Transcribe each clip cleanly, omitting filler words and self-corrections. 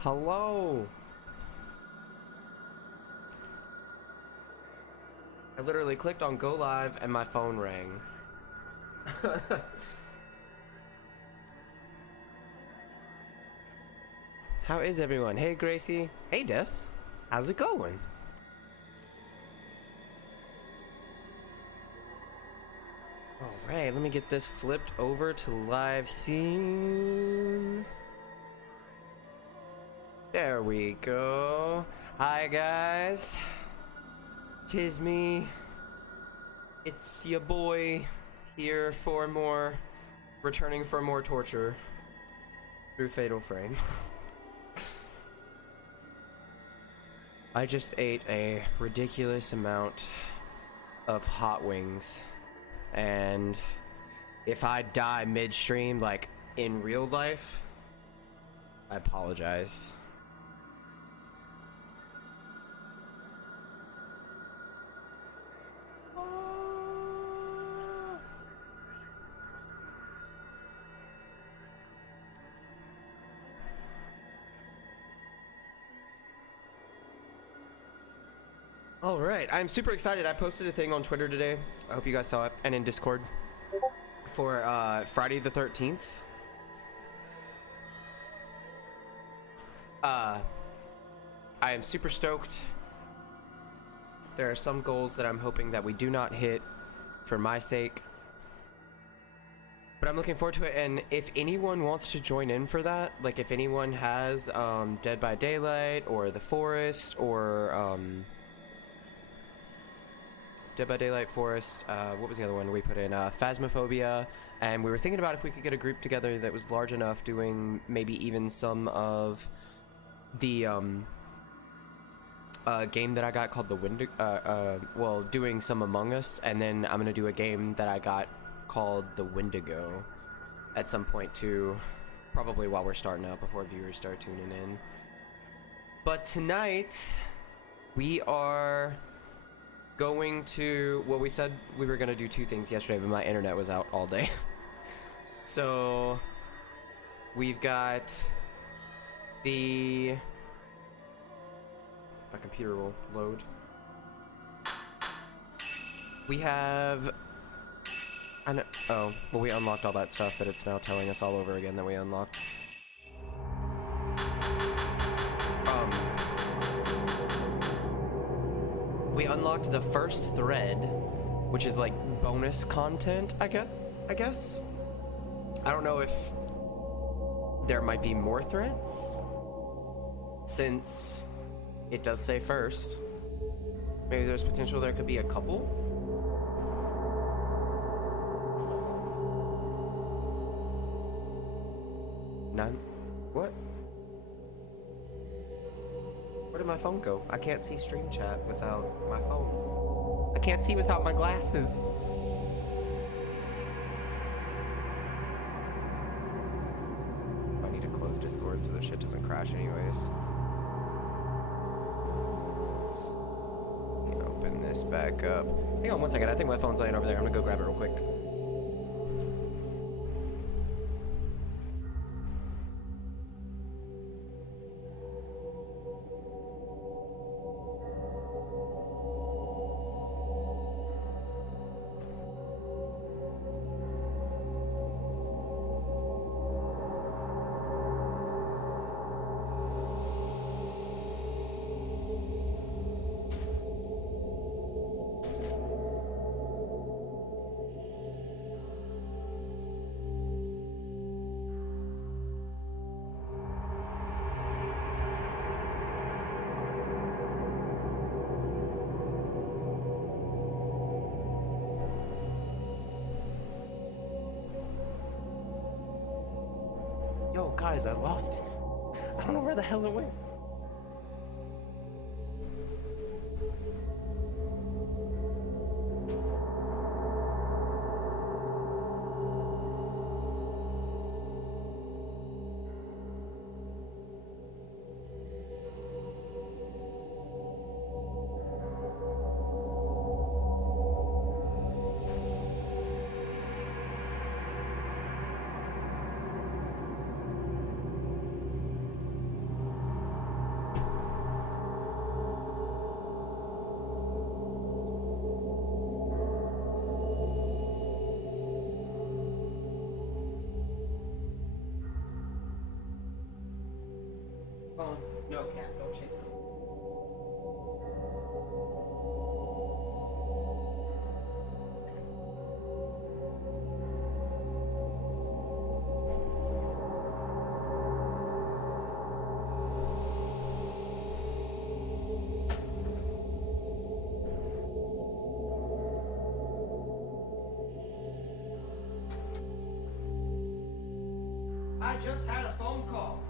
Hello. I literally clicked on go live and my phone rang. How is everyone? Hey Gracie. Hey Death. How's it going? Alright, let me get this flipped over to live scene. There we go. Hi guys. 'Tis me. It's your boy here for more, returning for more torture through Fatal Frame. I just ate a ridiculous amount of hot wings, and if I die midstream, like in real life, I apologize. Alright, I'm super excited. I posted a thing on Twitter today. I hope you guys saw it. And in Discord. For Friday the 13th. I am super stoked. There are some goals that I'm hoping that we do not hit for my sake. But I'm looking forward to it, and if anyone wants to join in for that, like if anyone has Dead by Daylight or The Forest or Dead by Daylight, Forest, what was the other one we put in? Phasmophobia, and we were thinking about if we could get a group together that was large enough doing maybe even some of the a game that I got called the well, doing some Among Us, and then I'm gonna do a game that I got called the Wendigo at some point too, probably while we're starting out, before viewers start tuning in. But tonight we are going to, well, we said we were gonna do two things yesterday, but my internet was out all day. So we've got the, my computer will load. We have, I know, oh, well, we unlocked all that stuff that it's now telling us all over again that we unlocked. We unlocked the first thread, which is like bonus content, I guess. I don't know if there might be more threads, since it does say first. Maybe there's potential there could be a couple. None? What? Where did my phone go? I can't see stream chat without my phone. I can't see without my glasses. I need to close Discord so the shit doesn't crash anyways. Let me open this back up. Hang on one second, I think my phone's laying over there. I'm gonna go grab it real quick. Yo, guys, I lost it. I don't know where the hell it went. No, cat, don't chase them. I just had a phone call.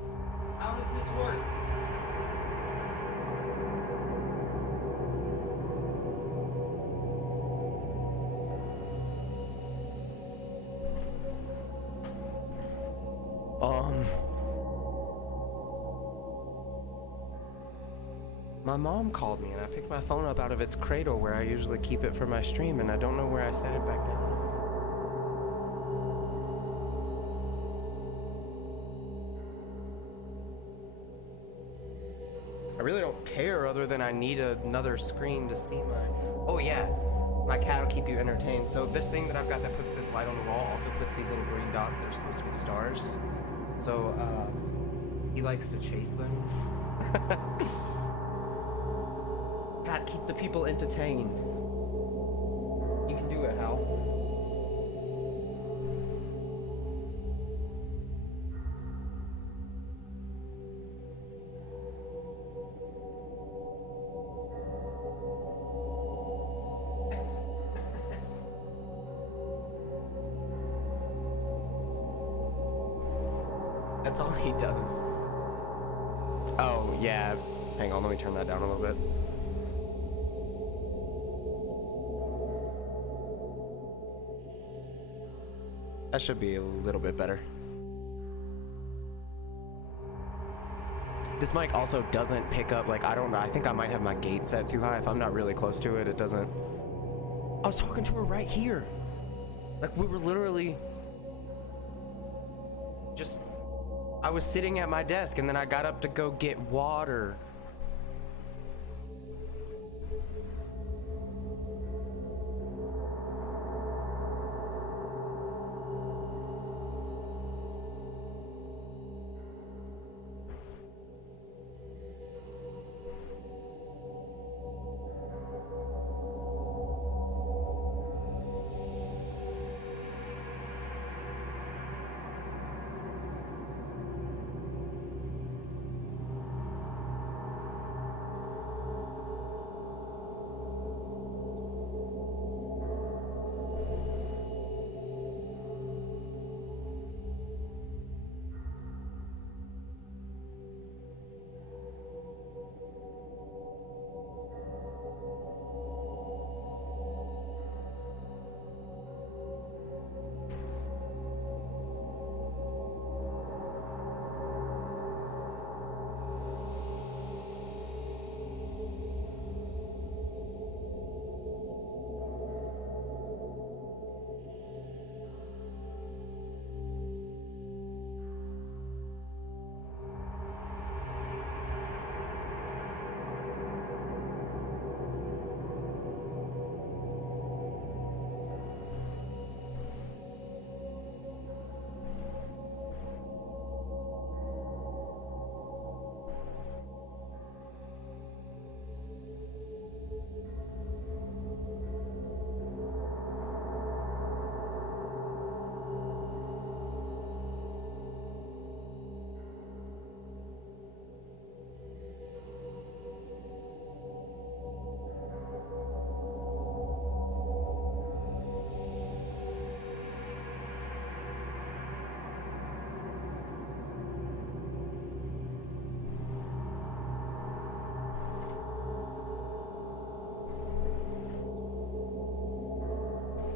How does this work? My mom called me and I picked my phone up out of its cradle where I usually keep it for my stream, and I don't know where I set it back down. I really don't care, other than I need another screen to see my... Oh yeah, my cat will keep you entertained. So this thing that I've got that puts this light on the wall also puts these little green dots that are supposed to be stars. So, he likes to chase them. Cat, keep the people entertained. You can do it, Hal. That's all he does. Oh, yeah. Hang on, let me turn that down a little bit. That should be a little bit better. This mic also doesn't pick up, like, I don't know, I think I might have my gate set too high. If I'm not really close to it, it doesn't. I was talking to her right here. Like, we were literally just, I was sitting at my desk and then I got up to go get water.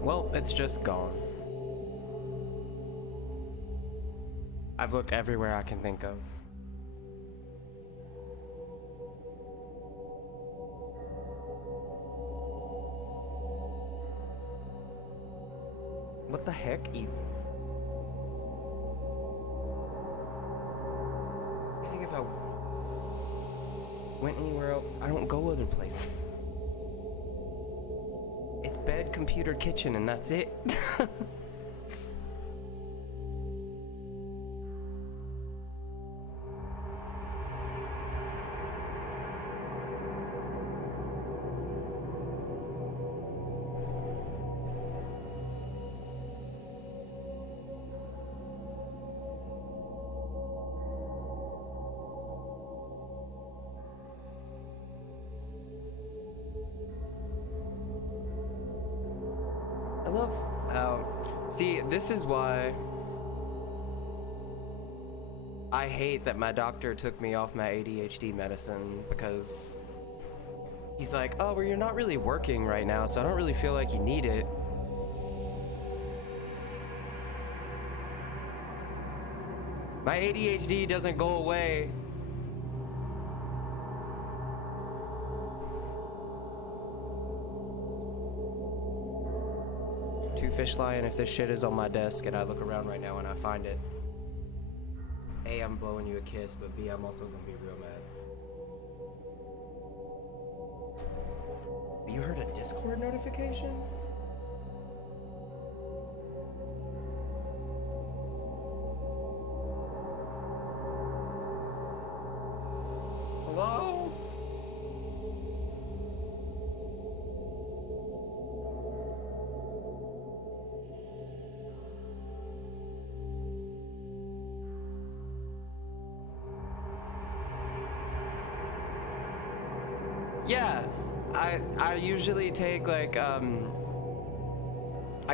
Well, it's just gone. I've looked everywhere I can think of. What the heck even? I think if I went anywhere else, I don't go other places. It's bed, computer, kitchen, and that's it. I love how, see, this is why I hate that my doctor took me off my ADHD medicine, because he's like, oh, well, you're not really working right now, so I don't really feel like you need it. My ADHD doesn't go away. Fish lying. If this shit is on my desk and I look around right now and I find it, A, I'm blowing you a kiss, but B, I'm also gonna be real mad. You heard a Discord notification? Hello? Yeah, I usually take like I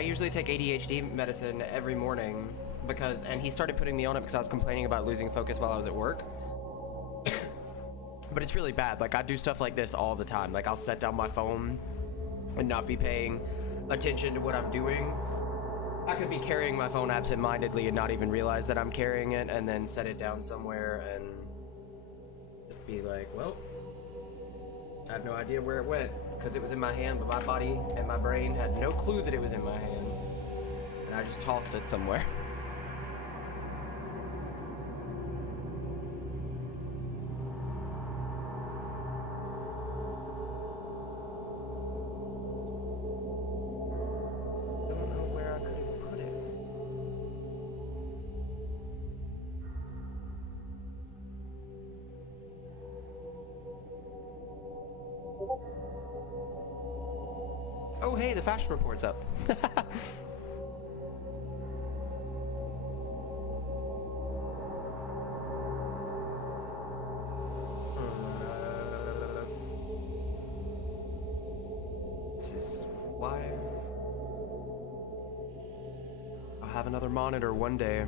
usually take ADHD medicine every morning, because, and he started putting me on it because I was complaining about losing focus while I was at work. But it's really bad. Like, I do stuff like this all the time. Like, I'll set down my phone and not be paying attention to what I'm doing. I could be carrying my phone absent-mindedly and not even realize that I'm carrying it, and then set it down somewhere and just be like, well, I have no idea where it went because it was in my hand, but my body and my brain had no clue that it was in my hand, and I just tossed it somewhere. Oh, hey, the fashion report's up. This is why I'll have another monitor one day.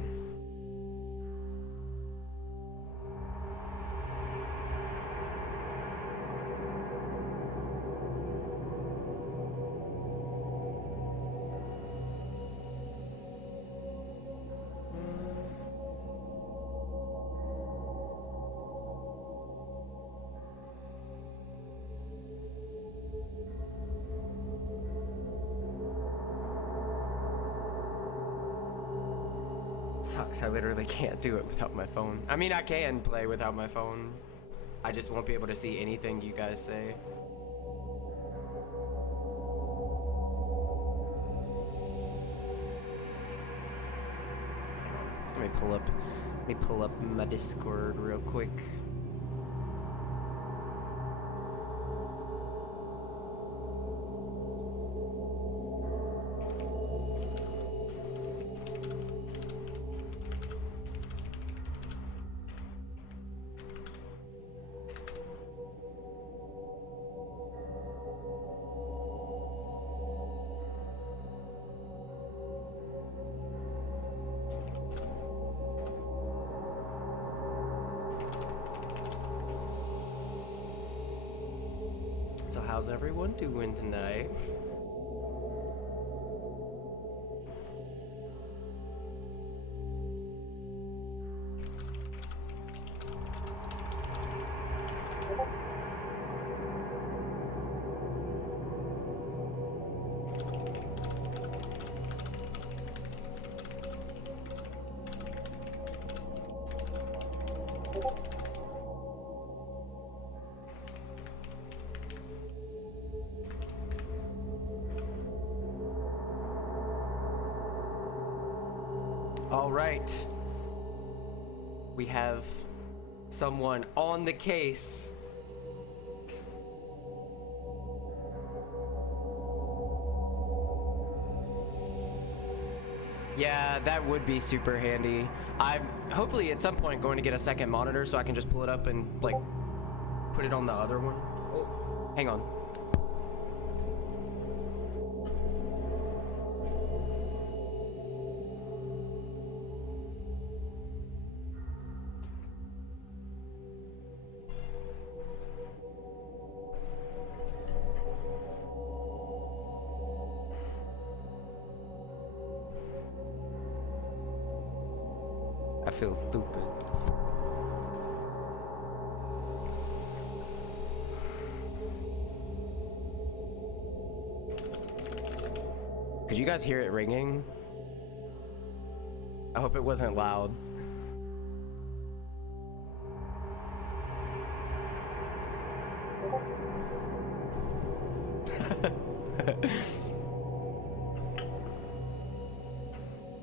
Sucks, I literally can't do it without my phone. I mean, I can play without my phone. I just won't be able to see anything you guys say. Let me pull up my Discord real quick. So how's everyone doing tonight? All right. We have someone on the case. Yeah, that would be super handy. I'm hopefully at some point going to get a second monitor so I can just pull it up and like put it on the other one. Oh, hang on. I feel stupid. Could you guys hear it ringing? I hope it wasn't loud.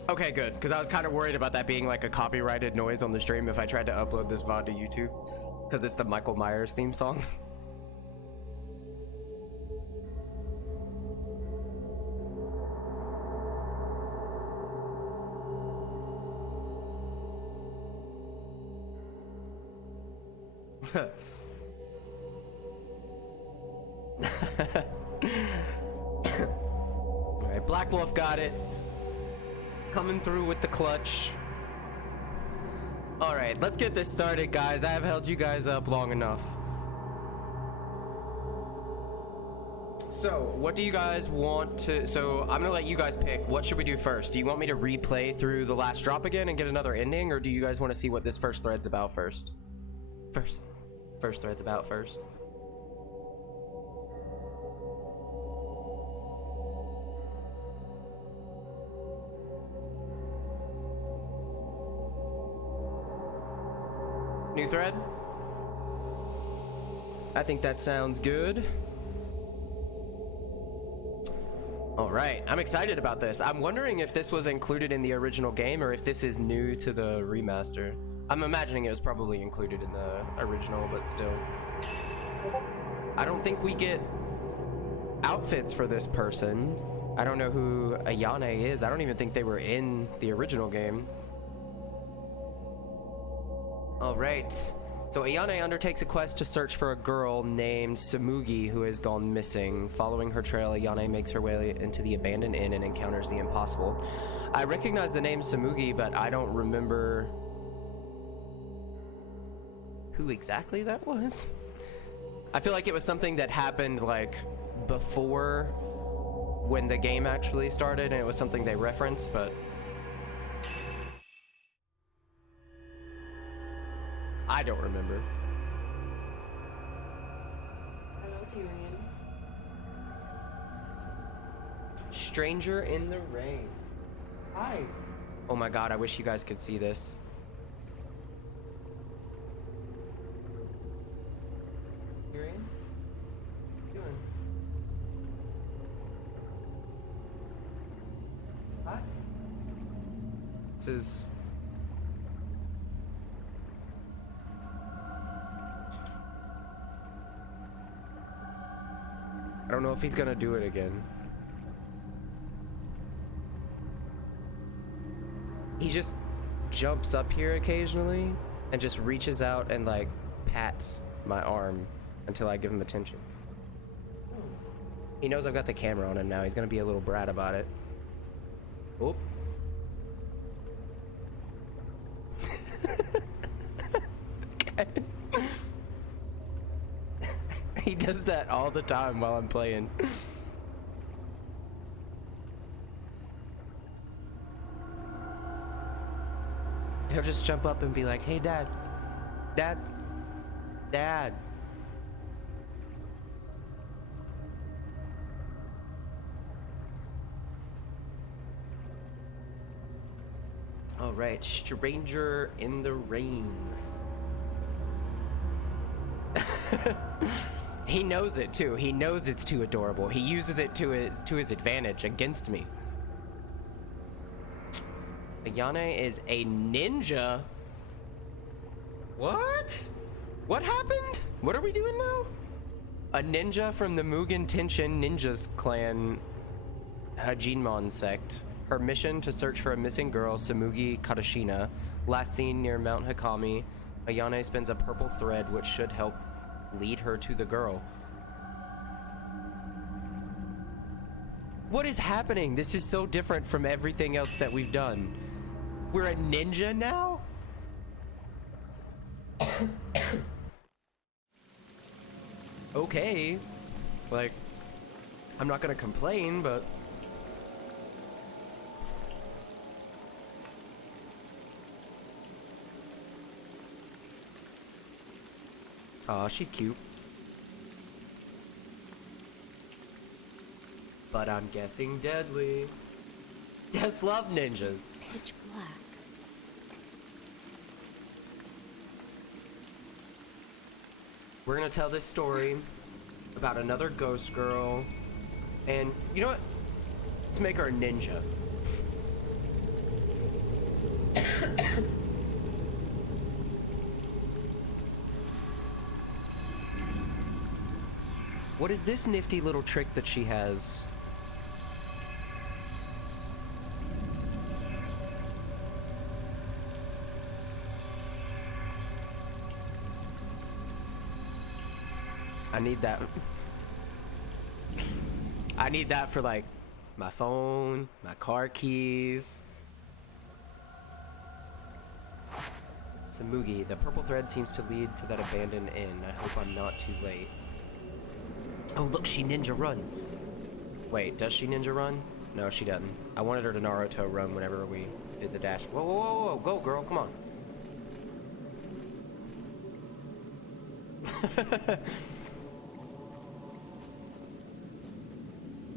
Okay, good, because I was kind of worried about that being like a copyrighted noise on the stream if I tried to upload this VOD to YouTube, because it's the Michael Myers theme song. Alright, Black Wolf got it. Coming through with the clutch. Alright, let's get this started, guys. I have held you guys up long enough. So, what do you guys want to... So, I'm gonna let you guys pick. What should we do first? Do you want me to replay through the last drop again and get another ending? Or do you guys want to see what this first thread's about first? First thread's about first. New thread? I think that sounds good. All right, I'm excited about this. I'm wondering if this was included in the original game or if this is new to the remaster. I'm imagining it was probably included in the original, but still. I don't think we get outfits for this person. I don't know who Ayane is. I don't even think they were in the original game. All right. So Ayane undertakes a quest to search for a girl named Samugi who has gone missing. Following her trail, Ayane makes her way into the abandoned inn and encounters the impossible. I recognize the name Samugi, but I don't remember who exactly that was. I feel like it was something that happened like before when the game actually started, and it was something they referenced, but I don't remember. Hello, Tyrion. Stranger in the Rain. Hi. Oh my god, I wish you guys could see this. Tyrion? What you doing? Hi. This is... I don't know if he's gonna do it again. He just jumps up here occasionally and just reaches out and like pats my arm until I give him attention. He knows I've got the camera on him now. He's gonna be a little brat about it. Oop. Okay. He does that all the time while I'm playing. He'll just jump up and be like, "Hey, Dad. Dad. Dad." All right, Stranger in the Rain. He knows it too. He knows it's too adorable. He uses it to his advantage against me. Ayane is a ninja. What? What happened? What are we doing now? A ninja from the Mugen Tenshin Ninjas clan Hajinmon sect. Her mission to search for a missing girl, Samugi Katashina. Last seen near Mount Hakami. Ayane spins a purple thread which should help lead her to the girl. What is happening? This is so different from everything else that we've done. We're a ninja now? Okay. Like, I'm not gonna complain, but... Aw, she's cute. But I'm guessing deadly. Death love ninjas. It's pitch black. We're gonna tell this story about another ghost girl. And you know what? Let's make her a ninja. What is this nifty little trick that she has? I need that. I need that for like my phone, my car keys. Samugi, the purple thread seems to lead to that abandoned inn. I hope I'm not too late. Oh, look, she ninja run. Wait, does she ninja run? No, she doesn't. I wanted her to Naruto run whenever we did the dash. Whoa, whoa, whoa, whoa, go girl, come on.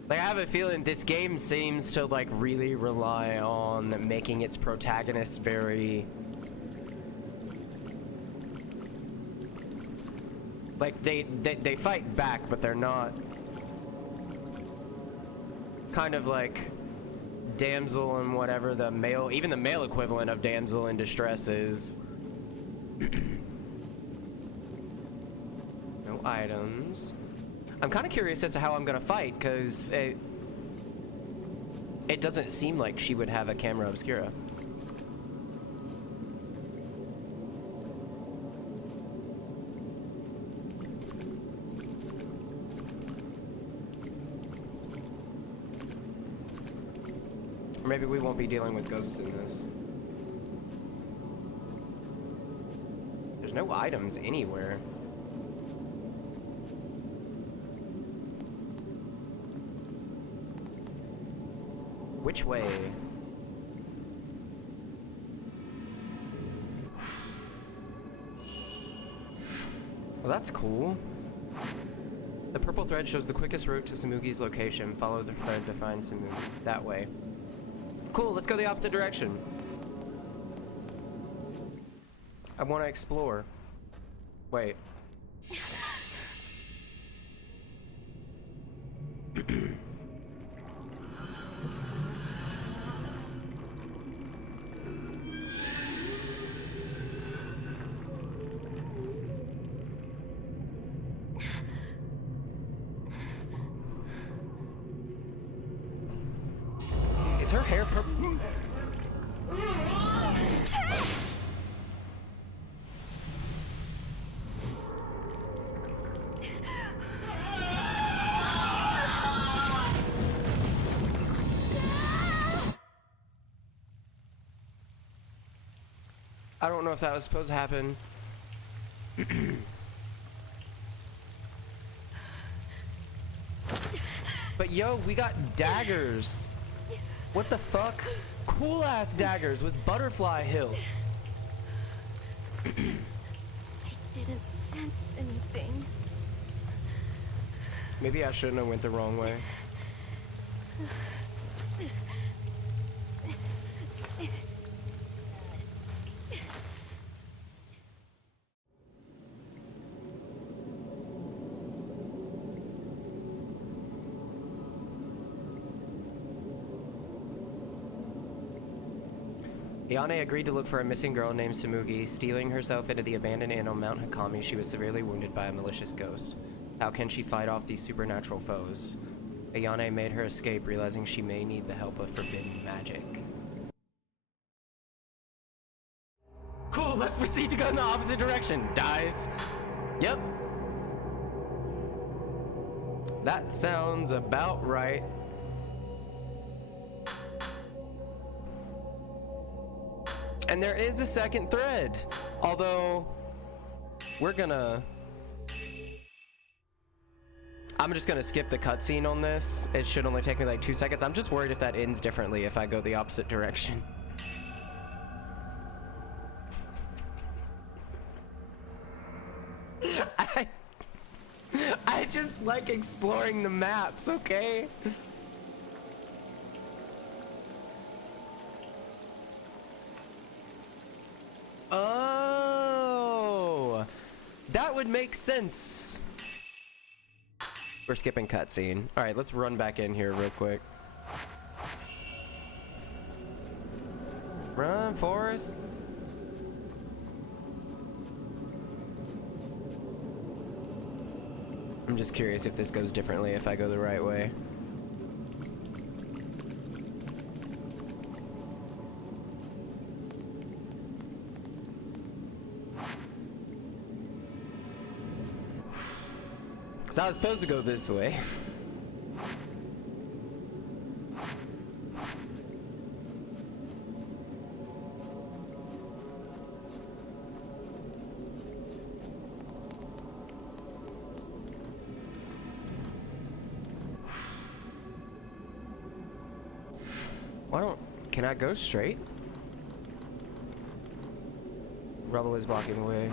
Like, I have a feeling this game seems to like really rely on making its protagonists very like they fight back, but they're not kind of like damsel and whatever the male, even the male equivalent of damsel in distress is. No items. I'm kind of curious as to how I'm gonna fight, because it doesn't seem like she would have a camera obscura. Or maybe we won't be dealing with ghosts in this. There's no items anywhere. Which way? Well, that's cool. The purple thread shows the quickest route to Samugi's location. Follow the thread to find Samugi. That way. Cool, let's go the opposite direction. I want to explore. Wait. Is her hair purple? I don't know if that was supposed to happen. But yo, we got daggers. What the fuck? Cool ass daggers with butterfly hilts. I didn't sense anything. Maybe I shouldn't have went the wrong way. Ayane agreed to look for a missing girl named Samugi. Stealing herself into the abandoned inn on Mount Hakami, she was severely wounded by a malicious ghost. How can she fight off these supernatural foes? Ayane made her escape, realizing she may need the help of forbidden magic. Cool, let's proceed to go in the opposite direction. Dies. Yep. That sounds about right. And there is a second thread, although I'm just gonna skip the cutscene on this. It should only take me like 2 seconds. I'm just worried if that ends differently if I go the opposite direction. I just like exploring the maps, okay? Oh, that would make sense. We're skipping cutscene. All right, let's run back in here real quick. Run, Forrest. I'm just curious if this goes differently if I go the right way. Because I was supposed to go this way. Can I go straight? Rubble is blocking the way.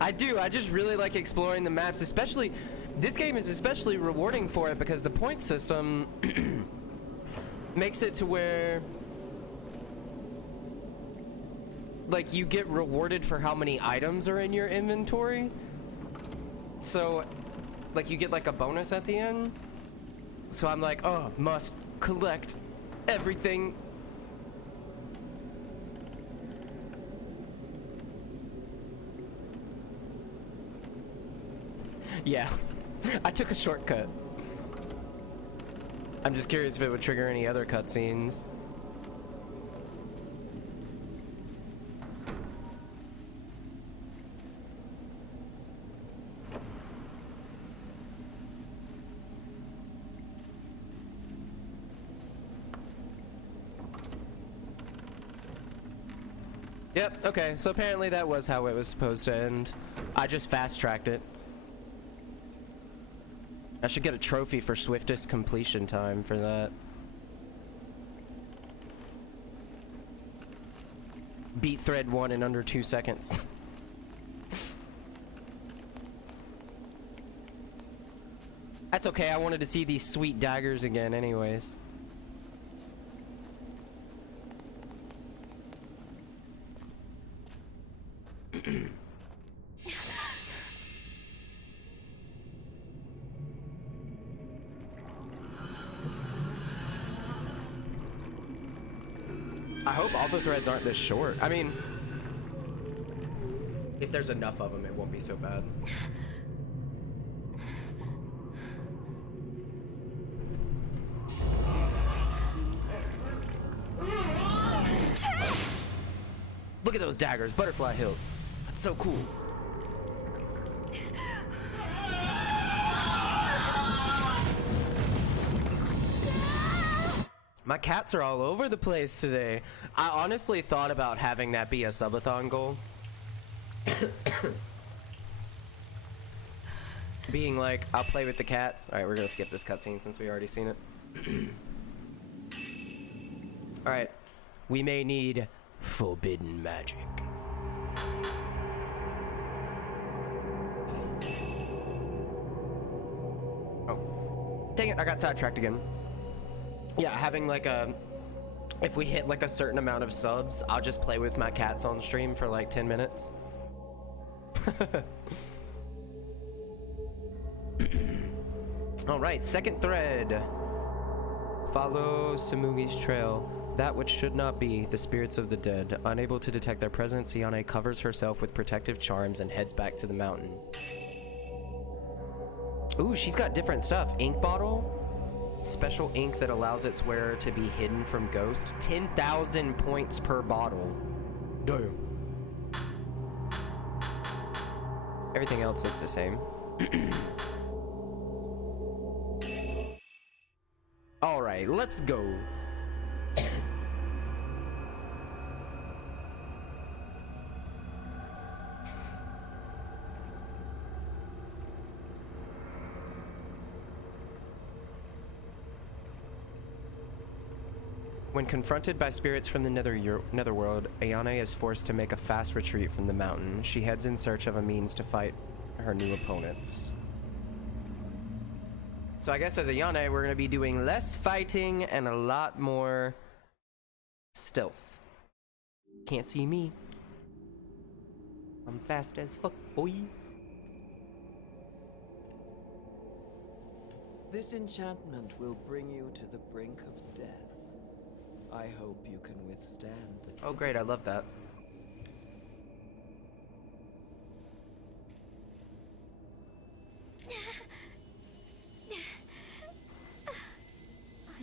I do. I just really like exploring the maps, especially this game is especially rewarding for it because the point system makes it to where like you get rewarded for how many items are in your inventory. So like you get like a bonus at the end. So I'm like, oh, must collect everything. Yeah, I took a shortcut. I'm just curious if it would trigger any other cutscenes. Yep, okay, so apparently that was how it was supposed to end. I just fast-tracked it. I should get a trophy for swiftest completion time for that. Beat thread 1 in under 2 seconds. That's okay, I wanted to see these sweet daggers again anyways. I hope all the threads aren't this short. I mean, if there's enough of them, it won't be so bad. Look at those daggers, butterfly hilt. That's so cool. My cats are all over the place today. I honestly thought about having that be a subathon goal. Being like, I'll play with the cats. Alright, we're gonna skip this cutscene since we already seen it. Alright, we may need forbidden magic. Oh. Dang it, I got sidetracked again. Yeah, having like a, if we hit like a certain amount of subs, I'll just play with my cats on stream for like 10 minutes. All right, second thread. Follow Samugi's trail. That which should not be, the spirits of the dead. Unable to detect their presence, Ayane covers herself with protective charms and heads back to the mountain. Ooh, she's got different stuff. Ink bottle. Special ink that allows its wearer to be hidden from ghosts. 10,000 points per bottle. Damn. Everything else looks the same. Alright, let's go. When confronted by spirits from the netherworld, Ayane is forced to make a fast retreat from the mountain. She heads in search of a means to fight her new opponents. So I guess as Ayane, we're going to be doing less fighting and a lot more stealth. Can't see me. I'm fast as fuck, boy. This enchantment will bring you to the brink of death. I hope you can withstand the... Oh great, I love that.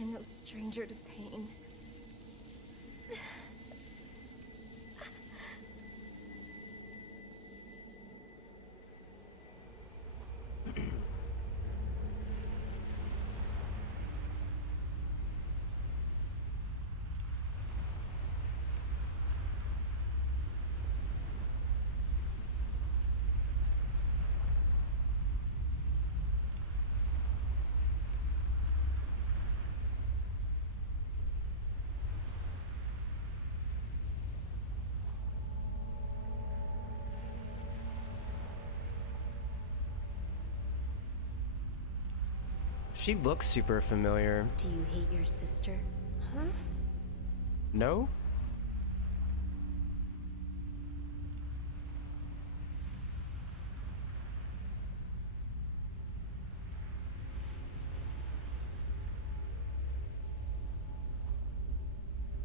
I'm no stranger to pain. She looks super familiar. Do you hate your sister? Huh? No?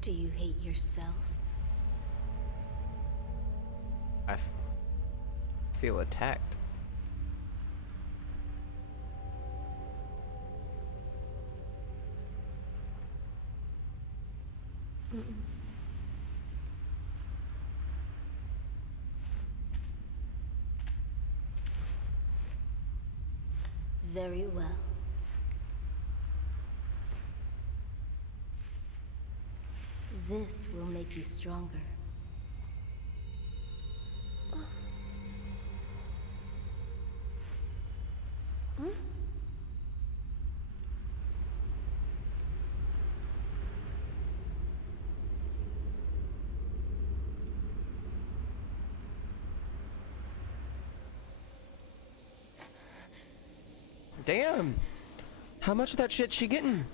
Do you hate yourself? I feel attacked. Very well. This will make you stronger. Damn! How much of that shit she getting?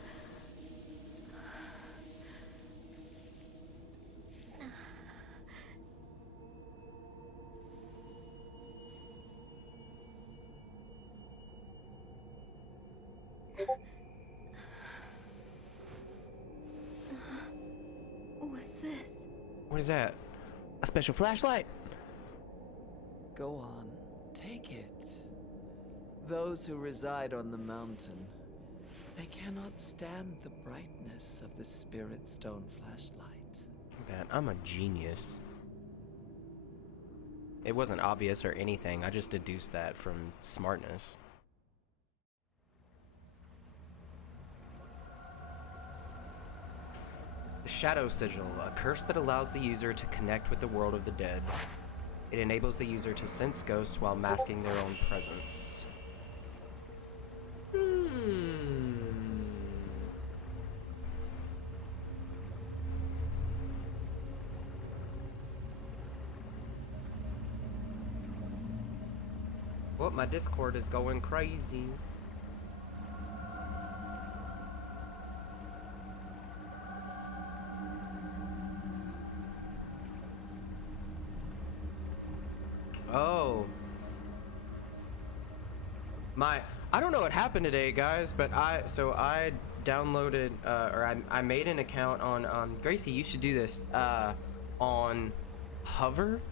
What's this? What is that? A special flashlight? Go on, take it. Those who reside on the mountain, they cannot stand the brightness of the Spirit Stone flashlight. Man, I'm a genius. It wasn't obvious or anything, I just deduced that from smartness. The Shadow Sigil, a curse that allows the user to connect with the world of the dead. It enables the user to sense ghosts while masking their own presence. Well, my Discord is going crazy. Oh. I don't know what happened today, guys, but I downloaded, or I made an account on, Gracie, you should do this, on Hover.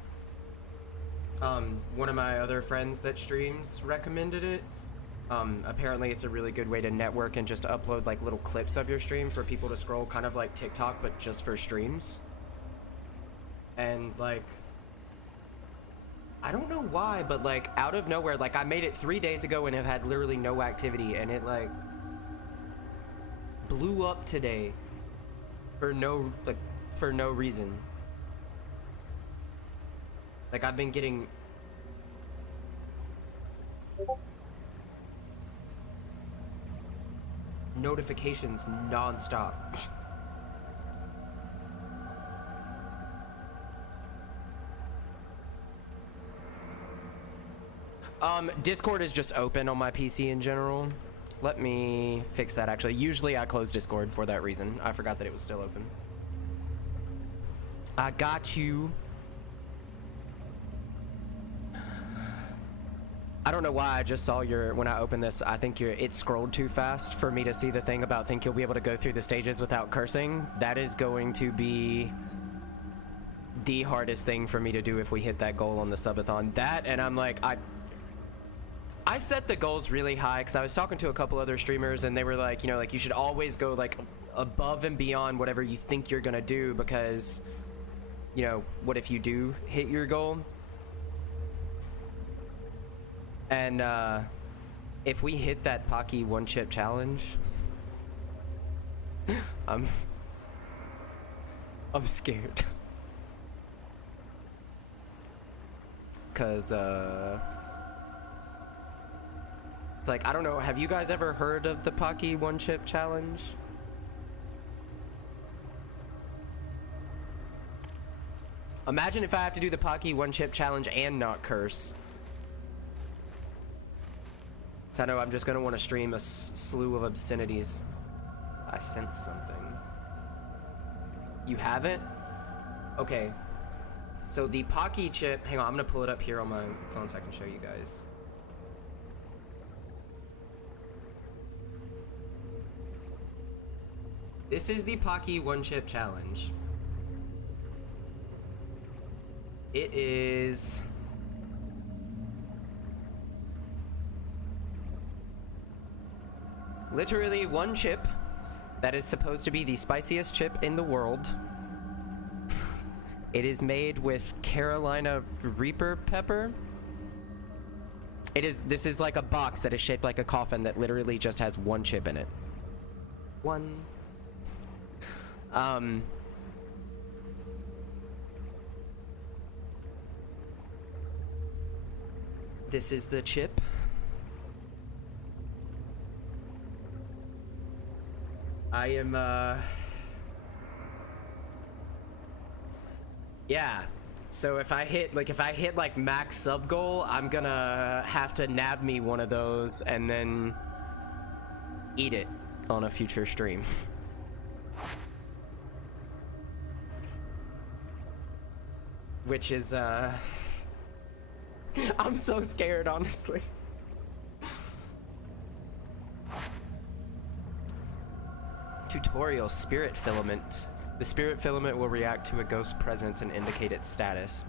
One of my other friends that streams recommended it. Apparently it's a really good way to network and just upload like little clips of your stream for people to scroll, kind of like TikTok, but just for streams. And like, I don't know why, but like out of nowhere, like I made it 3 days ago and have had literally no activity, and it like blew up today for no reason. Like I've been getting notifications non-stop. Discord is just open on my PC in general. Let me fix that actually. Usually I close Discord for that reason. I forgot that it was still open. I got you. I don't know why I just saw when I opened this, I think it scrolled too fast for me to see the thing about think you'll be able to go through the stages without cursing. That is going to be the hardest thing for me to do if we hit that goal on the subathon. That, and I'm like, I set the goals really high because I was talking to a couple other streamers and they were like, you know, like you should always go like above and beyond whatever you think you're gonna do, because, you know, what if you do hit your goal? And if we hit that Pocky one chip challenge, I'm scared. Cause it's like, I don't know, have you guys ever heard of the Pocky one chip challenge? Imagine if I have to do the Pocky one chip challenge and not curse. So I know I'm just gonna want to stream a slew of obscenities. I sense something. You haven't? Okay. So the Pocky chip, hang on, I'm gonna pull it up here on my phone so I can show you guys. This is the Pocky one chip challenge. It is literally one chip that is supposed to be the spiciest chip in the world. It is made with Carolina Reaper pepper. This is like a box that is shaped like a coffin that literally just has one chip in it. One. This is the chip. I am, yeah. So if I hit like max sub goal, I'm gonna have to nab me one of those and then eat it on a future stream. Which is, I'm so scared, honestly. Tutorial spirit filament. The spirit filament will react to a ghost presence and indicate its status.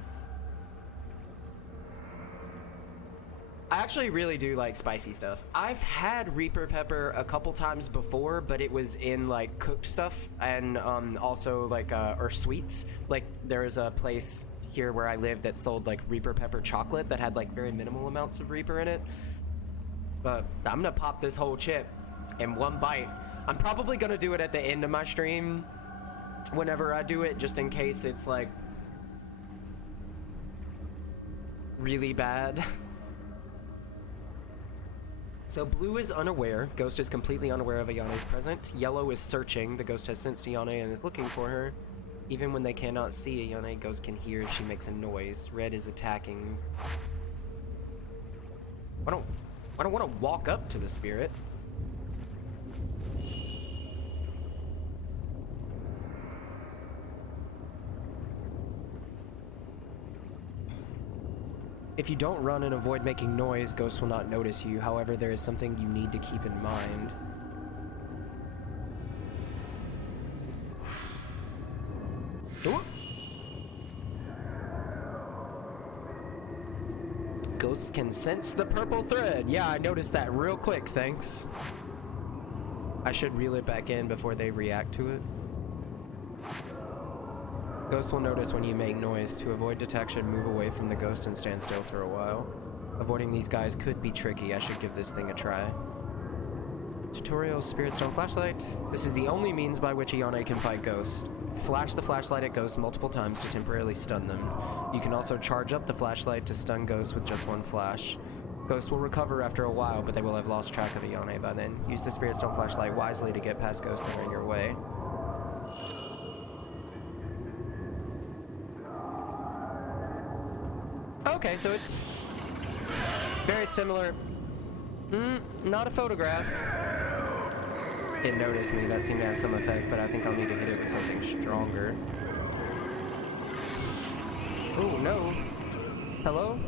I actually really do like spicy stuff. I've had Reaper pepper a couple times before, but it was in like cooked stuff and also like or sweets. Like there is a place here where I live that sold like Reaper pepper chocolate that had like very minimal amounts of Reaper in it. But I'm gonna pop this whole chip in one bite. I'm probably gonna do it at the end of my stream whenever I do it, just in case it's like really bad. So blue is unaware. Ghost is completely unaware of Ayane's presence. Yellow is searching. The ghost has sensed Ayane and is looking for her. Even when they cannot see Ayane, ghost can hear if she makes a noise. Red is attacking. I don't want to walk up to the spirit. If you don't run and avoid making noise, ghosts will not notice you. However, there is something you need to keep in mind. Ooh. Ghosts can sense the purple thread. Yeah, I noticed that real quick, thanks. I should reel it back in before they react to it. Ghosts will notice when you make noise. To avoid detection, move away from the ghost and stand still for a while. Avoiding these guys could be tricky. I should give this thing a try. Tutorial Spirit Stone Flashlight. This is the only means by which Ayane can fight ghosts. Flash the flashlight at ghosts multiple times to temporarily stun them. You can also charge up the flashlight to stun ghosts with just one flash. Ghosts will recover after a while, but they will have lost track of Ayane by then. Use the Spirit Stone Flashlight wisely to get past ghosts that are in your way. Okay, so it's very similar. Not a photograph. It noticed me. That seemed to have some effect, but I think I'll need to hit it with something stronger. Oh, no. Hello?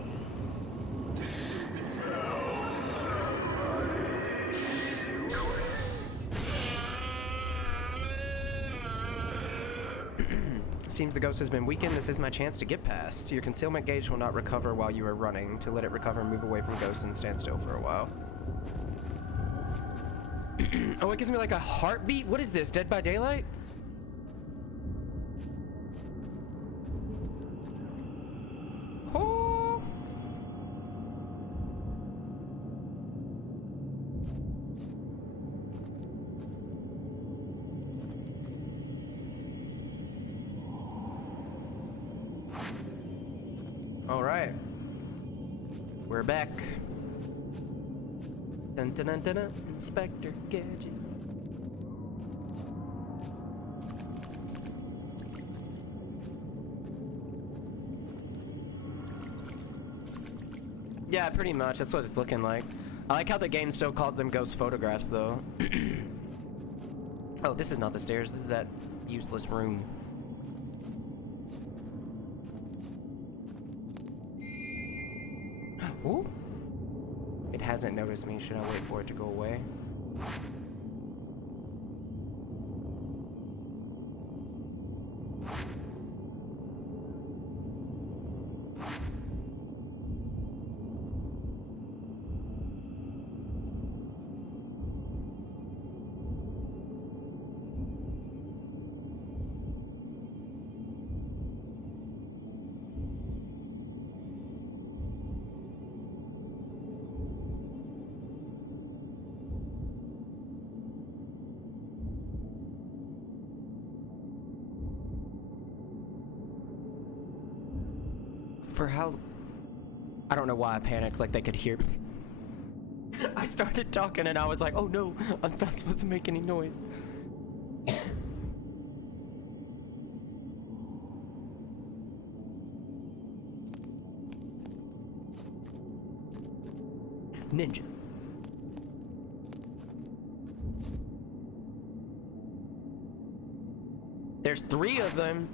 Seems the ghost has been weakened. This is my chance to get past. Your concealment gauge will not recover while you are running. To let it recover, move away from ghosts and stand still for a while. Oh, it gives me like a heartbeat? What is this, Dead by Daylight? Oh. All right, we're back. Dun dun dun dun, dun. Inspector Gadget. Yeah, pretty much. That's what it's looking like. I like how the game still calls them ghost photographs, though. Oh, this is not the stairs. This is that useless room. Ooh. It hasn't noticed me. Should I wait for it to go away? For how... I don't know why I panicked, like they could hear me. I started talking and I was like, oh no, I'm not supposed to make any noise. Ninja. There's 3 of them.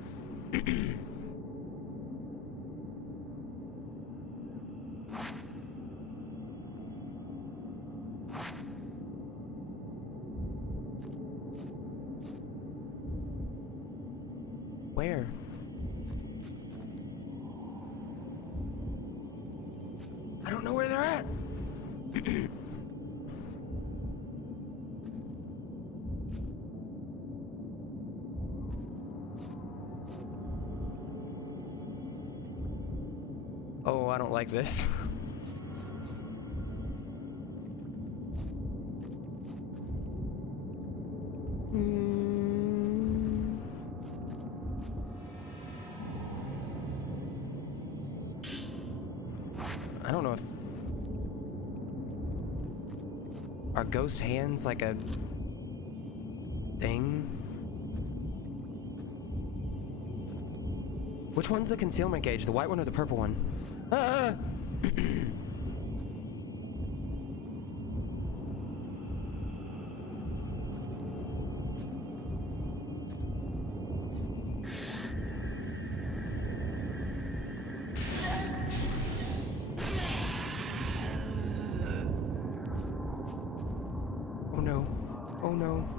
Where? I don't know where they're at. Oh, I don't like this. I don't know if... Are ghost hands like a thing? Which one's the concealment gauge? The white one or the purple one? Ah! Oh no. Oh no.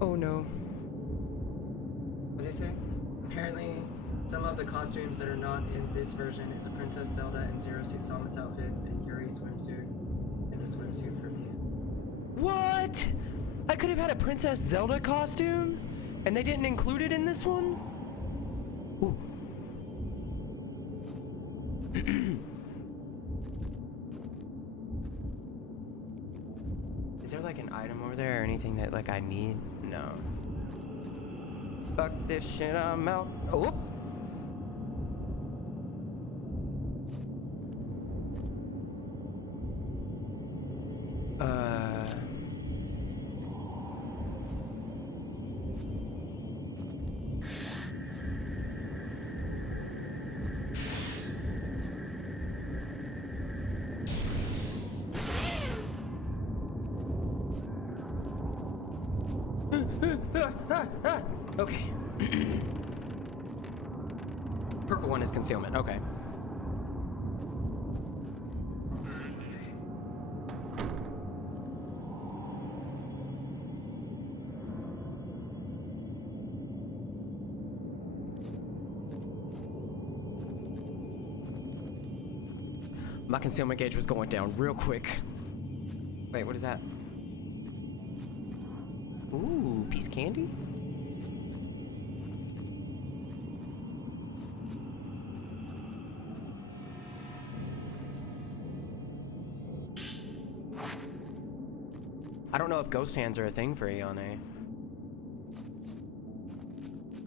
Oh no. What did they say? Apparently, some of the costumes that are not in this version is a Princess Zelda and Zero Suit Samus outfits and Yuri swimsuit and a swimsuit for me. What? I could have had a Princess Zelda costume? And they didn't include it in this one? Ooh. Is there like an item over there or anything that like I need? No. Fuck this shit, I'm out. Oh. Okay. Purple one is concealment. Okay. My concealment gauge was going down real quick. Wait, what is that? Ooh, piece of candy? I don't know if ghost hands are a thing for Ayane.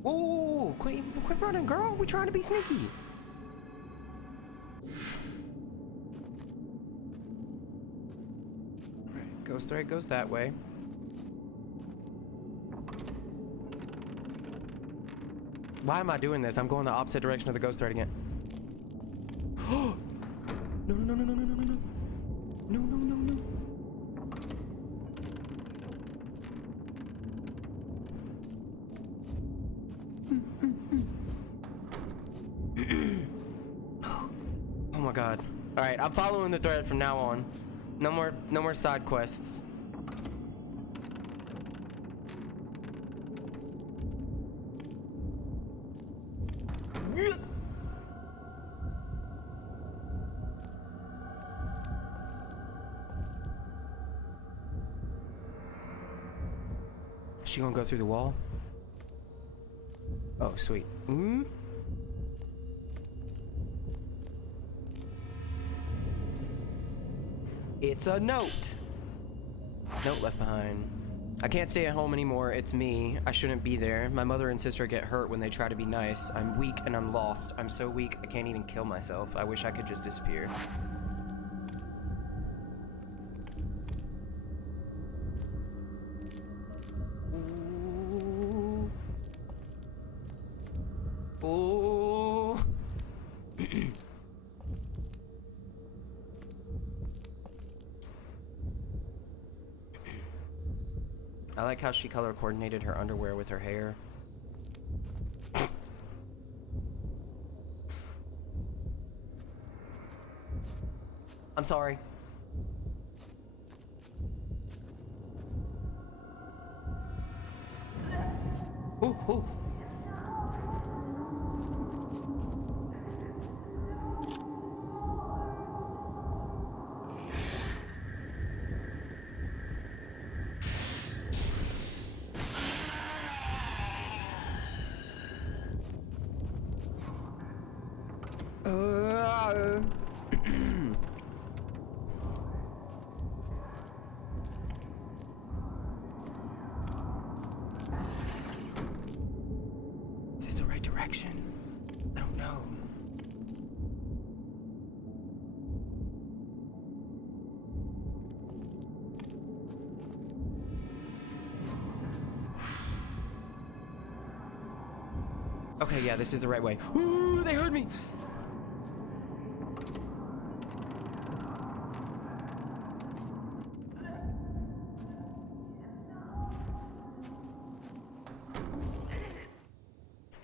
Whoa, quit running, girl. We trying to be sneaky. Alright, ghost thread goes that way. Why am I doing this? I'm going the opposite direction of the ghost thread again. god. Alright, I'm following the thread from now on. No more side quests. Is she gonna go through the wall? Oh, sweet. It's a note. Note left behind. I can't stay at home anymore. It's me. I shouldn't be there. My mother and sister get hurt when they try to be nice. I'm weak and I'm lost. I'm so weak I can't even kill myself. I wish I could just disappear. Ooh. Ooh. I like how she color coordinated her underwear with her hair. I'm sorry. Ooh, ooh. Is this the right direction? I don't know. Okay, yeah, this is the right way. Ooh, they heard me!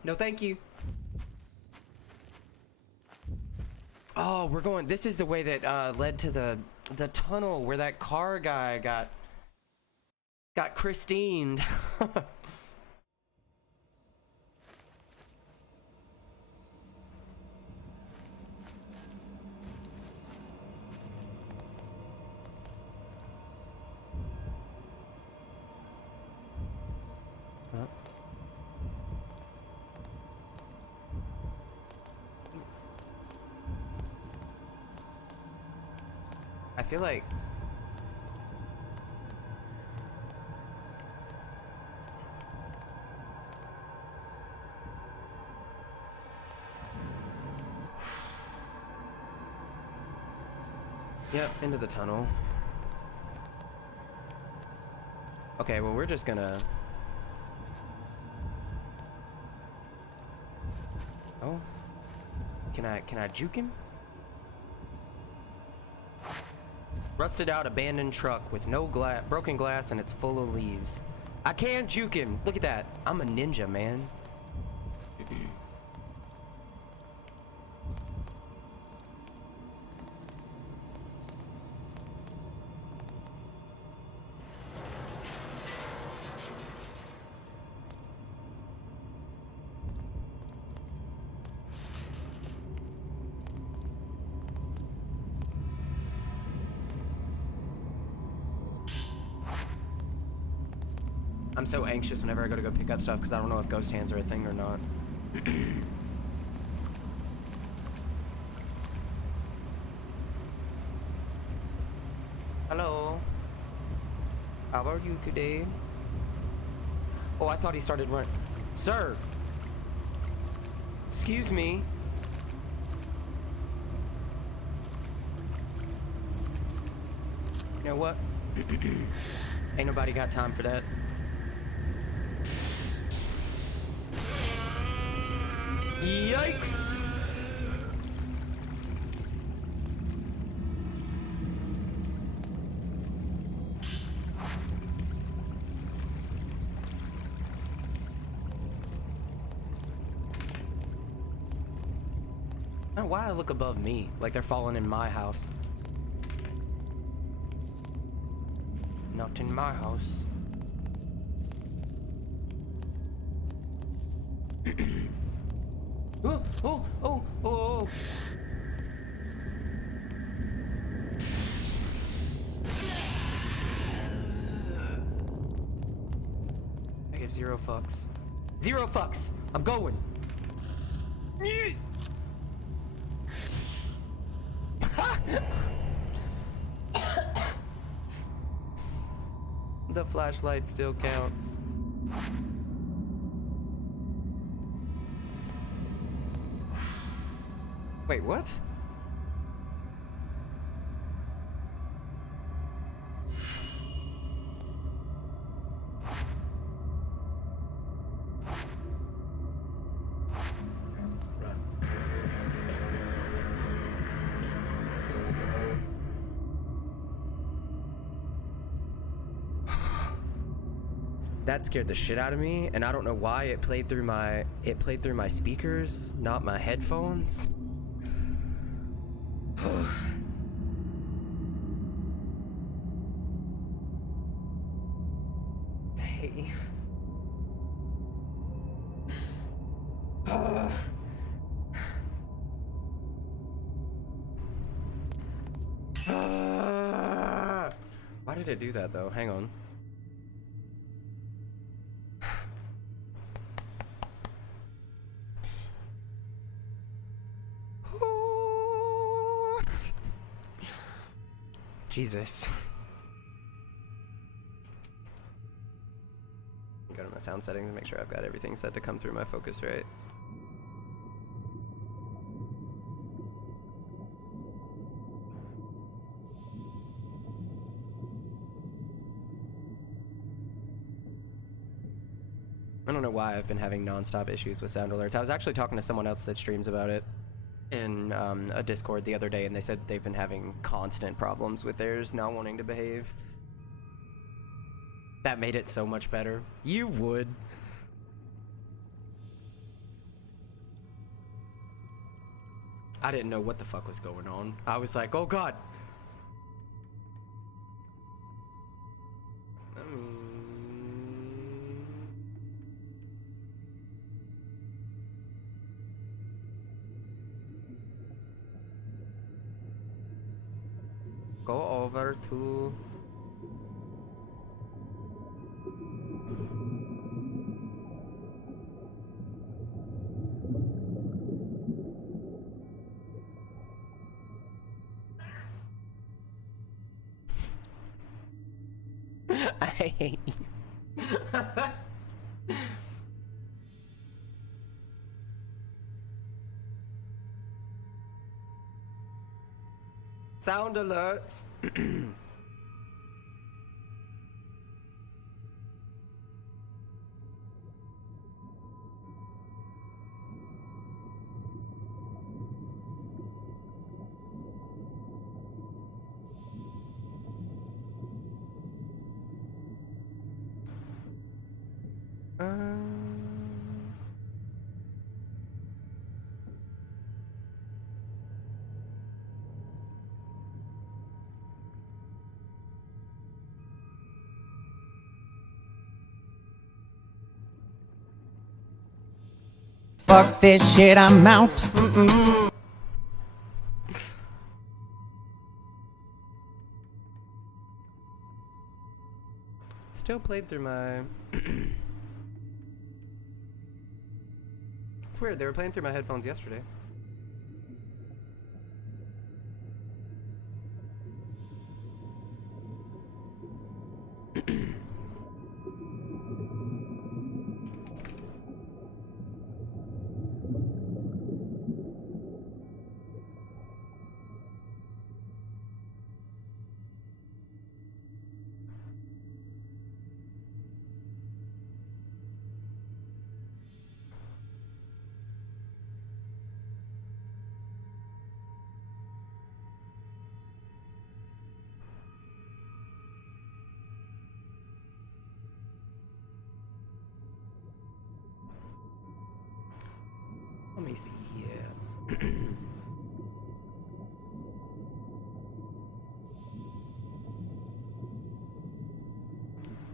No, thank you. Oh, we're going. This is the way that led to the tunnel where that car guy got Christined. Huh? I feel like yep, into the tunnel. Okay, well, we're just gonna... Oh. Can I juke him? Rusted out abandoned truck with no broken glass and it's full of leaves. I can juke him. Look at that. I'm a ninja, man. I'm so anxious whenever I go to pick up stuff because I don't know if ghost hands are a thing or not. Hello. How are you today? Oh, I thought he started running. Sir! Excuse me. You know what? Ain't nobody got time for that. Yikes! Oh, why I look above me, like they're falling in my house. Not in my house. Oh, oh, oh, oh. I give zero fucks. Zero fucks! I'm going! The flashlight still counts. Wait, what? That scared the shit out of me, and I don't know why. It played through my speakers, not my headphones. Hey. Why did it do that though? Hang on. Jesus. Go to my sound settings and make sure I've got everything set to come through my focus right. I don't know why I've been having non-stop issues with sound alerts. I was actually talking to someone else that streams about it in a Discord the other day, and they said they've been having constant problems with theirs not wanting to behave. That made it so much better. You would. I didn't know what the fuck was going on. I was like, oh god. Go over to... I hate you. Sound alerts. Fuck this shit, I'm out. Still played through my... It's weird, they were playing through my headphones yesterday.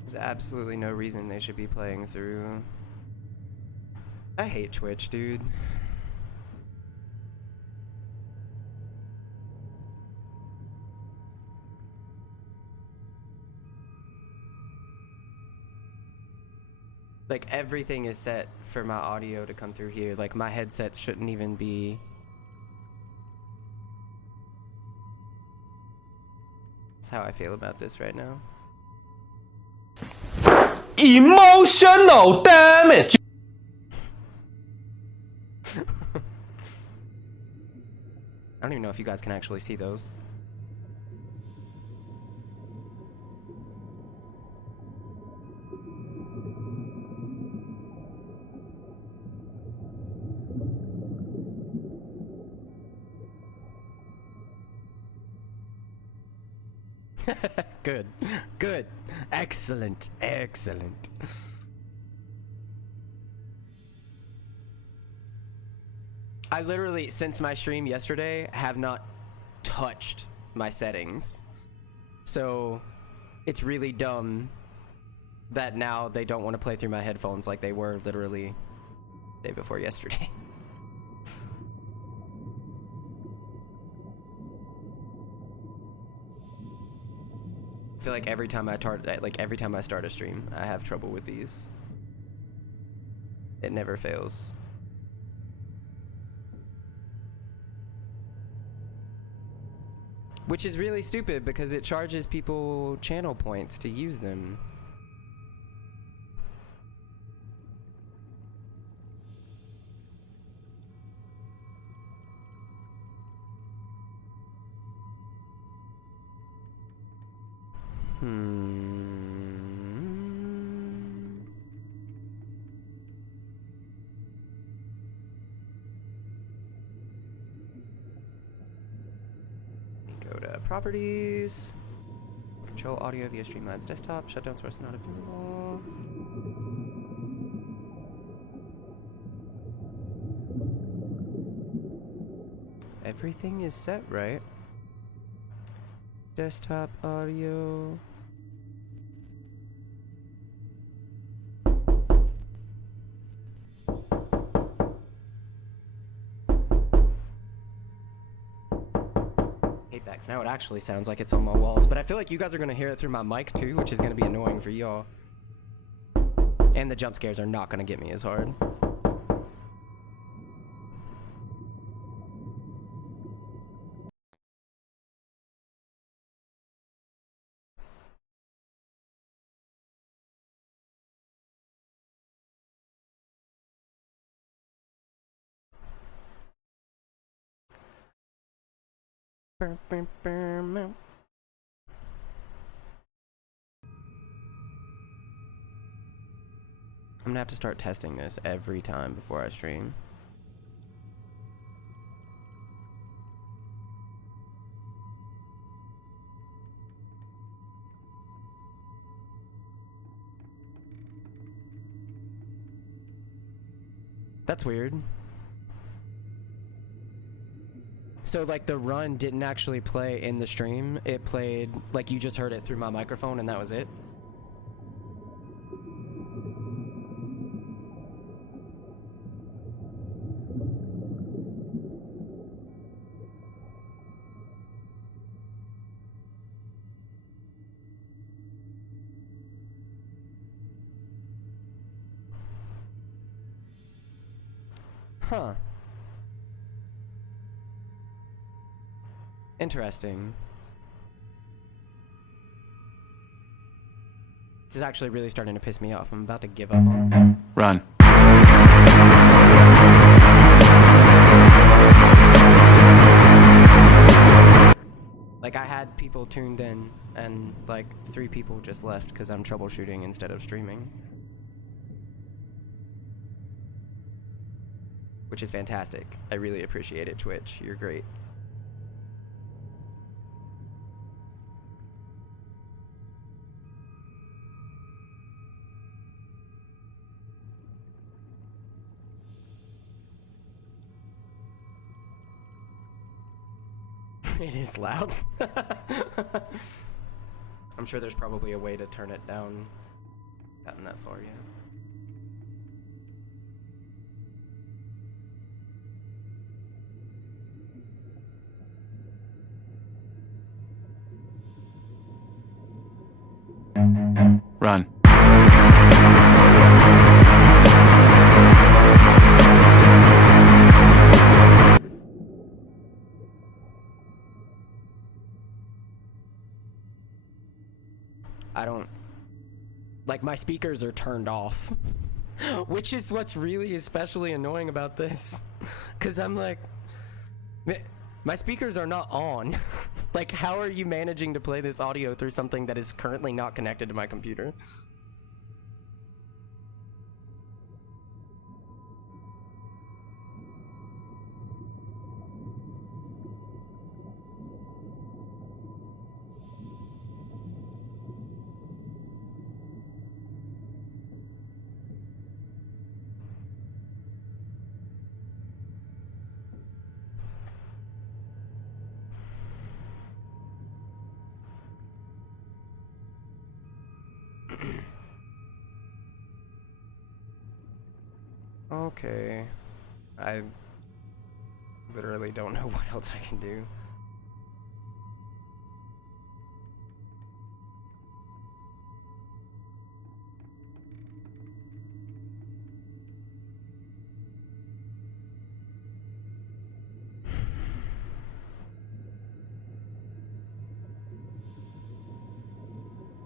There's absolutely no reason they should be playing through. I hate Twitch, dude. Like, everything is set for my audio to come through here. Like, my headset shouldn't even be... That's how I feel about this right now. Emotional damage. I don't even know if you guys can actually see those. Good. Good. Excellent. Excellent. I literally, since my stream yesterday, have not touched my settings. So, it's really dumb that now they don't want to play through my headphones like they were literally the day before yesterday. I feel like every time I start a stream, I have trouble with these. It never fails. Which is really stupid because it charges people channel points to use them. Go to properties. Control audio via Streamlabs desktop. Shutdown source not available. Everything is set right. Desktop audio. Apex. Now it actually sounds like it's on my walls, but I feel like you guys are gonna hear it through my mic too, which is gonna be annoying for y'all. And the jump scares are not gonna get me as hard. I'm gonna have to start testing this every time before I stream. That's weird. So like the run didn't actually play in the stream. It played, like you just heard it through my microphone and that was it. Huh. Interesting. This is actually really starting to piss me off. I'm about to give up on it. Run. Like, I had people tuned in, and like 3 people just left because I'm troubleshooting instead of streaming. Which is fantastic. I really appreciate it, Twitch. You're great. It is loud. I'm sure there's probably a way to turn it down gotten that far yet. Run. I don't like, my speakers are turned off, which is what's really especially annoying about this, because I'm like, my speakers are not on. Like, how are you managing to play this audio through something that is currently not connected to my computer? Okay. I literally don't know what else I can do.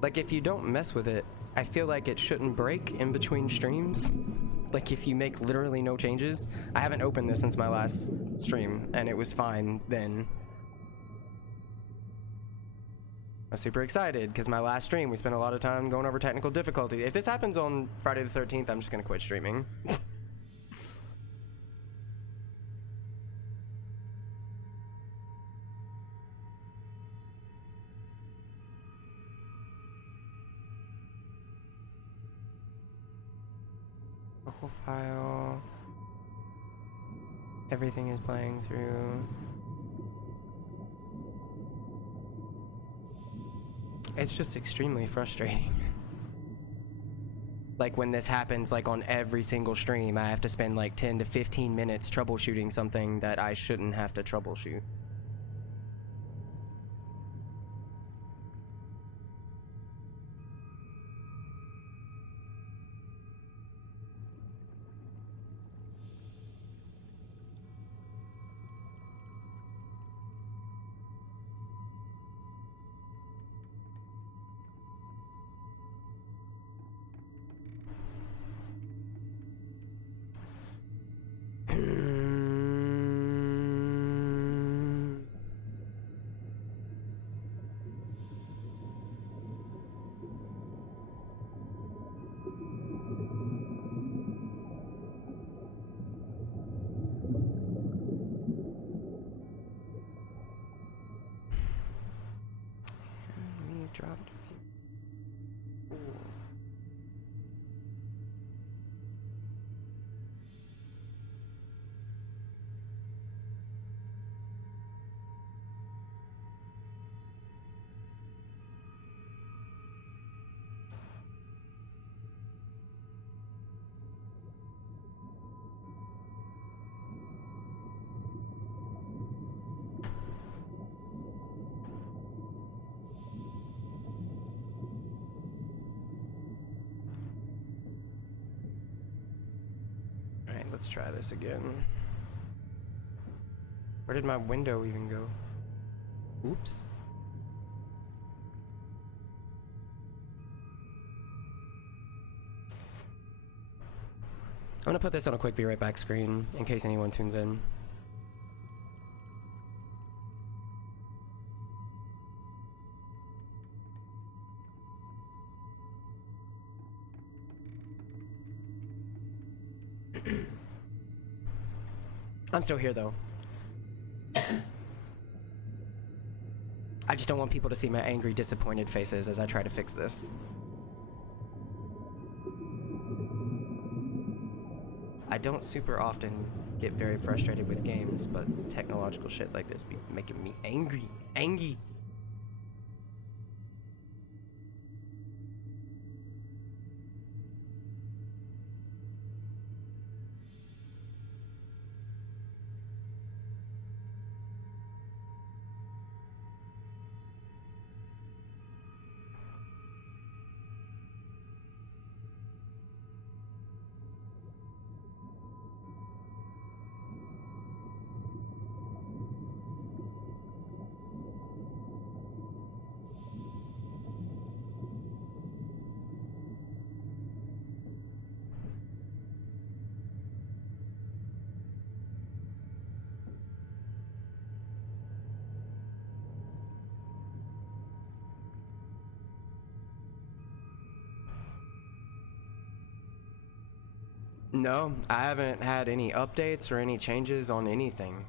Like, if you don't mess with it, I feel like it shouldn't break in between streams. Like, if you make literally no changes. I haven't opened this since my last stream, and it was fine then. I'm super excited, because my last stream, we spent a lot of time going over technical difficulty. If this happens on Friday the 13th, I'm just gonna quit streaming. Local file. Everything is playing through. It's just extremely frustrating. Like, when this happens, like, on every single stream, I have to spend like 10 to 15 minutes troubleshooting something that I shouldn't have to troubleshoot. We dropped. Alright, let's try this again. Where did my window even go? Oops. I'm gonna put this on a quick be right back screen in case anyone tunes in. I'm still here though. I just don't want people to see my angry, disappointed faces as I try to fix this. I don't super often get very frustrated with games, but technological shit like this be making me angry. Angry. No, I haven't had any updates or any changes on anything.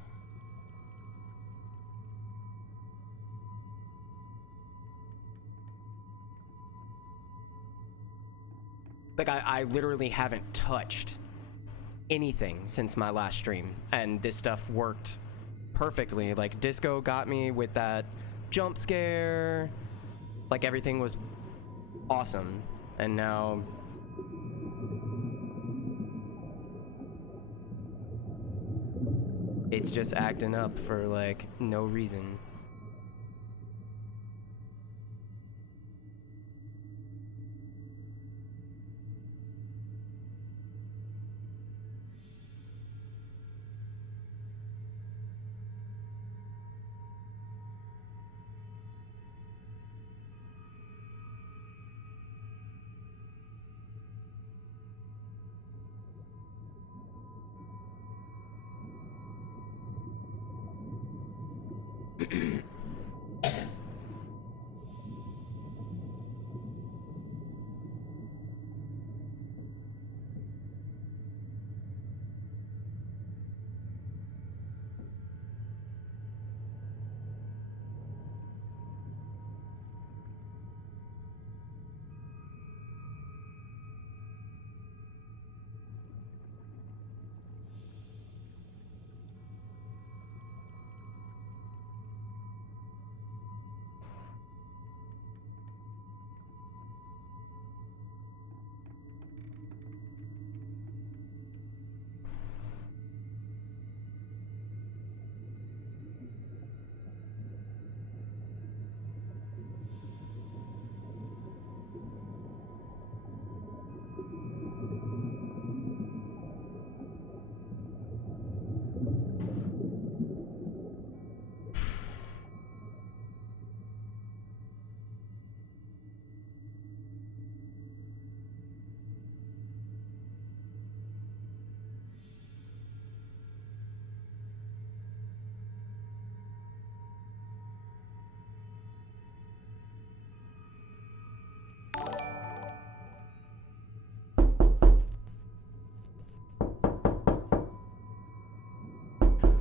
Like, I literally haven't touched anything since my last stream, and this stuff worked perfectly. Like, Disco got me with that jump scare. Like, everything was awesome. And now it's just acting up for, like, no reason.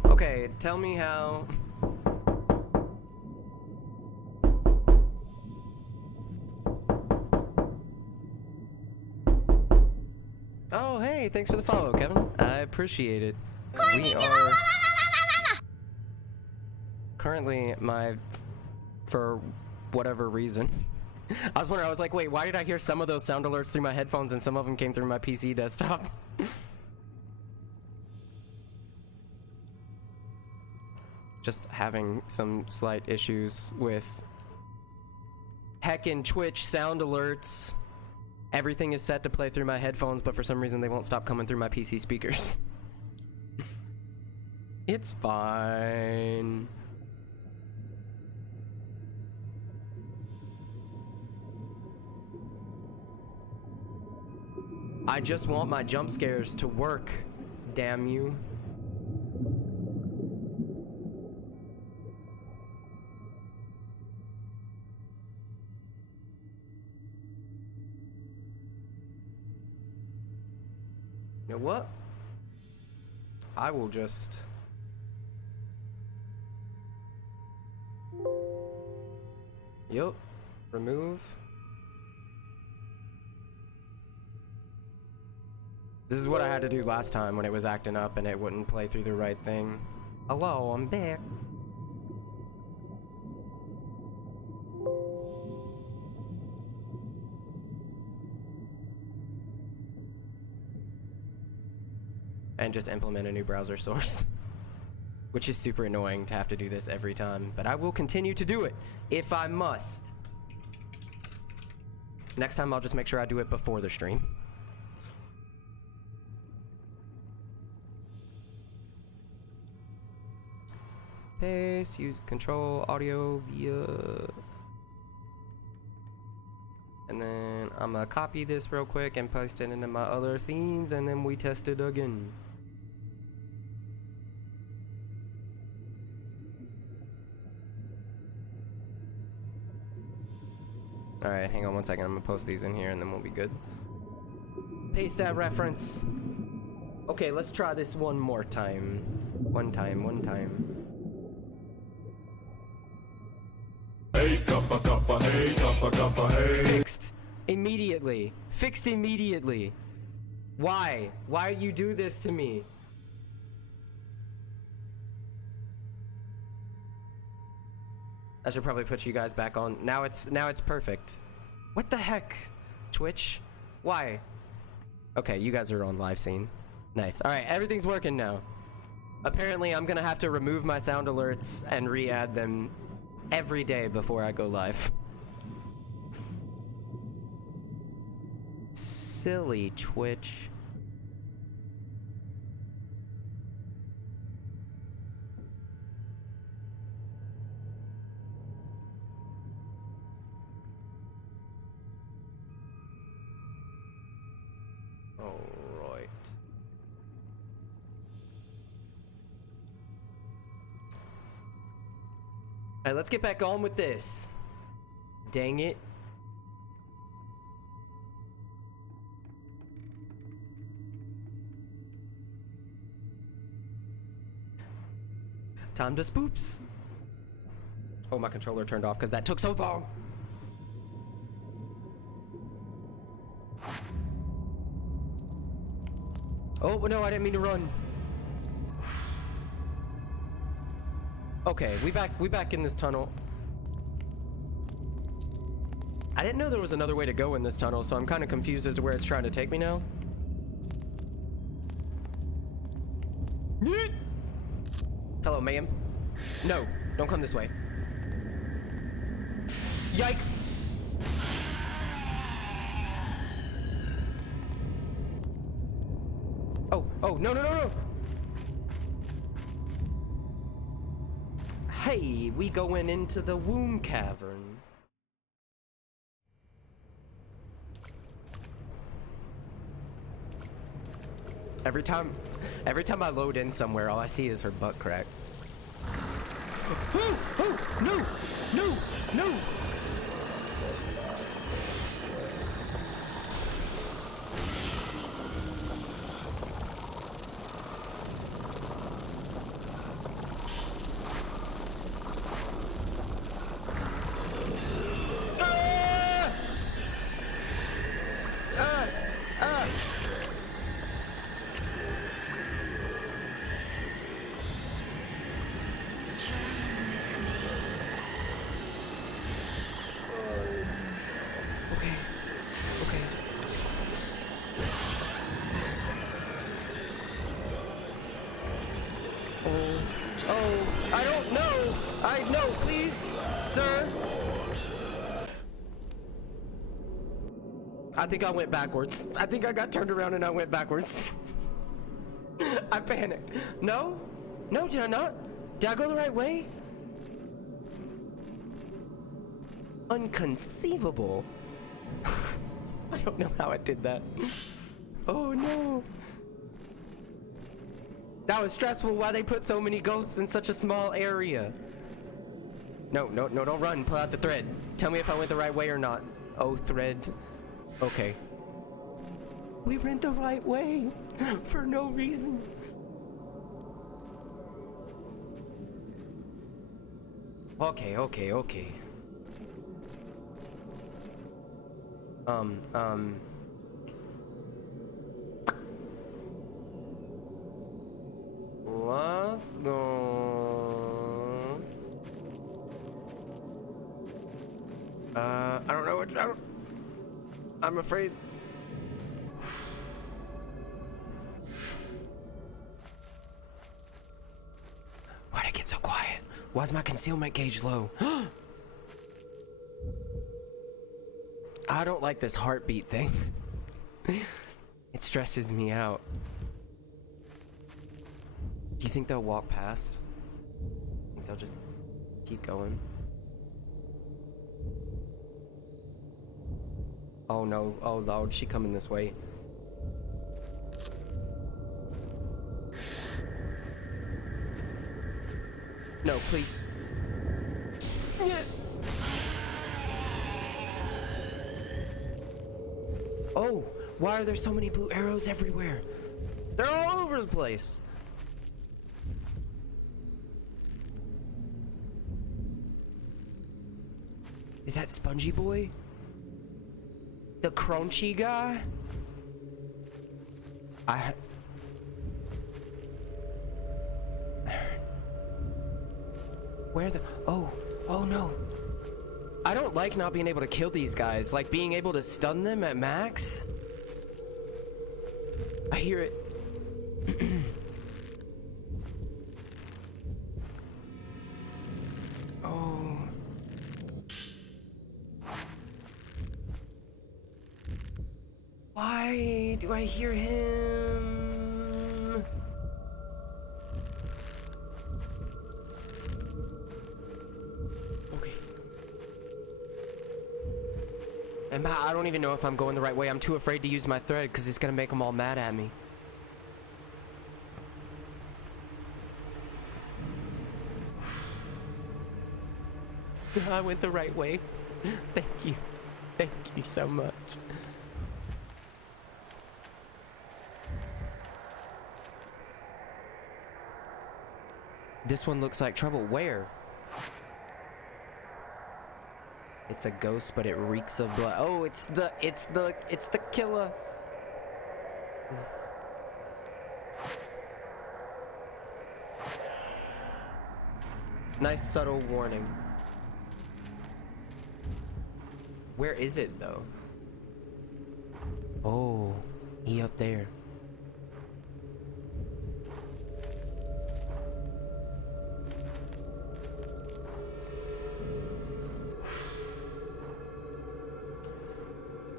Okay, tell me how. Oh, hey, thanks for the follow, Kevin. I appreciate it. We are currently for whatever reason. I was wondering, I was like, wait, why did I hear some of those sound alerts through my headphones and some of them came through my PC desktop? Just having some slight issues with heckin' Twitch sound alerts. Everything is set to play through my headphones, but for some reason they won't stop coming through my PC speakers. It's fine. I just want my jump scares to work, damn you. You know what? I will just... Yup. Remove. This is what I had to do last time when it was acting up and it wouldn't play through the right thing. Hello, I'm back. And just implement a new browser source. Which is super annoying to have to do this every time, but I will continue to do it if I must. Next time I'll just make sure I do it before the stream. Paste, use control audio via... And then I'm gonna copy this real quick and paste it into my other scenes, and then we test it again. Alright, hang on one second. I'm gonna post these in here and then we'll be good. Paste that reference. Okay, let's try this one more time. One time. Fixed immediately. Fixed immediately. Why? Why you do this to me? I should probably put you guys back on. Now it's perfect. What the heck? Twitch? Why? Okay, you guys are on live scene. Nice. All right, everything's working now. Apparently, I'm gonna have to remove my sound alerts and re-add them every day before I go live. Silly Twitch. Alright. Alright, let's get back on with this. Dang it. Time to spoops. Oh, my controller turned off because that took so long. Oh, no, I didn't mean to run. Okay, we back in this tunnel. I didn't know there was another way to go in this tunnel, so I'm kind of confused as to where it's trying to take me now. Hello, ma'am. No, don't come this way. Yikes! Oh, no. Hey, we going into the womb cavern. Every time I load in somewhere, all I see is her butt crack. Oh, no. I don't know. No, please, sir. I think I went backwards. I think I got turned around and I went backwards. I panicked. No, did I not? Did I go the right way? Inconceivable. I don't know how I did that. Oh no. That was stressful. Why they put so many ghosts in such a small area? No, don't run. Pull out the thread. Tell me if I went the right way or not. Oh, thread. Okay. We went the right way for no reason. Okay. Let's go. I don't know what. I'm afraid. Why'd it get so quiet? Why's my concealment gauge low? I don't like this heartbeat thing. It stresses me out. Do you think they'll walk past? I think they'll just keep going. Oh no, oh Lord, she coming this way. No, please. Oh, why are there so many blue arrows everywhere? They're all over over the place. Is that Spongy Boy? The crunchy guy? Where the... Oh no. I don't like not being able to kill these guys. Like being able to stun them at max. I hear it. Oh. Why do I hear him? Okay. I don't even know if I'm going the right way. I'm too afraid to use my thread because it's gonna make them all mad at me. I went the right way. Thank you. Thank you so much. This one looks like trouble. Where? It's a ghost, but it reeks of blood. Oh, it's the killer. Nice subtle warning. Where is it though? Oh, he up there.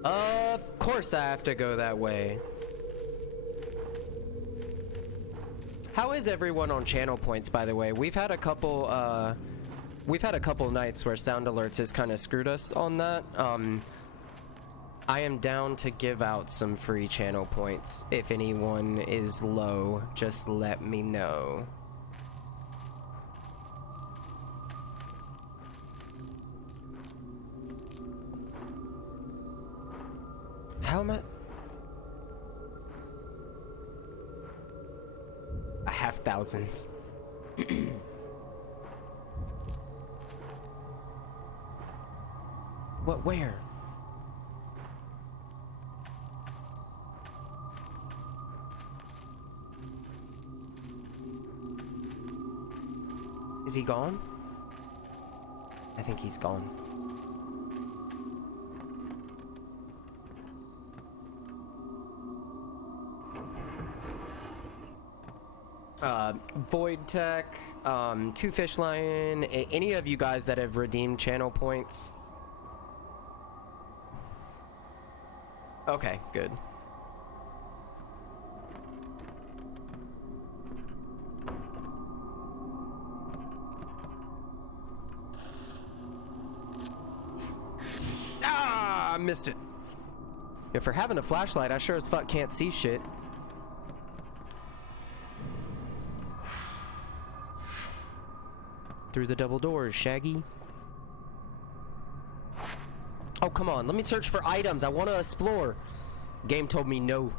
Of course I have to go that way. How is everyone on channel points, by the way? We've had a couple nights where sound alerts has kind of screwed us on that. I am down to give out some free channel points. If anyone is low, just let me know. How am I? I have thousands. What? Where? Is he gone? I think he's gone. Void Tech, Two Fish Lion, any of you guys that have redeemed channel points. Okay, good. Ah, I missed it. If we're having a flashlight, I sure as fuck can't see shit. Through the double doors, Shaggy. Oh, come on. Let me search for items. I want to explore. Game told me no.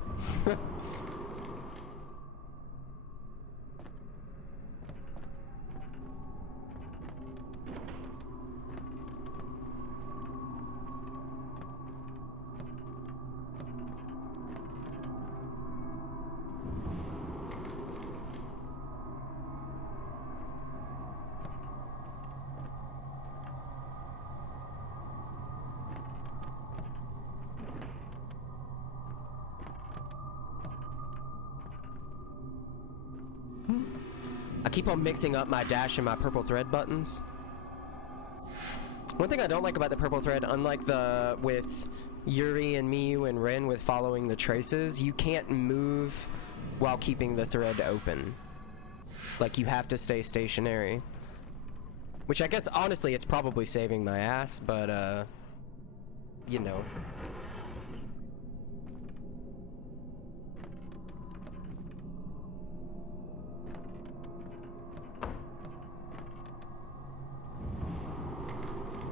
I keep on mixing up my dash and my purple thread buttons. One thing I don't like about the purple thread, unlike the with Yuri and Miyu and Ren with following the traces, you can't move while keeping the thread open. Like, you have to stay stationary. Which I guess, honestly, it's probably saving my ass, but, you know.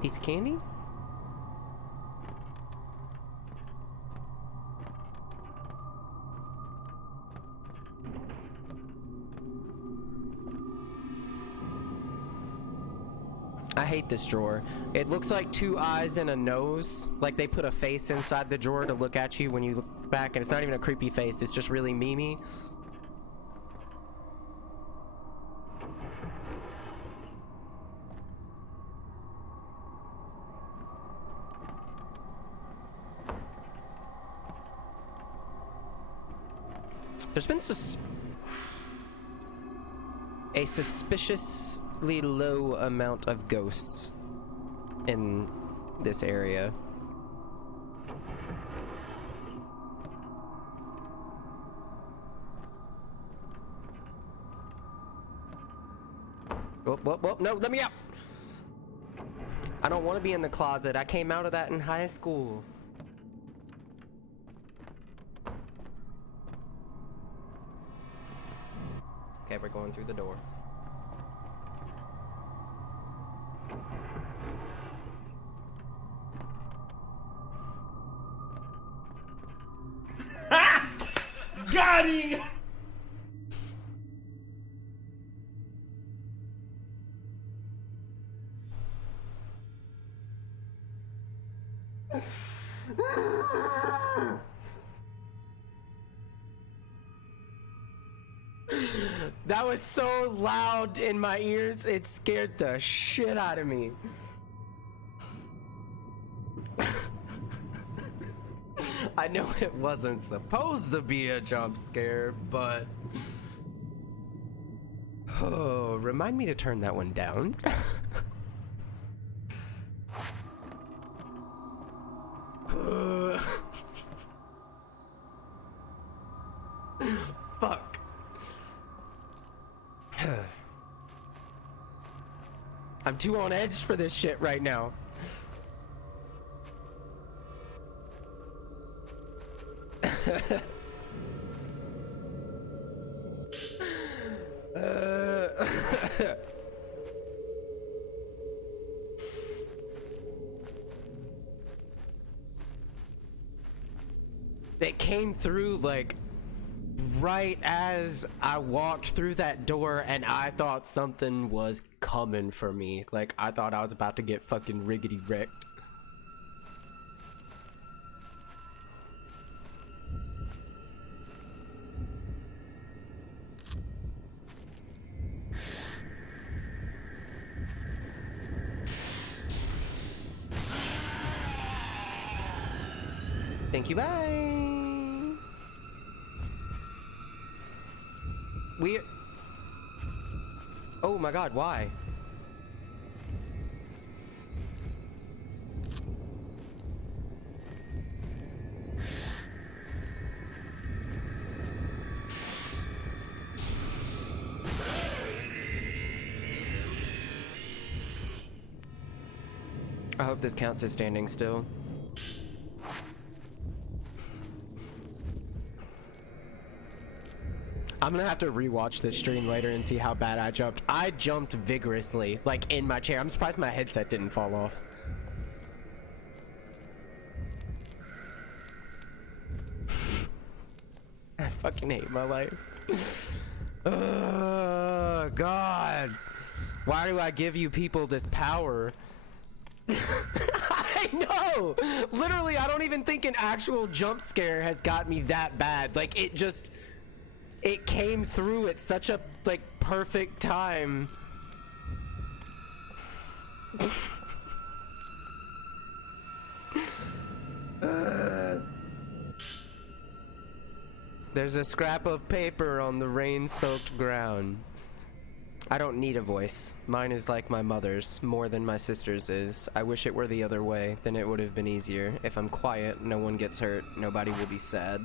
Piece of candy? I hate this drawer. It looks like two eyes and a nose. Like they put a face inside the drawer to look at you when you look back, and it's not even a creepy face. It's just really memey. There's been a suspiciously low amount of ghosts in this area. Whoop, whoop, whoop. No, let me out! I don't want to be in the closet. I came out of that in high school. Okay, we're going through the door. Got him! That was so loud in my ears, it scared the shit out of me. I know it wasn't supposed to be a jump scare, but... Oh, remind me to turn that one down. Fuck. I'm too on edge for this shit right now. It came through like right as I walked through that door, and I thought something was coming for me. Like I thought I was about to get fucking riggedy wrecked. Thank you, bye. Oh my god, why? I hope this counts as standing still. I'm gonna have to rewatch this stream later and see how bad I jumped. I jumped vigorously, like in my chair. I'm surprised my headset didn't fall off. I fucking hate my life. Oh, God. Why do I give you people this power? I know! Literally, I don't even think an actual jump scare has got me that bad. Like, it came through at such a, like, perfect time. There's a scrap of paper on the rain-soaked ground. I don't need a voice. Mine is like my mother's, more than my sister's is. I wish it were the other way, then it would have been easier. If I'm quiet, no one gets hurt, nobody will be sad.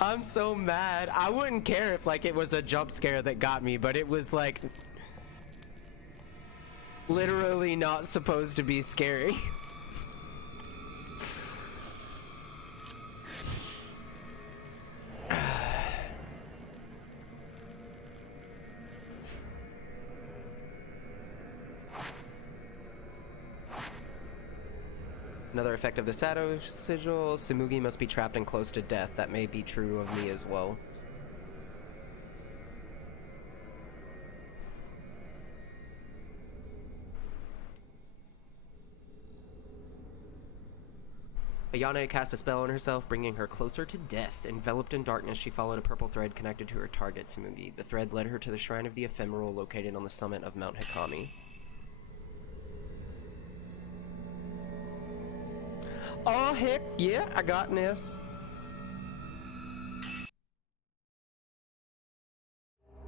I'm so mad. I wouldn't care if like it was a jump scare that got me, but it was like literally not supposed to be scary. Another effect of the Shadow Sigil. Tsumugi must be trapped and close to death. That may be true of me as well. Ayane cast a spell on herself, bringing her closer to death. Enveloped in darkness, she followed a purple thread connected to her target, Tsumugi. The thread led her to the Shrine of the Ephemeral, located on the summit of Mount Hikami. Oh, heck yeah, I got this.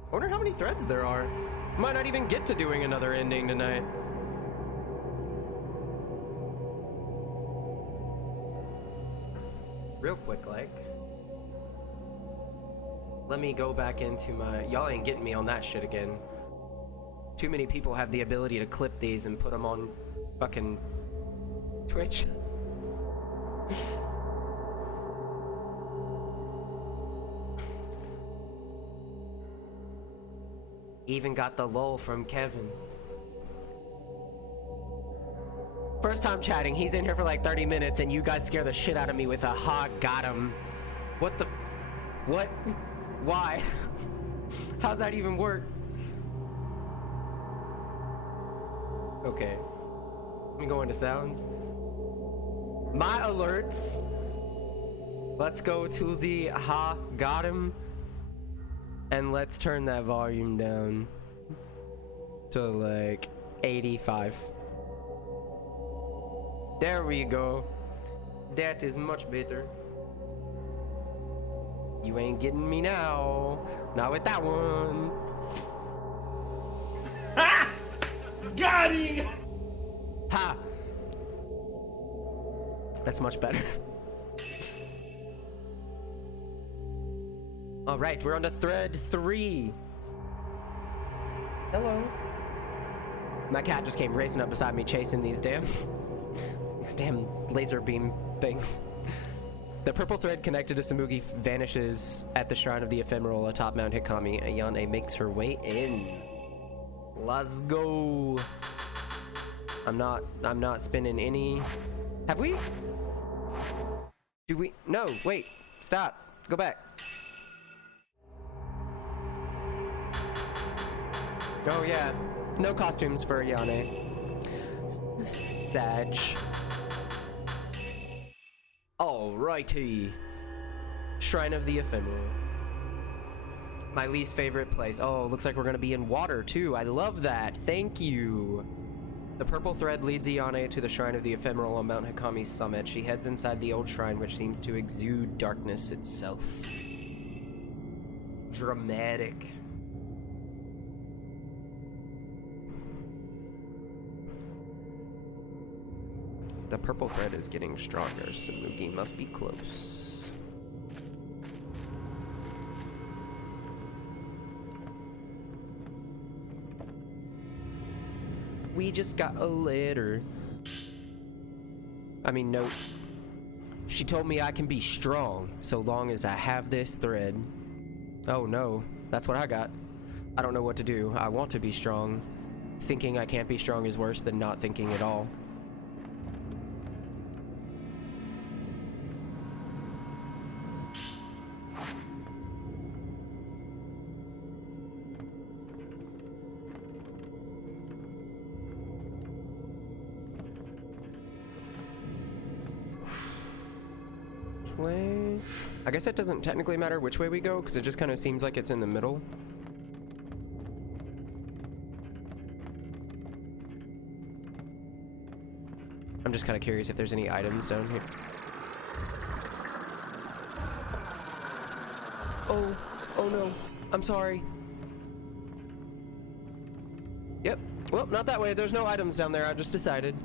I wonder how many threads there are. Might not even get to doing another ending tonight. Real quick, like. Let me go back into my... Y'all ain't getting me on that shit again. Too many people have the ability to clip these and put them on fucking Twitch. Even got the lull from Kevin. First time chatting, he's in here for like 30 minutes and you guys scare the shit out of me with a ha, got him. What the... What? Why? How's that even work? Okay. Let me go into sounds. My alerts. Let's go to the ha, got him. And let's turn that volume down to like 85. There we go. That is much better. You ain't getting me now. Not with that one. Ha! Got him! Ha! That's much better. All right, we're on to thread 3. Hello. My cat just came racing up beside me, chasing these damn laser beam things. The purple thread connected to Tsumugi vanishes at the Shrine of the Ephemeral atop Mount Hikami. Ayane makes her way in. Let's go. I'm not spinning any. Have we? Do we? No, wait. Stop. Go back. Oh yeah. No costumes for Ayane. Sag. Alrighty. Shrine of the Ephemeral. My least favorite place. Oh, looks like we're gonna be in water too. I love that. Thank you. The purple thread leads Ayane to the Shrine of the Ephemeral on Mount Hikami's summit. She heads inside the old shrine, which seems to exude darkness itself. Dramatic. The purple thread is getting stronger. Tsumugi must be close. We just got a letter. I mean, note. She told me I can be strong so long as I have this thread. Oh no, that's what I got. I don't know what to do. I want to be strong. Thinking I can't be strong is worse than not thinking at all. Way. I guess it doesn't technically matter which way we go because it just kind of seems like it's in the middle. I'm just kind of curious if there's any items down here. Oh no, I'm sorry. Yep, well, not that way. There's no items down there. I just decided.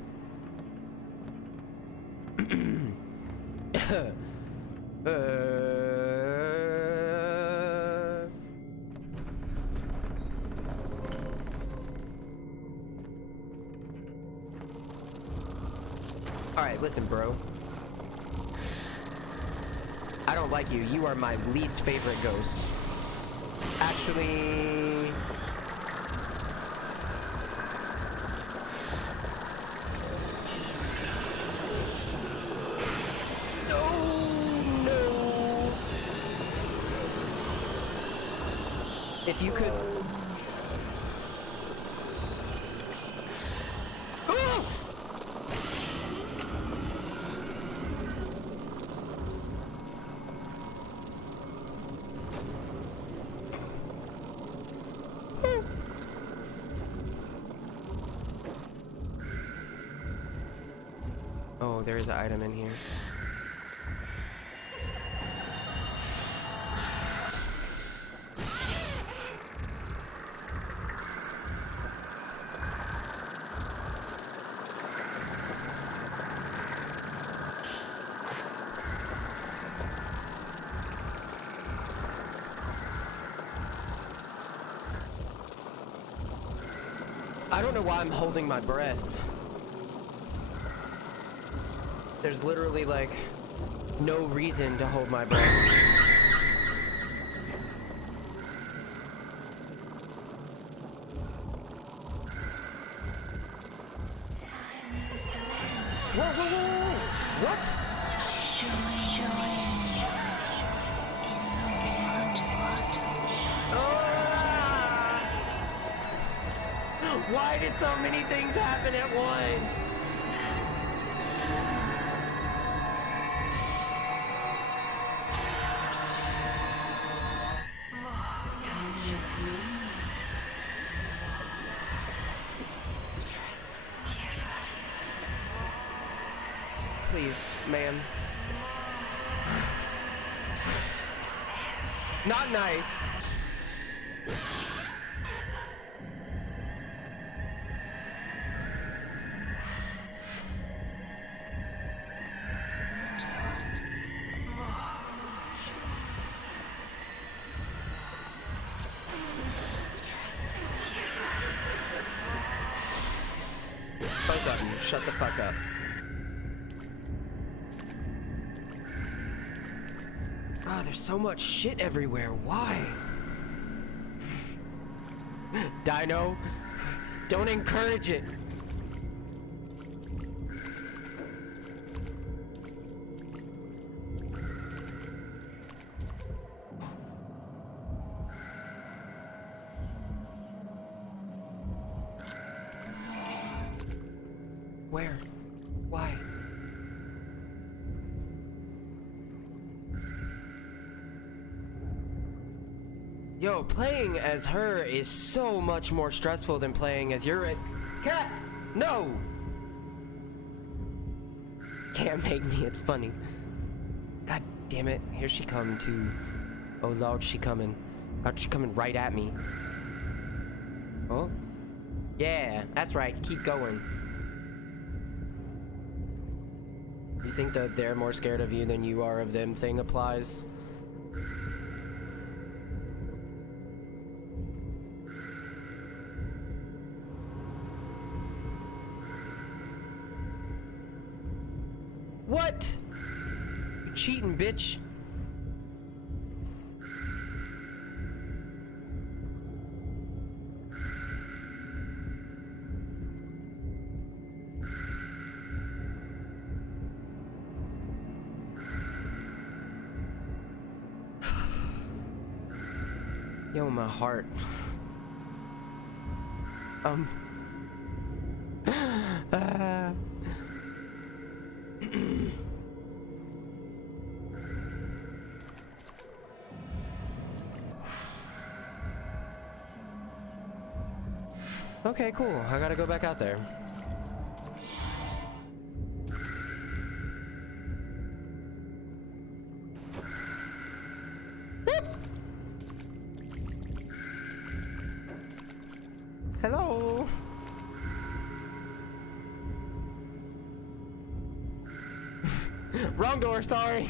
Alright, listen, bro. I don't like you. You are my least favorite ghost. Actually... If you could. Oh, there is an item in here. I don't know why I'm holding my breath. There's literally like no reason to hold my breath. Whoa, whoa, whoa, whoa. What? Why did so many things happen at once? Please, ma'am. Not nice. Both of you, shut the fuck up. Ah, there's so much shit everywhere. Why? Dino, don't encourage it. Where? Why? Yo, playing as her is so much more stressful than playing as your cat. No. Can't make me. It's funny. God damn it! Here she come too. Oh Lord, she coming. God, she coming right at me. Oh. Yeah, that's right. Keep going. You think that they're more scared of you than you are of them thing applies? What? You cheating, bitch. Yo, my heart. Okay, cool. I gotta go back out there. Hello. Wrong door, sorry.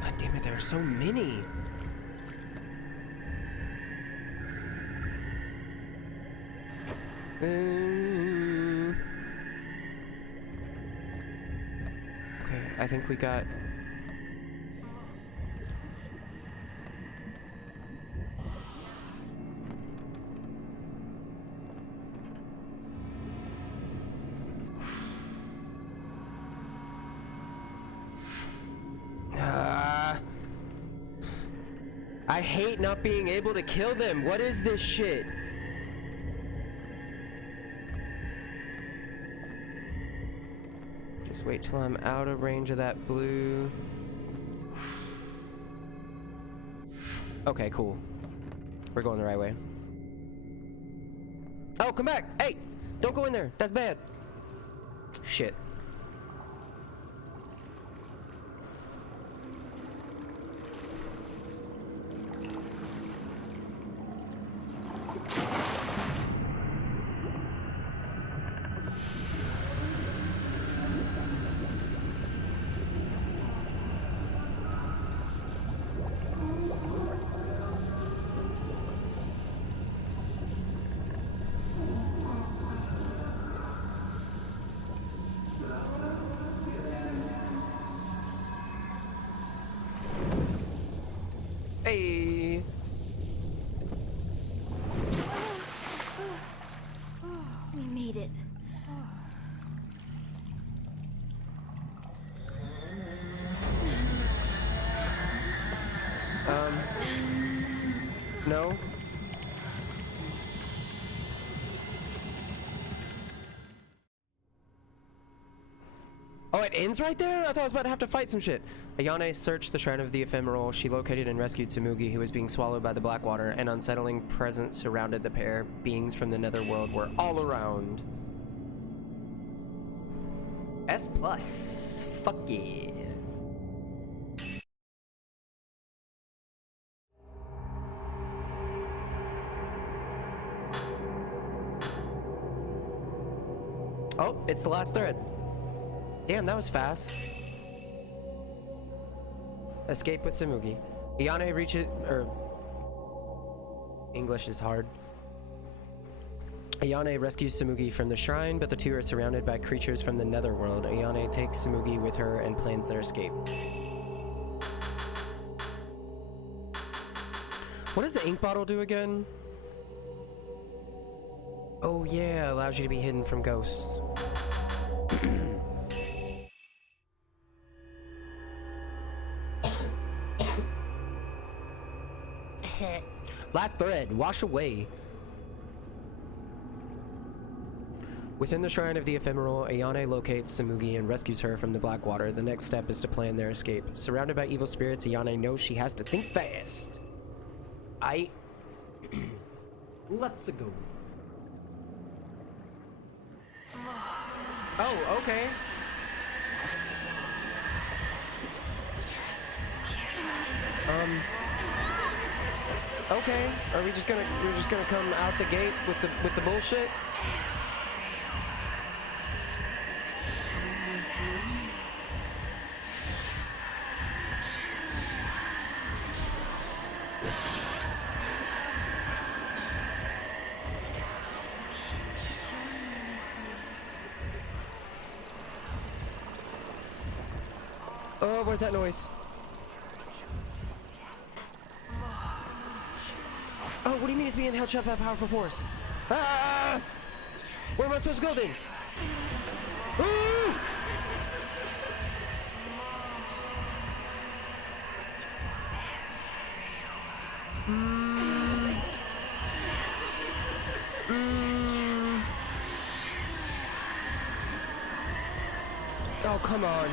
God damn it, there are so many. I think we got... I hate not being able to kill them. What is this shit? Just wait till I'm out of range of that blue. Okay, cool. We're going the right way. Oh, come back! Hey! Don't go in there! That's bad! Shit. Hey. We made it. No. Oh, it ends right there? I thought I was about to have to fight some shit. Ayane searched the Shrine of the Ephemeral. She located and rescued Tsumugi, who was being swallowed by the Blackwater. An unsettling presence surrounded the pair. Beings from the Netherworld were all around. S+. Fuck yeah. Oh, it's the last thread. Damn, that was fast. Escape with Tsumugi. Ayane reaches... English is hard. Ayane rescues Tsumugi from the shrine, but the two are surrounded by creatures from the Netherworld. Ayane takes Tsumugi with her and plans their escape. What does the ink bottle do again? Oh yeah, allows you to be hidden from ghosts. Last thread, wash away. Within the Shrine of the Ephemeral, Ayane locates Tsumugi and rescues her from the Blackwater. The next step is to plan their escape. Surrounded by evil spirits, Ayane knows she has to think fast. Let's go. Oh, okay. Okay. Are we just gonna come out the gate with the bullshit? Oh, where's that noise? Oh, what do you mean it's being held shut by a powerful force? Ah! Where am I supposed to go then? Ooh! Oh, come on.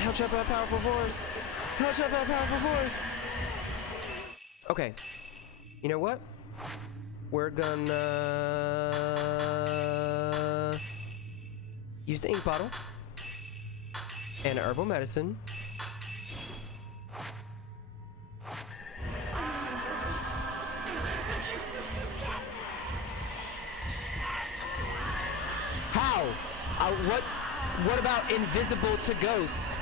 Held shut by a powerful force. Held shut by a powerful force. Okay. You know what? We're gonna use the ink bottle and herbal medicine. How? What about invisible to ghosts?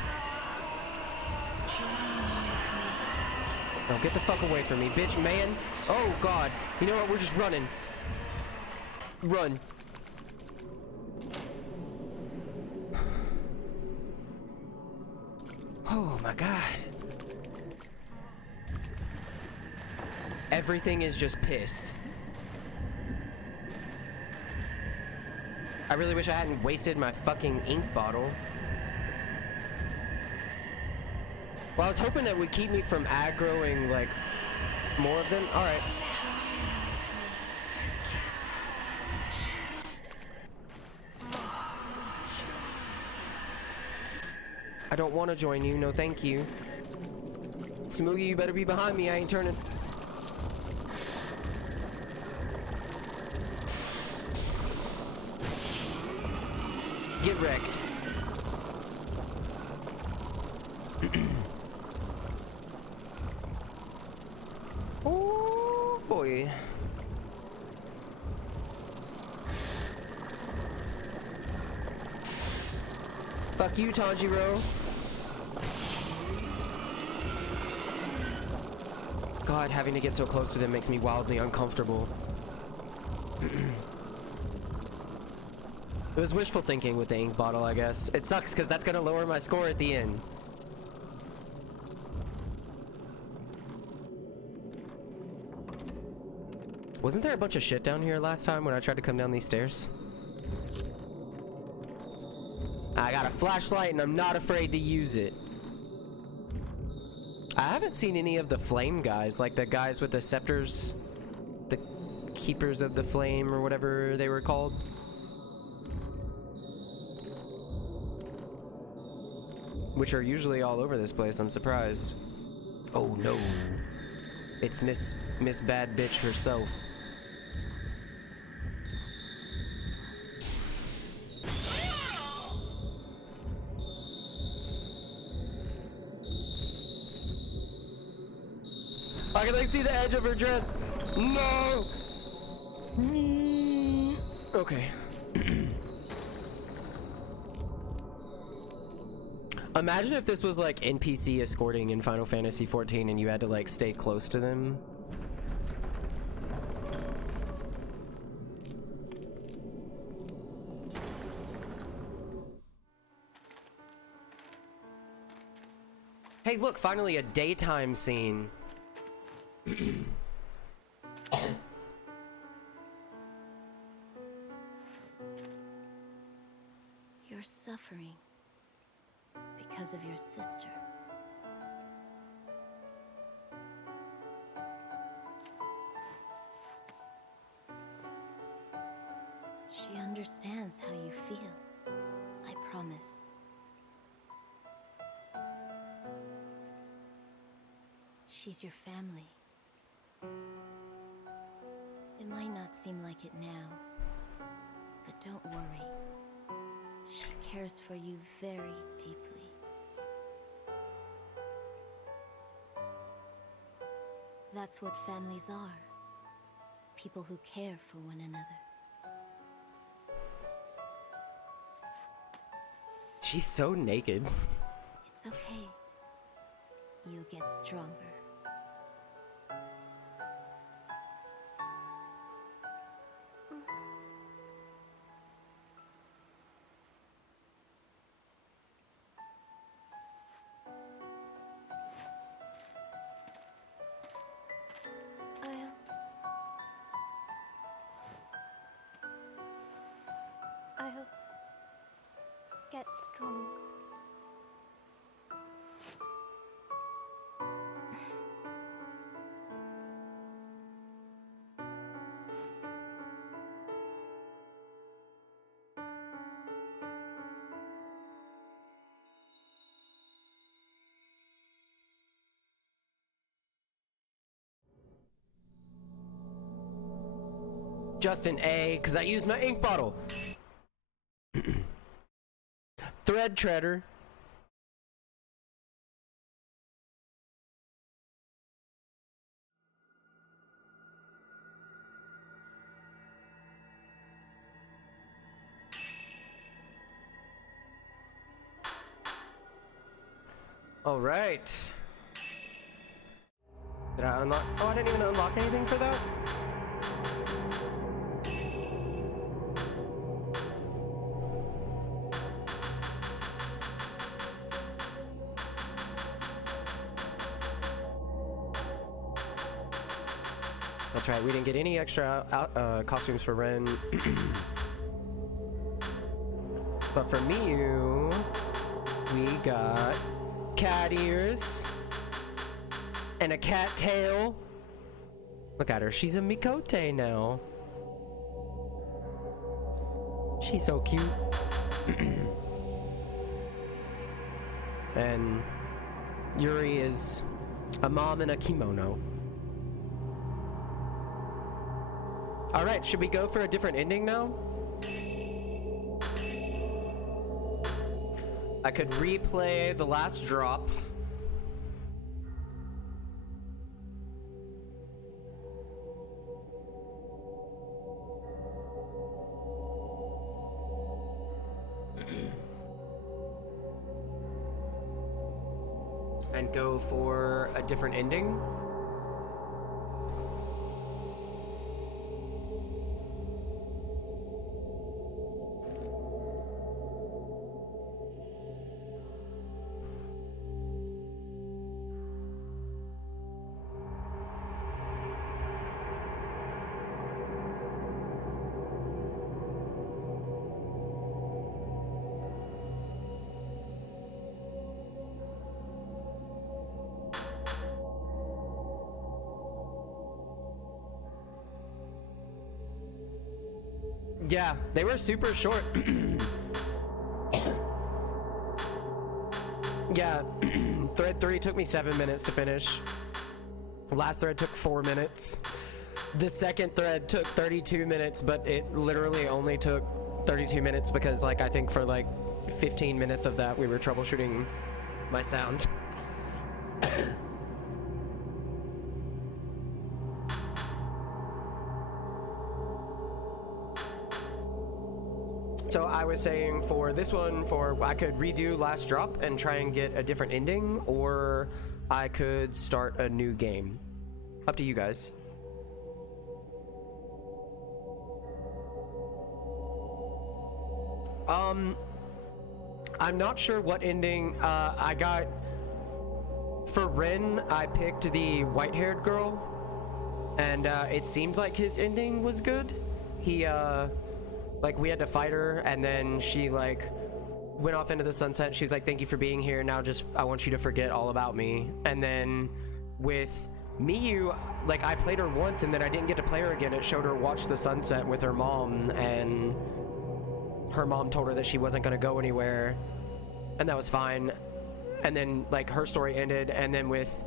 Oh, get the fuck away from me, bitch, man. Oh, God. You know what? We're just running. Run. Oh my god. Everything is just pissed. I really wish I hadn't wasted my fucking ink bottle. Well, I was hoping that would keep me from aggroing, like, more of them. Alright. I don't want to join you, no thank you. Smoogie, you better be behind me, I ain't turning. Get wrecked. Oh boy. Fuck you, Tanjiro. God, having to get so close to them makes me wildly uncomfortable. It was wishful thinking with the ink bottle, I guess. It sucks because that's gonna lower my score at the end. Wasn't there a bunch of shit down here last time when I tried to come down these stairs? I got a flashlight and I'm not afraid to use it. I haven't seen any of the flame guys, like the guys with the scepters, the keepers of the flame or whatever they were called. Which are usually all over this place, I'm surprised. Oh no. It's Miss Bad Bitch herself. I can like see the edge of her dress. No. Okay. Imagine if this was like NPC escorting in Final Fantasy XIV and you had to like stay close to them. Hey, look, finally a daytime scene. You're suffering because of your sister. She understands how you feel. I promise. She's your family. It might not seem like it now, but don't worry. She cares for you very deeply. That's what families are. People who care for one another. She's so naked. It's okay. You'll get stronger. I'll get strong. Just an A, because I used my ink bottle. Thread treader. All right. Did I unlock? Oh, I didn't even unlock anything for that? That's right, we didn't get any extra costumes for Ren. But for Miyu, we got cat ears and a cat tail. Look at her, she's a Mikote now. She's so cute. And Yuri is a mom in a kimono. Alright, should we go for a different ending now? I could replay the last drop. And go for a different ending. Yeah, they were super short. Yeah, thread 3 took me 7 minutes to finish. Last thread took 4 minutes. The second thread took 32 minutes, but it literally only took 32 minutes because, like, I think for like 15 minutes of that we were troubleshooting my sound. So I was saying for this one, I could redo last drop and try and get a different ending, or I could start a new game. Up to you guys. I'm not sure what ending I got. For Ren, I picked the white-haired girl, and it seemed like his ending was good. He like, we had to fight her, and then she, like, went off into the sunset. She's like, thank you for being here. Now just, I want you to forget all about me. And then with Miyu, like, I played her once, and then I didn't get to play her again. It showed her watch the sunset with her mom, and her mom told her that she wasn't going to go anywhere, and that was fine. And then, like, her story ended, and then with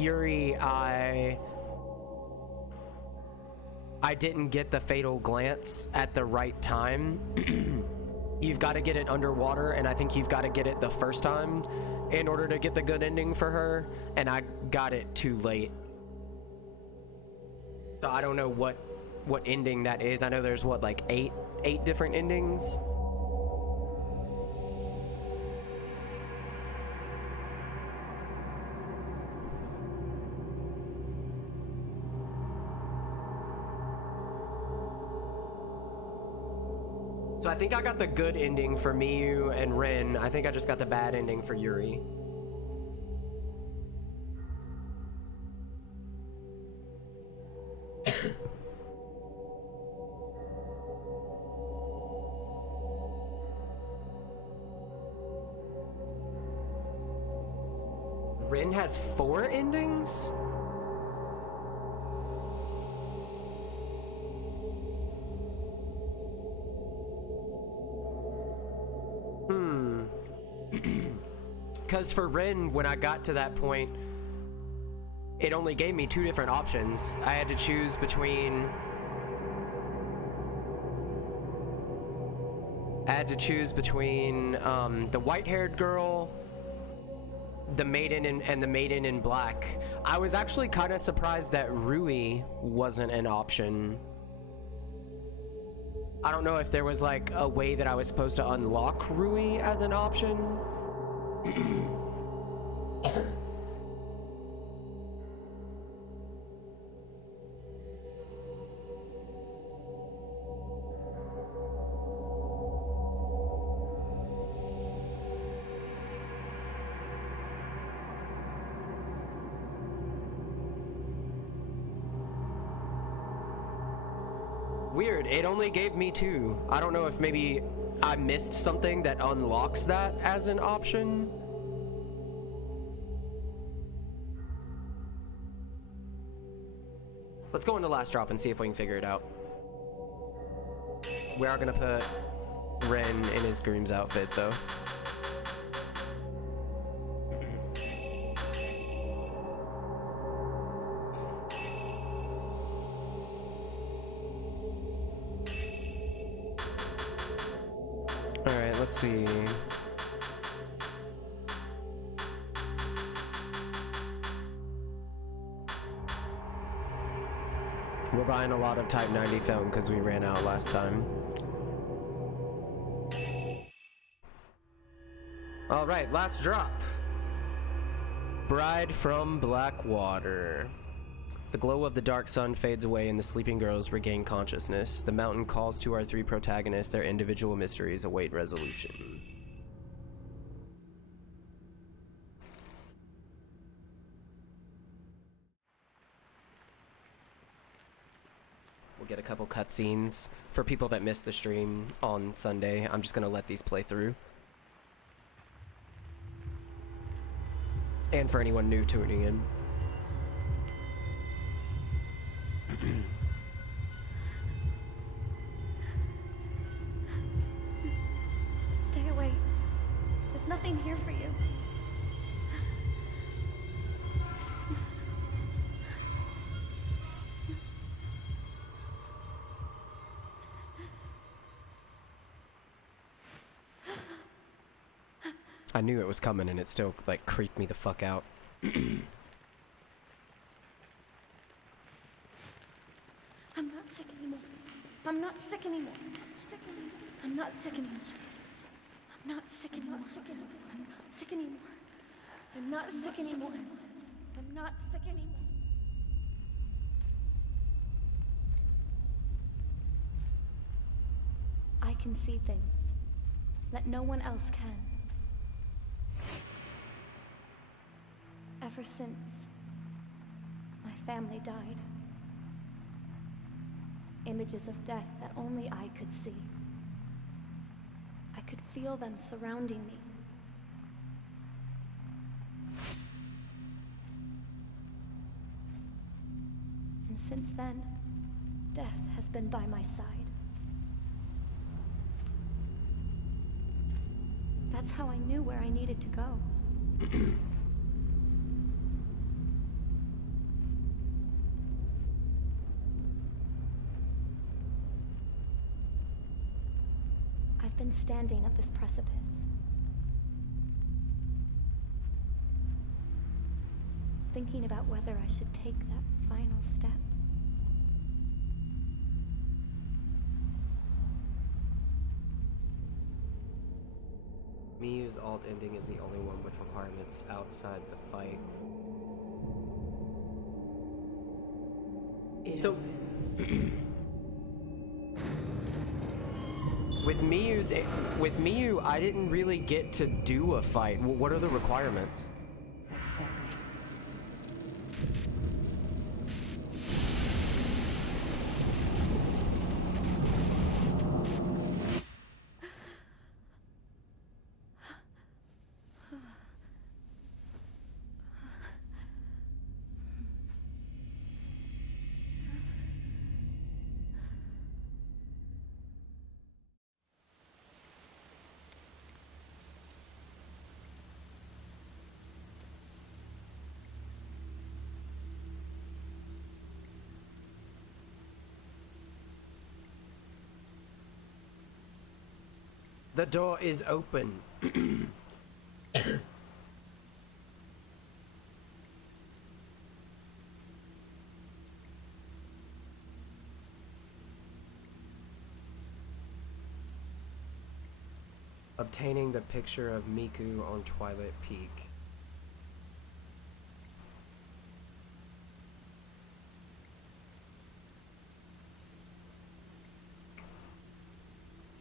Yuri, I didn't get the fatal glance at the right time. You've got to get it underwater, and I think you've got to get it the first time in order to get the good ending for her, and I got it too late. So I don't know what ending that is. I know there's what, like eight different endings. So I think I got the good ending for Miyu and Ren. I think I just got the bad ending for Yuri. Ren has 4 endings? Because for Ren, when I got to that point, it only gave me 2 different options. I had to choose between... the white-haired girl, the maiden, and the maiden in black. I was actually kind of surprised that Rui wasn't an option. I don't know if there was like a way that I was supposed to unlock Rui as an option. Weird, it only gave me 2. I don't know if maybe I missed something that unlocks that as an option. Let's go into last drop and see if we can figure it out. We are gonna put Ren in his groom's outfit though. Alright, let's see. We're buying a lot of Type 90 film because we ran out last time. Alright, last drop. Bride from Blackwater. The glow of the dark sun fades away and the sleeping girls regain consciousness. The mountain calls to our 3 protagonists. Their individual mysteries await resolution. We'll get a couple cutscenes. For people that missed the stream on Sunday, I'm just gonna let these play through. And for anyone new tuning in. Stay away. There's nothing here for you. I knew it was coming and it still, like, creeped me the fuck out. I'm not sick anymore. I'm not sick anymore. I'm not sick anymore. I'm not sick anymore. I'm not sick anymore. I'm not sick anymore. I'm not sick anymore. I can see things that no one else can. Ever since my family died, images of death that only I could see. I could feel them surrounding me. And since then, death has been by my side. That's how I knew where I needed to go. I've been standing at this precipice. Thinking about whether I should take that final step. Miyu's alt ending is the only one with requirements outside the fight. So, with Miyu, I didn't really get to do a fight. What are the requirements? Accept me. The door is open. Obtaining the picture of Miku on Twilight Peak.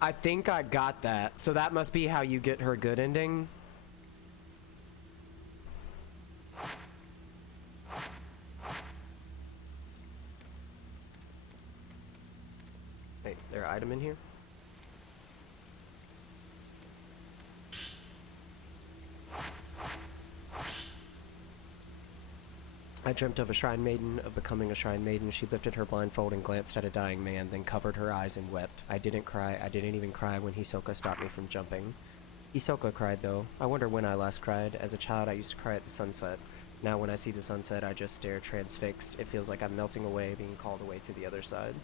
I think I got that. So that must be how you get her good ending. there an item in here? I dreamt of a shrine maiden, of becoming a shrine maiden. She lifted her blindfold and glanced at a dying man, then covered her eyes and wept. I didn't cry. I didn't even cry when Hisoka stopped me from jumping. Hisoka cried, though. I wonder when I last cried. As a child, I used to cry at the sunset. Now when I see the sunset, I just stare transfixed. It feels like I'm melting away, being called away to the other side.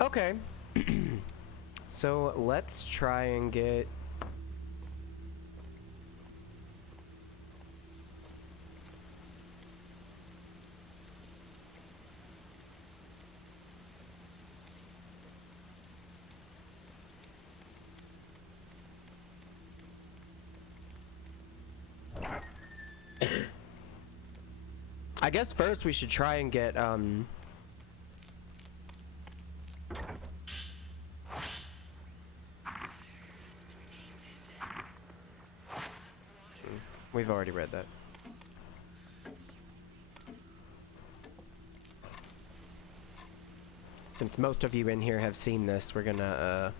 Okay. So let's try and get... I guess first we should try and get, we've already read that. Since most of you in here have seen this, we're gonna,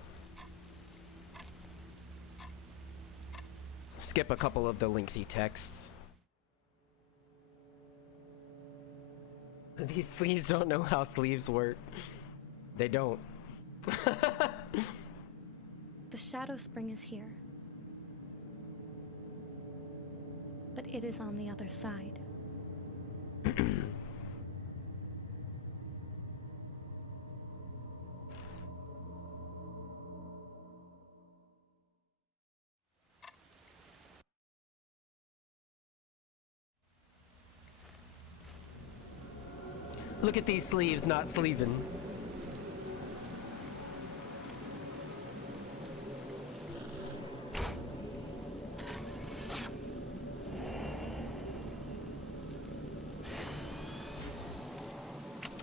skip a couple of the lengthy texts. These sleeves don't know how sleeves work. They don't. The Shadow Spring is here. But it is on the other side. Look at these sleeves not sleeving.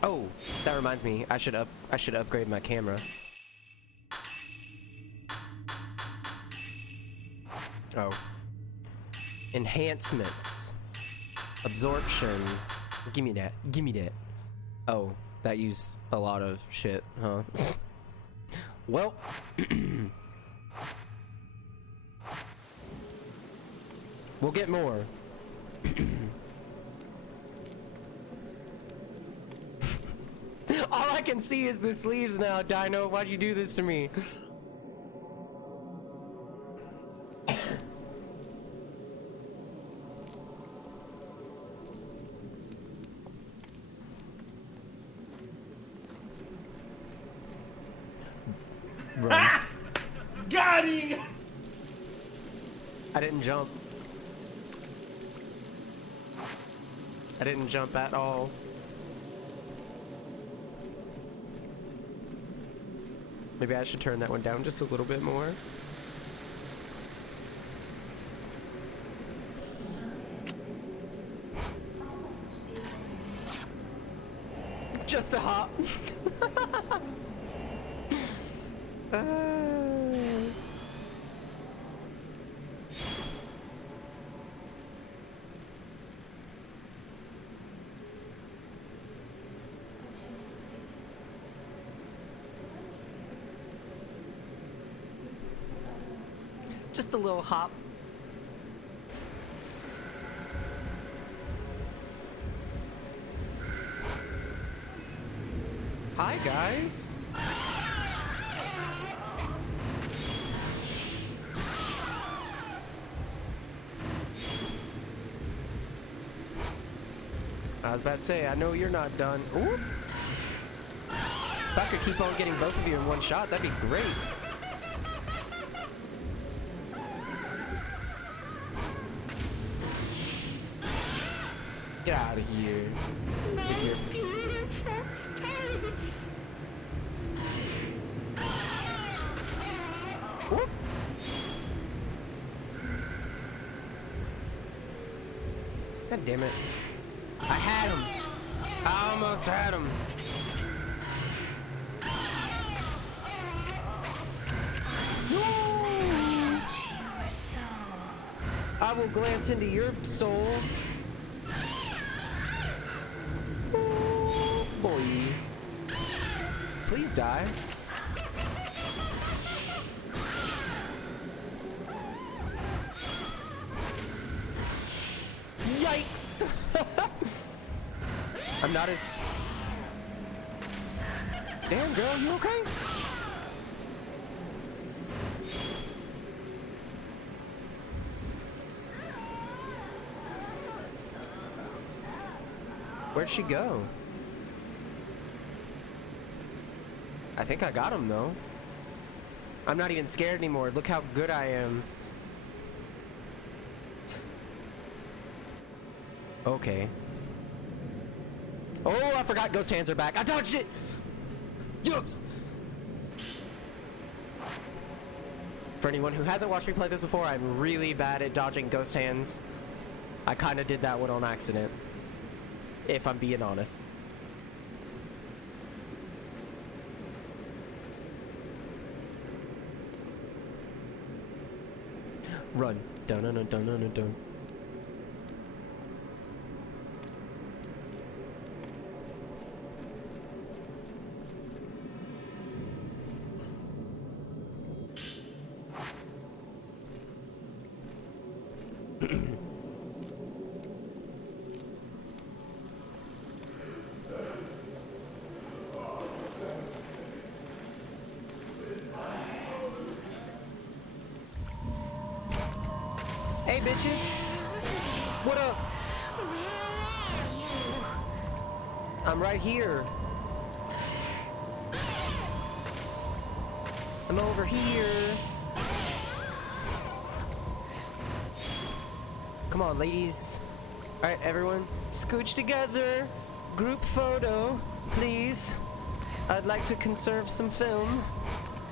Oh, that reminds me. I should upgrade my camera. Oh. Enhancements. Absorption. Give me that. Give me that. Oh, that used a lot of shit, huh? Well. We'll get more. All I can see is the sleeves now, Dino. Why'd you do this to me? Run. Got him! I didn't jump. I didn't jump at all. Maybe I should turn that one down just a little bit more. Just a hop. Just a little hop. Hi, guys. I was about to say, I know you're not done. Ooh. If I could keep on getting both of you in one shot, that'd be great. Get out of here. Whoop. God damn it. I had him. I almost had him. I will glance into your soul. boy. Please die. Yikes! I'm not as... Damn, girl, you okay? Where'd she go? I think I got him, though. I'm not even scared anymore. Look how good I am. Okay. Oh, I forgot ghost hands are back. I dodged it! Yes! For anyone who hasn't watched me play this before, I'm really bad at dodging ghost hands. I kind of did that one on accident. If I'm being honest. Run. Dun dun dun dun dun dun. Hey bitches! What up? I'm right here. I'm over here. Come on, ladies. Alright, everyone, scooch together. Group photo, please. I'd like to conserve some film.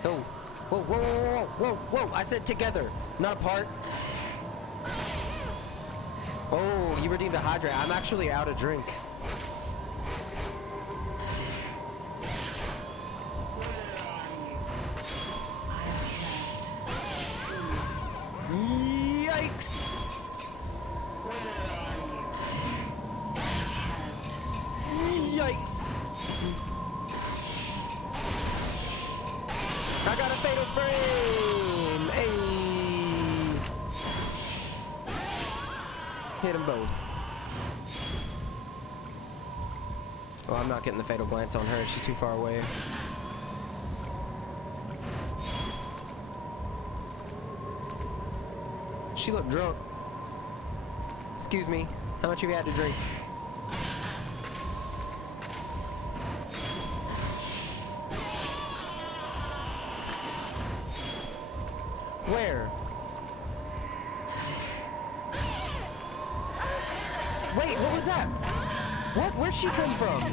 Oh, whoa, whoa, whoa, whoa, whoa, whoa. I said together, not apart. Oh, you redeemed the hydrate. I'm actually out of drink. Yikes! Yikes! I got a fatal frame! Hey! Hit them both. Oh, I'm not getting the fatal glance on her. She's too far away. She looked drunk. Excuse me. How much have you had to drink? Where? Wait, what was that? What? Where'd she come from?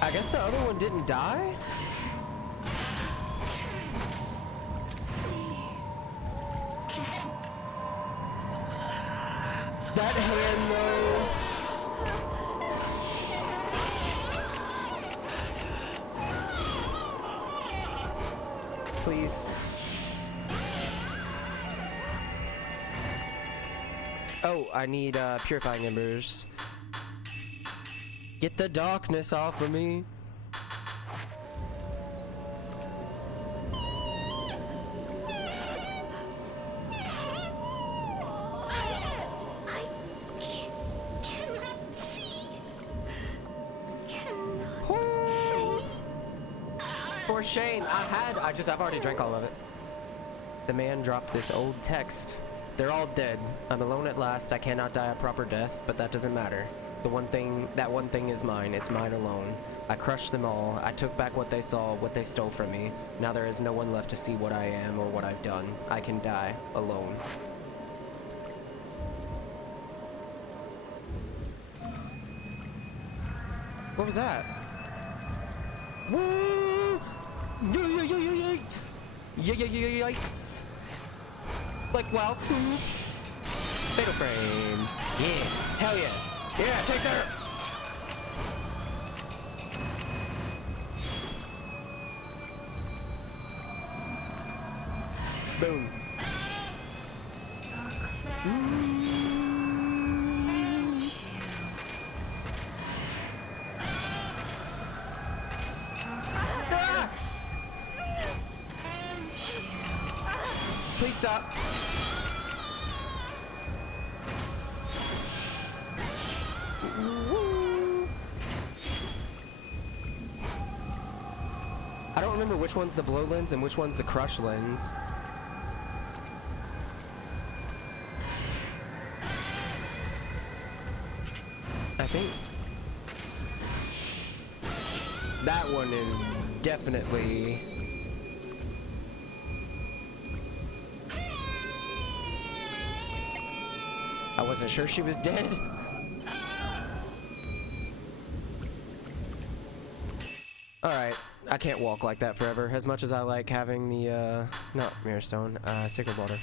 I guess the other one didn't die? That hand, though. Please. Oh, I need purifying embers. Get the darkness off of me. For shame, I've already drank all of it. The man dropped this old text. They're all dead. I'm alone at last. I cannot die a proper death, but that doesn't matter. That one thing is mine. It's mine alone. I crushed them all. I took back what they saw, what they stole from me. Now there is no one left to see what I am or what I've done. I can die alone. What was that? Woo! Yikes! Like wow, scoop! Fatal frame! Yeah! Hell yeah! Yeah! Take that! Boom! stop. I don't remember which one's the blow lens and which one's the crush lens. I think that one is definitely... I wasn't sure she was dead. Alright, I can't walk like that forever, as much as I like having the, not Mirror Stone, Sacred Water.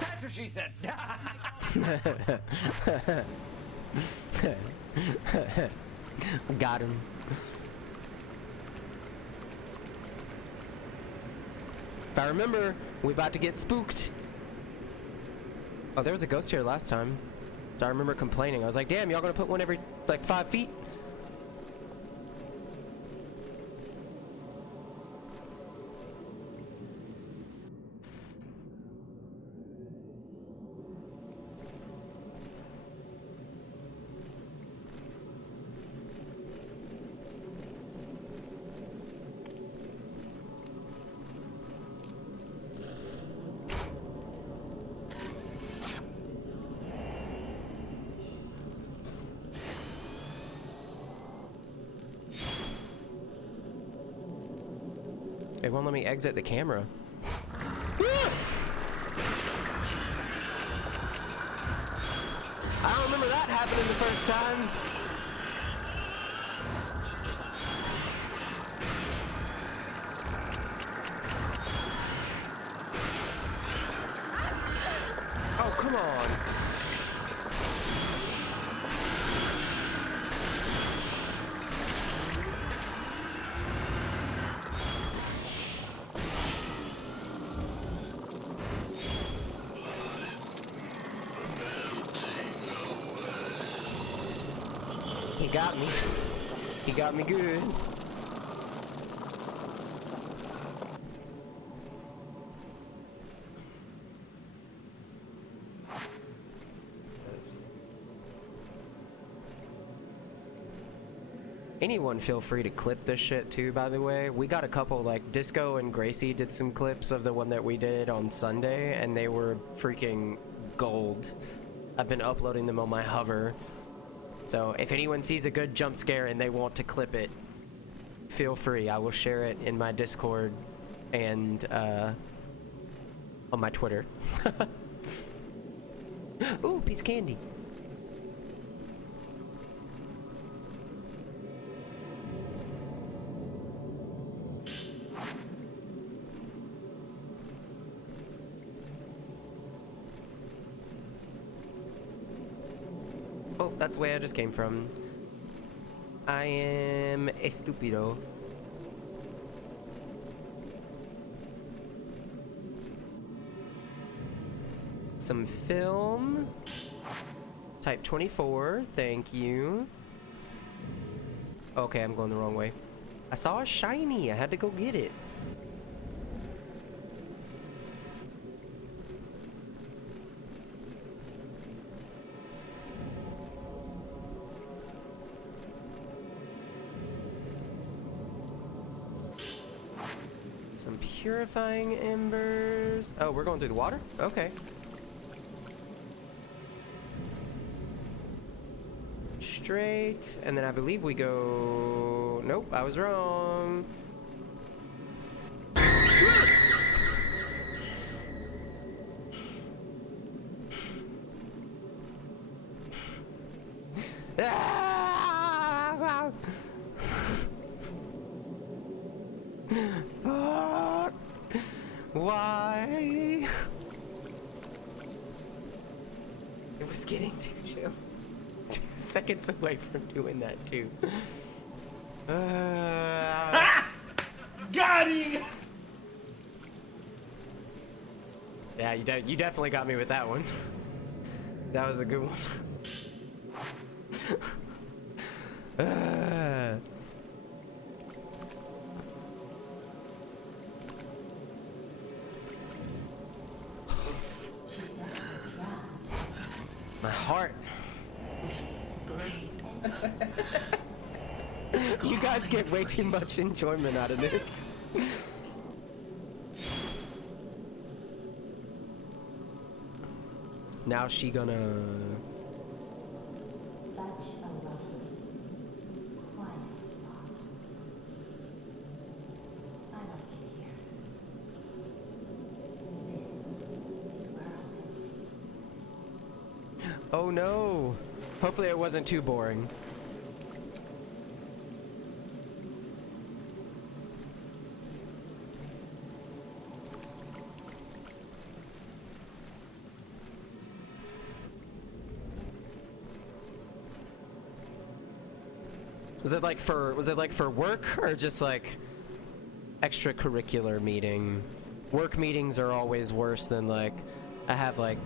That's what she said. Got him. If I remember, we about to get spooked. Oh, there was a ghost here last time. So I remember complaining. I was like, damn, y'all gonna put one every, like, 5 feet? It won't let me exit the camera. I don't remember that happening the first time. Oh, come on. He got me. He got me good. Anyone feel free to clip this shit too, by the way. We got a couple, like Disco and Gracie did some clips of the one that we did on Sunday, and they were freaking gold. I've been uploading them on my hover. So if anyone sees a good jump scare and they want to clip it, feel free. I will share it in my Discord and on my Twitter. Ooh, piece of candy. Oh, that's the way I just came from. I am estúpido. Some film. Type 24, thank you. Okay, I'm going the wrong way. I saw a shiny, I had to go get it. Some purifying embers. Oh, we're going through the water? Okay. Straight, and then I believe we go... Nope, I was wrong. Ah! Why? It was getting too chill. 2 seconds away from doing that too. Got him! Yeah, you definitely got me with that one. That was a good one. You guys get way too much enjoyment out of this. Now she gonna... Such a lovely, quiet spot. I like it here. This is where I'll Oh no! Hopefully it wasn't too boring. Was it like for work or just like extracurricular meeting? Work meetings are always worse than like, I have like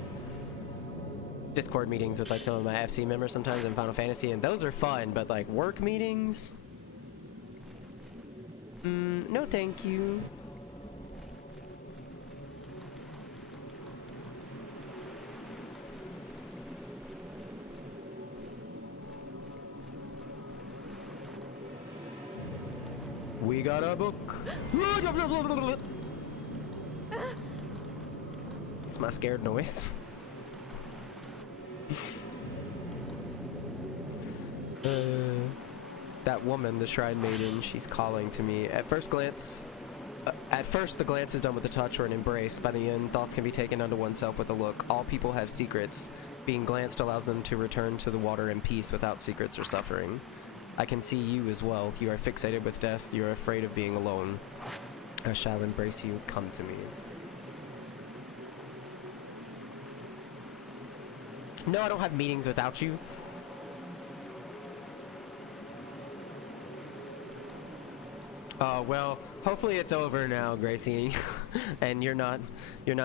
Discord meetings with like some of my FC members sometimes in Final Fantasy, and those are fun, but like work meetings? No thank you. We got a book. It's my scared noise. That woman, the Shrine Maiden, she's calling to me. At first, the glance is done with a touch or an embrace. By the end, thoughts can be taken unto oneself with a look. All people have secrets. Being glanced allows them to return to the water in peace without secrets or suffering. I can see you as well. You are fixated with death. You are afraid of being alone. I shall embrace you. Come to me. No, I don't have meetings without you. Well, hopefully it's over now, Gracie, and you're not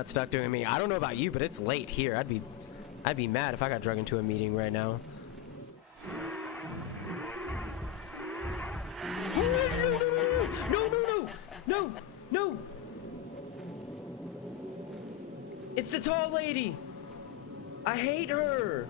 stuck doing me. I don't know about you, but it's late here. I'd be mad if I got drug into a meeting right now. No! It's the tall lady. I hate her.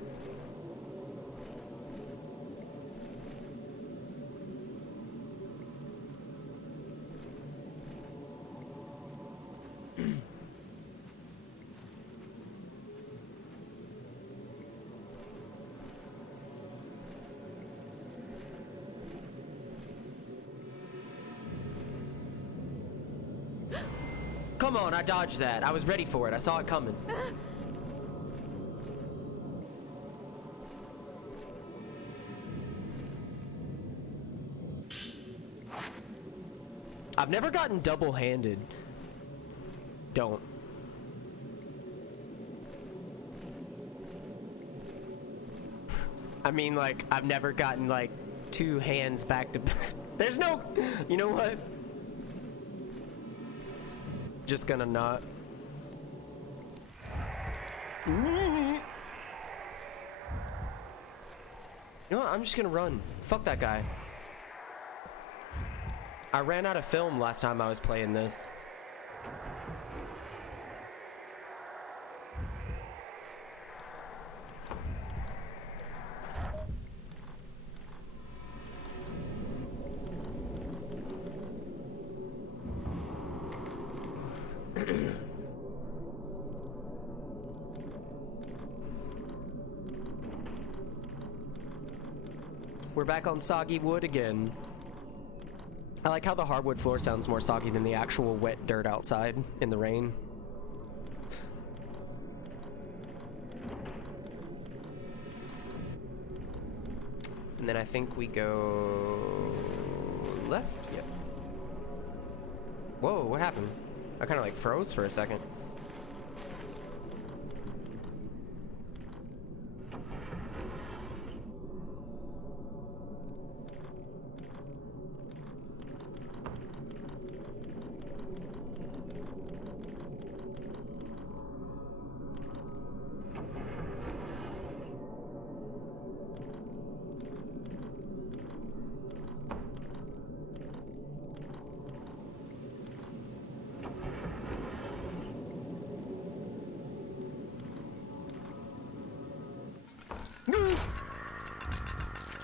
Come on, I dodged that. I was ready for it. I saw it coming. I've never gotten double-handed. Don't. I mean, like, I've never gotten, like, two hands back to back. There's no... You know what? Just gonna not. You know what? I'm just gonna run. Fuck that guy. I ran out of film last time I was playing this. We're back on soggy wood again. I like how the hardwood floor sounds more soggy than the actual wet dirt outside in the rain. And then I think we go left? Yep. Whoa, what happened? I kind of like froze for a second.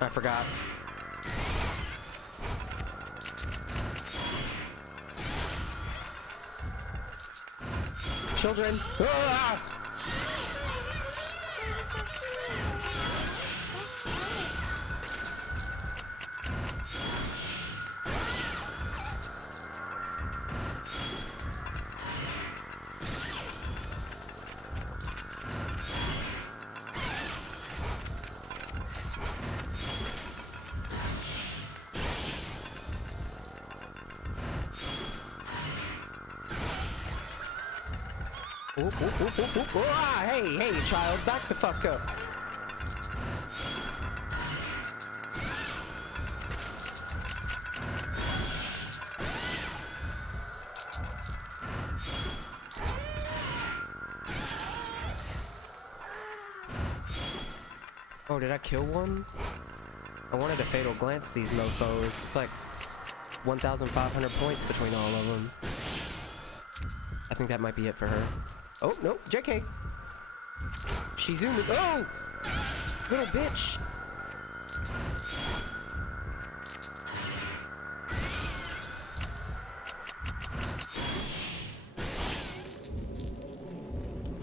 I forgot. Children. Ah! Ah, hey, child, back the fuck up. Oh, did I kill one? I wanted to fatal glance these mofos. It's like 1,500 points between all of them. I think that might be it for her. Oh, no, JK. She's zooming. Oh! Little bitch.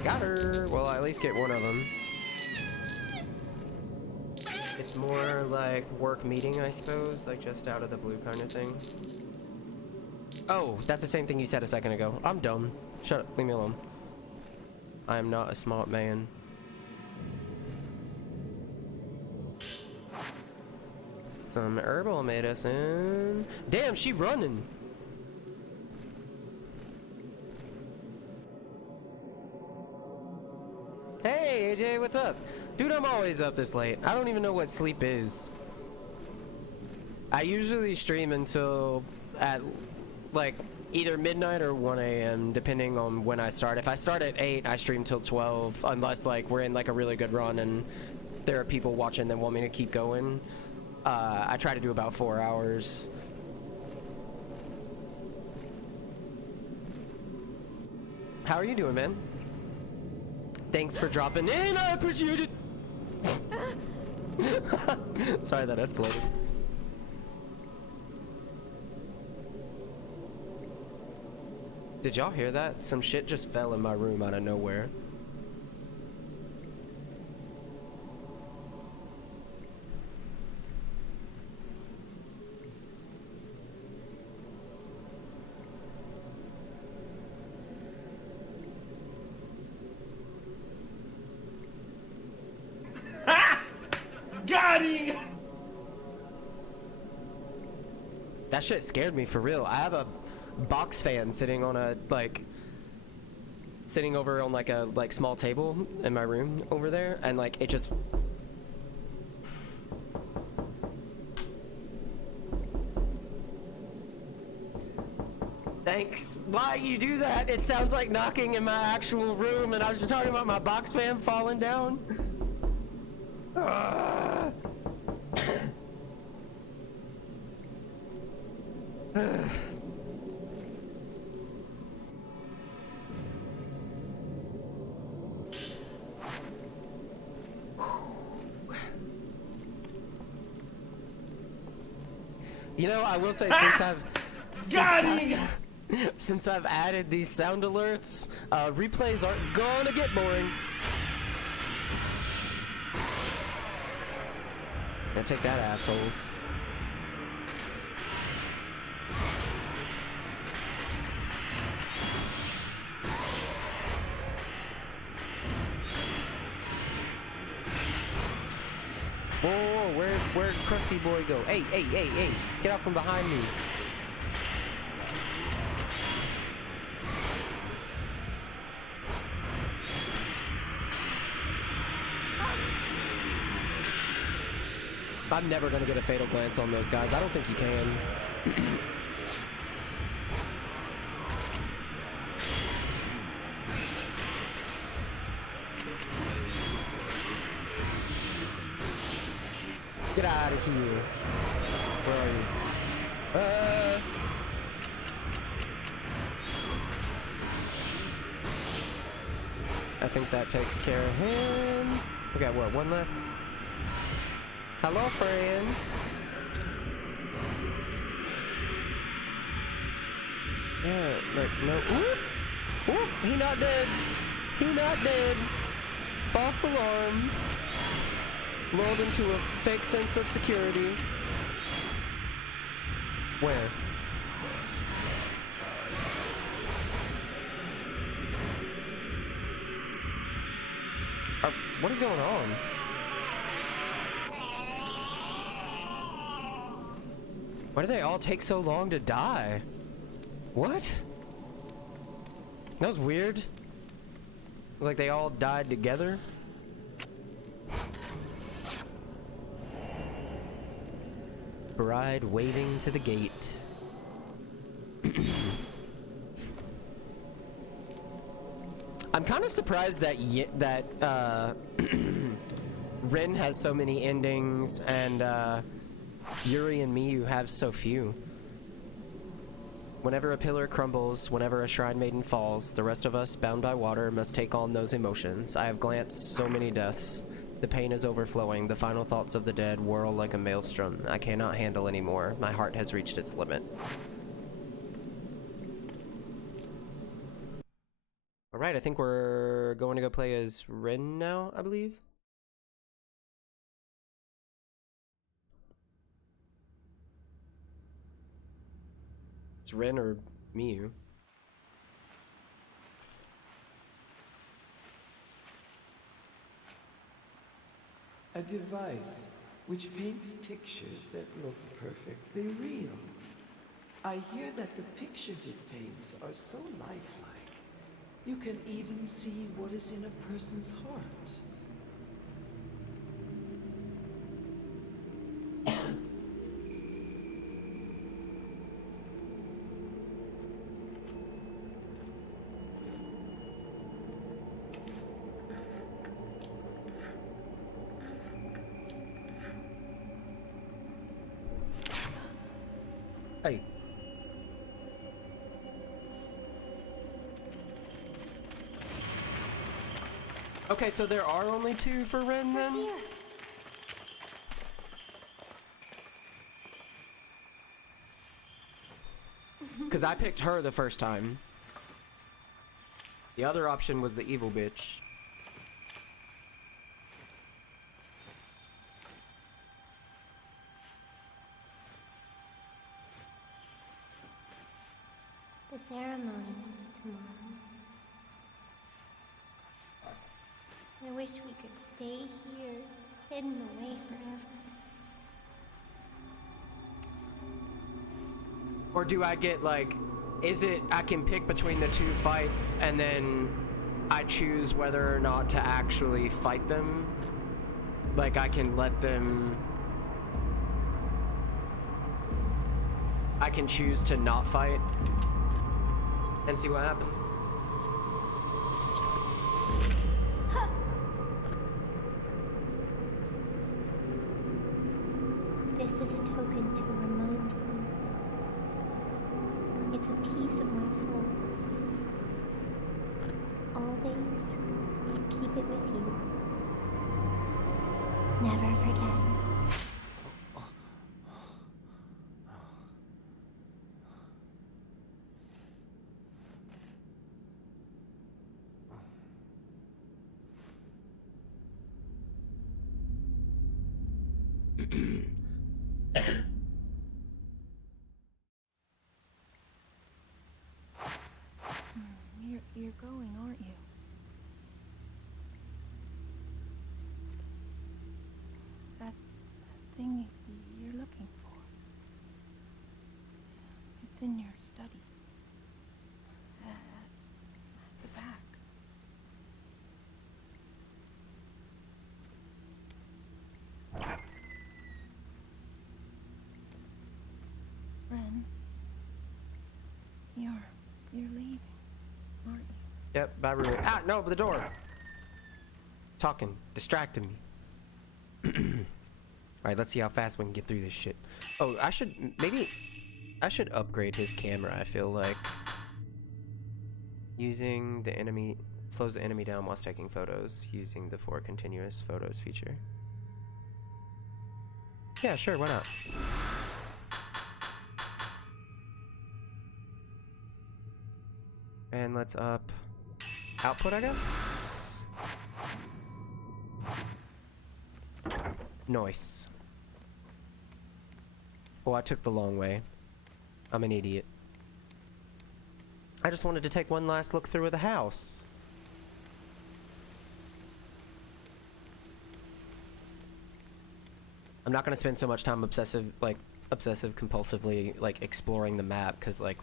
Got her. Well, I at least get one of them. It's more like work meeting, I suppose. Like just out of the blue kind of thing. Oh, that's the same thing you said a second ago. I'm dumb. Shut up. Leave me alone. I am not a smart man. Some herbal medicine. Damn, she running. Hey, AJ, what's up? Dude, I'm always up this late. I don't even know what sleep is. I usually stream until at like either midnight or 1 a.m. depending on when I start. If I start at 8, I stream till 12 unless like we're in like a really good run and there are people watching that want me to keep going. I try to do about 4 hours. How are you doing, man? Thanks for dropping in. I appreciate it. Sorry that escalated. Did y'all hear that? Some shit just fell in my room out of nowhere. Got him! That shit scared me for real. I have a box fan sitting on a sitting over on like a small table in my room over there, and like it just Thanks. Why you do that? It sounds like knocking in my actual room, and I was just talking about my box fan falling down. You know, I will say since I've added these sound alerts, replays aren't gonna get boring. Now take that, assholes. Whoa, where'd Krusty Boy go? Hey, get out from behind me. I'm never gonna get a fatal glance on those guys. I don't think you can. Get out of here. Where are you? I think that takes care of him. We got what, one left? Hello, friend. Yeah, look, no. Whoop! Whoop! He not dead. He not dead. False alarm. Lulled into a fake sense of security. Where? What is going on? Why do they all take so long to die? What? That was weird. Like they all died together. Bride waving to the gate. I'm kind of surprised that Rin has so many endings and Yuri and Miyu have so few. Whenever a pillar crumbles, whenever a shrine maiden falls, the rest of us, bound by water, must take on those emotions. I have glanced so many deaths. The pain is overflowing. The final thoughts of the dead whirl like a maelstrom. I cannot handle anymore. My heart has reached its limit. Alright, I think we're going to go play as Rin now, I believe. It's Rin or Miyu. A device which paints pictures that look perfectly real. I hear that the pictures it paints are so lifelike. You can even see what is in a person's heart. Hey. Okay, so there are only two for Rin then? Here. Because I picked her the first time. The other option was the evil bitch. The ceremony is tomorrow. I wish we could stay here, hidden away forever. Or do I get like, is it I can pick between the two fights and then I choose whether or not to actually fight them? Like I can let them... I can choose to not fight and see what happens. This is a token to remind you. It's a piece of my soul. Always keep it with you. Never forget. You're going, aren't you? That thing you're looking for. It's in your study. At the back. Ren, you're leaving, aren't you? Yep, bye Rui. Ah, no, the door! Talking, distracting me. Alright, let's see how fast we can get through this shit. Oh, I should upgrade his camera, I feel like. Using the enemy, slows the enemy down whilst taking photos, using the 4 continuous photos feature. Yeah, sure, why not? And let's up output, I guess? Nice. Oh, I took the long way. I'm an idiot. I just wanted to take one last look through of the house. I'm not gonna spend so much time obsessive compulsively, like, exploring the map, because, like,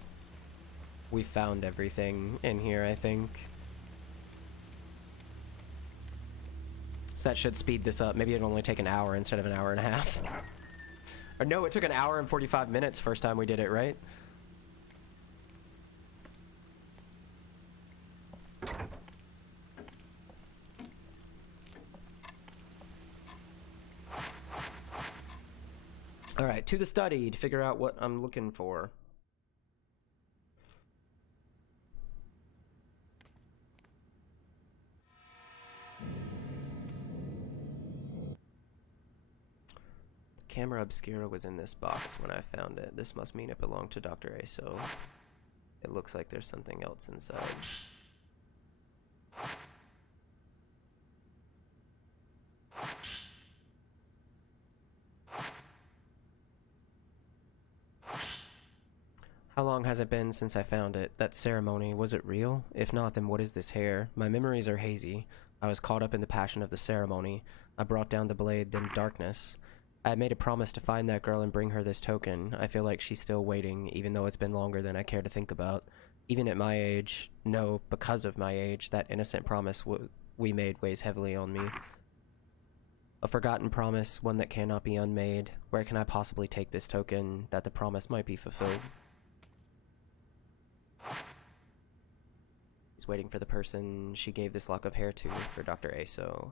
we found everything in here, I think. So that should speed this up. Maybe it'll only take an hour instead of an hour and a half. Or no, it took an hour and 45 minutes first time we did it, right? Alright, to the study to figure out what I'm looking for. The camera obscura was in this box when I found it. This must mean it belonged to Dr. Aso. It looks like there's something else inside. How long has it been since I found it? That ceremony, was it real? If not, then what is this hair? My memories are hazy. I was caught up in the passion of the ceremony. I brought down the blade, then darkness. I had made a promise to find that girl and bring her this token. I feel like she's still waiting, even though it's been longer than I care to think about. Even at my age, no, because of my age, that innocent promise we made weighs heavily on me. A forgotten promise, one that cannot be unmade. Where can I possibly take this token, that the promise might be fulfilled? He's waiting for the person she gave this lock of hair to, for Dr. Aso.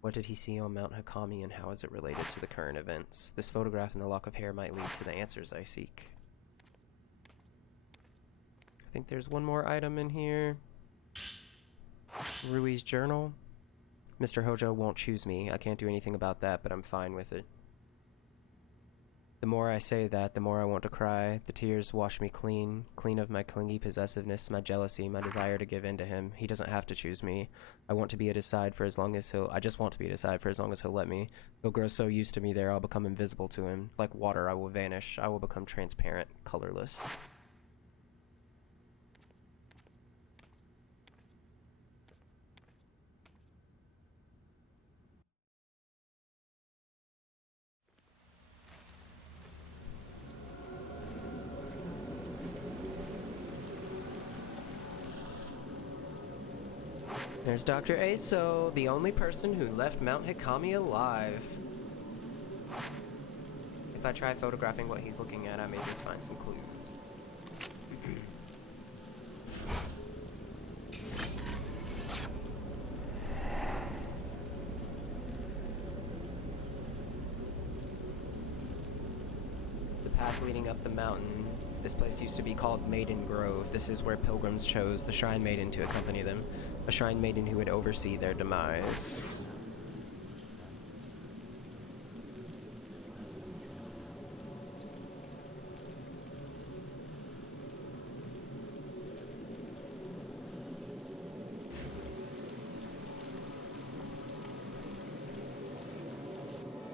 What did he see on Mount Hakami, and how is it related to the current events? This photograph and the lock of hair might lead to the answers I seek. I think there's one more item in here. Rui's journal. Mr. Hojo won't choose me. I can't do anything about that, but I'm fine with it. The more I say that, the more I want to cry. The tears wash me clean, clean of my clingy possessiveness, my jealousy, my desire to give in to him. He doesn't have to choose me. I want to be at his side for as long as I just want to be at his side for as long as he'll let me. He'll grow so used to me there, I'll become invisible to him. Like water, I will vanish. I will become transparent, colorless. There's Dr. Aso, the only person who left Mount Hakami alive. If I try photographing what he's looking at, I may just find some clues. The path leading up the mountain. This place used to be called Maiden Grove. This is where pilgrims chose the Shrine Maiden to accompany them. A Shrine Maiden who would oversee their demise.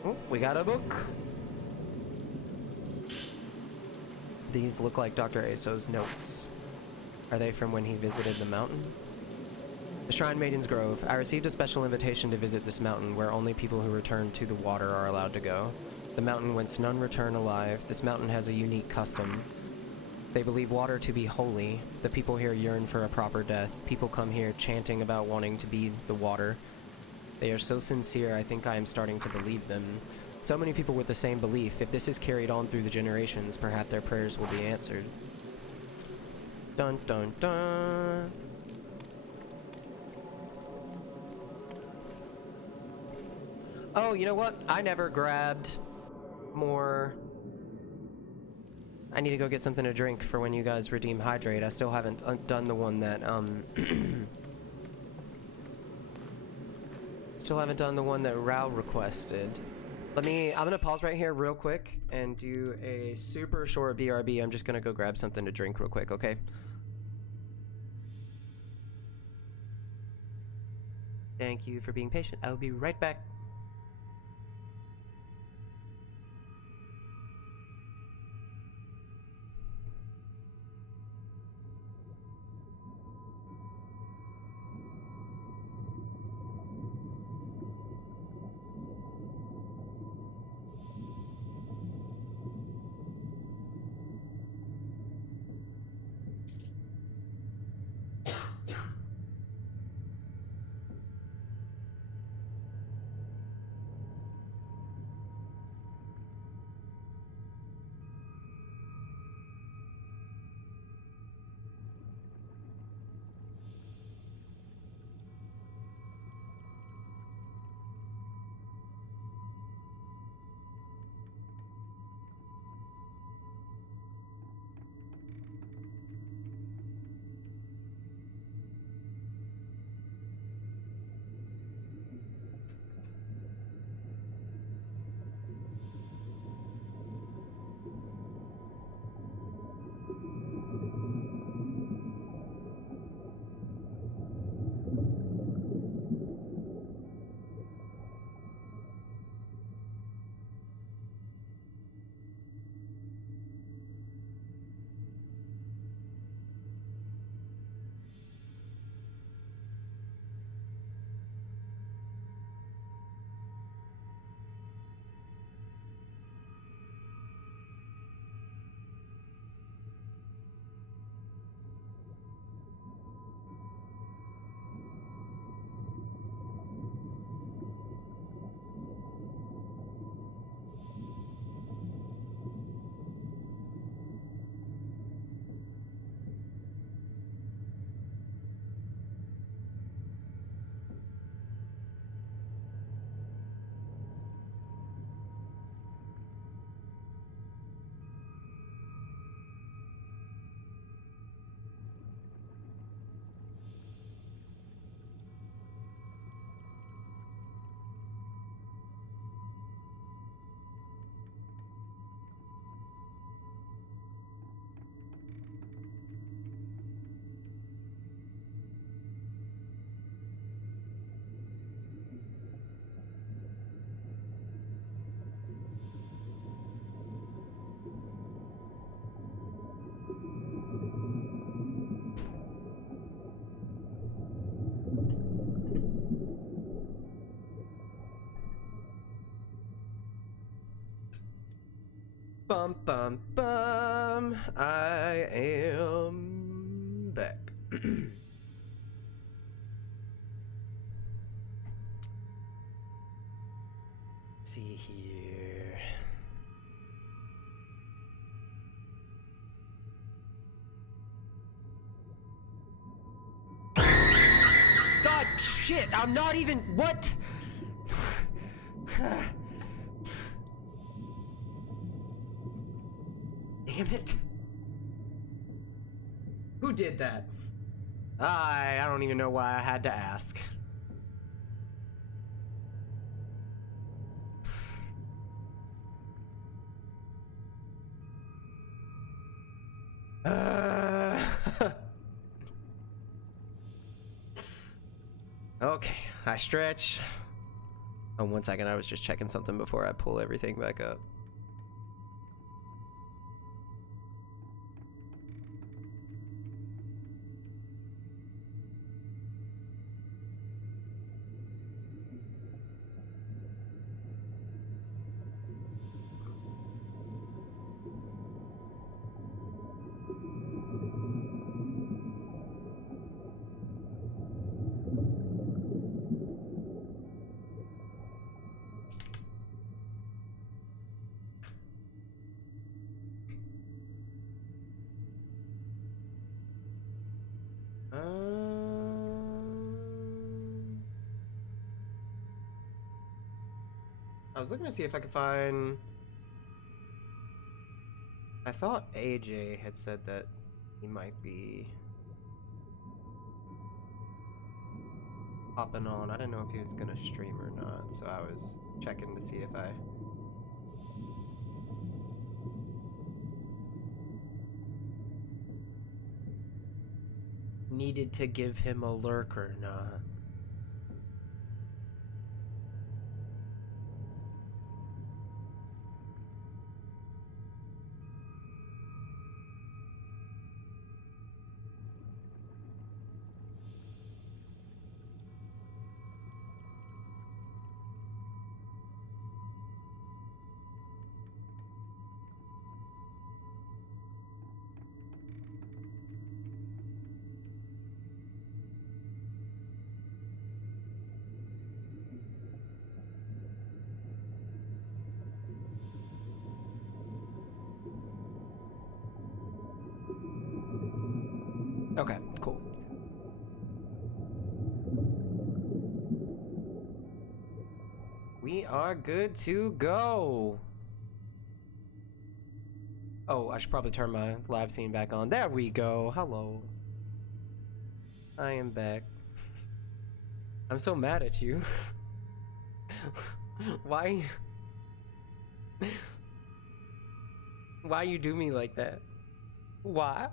Oh, we got a book. These look like Dr. Aso's notes. Are they from when he visited the mountain? The Shrine Maiden's Grove. I received a special invitation to visit this mountain where only people who return to the water are allowed to go. The mountain whence none return alive. This mountain has a unique custom. They believe water to be holy. The people here yearn for a proper death. People come here chanting about wanting to be the water. They are so sincere, I think I am starting to believe them. So many people with the same belief. If this is carried on through the generations, perhaps their prayers will be answered. Dun dun dun. Oh, you know what? I never grabbed more. I need to go get something to drink for when you guys redeem Hydrate. I still haven't done the one that, still haven't done the one that Rao requested. I'm gonna pause right here real quick and do a super short BRB. I'm just gonna go grab something to drink real quick, okay? Thank you for being patient. I'll be right back. Bum bum bum. I am back. See here. God shit, I'm not even what? Damn it. Who did that? I don't even know why I had to ask. Okay, I stretch. Oh, 1 second, I was just checking something before I pull everything back up. I was looking to see if I could find. I thought AJ had said that he might be popping on. I didn't know if he was gonna stream or not, so I was checking to see if I needed to give him a lurk or not. Okay, cool. We are good to go. Oh, I should probably turn my live scene back on. There we go. Hello. I am back. I'm so mad at you. Why? Why you do me like that? Why?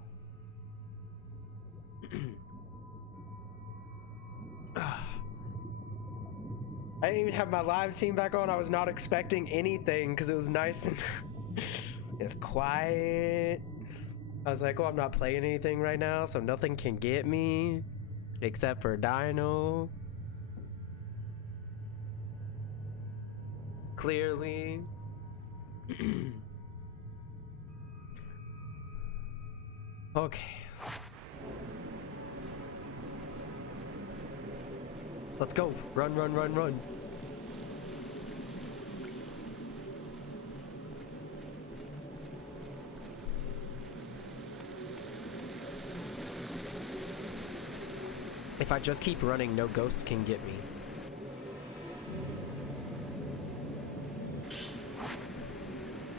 I didn't even have my live scene back on. I was not expecting anything because it was nice and it's quiet. I was like, oh, I'm not playing anything right now, so nothing can get me except for Dino. Clearly. Okay. Let's go. Run, run, run, run. If I just keep running, no ghosts can get me.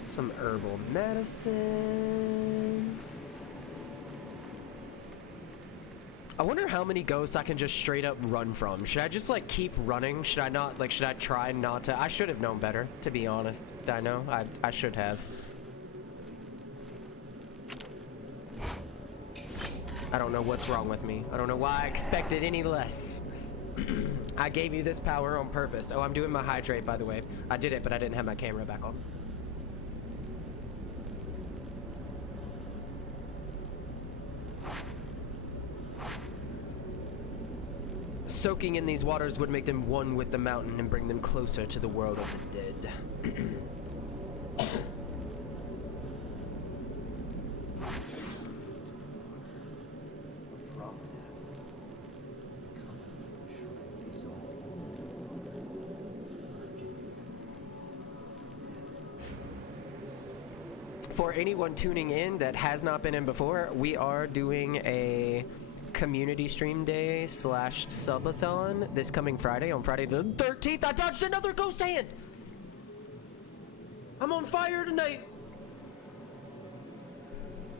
Some herbal medicine. I wonder how many ghosts I can just straight up run from. Should I just like keep running? Should I not, like, should I try not to? I should have known better, to be honest. Dino, I should have. I don't know what's wrong with me. I don't know why I expected any less. I gave you this power on purpose. Oh, I'm doing my hydrate, by the way. I did it, but I didn't have my camera back on. Soaking in these waters would make them one with the mountain and bring them closer to the world of the dead. For anyone tuning in that has not been in before, we are doing a community stream day / subathon this coming Friday, on Friday the 13th. I dodged another ghost hand! I'm on fire tonight!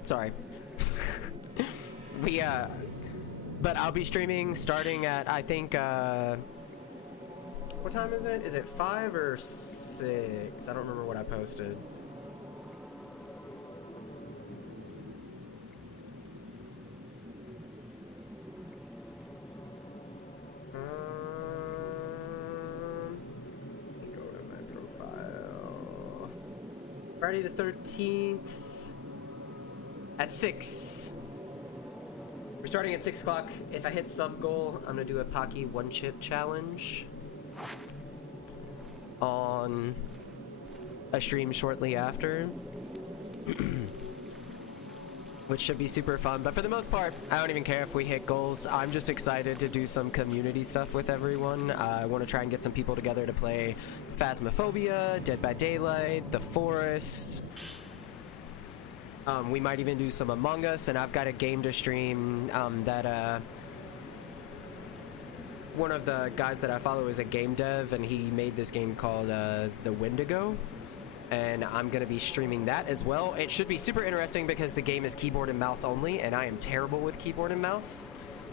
Sorry. But I'll be streaming starting at, I think, what time is it? Is it 5 or 6? I don't remember what I posted. Friday the 13th at 6. We're starting at 6 o'clock. If I hit sub goal, I'm gonna do a Pocky one chip challenge on a stream shortly after, which should be super fun. But for the most part, I don't even care if we hit goals. I'm just excited to do some community stuff with everyone. I want to try and get some people together to play Phasmophobia, Dead by Daylight, The Forest. We might even do some Among Us, and I've got a game to stream that one of the guys that I follow is a game dev, and he made this game called The Wendigo, and I'm gonna be streaming that as well. It should be super interesting because the game is keyboard and mouse only, and I am terrible with keyboard and mouse,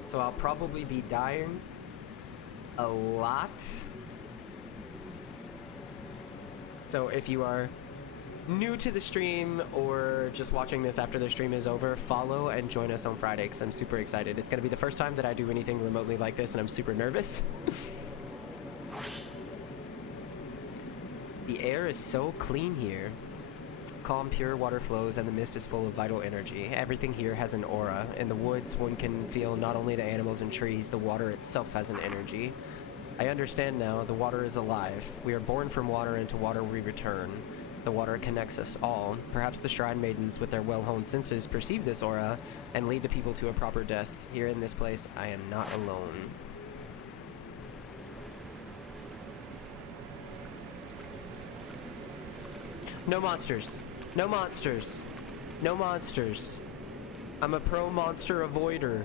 so I'll probably be dying a lot. So if you are new to the stream or just watching this after the stream is over, follow and join us on Friday because I'm super excited. It's going to be the first time that I do anything remotely like this, and I'm super nervous. The air is so clean here. Calm, pure water flows, and the mist is full of vital energy. Everything here has an aura. In the woods, one can feel not only the animals and trees, the water itself has an energy. I understand now, the water is alive. We are born from water, and to water we return. The water connects us all. Perhaps the Shrine Maidens, with their well-honed senses, perceive this aura and lead the people to a proper death. Here in this place, I am not alone. No monsters. No monsters. No monsters. I'm a pro monster avoider.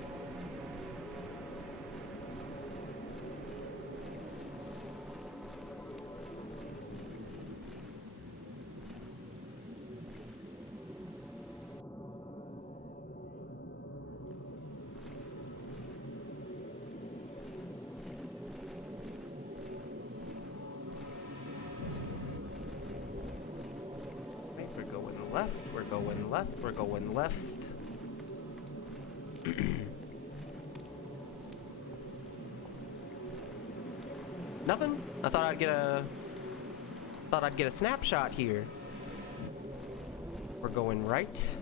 We're going left, we're going left, we're going left. Nothing? I thought I'd get a snapshot here. We're going right.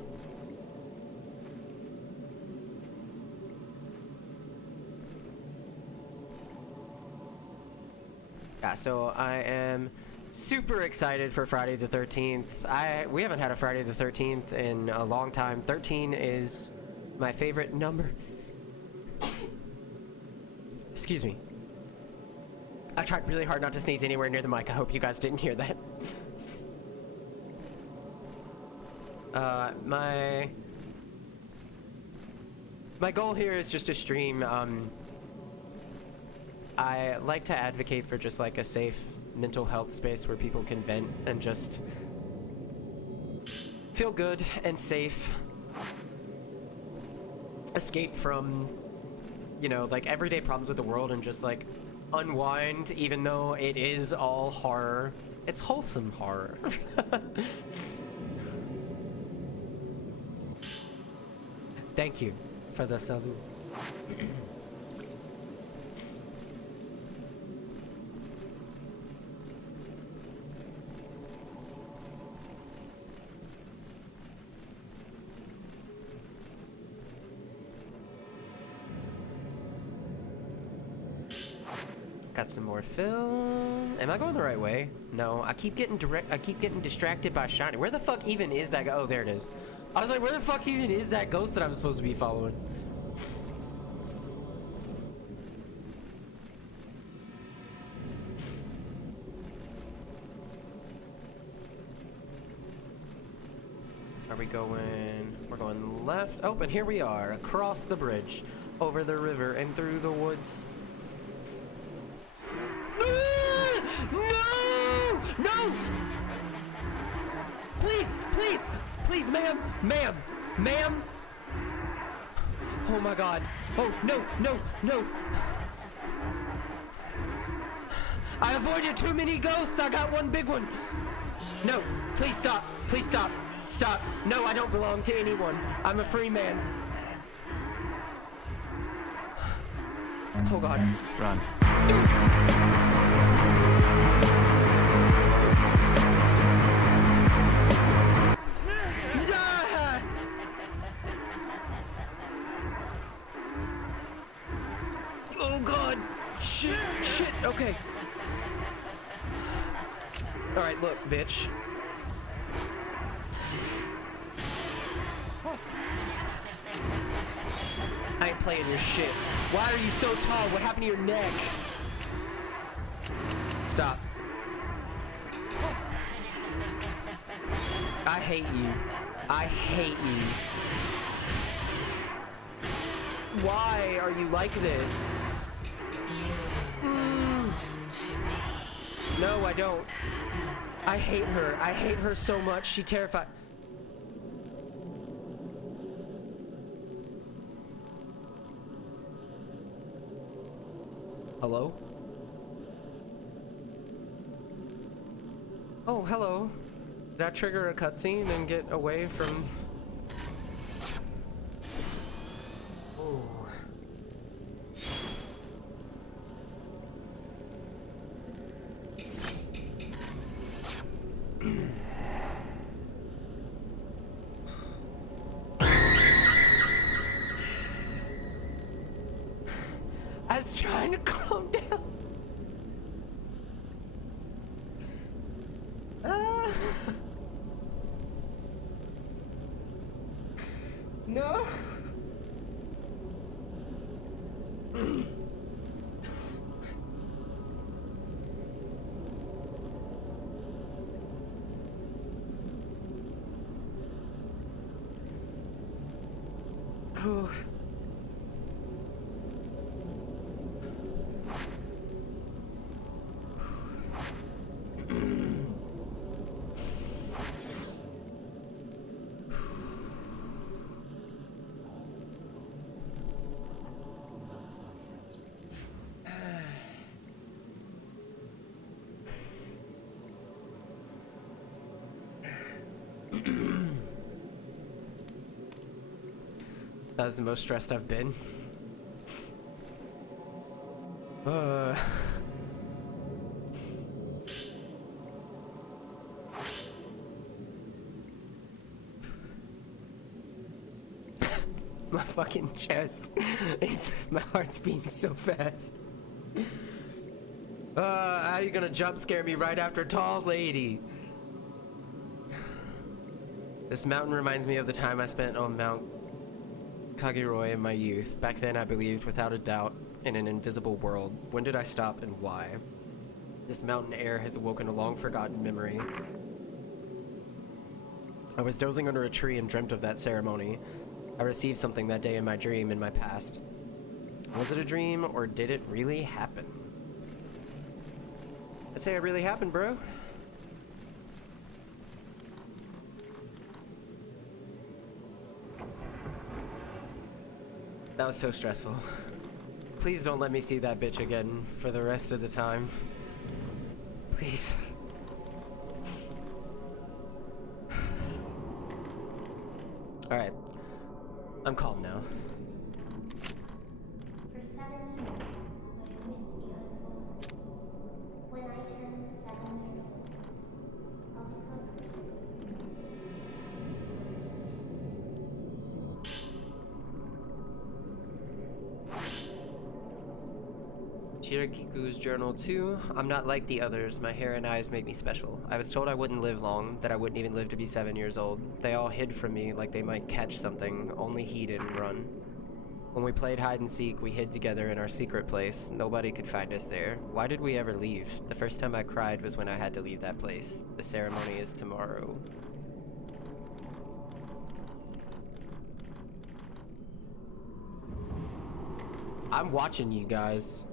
Yeah, so I am super excited for Friday the 13th. We haven't had a Friday the 13th in a long time. 13 is my favorite number. Excuse me. I tried really hard not to sneeze anywhere near the mic. I hope you guys didn't hear that. My goal here is just to stream. I like to advocate for just like a safe mental health space where people can vent and just feel good and safe. Escape from, you know, like everyday problems with the world and just like unwind, even though it is all horror. It's wholesome horror. Thank you for the salute. Got some more film. Am I going the right way? No, I keep getting distracted by shiny. Where the fuck even is that guy? Oh, there it is. I was like, where the fuck even is that ghost that I'm supposed to be following? Are we going? We're going left. Oh, and here we are, across the bridge, over the river and through the woods. No! No! Please, please, please, ma'am, ma'am, ma'am. Oh my God. Oh, no, no, no. I avoided too many ghosts. I got one big one. No, please stop. Please stop. Stop. No, I don't belong to anyone. I'm a free man. Oh God. Run. Oh God. Shit. Shit. Okay. All right, look, bitch. I ain't playing your shit. Why are you so tall? What happened to your neck? Stop. I hate you. I hate you. Why are you like this? No, I don't. I hate her. I hate her so much. She terrified. Hello? Oh, hello. Did I trigger a cutscene and get away from... Ooh. I was trying to calm down. Ah. No. Oh. That was the most stressed I've been. My fucking chest. My heart's beating so fast. How are you gonna jump scare me right after Tall Lady? This mountain reminds me of the time I spent on Mount Kagiroi in my youth. Back then I believed without a doubt in an invisible world. When did I stop and why? This mountain air has awoken a long forgotten memory. I was dozing under a tree and dreamt of that ceremony. I received something that day in my dream in my past. Was it a dream or did it really happen? I'd say it really happened, bro. That was so stressful. Please don't let me see that bitch again for the rest of the time. Please. Alright. I'm calm now. For 7 years, I went with the unknown. When I turn 7 years old, I'll become a person. Shiragiku's Journal 2. I'm not like the others. My hair and eyes make me special. I was told I wouldn't live long, that I wouldn't even live to be 7 years old. They all hid from me like they might catch something, only he didn't run. When we played hide and seek, we hid together in our secret place. Nobody could find us there. Why did we ever leave? The first time I cried was when I had to leave that place. The ceremony is tomorrow. I'm watching you guys.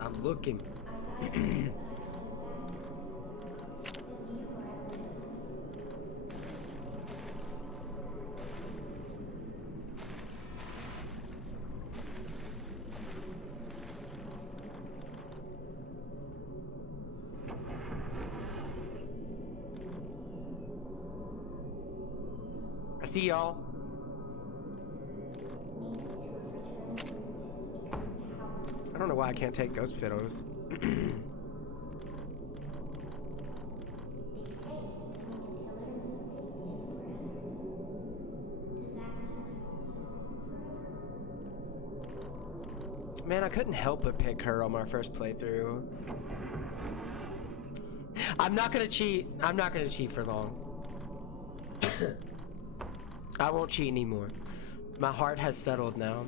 I'm looking. I died once, but I came back. Because you were at my side. I see y'all. I don't know why I can't take ghost photos. They say becoming a pillar means you live forever. Does that mean I will live forever? Man, I couldn't help but pick her on my first playthrough. I'm not gonna cheat. I'm not gonna cheat for long. I won't cheat anymore. My heart has settled now.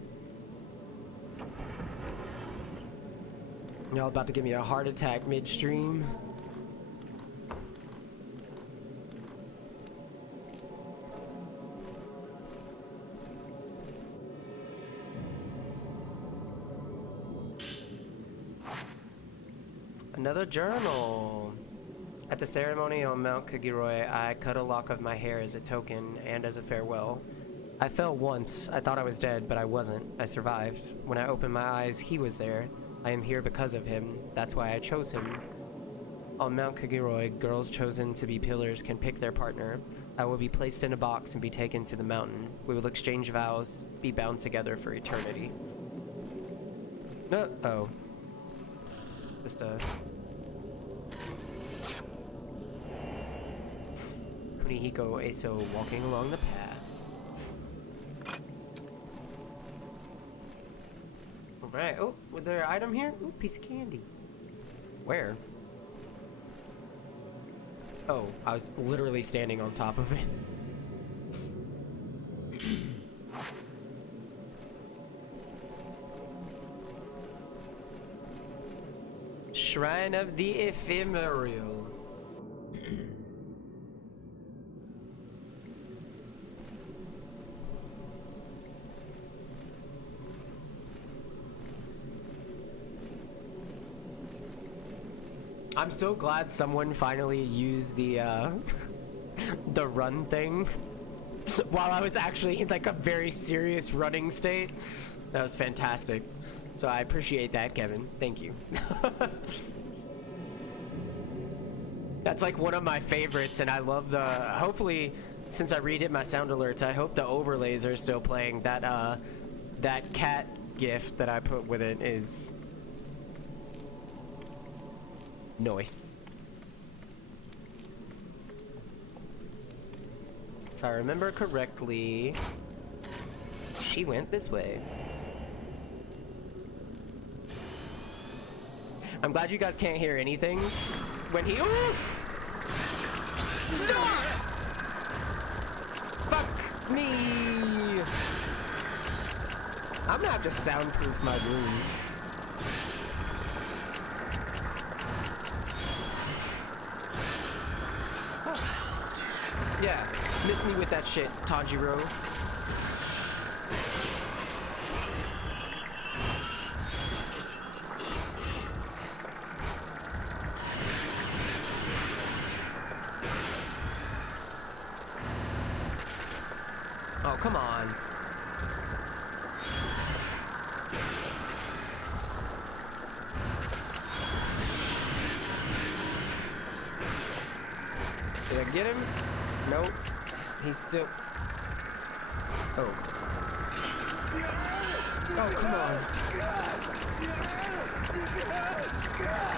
Y'all about to give me a heart attack midstream. Another journal. At the ceremony on Mount Kagiroi, I cut a lock of my hair as a token and as a farewell. I fell once. I thought I was dead, but I wasn't. I survived. When I opened my eyes, he was there. I am here because of him. That's why I chose him. On Mount Kaguroi, girls chosen to be pillars can pick their partner. I will be placed in a box and be taken to the mountain. We will exchange vows, be bound together for eternity. No, oh. Just Kunihiko Eso walking along the path. Alright, oh, was there an item here? Ooh, piece of candy. Where? Oh, I was literally standing on top of it. Shrine of the Ephemeral. I'm so glad someone finally used the the run thing while I was actually in like a very serious running state. That was fantastic. So I appreciate that, Kevin. Thank you. That's like one of my favorites, and I love the, hopefully, since I redid my sound alerts, I hope the overlays are still playing. That that cat gif that I put with it is nice. If I remember correctly, she went this way. I'm glad you guys can't hear anything when he. Ooh! Stop! Fuck me! I'm gonna have to soundproof my room. Huh. Yeah, miss me with that shit, Tanjiro. Oh, come on. Did I get him? Nope. He's still... Oh. Oh, come on.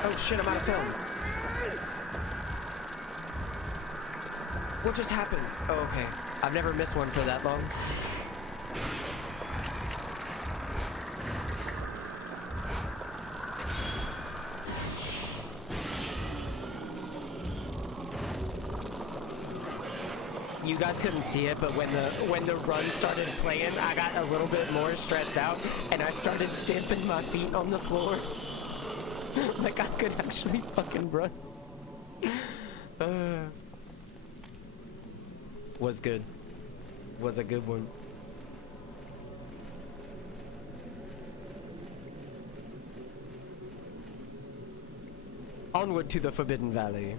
Oh shit, I'm out of film. What just happened? Oh, okay. I've never missed one for that long. You guys couldn't see it, but when the run started playing, I got a little bit more stressed out, and I started stamping my feet on the floor. Like I could actually fucking run. Was good. Was a good one. Onward to the Forbidden Valley.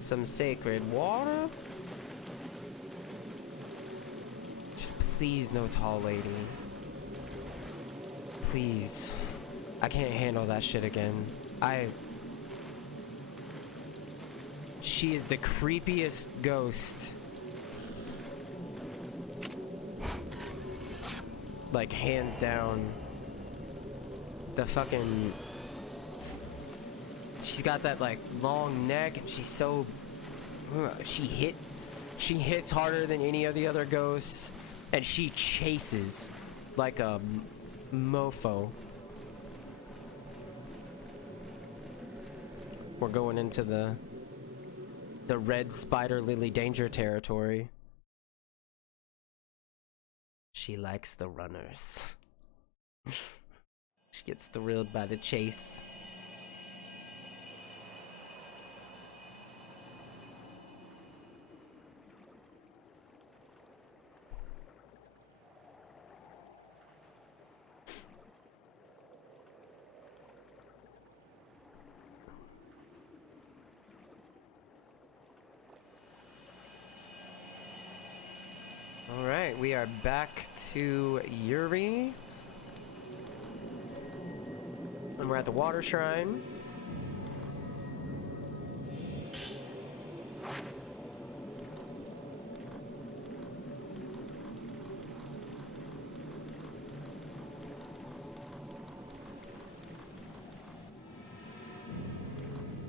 Some sacred water? Just please, no tall lady. Please. I can't handle that shit again. She is the creepiest ghost. Like, hands down. The fucking... She's got that, like, long neck, and she's so... She hits harder than any of the other ghosts, and she chases like a mofo. We're going into the red spider lily danger territory. She likes the runners. She gets thrilled by the chase. we are back to Yuri. And we're at the water shrine.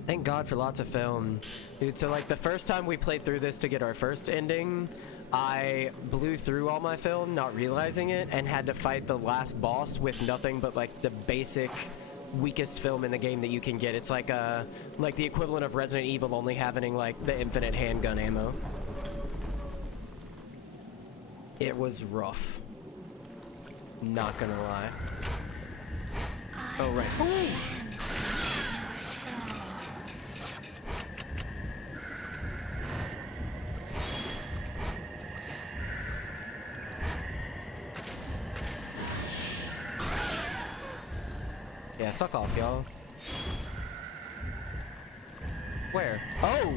Thank God for lots of film. Dude, so like the first time we played through this to get our first ending, I blew through all my film, not realizing it, and had to fight the last boss with nothing but like the basic weakest film in the game that you can get. It's like the equivalent of Resident Evil only having like the infinite handgun ammo. It was rough. Not gonna lie. Oh, right. Ooh! Yeah, fuck off, y'all. Where? Oh!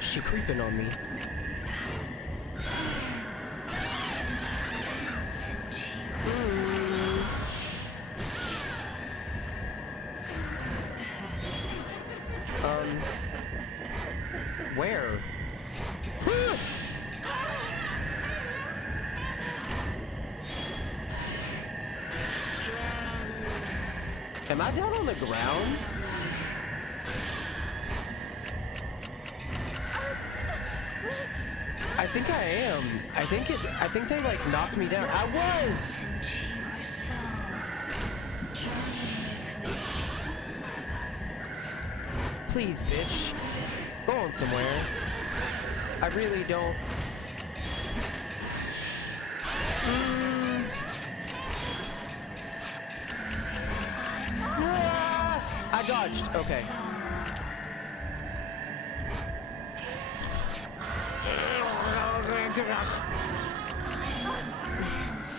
She creeping on me. Where? Am I down on the ground? I think I am. I think they like knocked me down. I was! Please, bitch. Go on somewhere. I really don't. I dodged. Okay.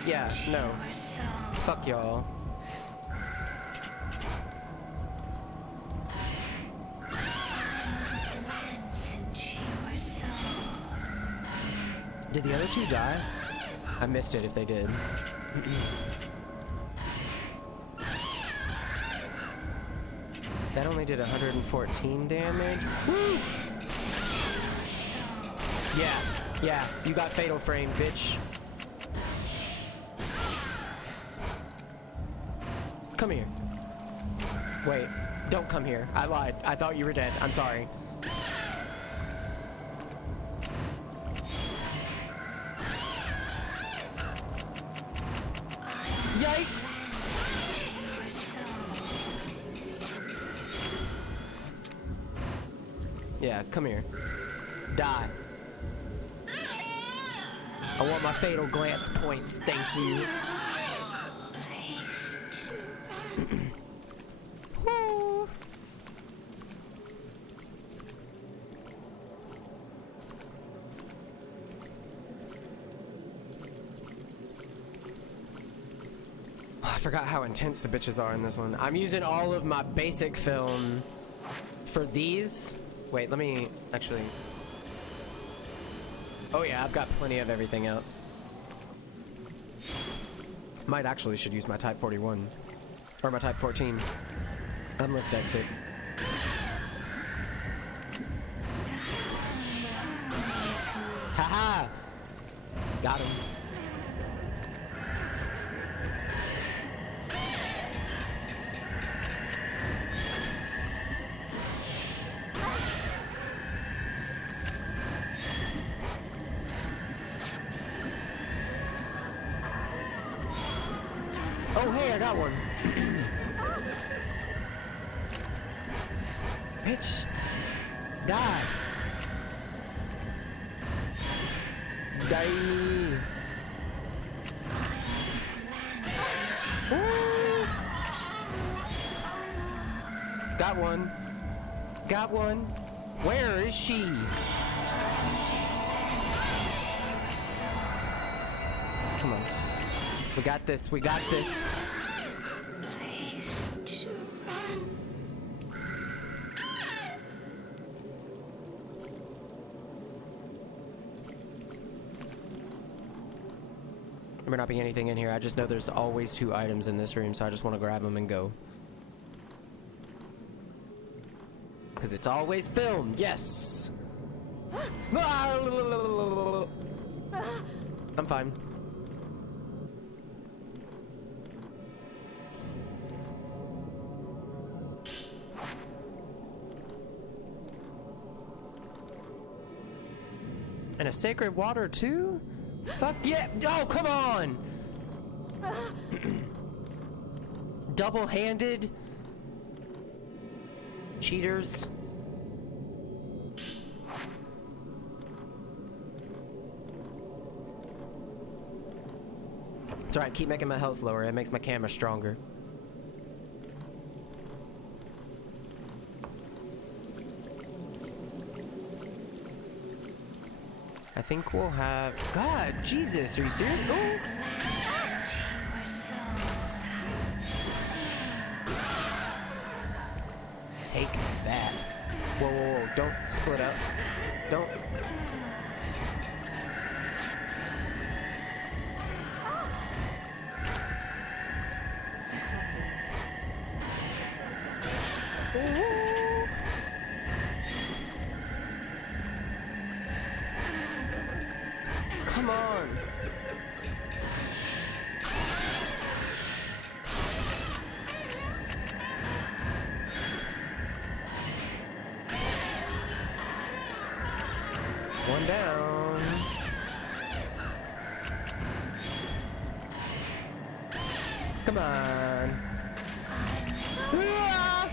Yeah, no. Fuck y'all. Did the other two die? I missed it if they did. That only did 114 damage. Woo! Yeah, you got fatal frame, bitch. Come here. Wait, don't come here. I lied. I thought you were dead. I'm sorry. Yikes! Yeah, come here. Die. I want my fatal glance points, thank you. Woo. I forgot how intense the bitches are in this one. I'm using all of my basic film for these. Wait, let me actually... Oh yeah, I've got plenty of everything else. Might actually should use my Type 41. Or my Type 14. Unless exit. Haha! Got him. Oh, hey, I got one. Bitch. Die. Die. Ooh. Got one. Got one. Where is she? Come on. We got this. We got this. There may not be anything in here. I just know there's always 2 items in this room, so I just want to grab them and go. Because it's always filmed, yes! I'm fine. And a sacred water too? Fuck yeah! Oh, come on! Double-handed cheaters. It's alright, keep making my health lower. It makes my camera stronger. I think we'll have... God, Jesus, are you serious? Oh. Take that. Whoa, whoa, whoa, don't split up. Don't... Come on. One down. Come on. Ah!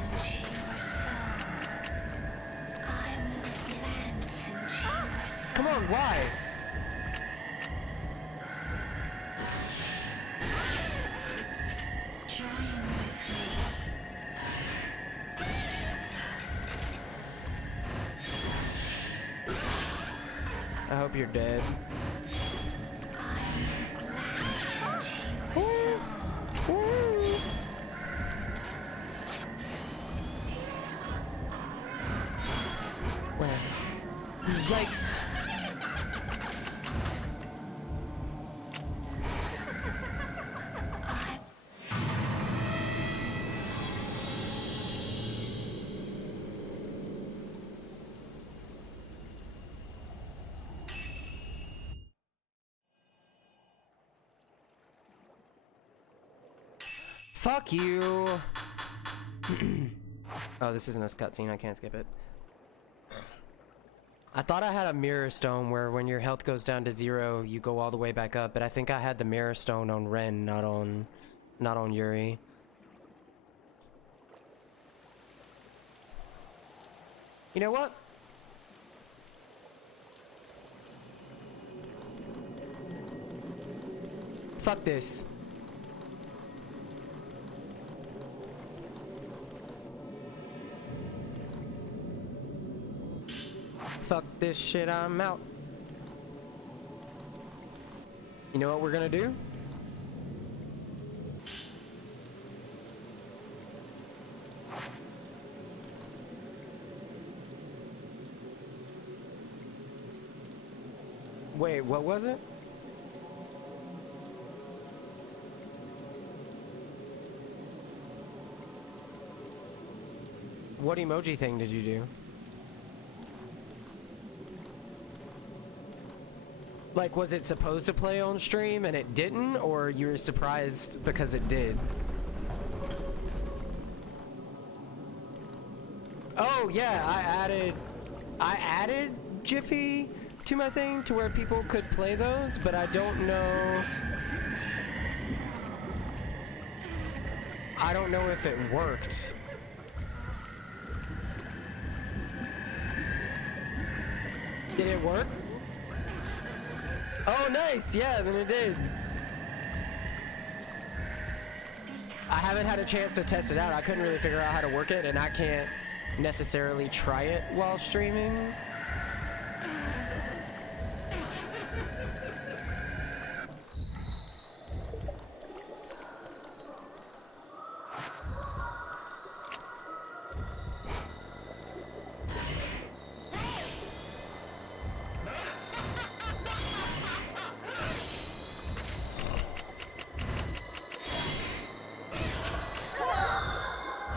Come on, why? I hope you're dead. Where? Yikes! Fuck you! Oh, this isn't a cutscene, I can't skip it. I thought I had a mirror stone where when your health goes down to 0, you go all the way back up, but I think I had the mirror stone on Ren, not on Yuri. You know what? Fuck this. Fuck this shit, I'm out. You know what we're gonna do? Wait, what was it? What emoji thing did you do? Like, was it supposed to play on stream and it didn't, or you were surprised because it did? Oh yeah, I added Jiffy to my thing to where people could play those, but I don't know if it worked. Did it work? Oh, nice! Yeah, then it did. I haven't had a chance to test it out. I couldn't really figure out how to work it, and I can't necessarily try it while streaming.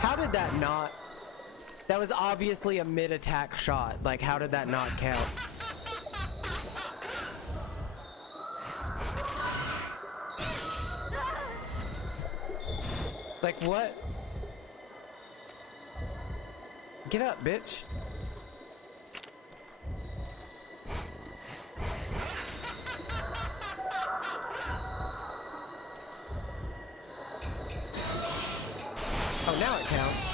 How did that not? That was obviously a mid-attack shot. Like, how did that not count? Like, what? Get up, bitch. Oh, now it counts.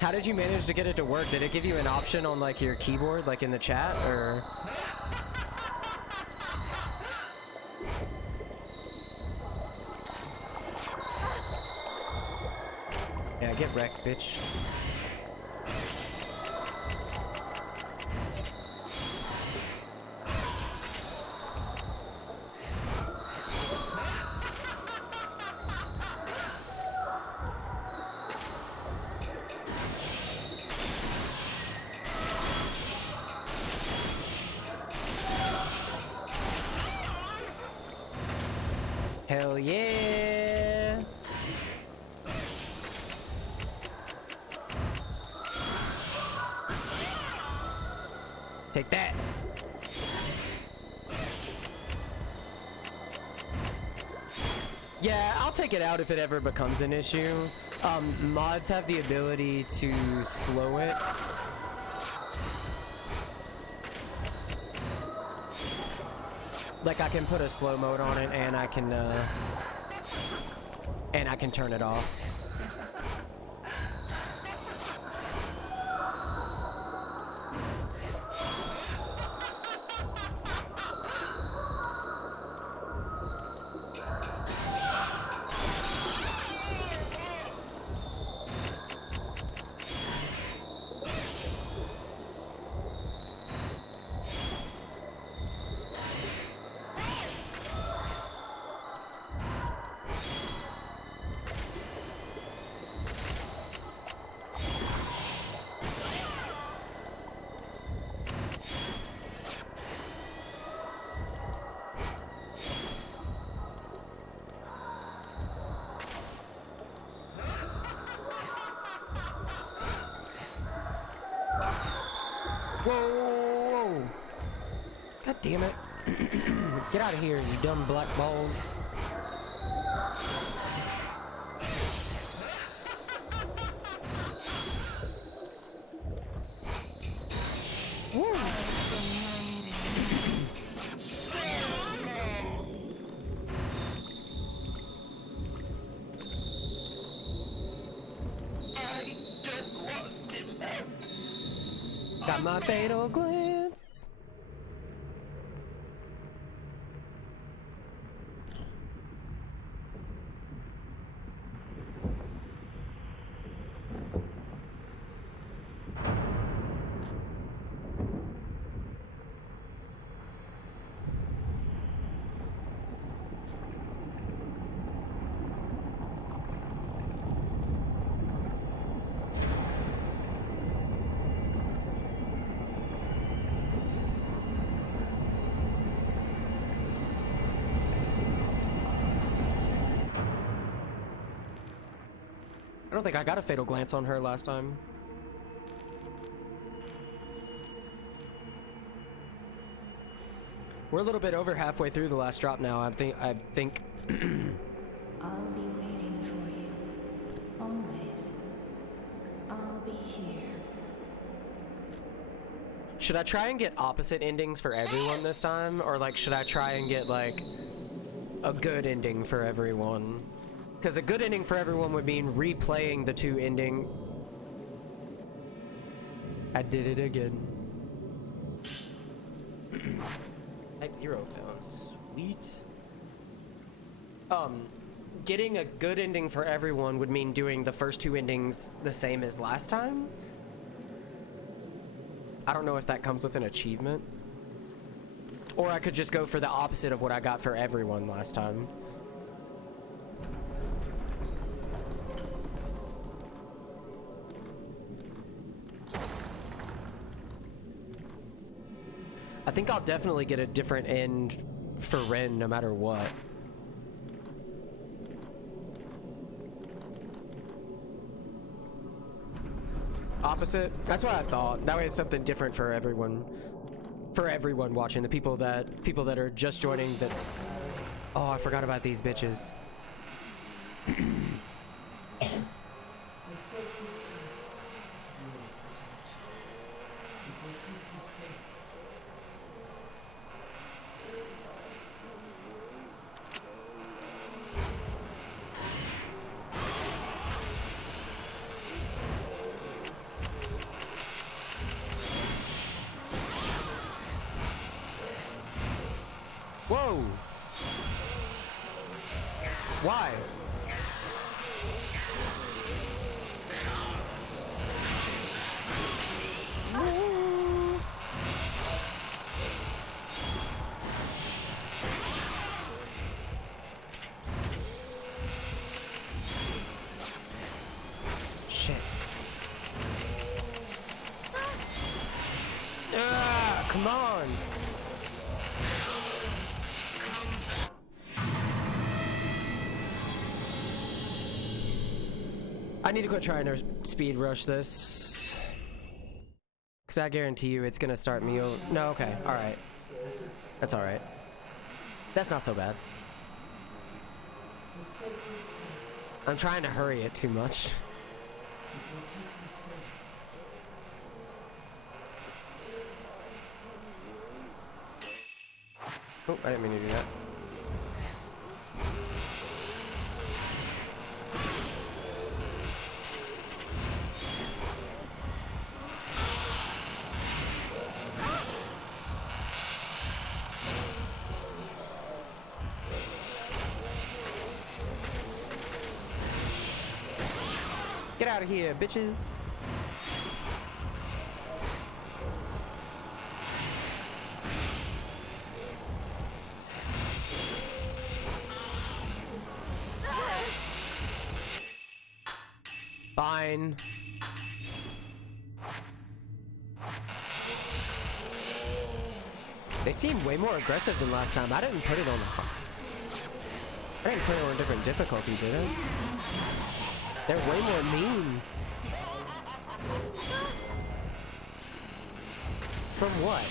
How did you manage to get it to work? Did it give you an option on like your keyboard, like in the chat, or? Yeah, get wrecked, bitch. Hell yeah! Take that! Yeah, I'll take it out if it ever becomes an issue. Mods have the ability to slow it. Like I can put a slow mode on it, and I can turn it off. Whoa! God damn it. Get out of here, you dumb black balls. Woo. Got my fatal glance. I don't think I got a fatal glance on her last time. We're a little bit over halfway through the last drop now. I think I'll be waiting for you. Always. I'll be here. Should I try and get opposite endings for everyone this time? Or like, should I try and get like a good ending for everyone? Because a good ending for everyone would mean replaying the two ending. I did it again. Type 0 found. Sweet. Getting a good ending for everyone would mean doing the first two endings the same as last time? I don't know if that comes with an achievement. Or I could just go for the opposite of what I got for everyone last time. I think I'll definitely get a different end for Ren no matter what. Opposite? That's what I thought. That way it's something different for everyone. For everyone watching. The people that are just joining that. Oh, I forgot about these bitches. The sacred castle will protect you. It will keep you safe. Whoa! Why? Shit. Ah, come on! I need to quit trying to speed rush this. Cause I guarantee you it's gonna start me over. No, okay, alright. That's alright. That's not so bad. The sacred castle. I'm trying to hurry it too much. It will keep you safe. Oh, I didn't mean to do that. Get out of here, bitches. Fine. They seem way more aggressive than last time. I didn't put it on a different difficulty, did I? They're way more mean. From what?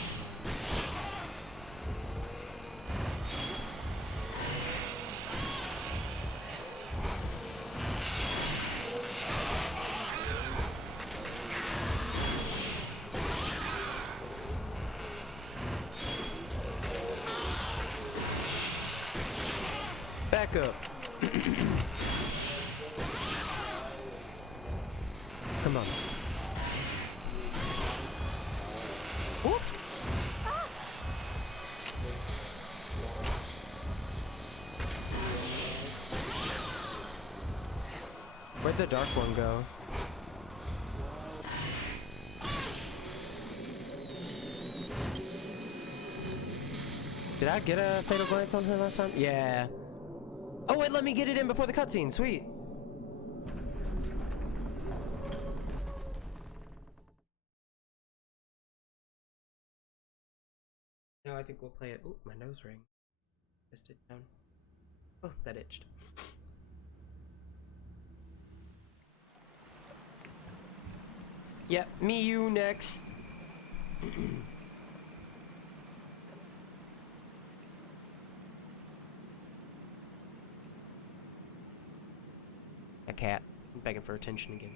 Back up. Come on. Whoop. Where'd the dark one go? Did I get a fatal glance on her last time? Yeah. Oh, wait, let me get it in before the cutscene. Sweet. No, I think we'll play it. Ooh, my nose ring. Missed it down. Oh, that itched. Yep, me, you next. A cat. I'm begging for attention again.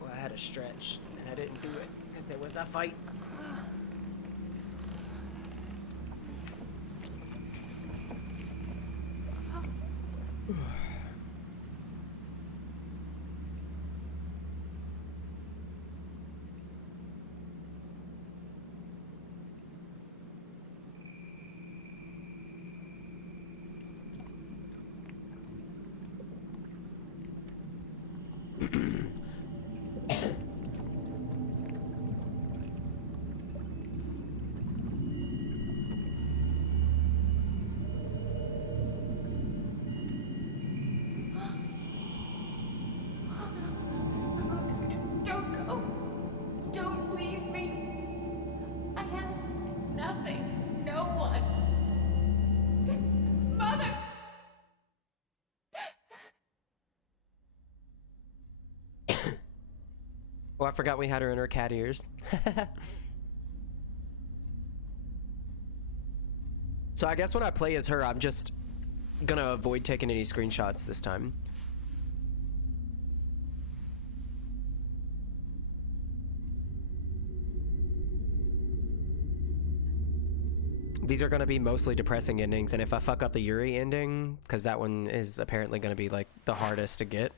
Well, I had a stretch, and I didn't do it, because there was a fight. Oh, I forgot we had her in her cat ears. So I guess when I play as her, I'm just gonna avoid taking any screenshots this time. These are gonna be mostly depressing endings, and if I fuck up the Yuri ending, because that one is apparently gonna be like the hardest to get,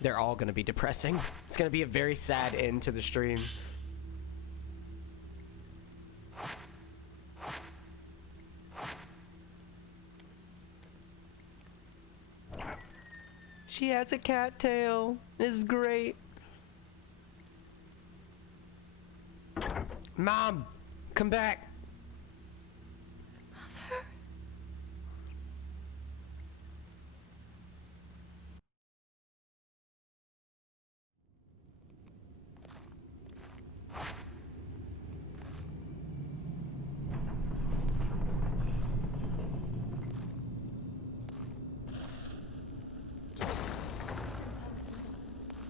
they're all gonna be depressing. It's gonna be a very sad end to the stream. She has a cat tail. This is great. Mom, come back.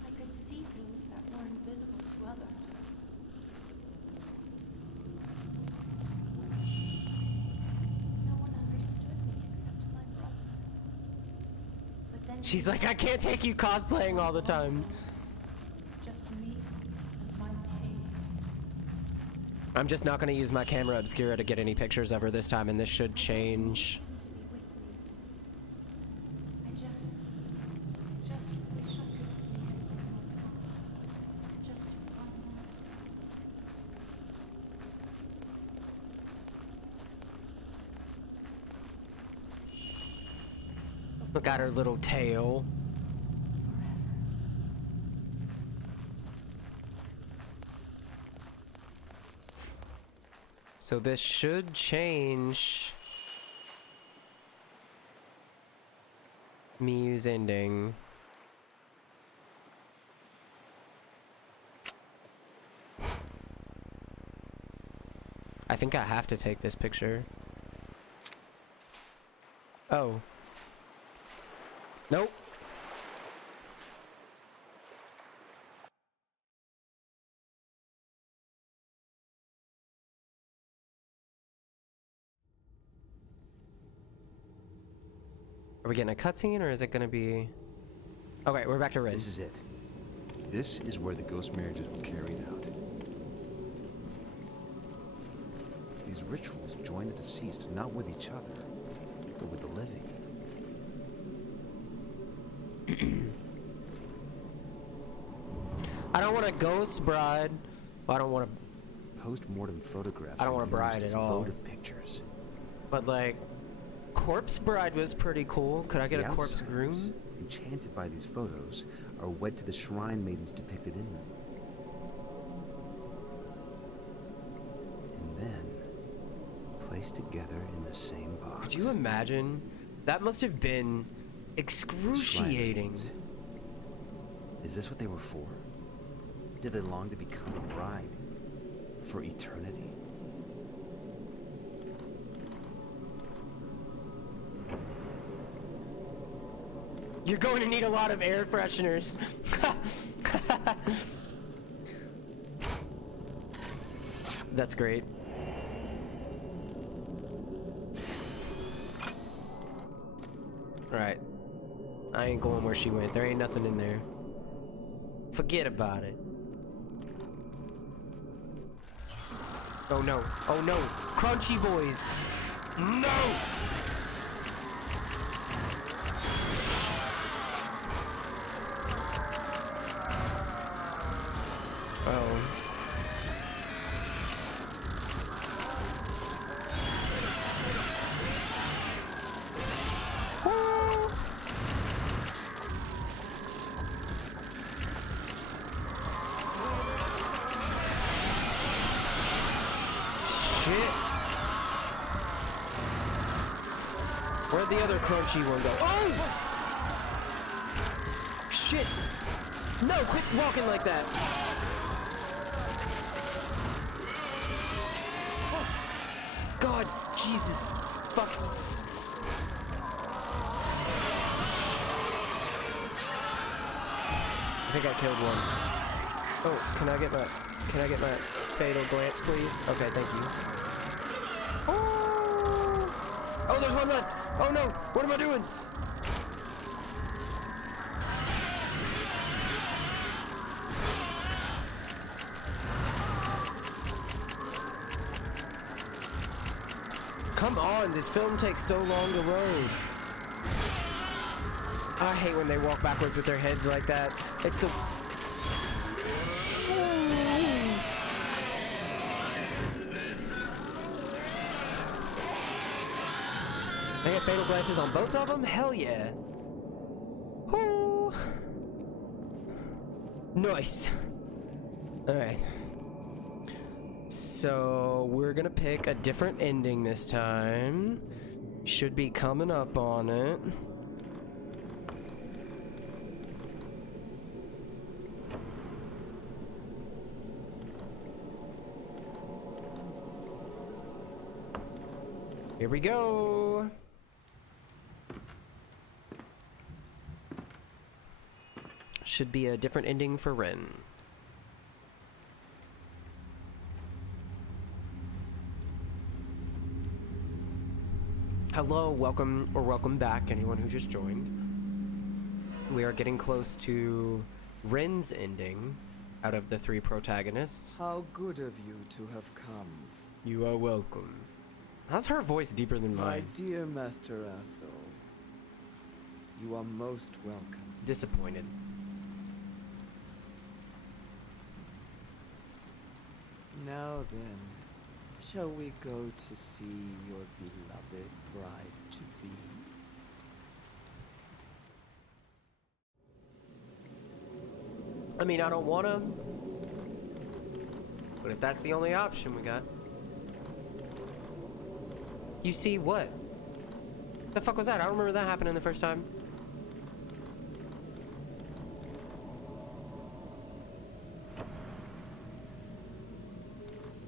I could see things that were invisible to others. No one understood me except my brother. But then She's like, I can't take you cosplaying all the time. just me and my pain. I'm just not gonna use my camera obscura to get any pictures of her this time, and this should change. To be with me. I just wish I could see him one more time. Just one more time. Look at her little tail. So this should change Miyu's ending. I think I have to take this picture. Oh. Nope. Are we getting a cutscene, or is it gonna be... Okay, we're back to Rin. This is it. This is where the ghost marriages were carried out. These rituals join the deceased not with each other, but with the living. I don't want a ghost bride. Well, I don't want a... Post-mortem photographs. I don't want a are bride used at as all. votive pictures. But like, corpse bride was pretty cool. Could I get The a corpse outsiders, groom? enchanted by these photos, are wed to the shrine maidens depicted in them. And then, placed together in the same box. Could you imagine? That must have been Shrine excruciating. maidens. Is this what they were for? Did they long to become a bride for eternity? You're going to need a lot of air fresheners. That's great. Alright. I ain't going where she went. There ain't nothing in there. Forget about it. Oh no. Oh no. Crunchy boys. No! Oh. Shit. Where'd the other crunchy one go? Oh! Shit! No, quit walking like that! God, Jesus, fuck. I think I killed one. Oh, can I get my fatal glance, please? Okay, thank you. Oh, there's one left. Oh no, what am I doing? Come on, this film takes so long to load. I hate when they walk backwards with their heads like that. It's the... I get fatal glances on both of them? Hell yeah. Ooh. Nice. Alright. So, we're gonna pick a different ending this time. Should be coming up on it. Here we go. Should be a different ending for Ren. Hello, welcome or welcome back, anyone who just joined. We are getting close to Ren's ending out of the 3 protagonists. How good of you to have come. You are welcome. How's her voice deeper than My mine? dear Master Asso, you are most welcome. Disappointed. Now then, shall we go to see your beloved bride-to-be? I mean, I don't wanna, but if that's the only option we got. You see what? The fuck was that? I don't remember that happening the first time.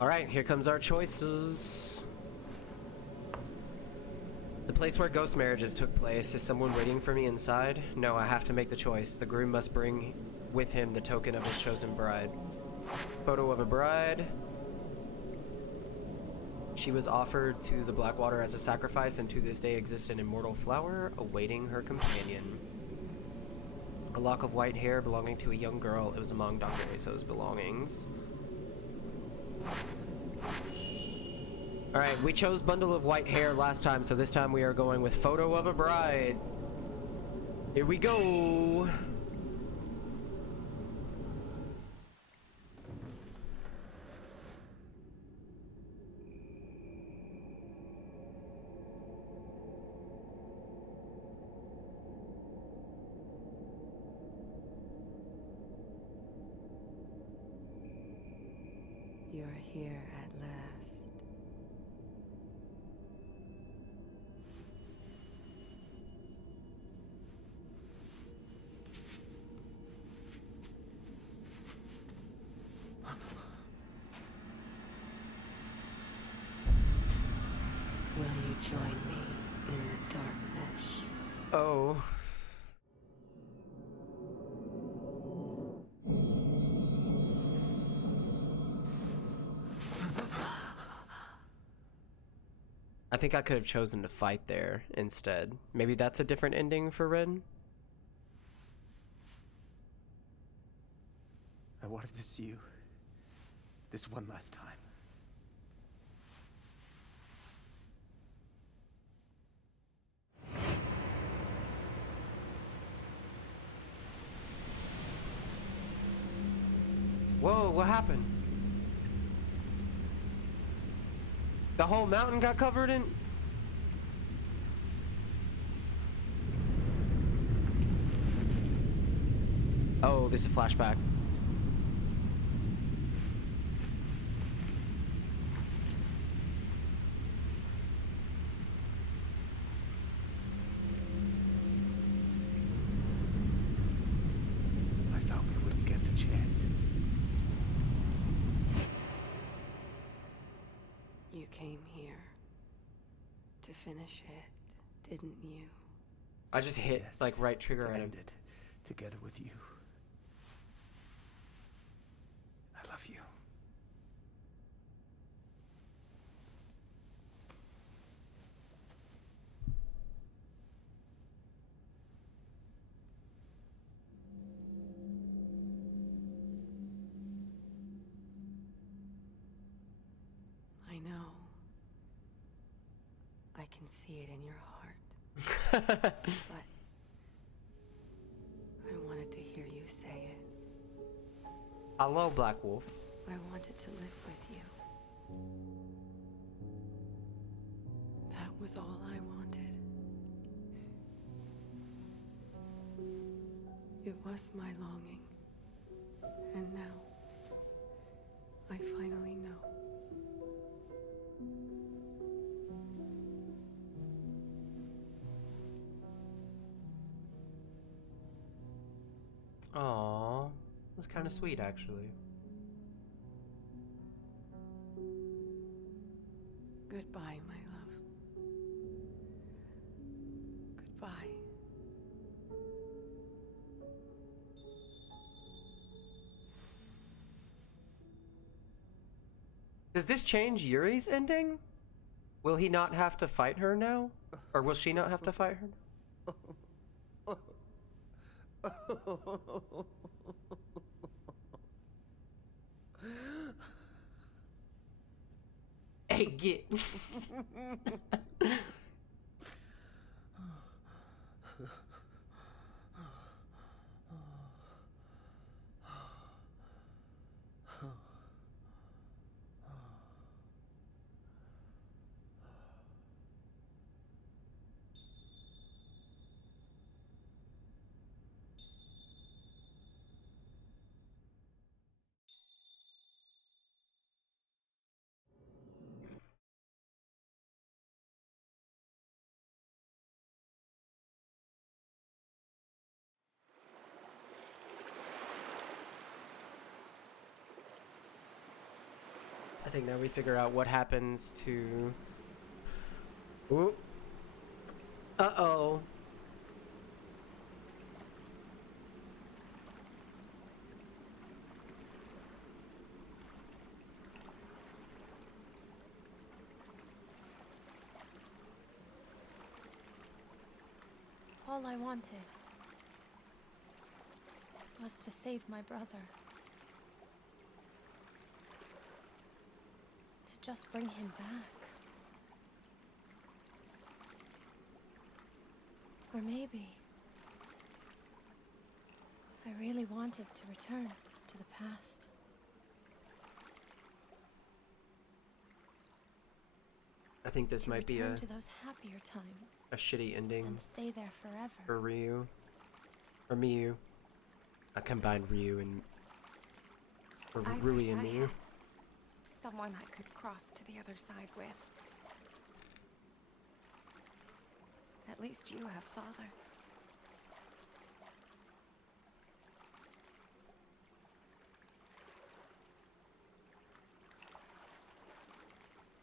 Alright, here comes our choices. The place where ghost marriages took place. Is someone waiting for me inside? No, I have to make the choice. The groom must bring with him the token of his chosen bride. Photo of a bride. She was offered to the Blackwater as a sacrifice and to this day exists an immortal flower awaiting her companion. A lock of white hair belonging to a young girl. It was among Dr. Aso's belongings. Alright, we chose bundle of white hair last time, so this time we are going with photo of a bride. Here we go! You're here at last. Will you join me in the darkness? Oh. I think I could have chosen to fight there instead. Maybe that's a different ending for Ren? I wanted to see you this one last time. Whoa, what happened? The whole mountain got covered in... Oh, this is a flashback. I thought we wouldn't get the chance. You came here to finish it, didn't you? I just hit, Yes, like, right trigger to at him. end it together with you. can see it in your heart. But I wanted to hear you say it. Hello, Black Wolf. I wanted to live with you. That was all I wanted. It was my longing. And now, I finally know. Aww, that's kind of sweet, actually. Goodbye, my love. Goodbye. Does this change Yuri's ending? Will he not have to fight her now? Or will she not have to fight her? Hey, get. I think now we figure out what happens to... Ooh. Uh-oh. All I wanted was to save my brother. To just bring him back. Or maybe I really wanted to return to the past. I think this might be return to those happier times a shitty ending and stay there forever. for Ryu. Or Miyu. I combined Ryu and... Or I Rui wish and I Miyu. had someone I could cross to the other side with. At least you have Father.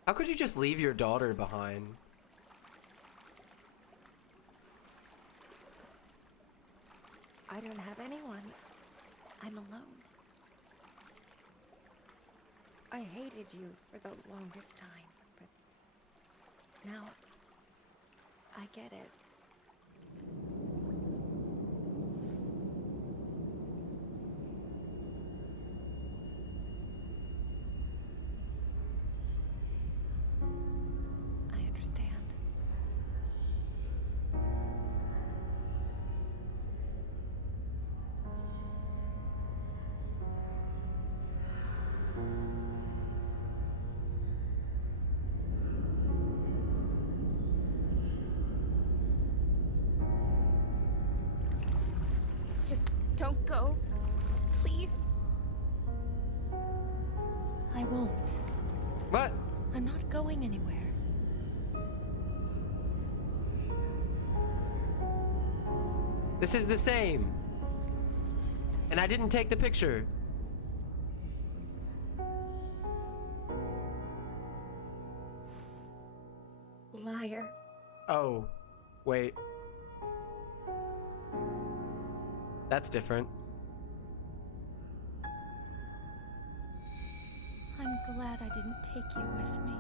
How could you just leave your daughter behind? I don't have anyone. I'm alone. I hated you for the longest time, but now I get it. I understand. Just don't go. Please. I won't. What? I'm not going anywhere. This is the same. And I didn't take the picture. Liar. Oh, wait. That's different. I'm glad I didn't take you with me.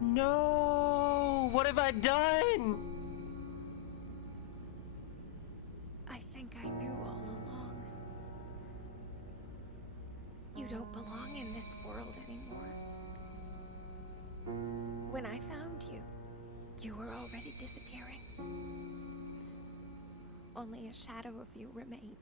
No! What have I done? I think I knew all along. You don't belong in this world anymore. When I found you, you were already disappearing. Only a shadow of you remained.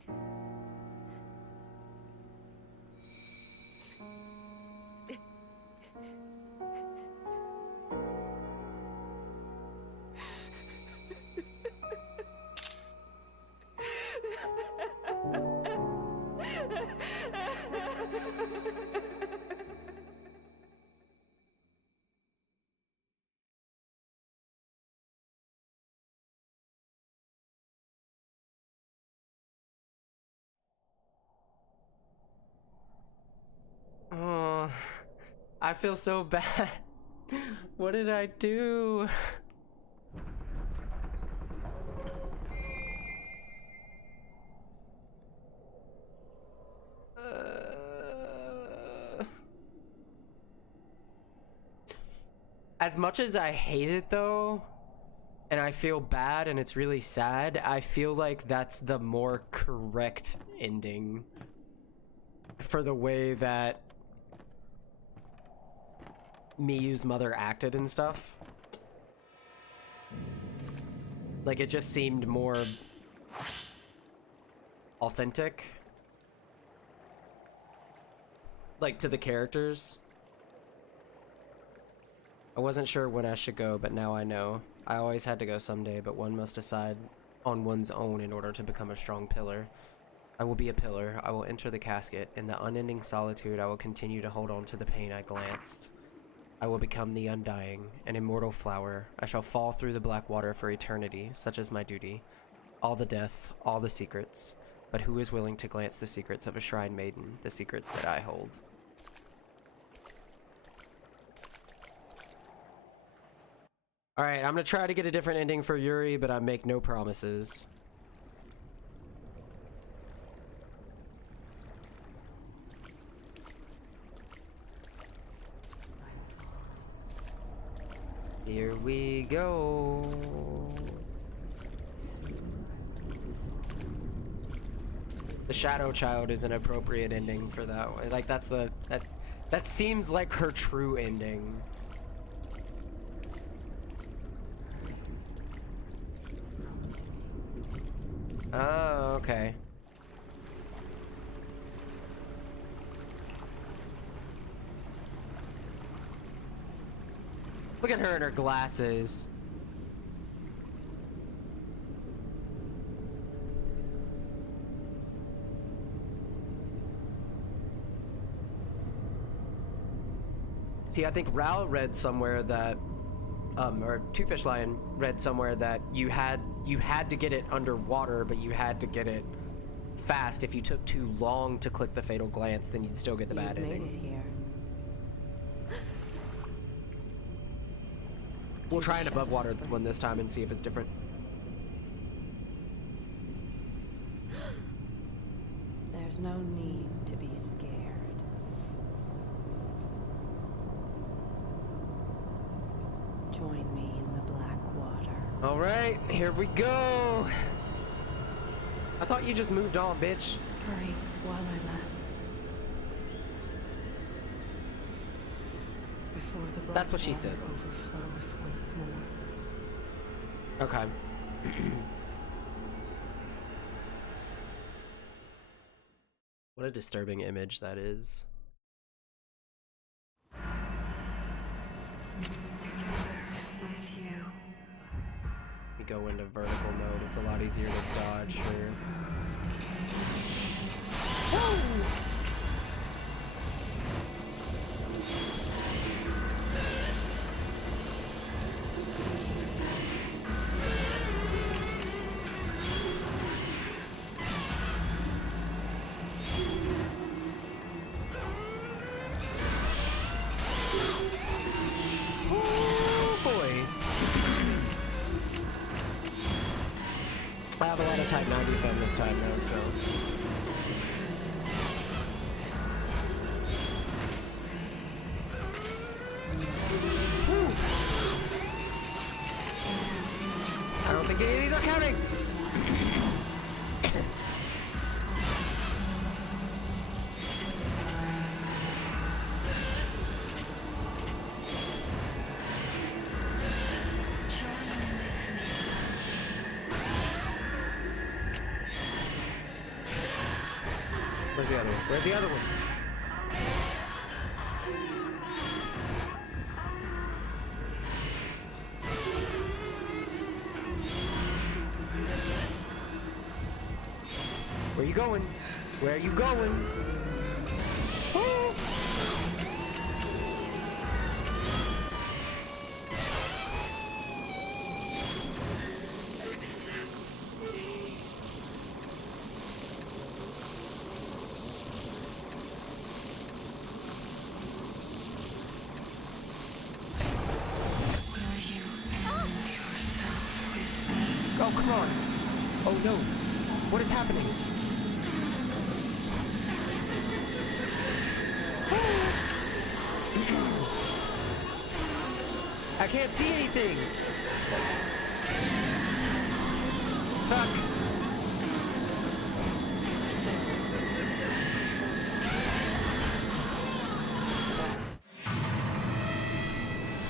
Oh, I feel so bad. What did I do? As much as I hate it though, and I feel bad and it's really sad, I feel like that's the more correct ending for the way that Miyu's mother acted and stuff. Like, it just seemed more authentic, like, to the characters. I wasn't sure when I should go, but now I know. I always had to go someday, but one must decide on one's own in order to become a strong pillar. I will be a pillar. I will enter the casket. In the unending solitude, I will continue to hold on to the pain I glanced. I will become the undying, an immortal flower. I shall fall through the black water for eternity, such is my duty. All the death, all the secrets. But who is willing to glance the secrets of a shrine maiden, the secrets that I hold? Alright, I'm gonna try to get a different ending for Yuri, but I make no promises. Here we go. The Shadow Child is an appropriate ending for that one. Like, that's the... That seems like her true ending. Oh, okay. Look at her in her glasses. See, I think Ral read somewhere that, or Two Fish Lion read somewhere that you had to get it underwater, but you had to get it fast. If you took too long to click the fatal glance, then you'd still get the bad ending. Made it here. We'll try an above water one this time and see if it's different. There's no need to be scared. Join me in the black water. All right, here we go. I thought you just moved on, bitch. Hurry while I last. Before the black That's what she water said. overflows once more. Okay. What a disturbing image that is. We go into vertical mode. It's a lot easier to dodge here. I have a lot of Type 90 fun this time though, so... I don't think any of these are counting! Where's the other one? Where you going? Where are you going? Oh, come on. Oh, no. What is happening? I can't see anything. Fuck.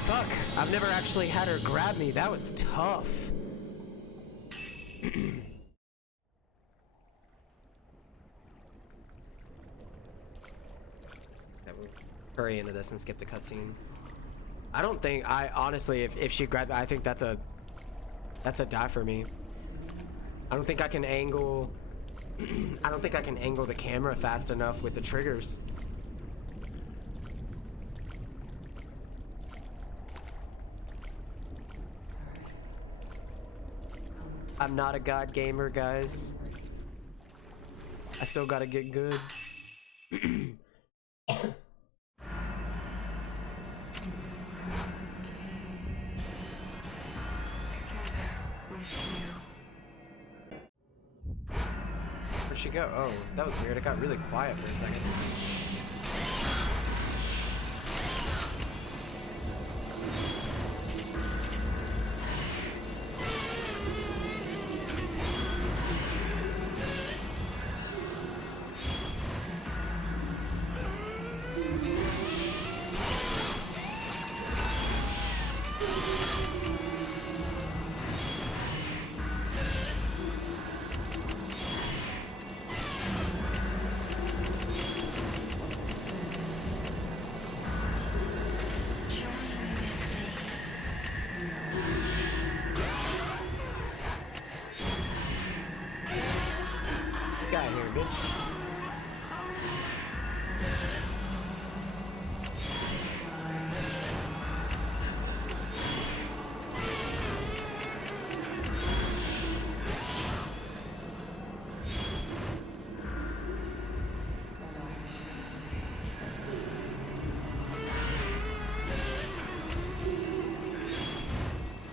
Fuck. I've never actually had her grab me. That was tough. Hurry into this and skip the cutscene. I don't think honestly if she grabbed, I think that's a die for me. I don't think I can angle I don't think I can angle the camera fast enough with the triggers. I'm not a god gamer, guys. I still gotta get good. Where'd she go? Oh, that was weird. It got really quiet for a second. Get out of here, bitch.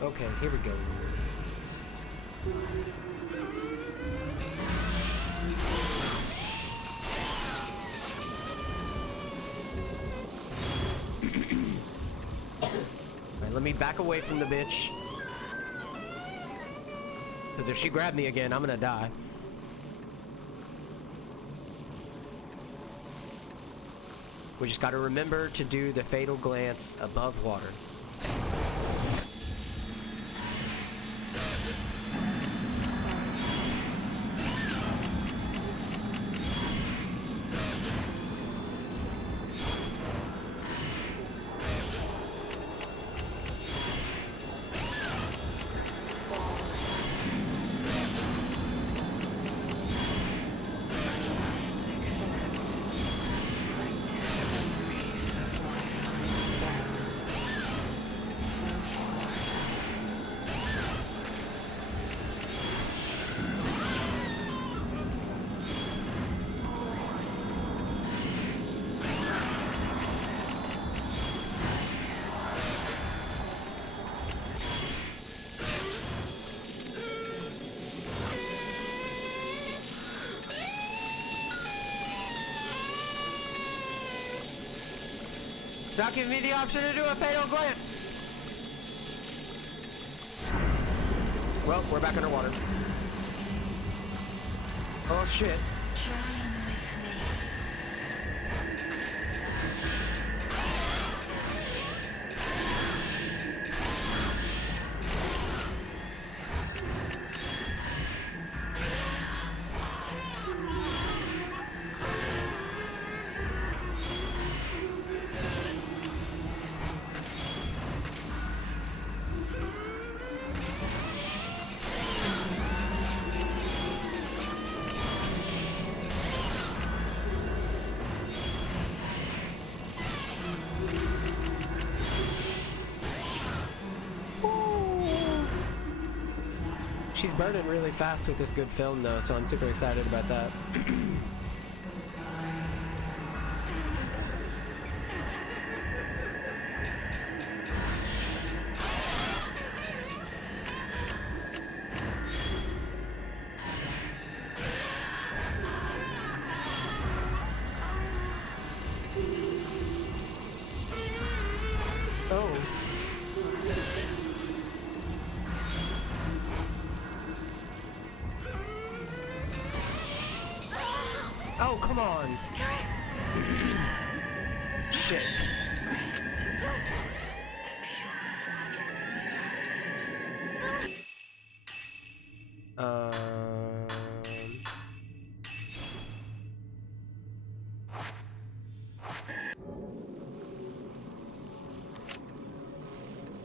Okay, here we go. Alright, let me back away from the bitch. Because if she grabbed me again, I'm gonna die. We just gotta remember to do the fatal glance above water. It's not giving me the option to do a fatal glance. Well, we're back underwater. Oh shit. she's burning really fast with this good film though, so I'm super excited about that. Oh. Oh, come on. Shit.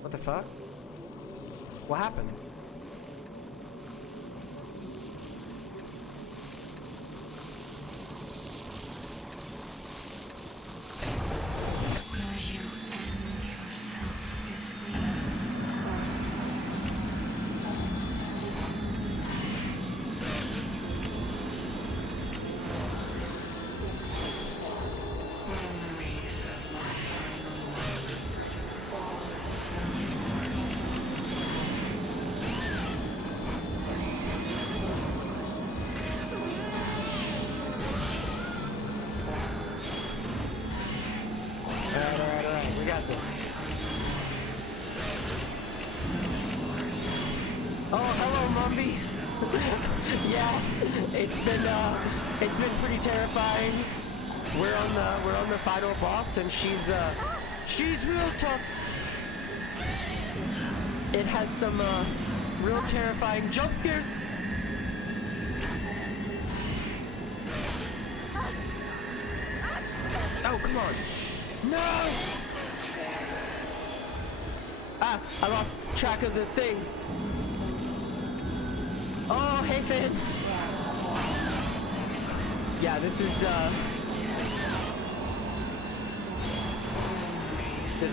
What the fuck? What happened? Alright, we got this. Oh, hello, Mumby. Yeah, it's been pretty terrifying. We're on the final boss, and she's real tough. It has some real terrifying jump scares. Oh, come on. No! Ah, I lost track of the thing. Oh, hey, Finn. Yeah, this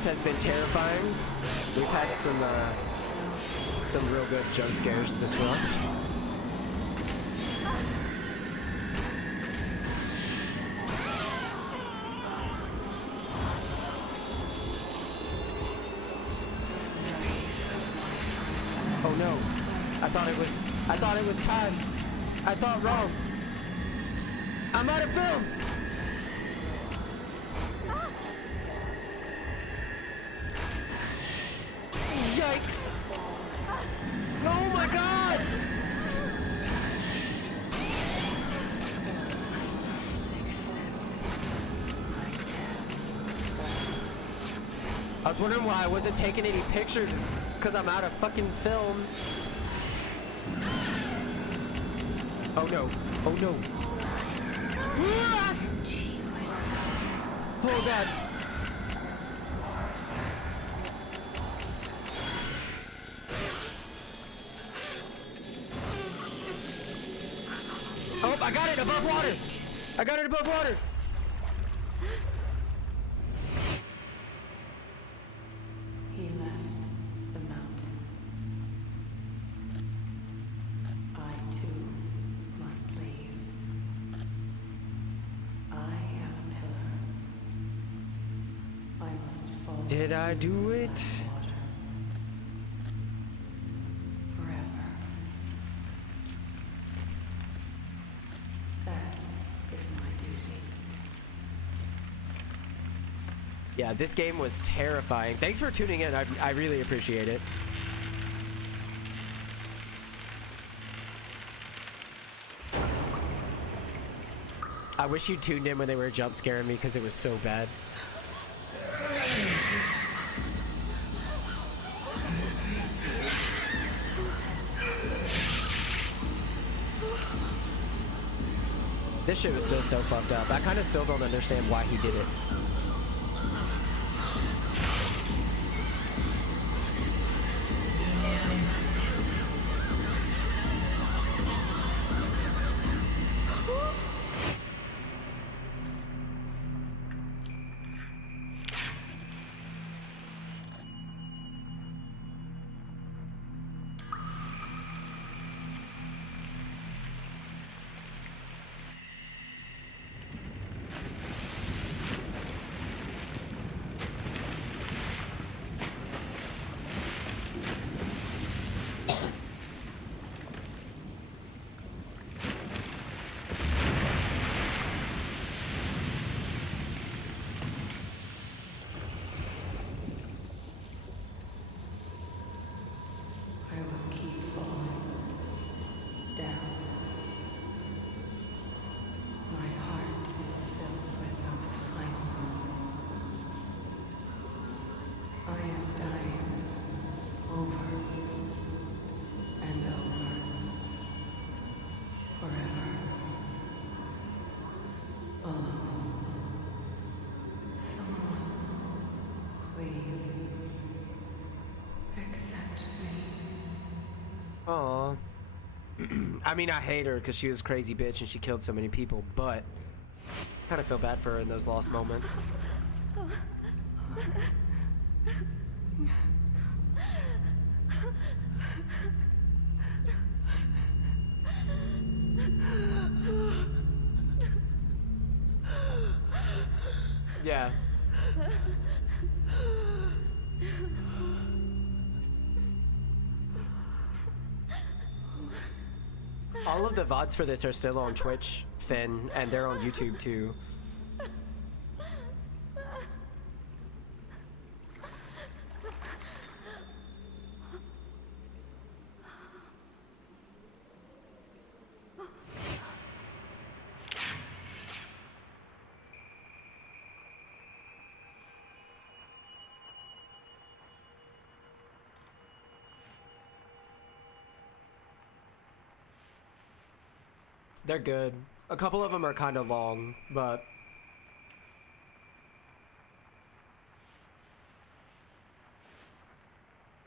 has been terrifying. We've had some real good jump scares this run. Oh no. I thought it was time. I thought wrong. I'm out of film. Yikes. Oh my god. I was wondering why I wasn't taking any pictures, because I'm out of fucking film. Oh no. Oh no. Oh god. Oh, I got it above water. I got it above water. He left the mountain. I too must leave. I am a pillar. I must fall. Did I do it? Water. Forever. That is my duty. Yeah, this game was terrifying. Thanks for tuning in. I really appreciate it. I wish you tuned in when they were jump scaring me because it was so bad. This shit was still so fucked up. I kind of still don't understand why he did it. over and over, forever, alone. Someone, please, accept me. Aw. I mean, I hate her because she was a crazy bitch and she killed so many people, but kind of feel bad for her in those lost moments. Yeah. All of the VODs for this are still on Twitch, Finn, and they're on YouTube too. They're good. A couple of them are kind of long, but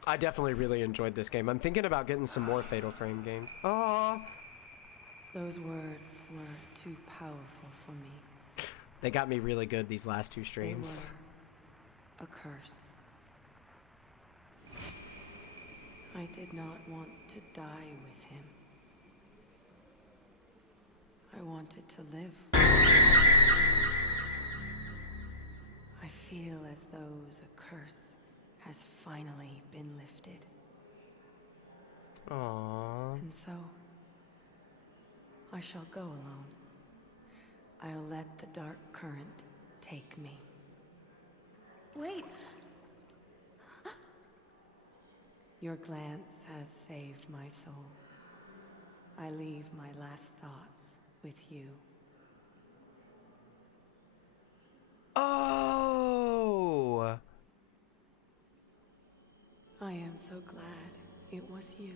I definitely really enjoyed this game. I'm thinking about getting some more Fatal Frame games. Oh, Those words were too powerful for me. they got me really good these last two They streams. were a curse. I did not want to die with him. I wanted to live. I feel as though the curse has finally been lifted. Aww. And so, I shall go alone. I'll let the dark current take me. Wait. Your glance has saved my soul. I leave my last thoughts with you. Oh! I am so glad it was you.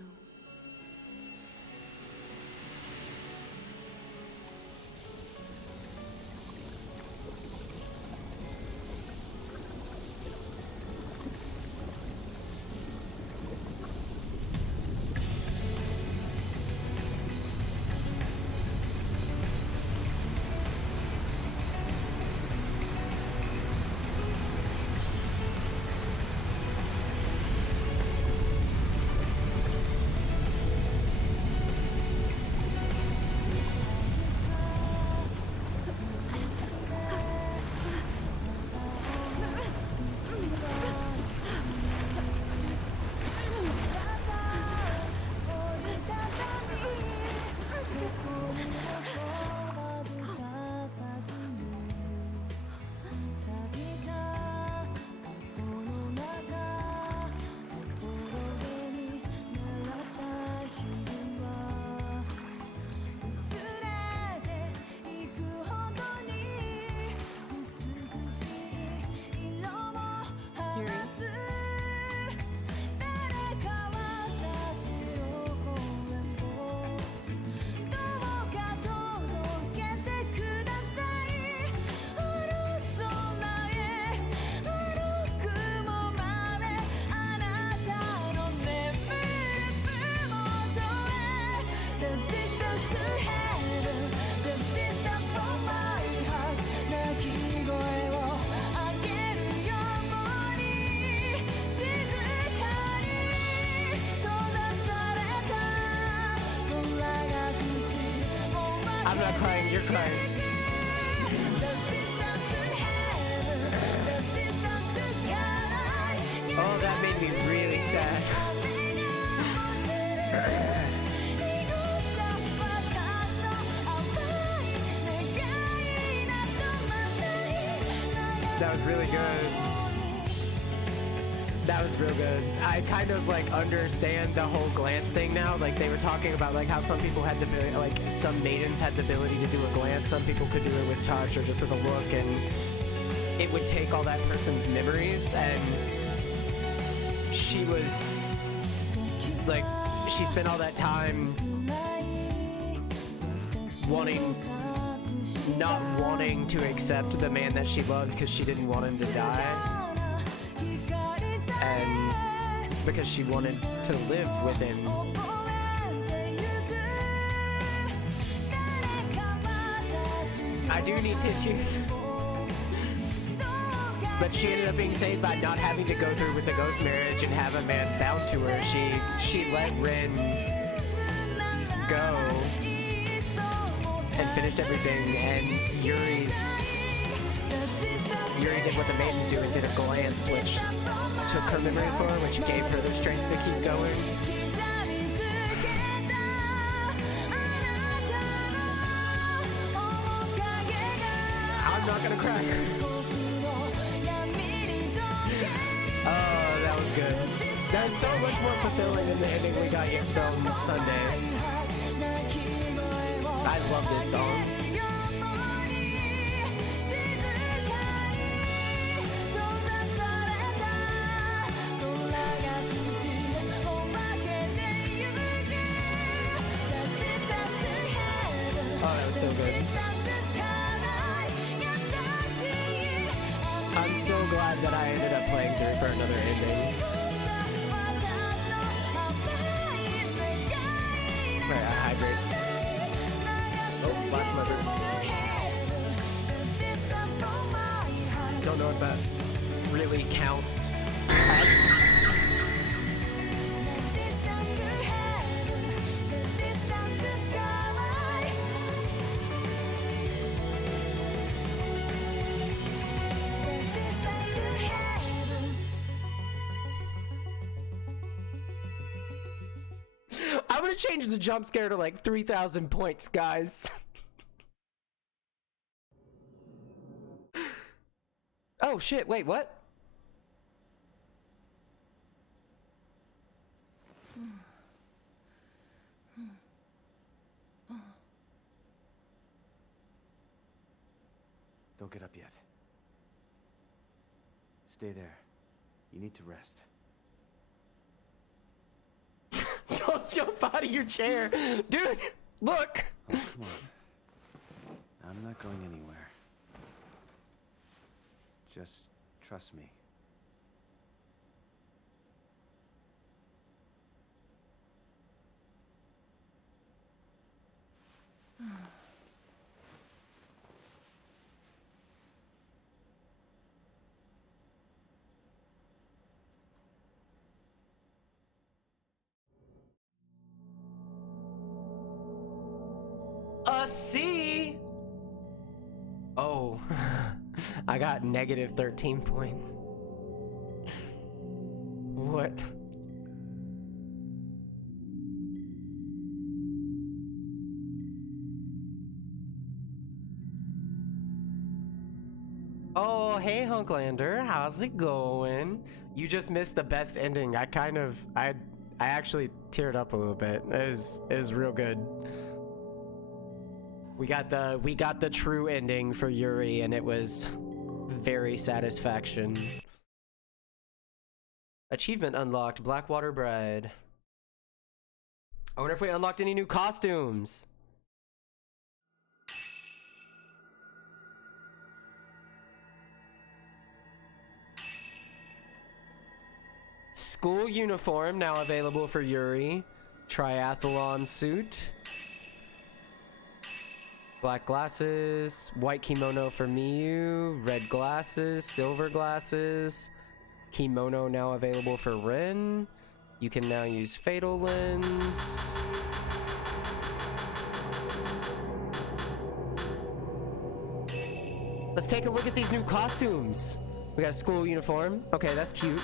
I'm not crying, you're crying. Oh, that made me really sad. That was really good. That was real good. I kind of like understand the whole glance thing now. Like they were talking about like how some people had the like some maidens had the ability to do a glance, some people could do it with touch or just with a look, and it would take all that person's memories. And she was like, she spent all that time not wanting to accept the man that she loved because she didn't want him to die. And because she wanted to live with him. I do need tissues. But she ended up being saved by not having to go through with the ghost marriage and have a man bound to her. She let Rin go and finished everything, and Yuri did what the maidens do and did a glance, which took her memories for her, which gave her the strength to keep going. I'm not gonna cry. Oh, that was good. That's so much more fulfilling than the ending we got from Sunday. I love this song. Oh, that was so good. I'm so glad that I ended up playing through for another ending. Alright, I hydrate. Oh, flash mother. Don't know if that really counts. I'm gonna change the jump scare to like 3,000 points, guys. Oh shit, wait, what? Don't get up yet. Stay there. You need to rest. Don't jump out of your chair. Dude, look. Oh, come on. I'm not going anywhere. Just trust me. C. Oh, I got negative 13 points. What? Oh, hey Hunklander, how's it going? You just missed the best ending. I actually teared up a little bit. It was real good. We got the true ending for Yuri, and it was very satisfaction. Achievement unlocked, Blackwater Bride. I wonder if we unlocked any new costumes. School uniform now available for Yuri. Triathlon suit. Black glasses, white kimono for Miyu, red glasses, silver glasses. Kimono now available for Rin. You can now use Fatal Lens. Let's take a look at these new costumes. We got a school uniform. Okay, that's cute.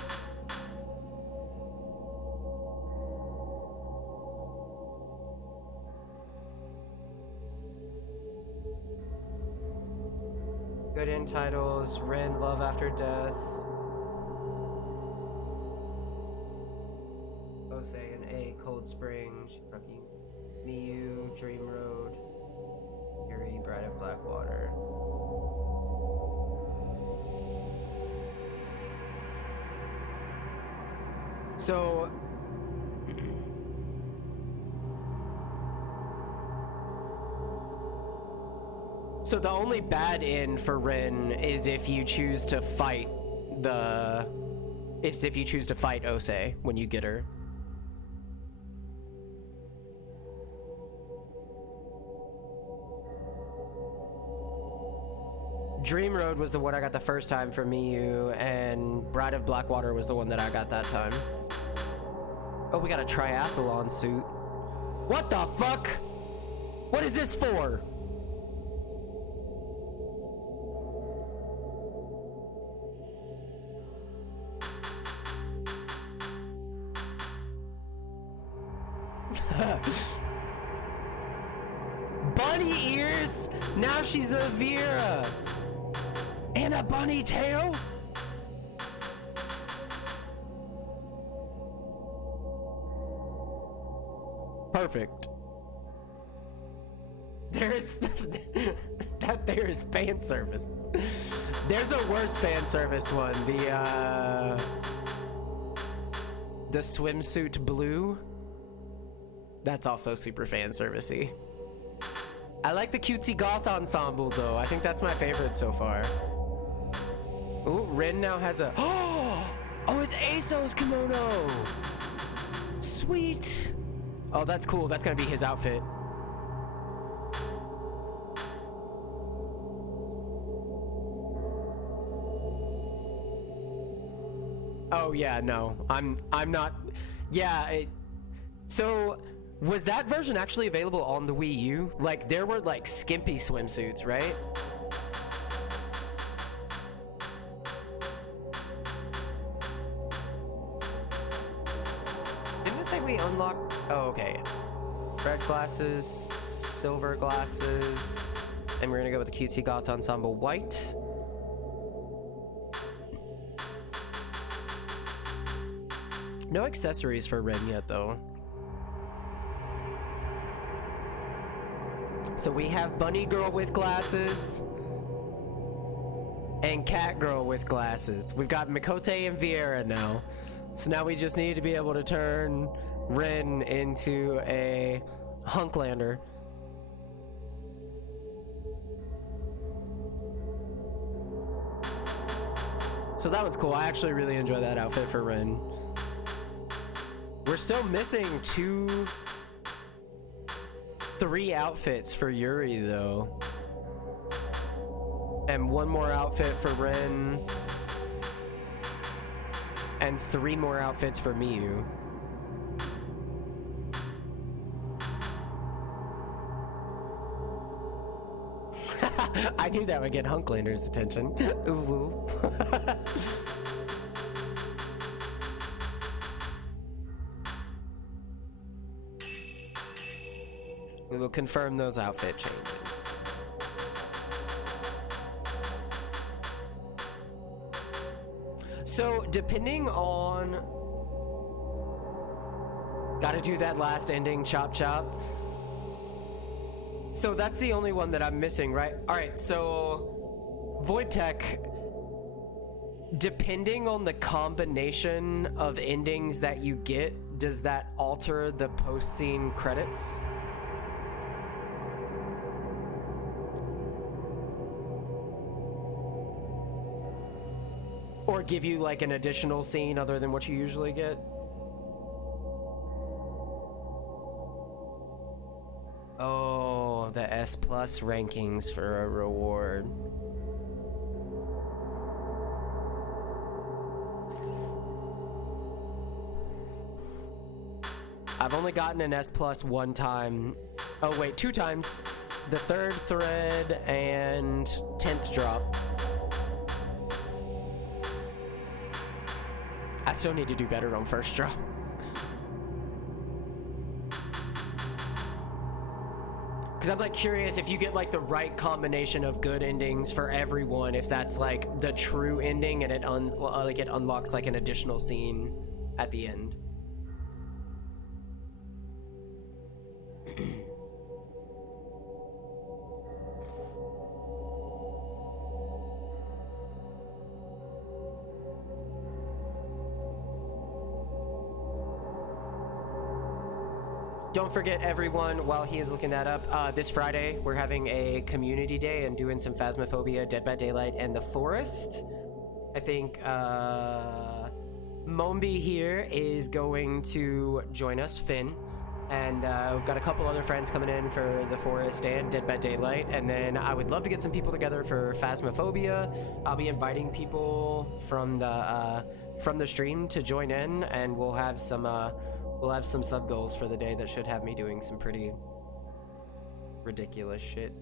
Good end titles, Rin, Love After Death. Osei and A, Cold Spring, Shiraki, Miyu, Dream Road, Yuri, Bride of Blackwater. So, So the only bad end for Rin is if you choose to fight if you choose to fight Ose when you get her. Dream Road was the one I got the first time for Miyu, and Bride of Blackwater was the one that I got that time. Oh, we got a triathlon suit. What the fuck? What is this for? Bunny ears? Now she's a Vera. And a bunny tail? Perfect. There is that there is fan service. There's a worse fan service one. The swimsuit blue. That's also super fan servicey. I like the cutesy goth ensemble though. I think that's my favorite so far. Ooh, Rin now has a oh, it's Aso's kimono. Sweet. Oh, that's cool. That's gonna be his outfit. Oh yeah, no. I'm not. Yeah, so was that version actually available on the Wii U? Like there were like skimpy swimsuits, right? Didn't it say we unlocked? Oh, okay. Red glasses, silver glasses, and we're gonna go with the cutesy goth ensemble white. No accessories for Rin yet, though. So we have Bunny Girl with glasses and Cat Girl with glasses. We've got Mikote and Viera now. So now we just need to be able to turn Rin into a Hunklander. So that was cool. I actually really enjoy that outfit for Rin. We're still missing 3 outfits for Yuri though. And 1 more outfit for Rin. And 3 more outfits for Miyu. I knew that would get Hunklander's attention. Ooh woo. We will confirm those outfit changes. So, depending on... Gotta do that last ending, chop chop. So that's the only one that I'm missing, right? Alright, so... Voidtech... Depending on the combination of endings that you get, does that alter the post-scene credits? Or give you like an additional scene other than what you usually get? Oh, the S+ rankings for a reward. I've only gotten an S+ 1 time. Oh wait, 2 times. The 3rd thread and 10th drop. I still need to do better on first drop. Because I'm like curious if you get like the right combination of good endings for everyone, if that's like the true ending and it unlocks like an additional scene at the end. don't forget, everyone, while he is looking that up, this Friday we're having a community day and doing some Phasmophobia, Dead by Daylight, and The Forest. I think Mombi here is going to join us, Finn. And we've got a couple other friends coming in for The Forest and Dead by Daylight. And then I would love to get some people together for Phasmophobia. I'll be inviting people from the stream to join in, and we'll have some sub goals for the day that should have me doing some pretty ridiculous shit.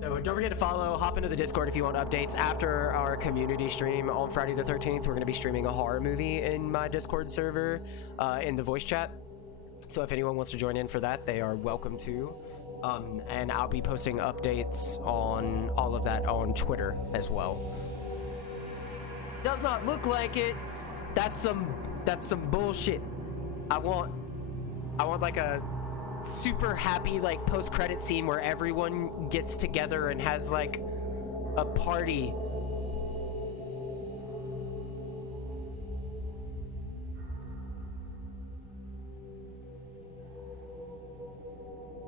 So don't forget to follow, hop into the Discord if you want updates. After our community stream on Friday the 13th, we're going to be streaming a horror movie in my Discord server in the voice chat. So if anyone wants to join in for that, they are welcome to. And I'll be posting updates on all of that on Twitter as well. Does not look like it. That's some bullshit. I want like a super happy like post-credit scene where everyone gets together and has like a party.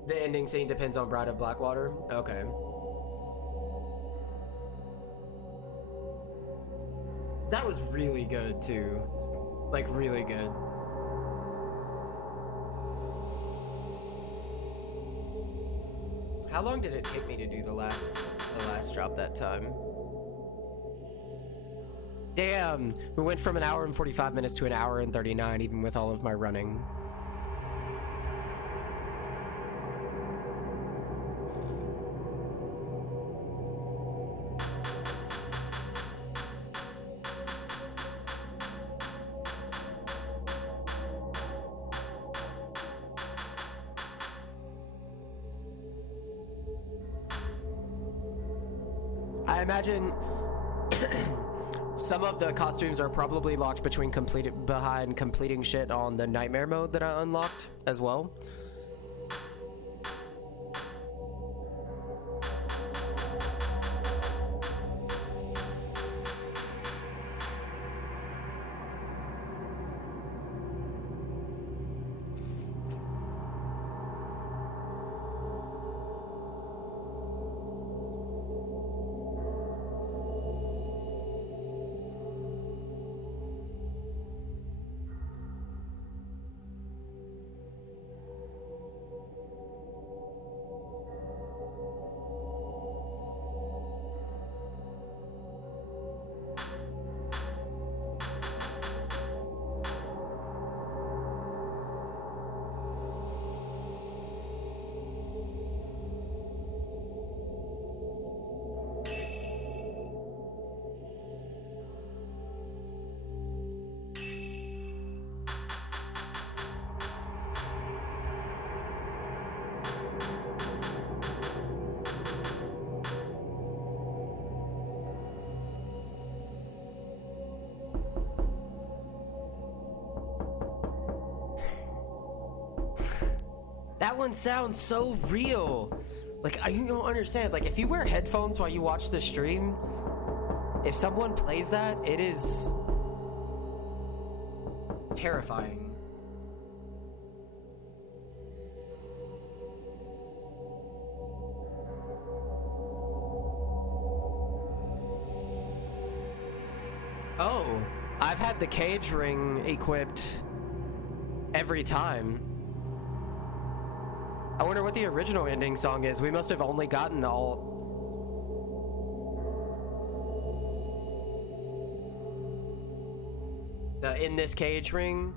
The ending scene depends on Bride of Blackwater. Okay. That was really good too. Like really good. How long did it take me to do the last drop that time? Damn, we went from 1 hour and 45 minutes to 1 hour and 39, even with all of my running. I imagine some of the costumes are probably locked behind completing shit on the nightmare mode that I unlocked as well. That one sounds so real. Like, you don't understand. Like, if you wear headphones while you watch the stream, if someone plays that, it is terrifying. Oh, I've had the cage ring equipped every time. I wonder what the original ending song is. We must have only gotten the alt. The In This Cage ring.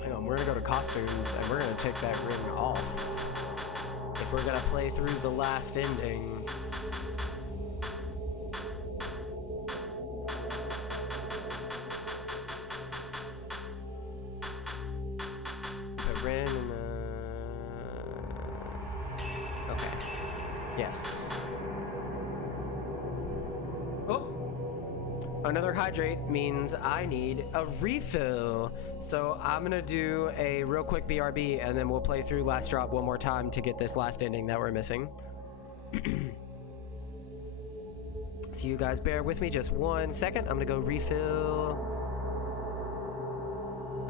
Hang on, we're gonna go to costumes and we're gonna take that ring off. If we're gonna play through the last ending. Put Ren in the... Okay. Yes. Oh! another hydrate means I need a refill. So I'm gonna do a real quick BRB and then we'll play through Last Drop one more time to get this last ending that we're missing. So you guys bear with me just 1 second. I'm gonna go refill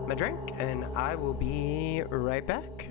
my drink and I will be right back.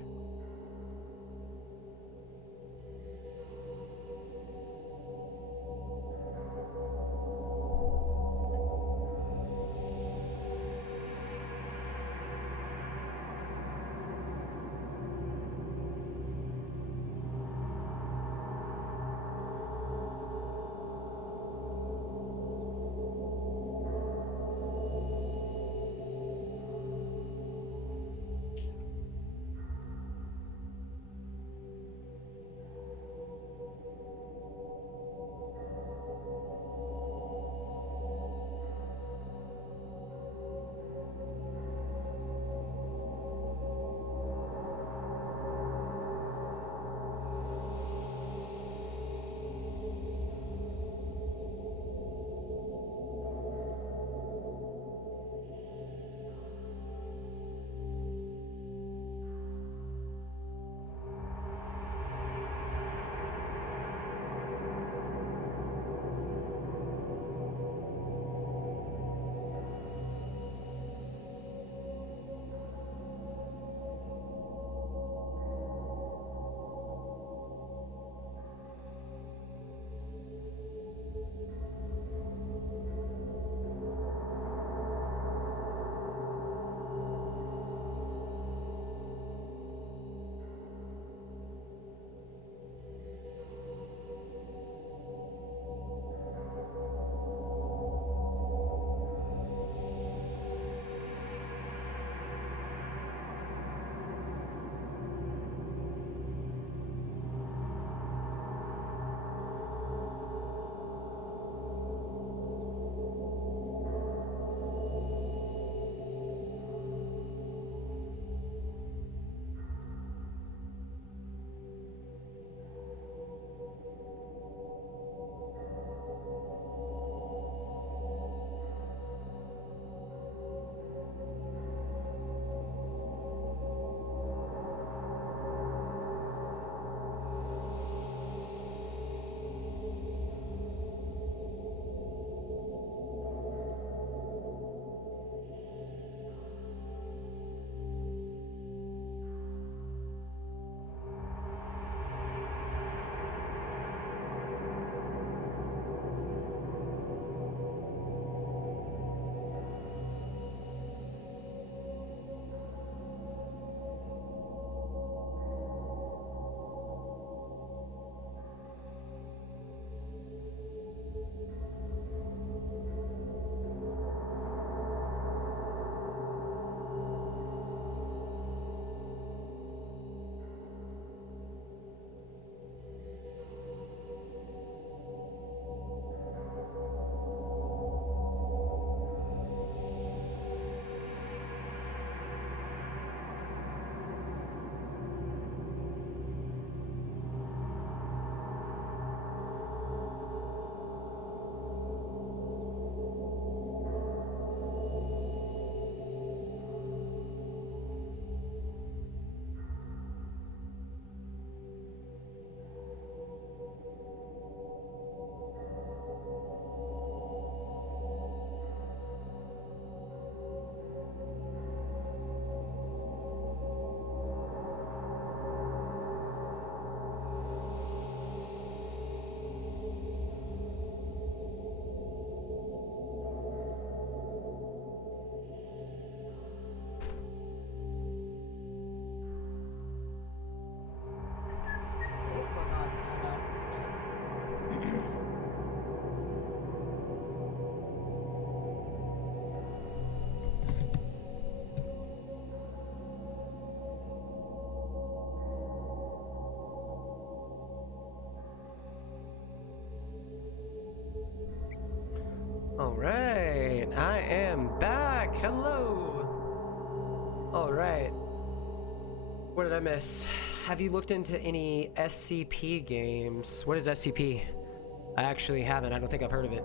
Alright, I am back. Hello. Alright. What did I miss? Have you looked into any SCP games? What is SCP? I actually haven't. I don't think I've heard of it.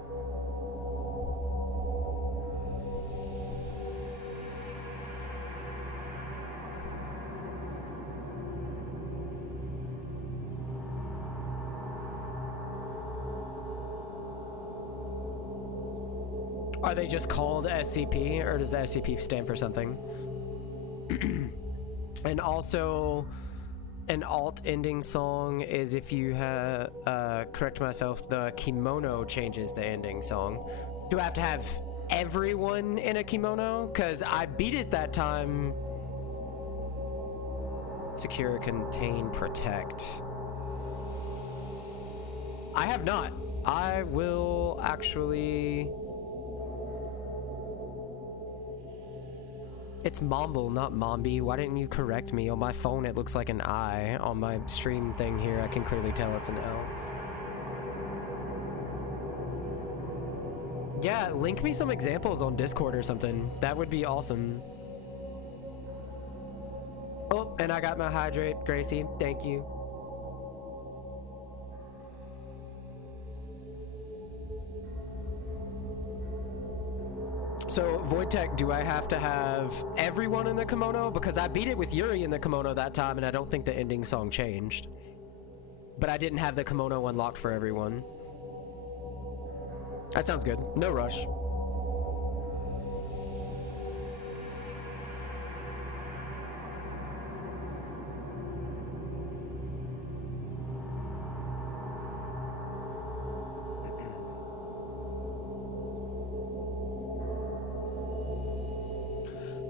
Are they just called SCP, or does the SCP stand for something? And also, an alt ending song is if you have, correct myself, the kimono changes the ending song. Do I have to have everyone in a kimono? Because I beat it that time. Secure, contain, protect. I have not. I will actually... It's Momble, not Mombi. Why didn't you correct me? On my phone, it looks like an I. On my stream thing here, I can clearly tell it's an L. Yeah, link me some examples on Discord or something. That would be awesome. Oh, and I got my hydrate, Gracie. Thank you. So, Voidtech, do I have to have everyone in the kimono? Because I beat it with Yuri in the kimono that time, and I don't think the ending song changed. But I didn't have the kimono unlocked for everyone. That sounds good. No rush.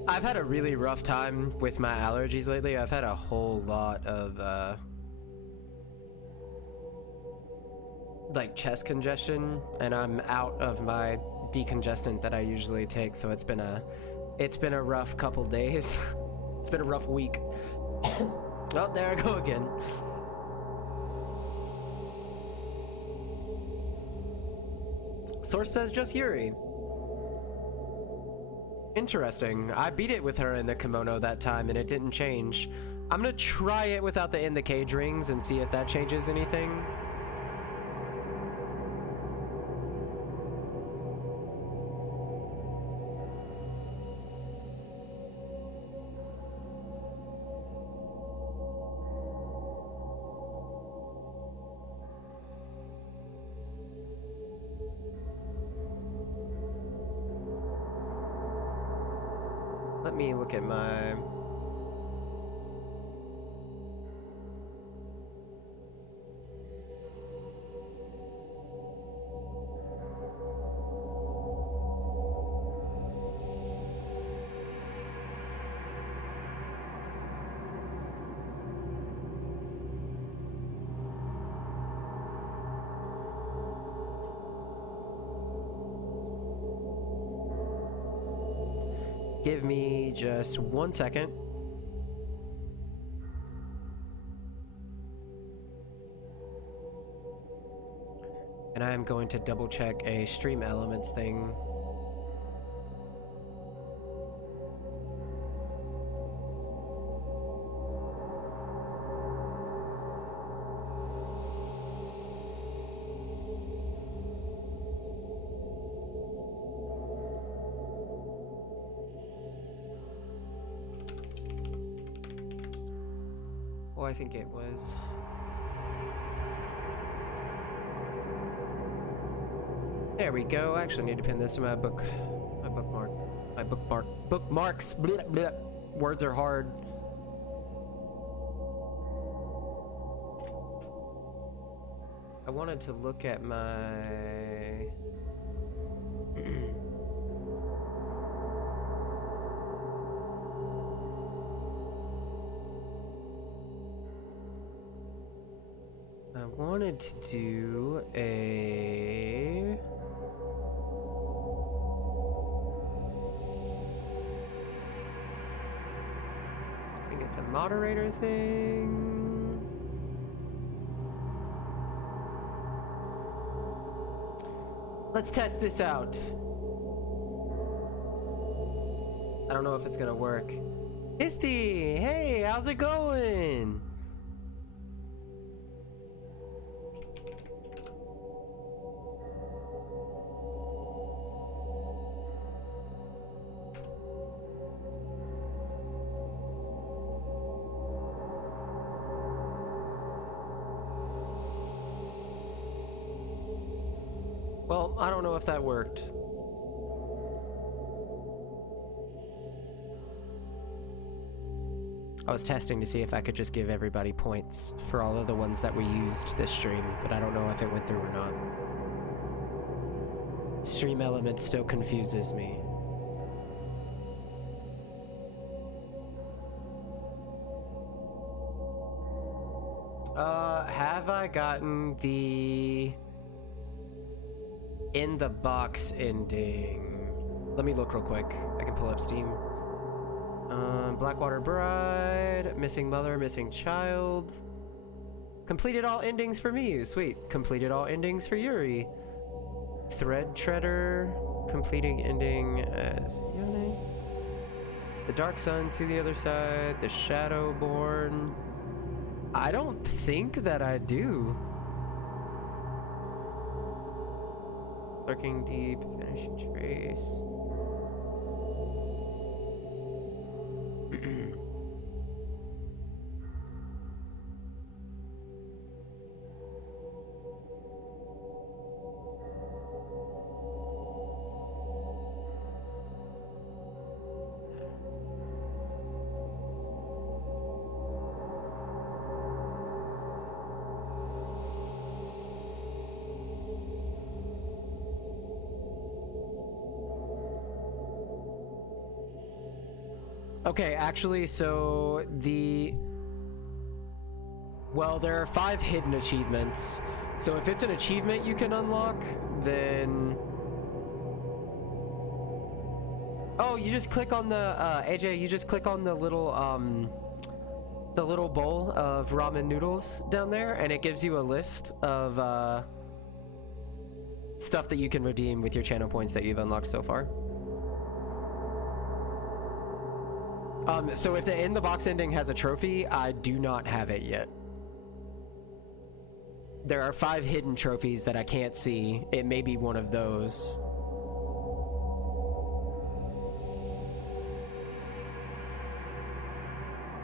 I've had a really rough time with my allergies lately. I've had a whole lot of like chest congestion, and I'm out of my decongestant that I usually take, so it's been a rough couple days. It's been a rough week. Oh, there I go again. Source says just Yuri. Interesting. I beat it with her in the kimono that time and it didn't change. I'm gonna try it without the in the cage rings and see if that changes anything. Let me look at my... Give me just 1 second. And I am going to double check a Stream Elements thing. I think it was. There we go. I actually need to pin this to my bookmarks. Blech, blech. Words are hard. I wanted to look at my... I wanted to do a... I think it's a moderator thing. Let's test this out. I don't know if it's gonna work. Histy, hey, how's it going? Well, I don't know if that worked. I was testing to see if I could just give everybody points for all of the ones that we used this stream, but I don't know if it went through or not. Stream element still confuses me. Have I gotten the in the box ending? Let me look real quick. I can pull up Steam. Blackwater Bride, Missing Mother, Missing Child. Completed all endings for Miyu. Sweet. Completed all endings for Yuri. Thread Treader. Completing ending as Yone. The Dark Sun to the Other Side. The Shadowborn. I don't think that I do. Lurking Deep. Vanishing Trace. Okay, actually, so well, there are 5 hidden achievements. So if it's an achievement you can unlock, then... Oh, you just click on the, AJ, you just click on the little bowl of ramen noodles down there, and it gives you a list of, stuff that you can redeem with your channel points that you've unlocked so far. So if the in the box ending has a trophy, I do not have it yet. There are 5 hidden trophies that I can't see. It may be one of those.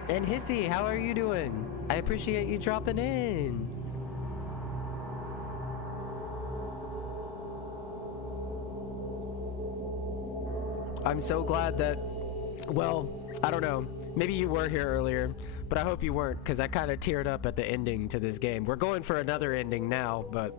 And Hissy, how are you doing? I appreciate you dropping in. I'm so glad that, well, I don't know. Maybe you were here earlier, but I hope you weren't, because I kind of teared up at the ending to this game. We're going for another ending now, but...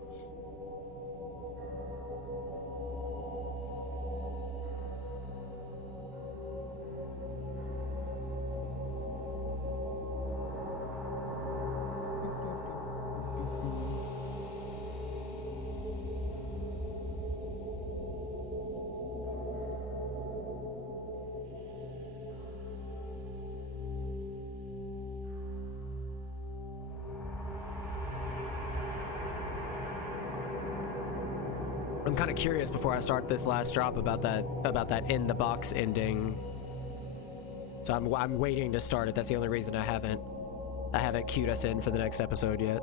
I'm kind of curious before I start this last drop about that in the box ending. So I'm waiting to start it. That's the only reason I haven't queued us in for the next episode yet.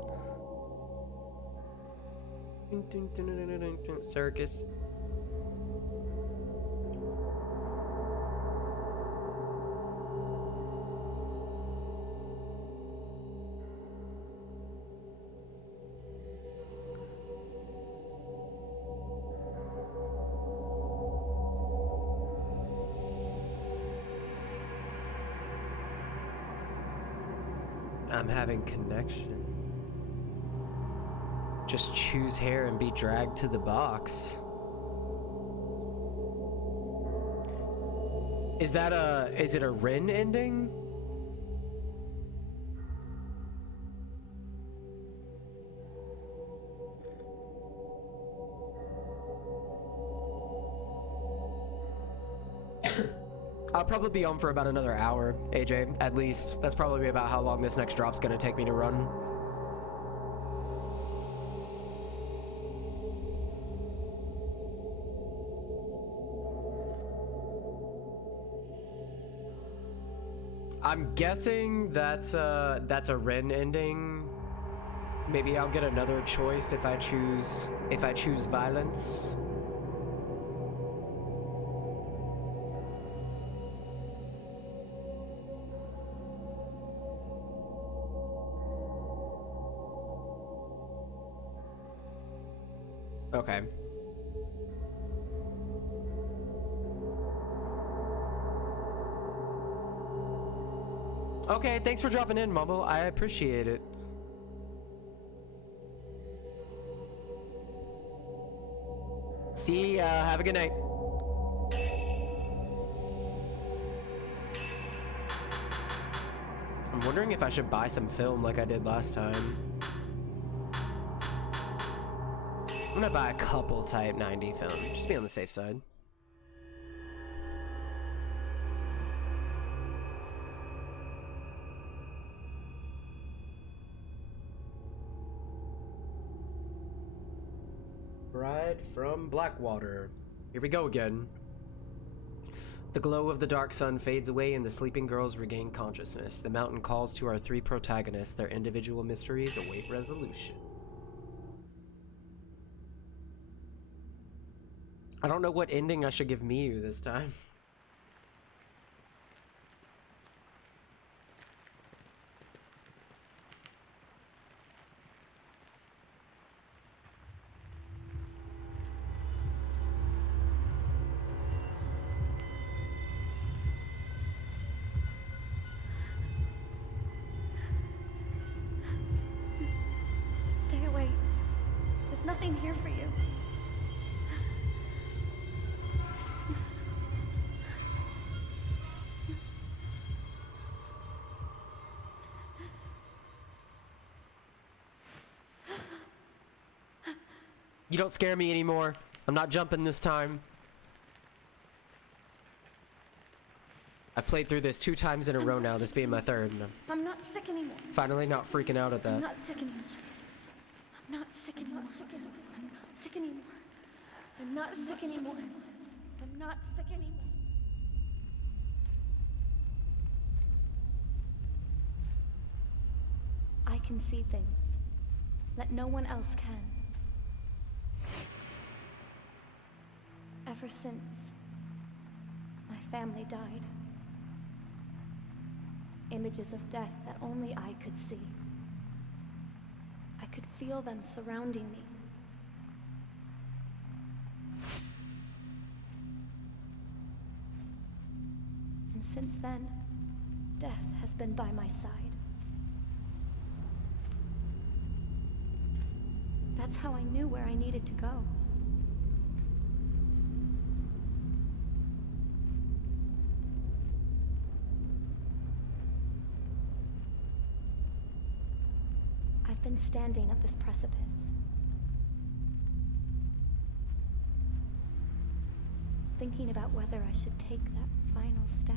Circus. I'm having connection. Just choose hair and be dragged to the box. Is it a Rin ending? I'll probably be on for about another hour, AJ, at least. That's probably about how long this next drop's gonna take me to run. I'm guessing that's a Rin ending. Maybe I'll get another choice if I choose violence. Okay. Okay, thanks for dropping in, Mumble. I appreciate it. See ya. Have a good night. I'm wondering if I should buy some film like I did last time. I'm gonna buy a couple Type 90 film, just be on the safe side. Bride from Blackwater. Here we go again. The glow of the dark sun fades away and the sleeping girls regain consciousness. The mountain calls to our three protagonists. Their individual mysteries await resolution. I don't know what ending I should give Miyu this time. Stay away. There's nothing here for you. You don't scare me anymore. I'm not jumping this time. I've played through this 2 times in a row now, this being my third. And I'm not sick anymore. I'm finally not freaking out at I'm that. not sick anymore. I'm not sick anymore. I'm not sick anymore. I'm not sick anymore. I'm not sick anymore. I can see things that no one else can. Ever since my family died, images of death that only I could see. I could feel them surrounding me. And since then, death has been by my side. That's how I knew where I needed to go. I've been standing at this precipice. Thinking about whether I should take that final step.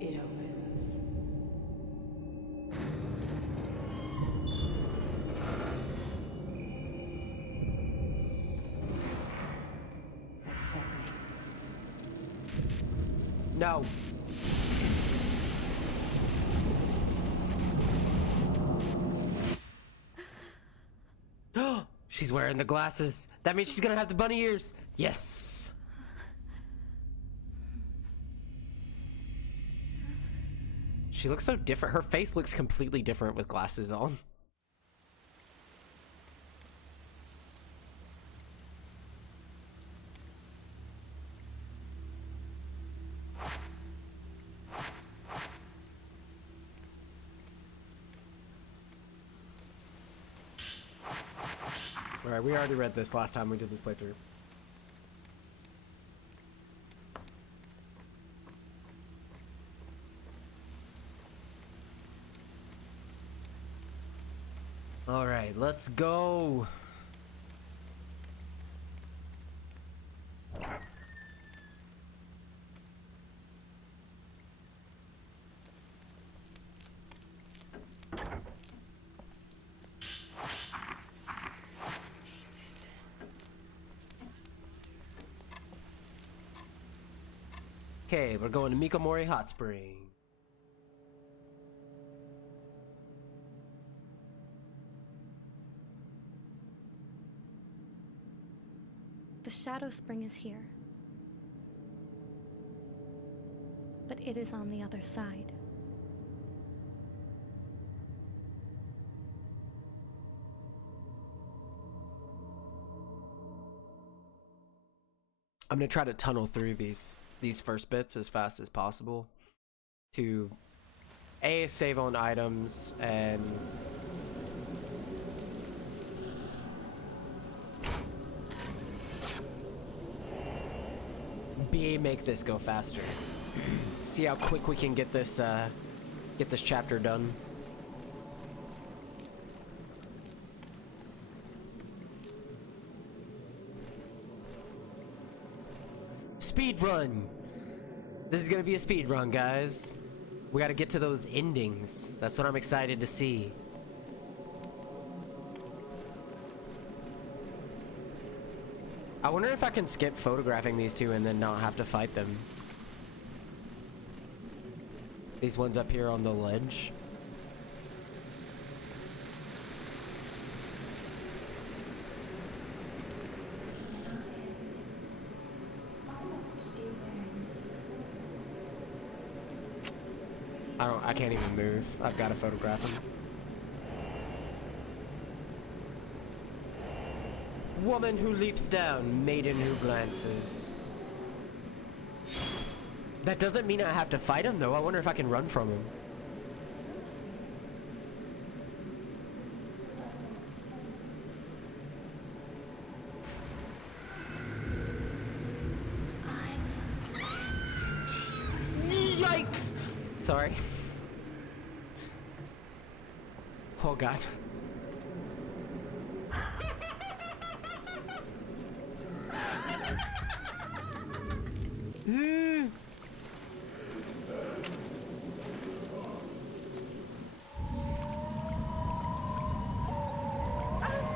It opens. Accept me. No. She's wearing the glasses. That means she's gonna have the bunny ears. Yes. She looks so different. Her face looks completely different with glasses on. Alright, we already read this last time we did this playthrough. Alright, let's go. Okay, we're going to Mikomori Hot Spring. The Shadow Spring is here. But it is on the other side. I'm gonna try to tunnel through these first bits as fast as possible to A, save on items, and B, make this go faster. See how quick we can get this chapter done. Speed run. This is gonna be a speed run, guys. We gotta get to those endings. That's what I'm excited to see. I wonder if I can skip photographing these two and then not have to fight them. These ones up here on the ledge. I can't even move. I've got to photograph him. Woman who leaps down, maiden who glances. That doesn't mean I have to fight him though. I wonder if I can run from him. Yikes! Sorry. Oh god.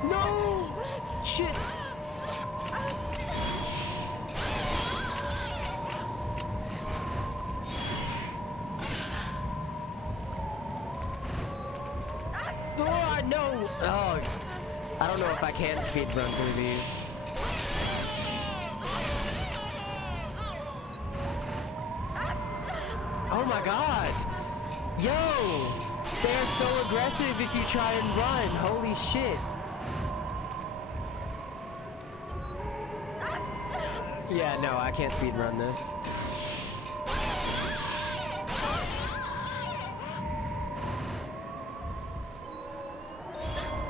No! Shit! Oh, no! Oh, I don't know if I can speed run through these. Oh my god! Yo! They're so aggressive if you try and run. Holy shit. Yeah, no, I can't speed run this.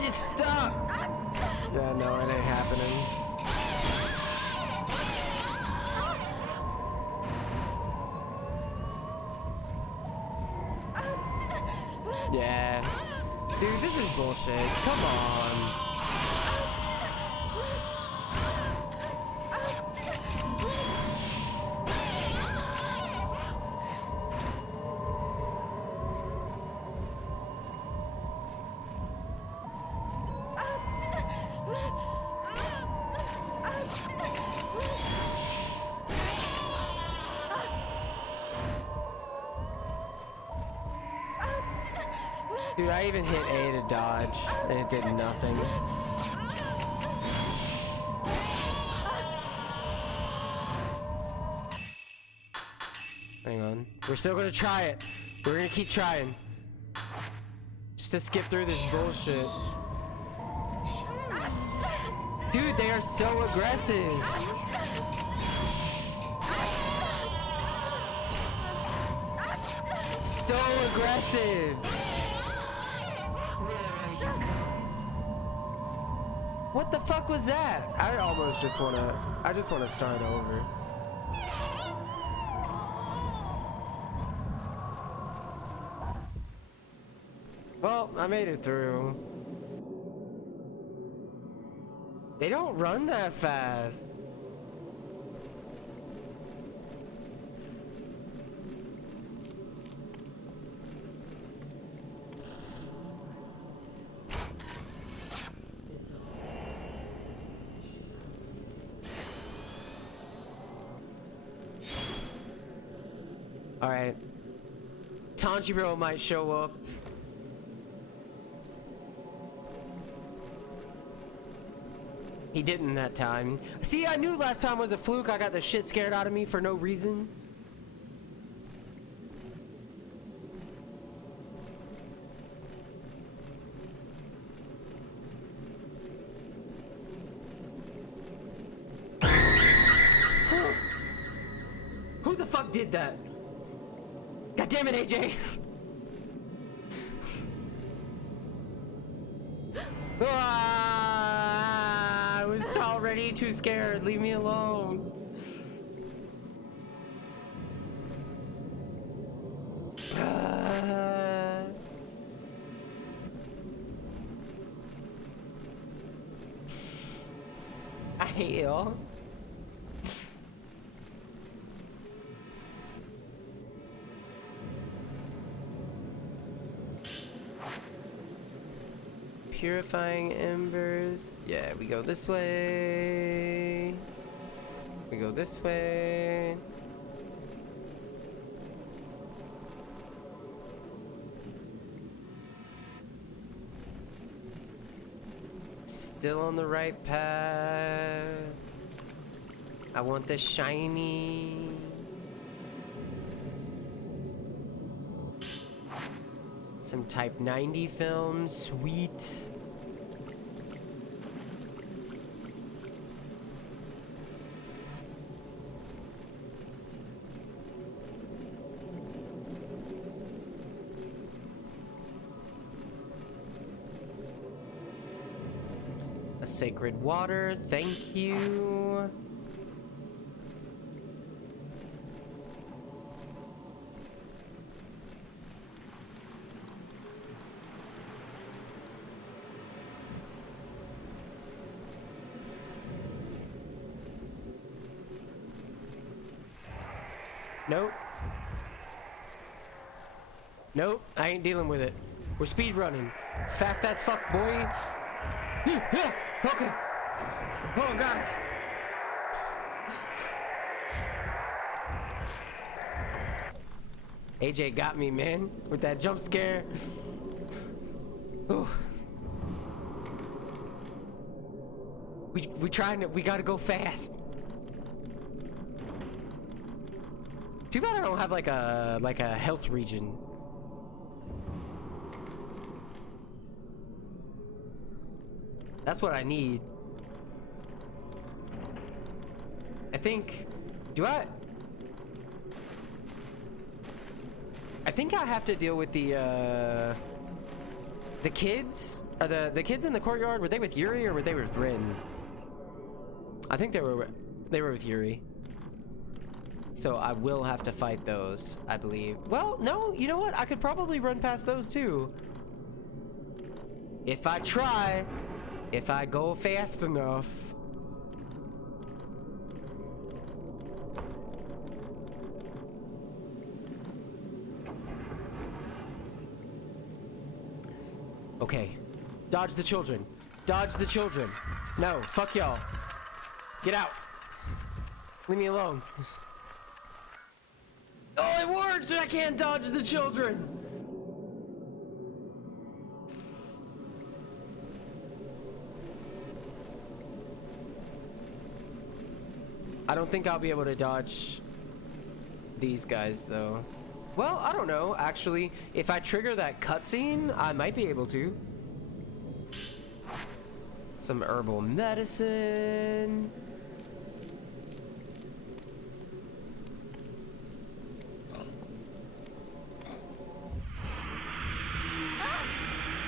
Just stop! Yeah, no, it ain't happening. Yeah. Dude, this is bullshit. Come on. Dude, I even hit A to dodge, and it did nothing. Hang on. We're still gonna try it. We're gonna keep trying. Just to skip through this bullshit. Dude, they are so aggressive. So aggressive. What the fuck was that? I almost just wanna start over. Well, I made it through. They don't run that fast. Alright. Tanjiro might show up. He didn't that time. See, I knew last time was a fluke. I got the shit scared out of me for no reason. did that. God damn it, AJ! I was already too scared. Leave me alone. I hate y'all. Purifying embers. Yeah, we go this way. We go this way. Still on the right path. I want the shiny. Some Type 90 film, sweet. A sacred water, thank you. Nope. Nope, I ain't dealing with it. We're speed running. Fast as fuck, boy. Yeah, okay. Oh, God. AJ got me, man, with that jump scare. Ooh. We gotta go fast. Too bad I don't have like a health regen. That's what I need. I think. I think I have to deal with the kids. Are the kids in the courtyard? Were they with Yuri or were they with Rin? I think they were with Yuri. So I will have to fight those, I believe. Well, no, you know what? I could probably run past those too. If I try, if I go fast enough. Okay. Dodge the children. Dodge the children. No, fuck y'all. Get out. Leave me alone. Oh, it worked! I can't dodge the children! I don't think I'll be able to dodge these guys, though. Well, I don't know, actually. If I trigger that cutscene, I might be able to. Some herbal medicine.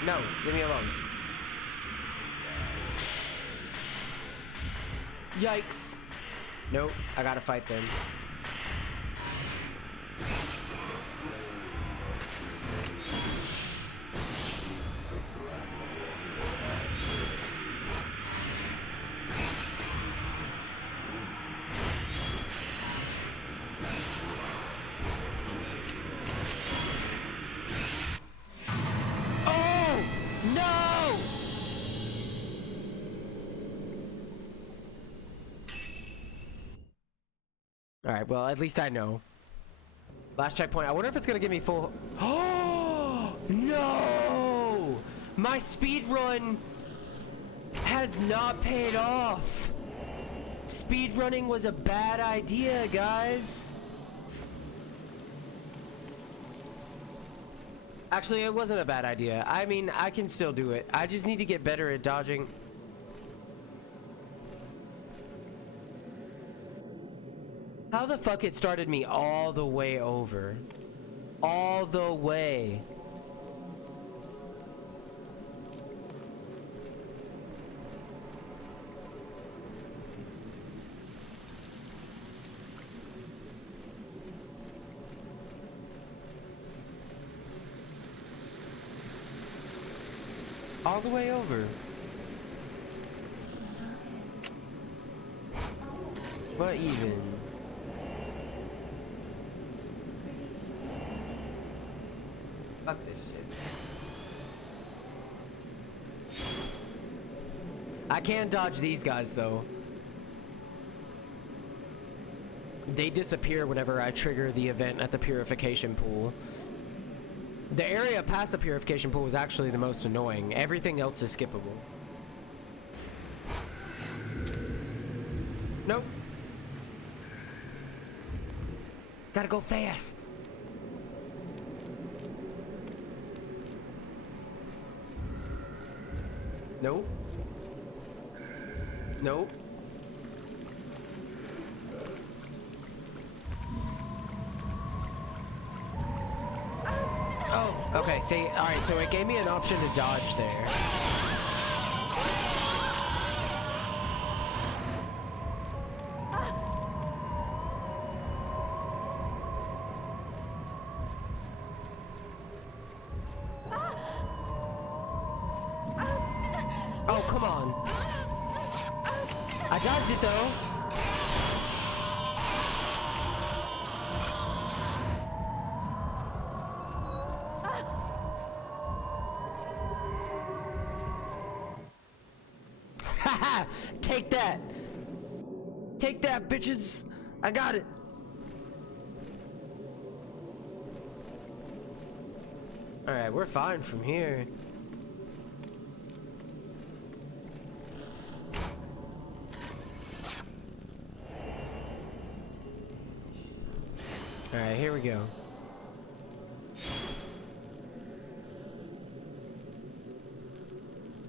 No, leave me alone. Yikes. Nope, I gotta fight them. Alright, well, at least I know. Last checkpoint. I wonder if it's gonna give me full... Oh! No! My speed run has not paid off. Speed running was a bad idea, guys. Actually, it wasn't a bad idea. I mean, I can still do it. I just need to get better at dodging. How the fuck it started me all the way over? All the way. All the way over. What even? Fuck this shit. I can't dodge these guys though. They disappear whenever I trigger the event at the purification pool. The area past the purification pool was actually the most annoying. Everything else is skippable. Nope. Gotta go fast. Nope. Nope. Oh, okay, see, alright, so it gave me an option to dodge there. Oh, come on. I dodged it though. Take that! Take that, bitches! I got it! Alright, we're fine from here. Alright, here we go.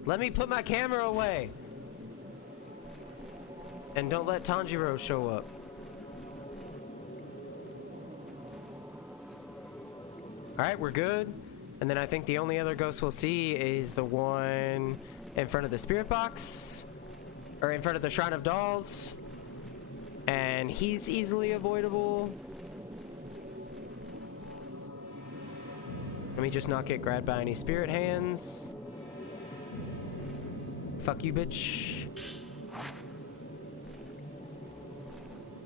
Let me put my camera away! And don't let Tanjiro show up. Alright, we're good. And then I think the only other ghost we'll see is the one in front of the spirit box. Or in front of the Shrine of Dolls. And he's easily avoidable. Let me just not get grabbed by any spirit hands. Fuck you, bitch.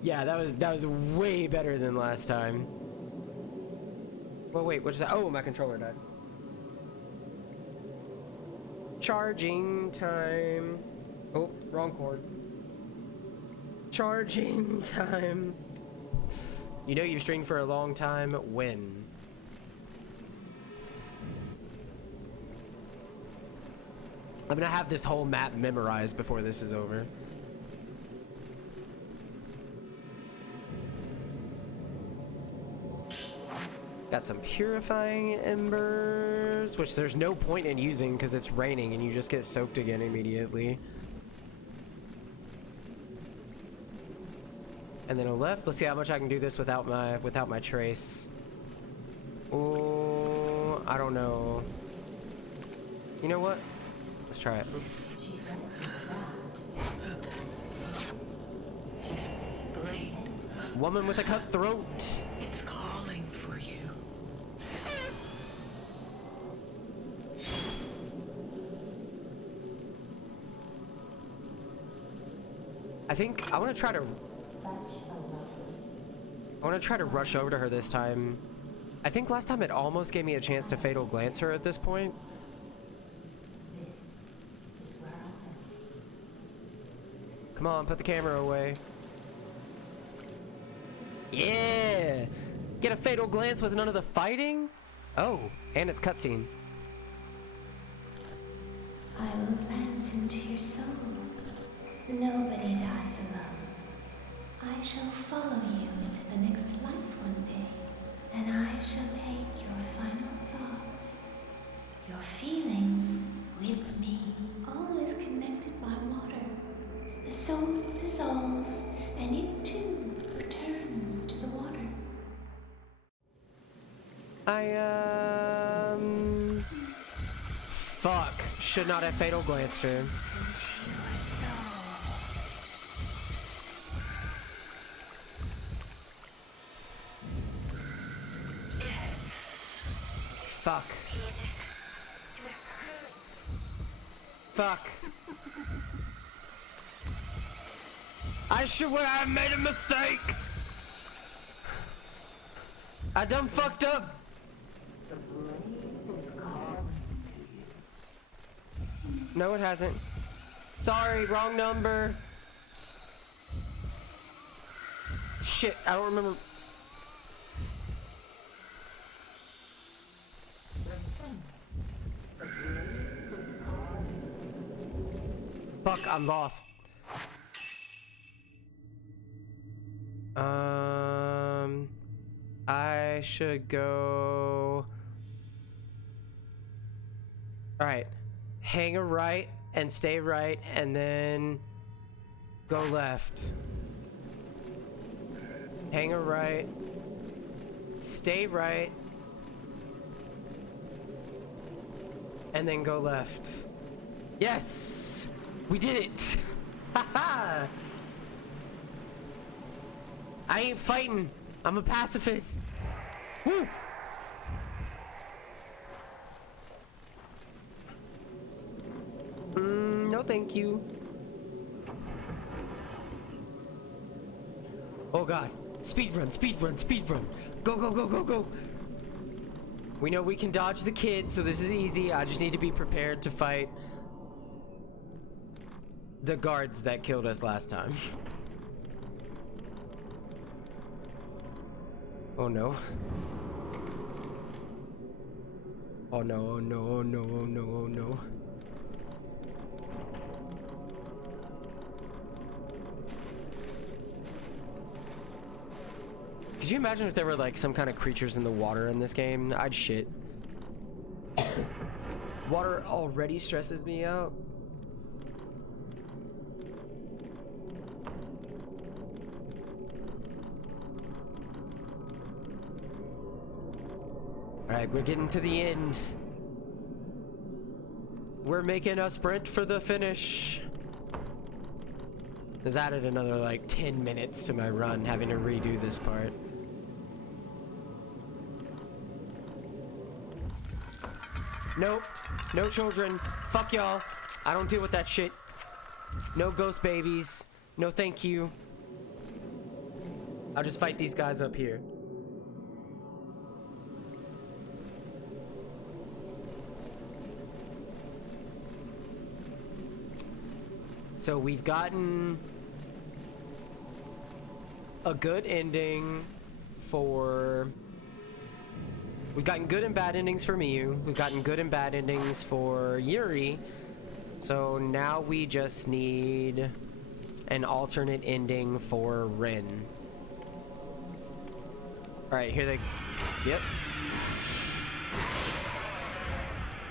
Yeah, that was way better than last time. Well, wait, what's that? Oh, my controller died. Charging time. Oh, wrong cord. Charging time. You know you've streamed for a long time when? I'm gonna have this whole map memorized before this is over. Got some purifying embers, which there's no point in using because it's raining and you just get soaked again immediately. And then a left. Let's see how much I can do this without my trace. Oh, I don't know. You know what? Let's try it. Woman with a cut throat. It's calling for you. I think I want to try to. I want to try to rush over to her this time. I think last time it almost gave me a chance to fatal glance her at this point. Come on, put the camera away. Yeah! Get a fatal glance with none of the fighting? Oh, and it's cutscene. I will glance into your soul. Nobody dies alone. I shall follow you into the next life one day, and I shall take your final thoughts, your feelings with me. All is connected by water. The soul dissolves, and it too returns. Fuck. Should not have fatal glanced her. Fuck. Fuck. I should have made a mistake. I done fucked up. No, it hasn't. Sorry, wrong number. Shit, I don't remember. Fuck, I'm lost. I should go. Alright. Hang a right and stay right and then go left. Hang a right. Stay right. And then go left. Yes! We did it! Haha! I ain't fighting. I'm a pacifist. Woo! No thank you. Oh god. Speed run, speed run, speed run. Go, go, go, go, go. We know we can dodge the kids, so this is easy. I just need to be prepared to fight the guards that killed us last time. Oh no. Oh no, oh no, oh no, oh no, oh no. Could you imagine if there were like some kind of creatures in the water in this game? I'd shit. Water already stresses me out. Alright, we're getting to the end. We're making a sprint for the finish. This added another like 10 minutes to my run, having to redo this part. Nope. No children. Fuck y'all. I don't deal with that shit. No ghost babies. No thank you. I'll just fight these guys up here. So we've gotten a good ending for... We've gotten good and bad endings for Miyu. We've gotten good and bad endings for Yuri. So now we just need an alternate ending for Rin. Alright, here they... Yep.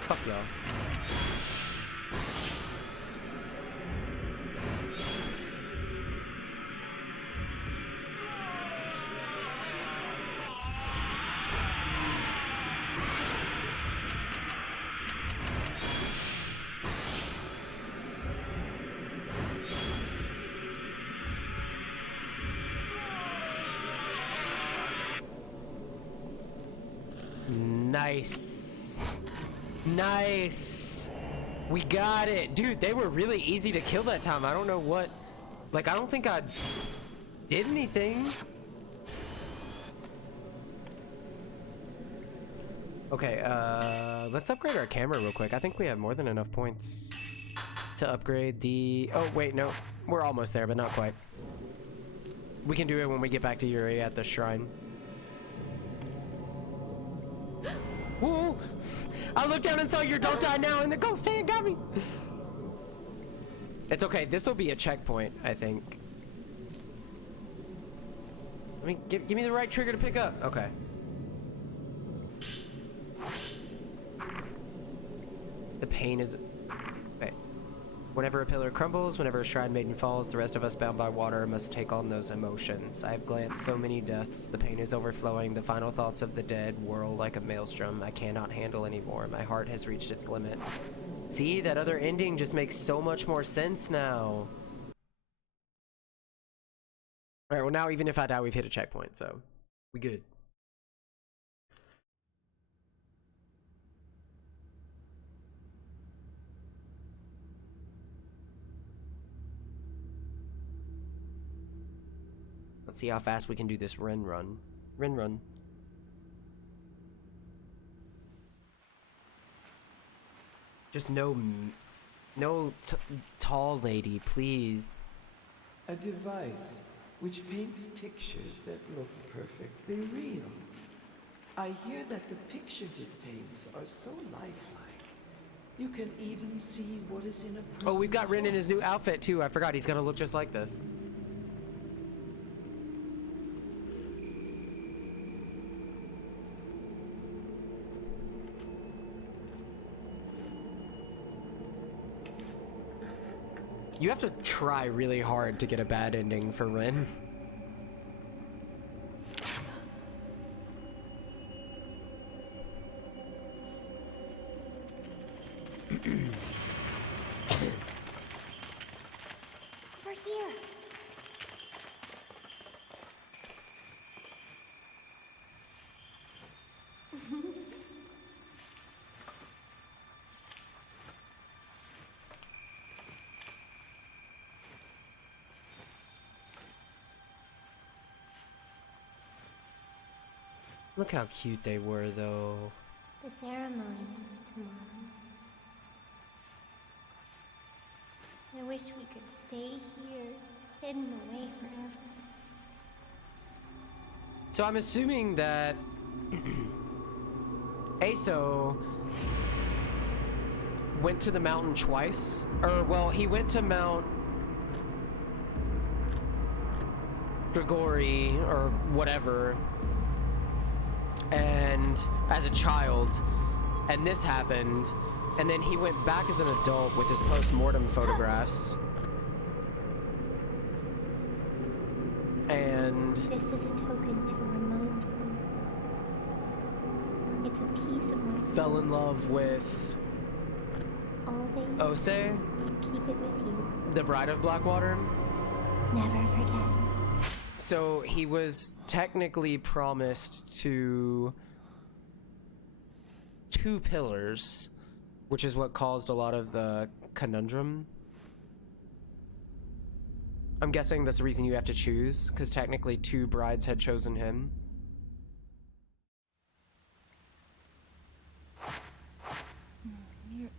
Fuck y'all. Nice. Nice. We got it. Dude, they were really easy to kill that time. I don't know what... Like, I don't think I did anything. Okay, let's upgrade our camera real quick. I think we have more than enough points to upgrade the... Oh, wait, no. We're almost there, but not quite. We can do it when we get back to Yuri at the shrine. Whoa! I looked down and saw your don't die now, and the ghost hand got me. It's okay. This will be a checkpoint, I think. I mean, give me the right trigger to pick up. Okay. The pain is... Wait. Whenever a pillar crumbles, whenever a shrine maiden falls, the rest of us bound by water must take on those emotions. I have glanced so many deaths, the pain is overflowing, the final thoughts of the dead whirl like a maelstrom. I cannot handle anymore, my heart has reached its limit. See, that other ending just makes so much more sense now. Alright, well now even if I die, we've hit a checkpoint, so we good. Let's see how fast we can do this Ren run. Ren run. Just no tall lady, please. A device which paints pictures that look perfectly real. I hear that the pictures it paints are so lifelike. You can even see what is in a person's Oh, we've got Ren in his new heart. outfit too. I forgot he's gonna look just like this. You have to try really hard to get a bad ending for Ren. Over here. Look how cute they were, though. The ceremony is tomorrow. I wish we could stay here, hidden away forever. So I'm assuming that Aso went to the mountain twice, or well, he went to Mount Grigori or whatever, and as a child, and this happened, and then he went back as an adult with his post-mortem photographs. And This is a token to remind him. It's a piece of myself. fell in love with Always Ose, keep it with you. the bride of Blackwater. Never forget. So he was technically promised to 2 pillars, which is what caused a lot of the conundrum. I'm guessing that's the reason you have to choose, because technically 2 brides had chosen him.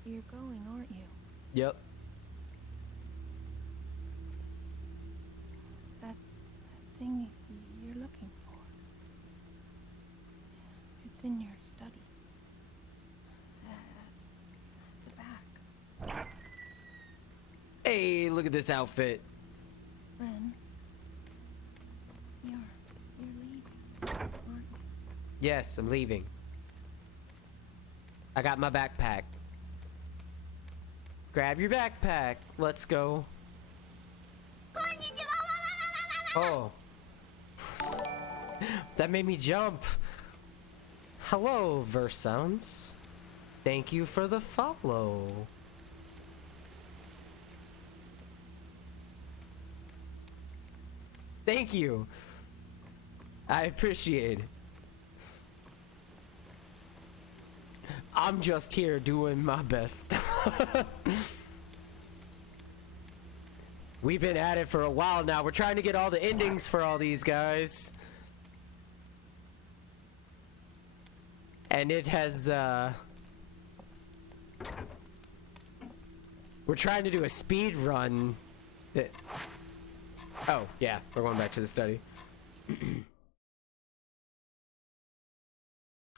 You're going, aren't you? Yep. That thing you're looking for. It's in your study. At the back. Hey, look at this outfit. Ren, you're leaving, aren't you? Yes, I'm leaving. I got my backpack. Grab your backpack. Let's go. Oh. That made me jump. Hello, Verse Sounds. Thank you for the follow. Thank you. I appreciate it. I'm just here doing my best. We've been at it for a while now. We're trying to get all the endings for all these guys. And it has, we're trying to do a speed run that... Oh, yeah, we're going back to the study.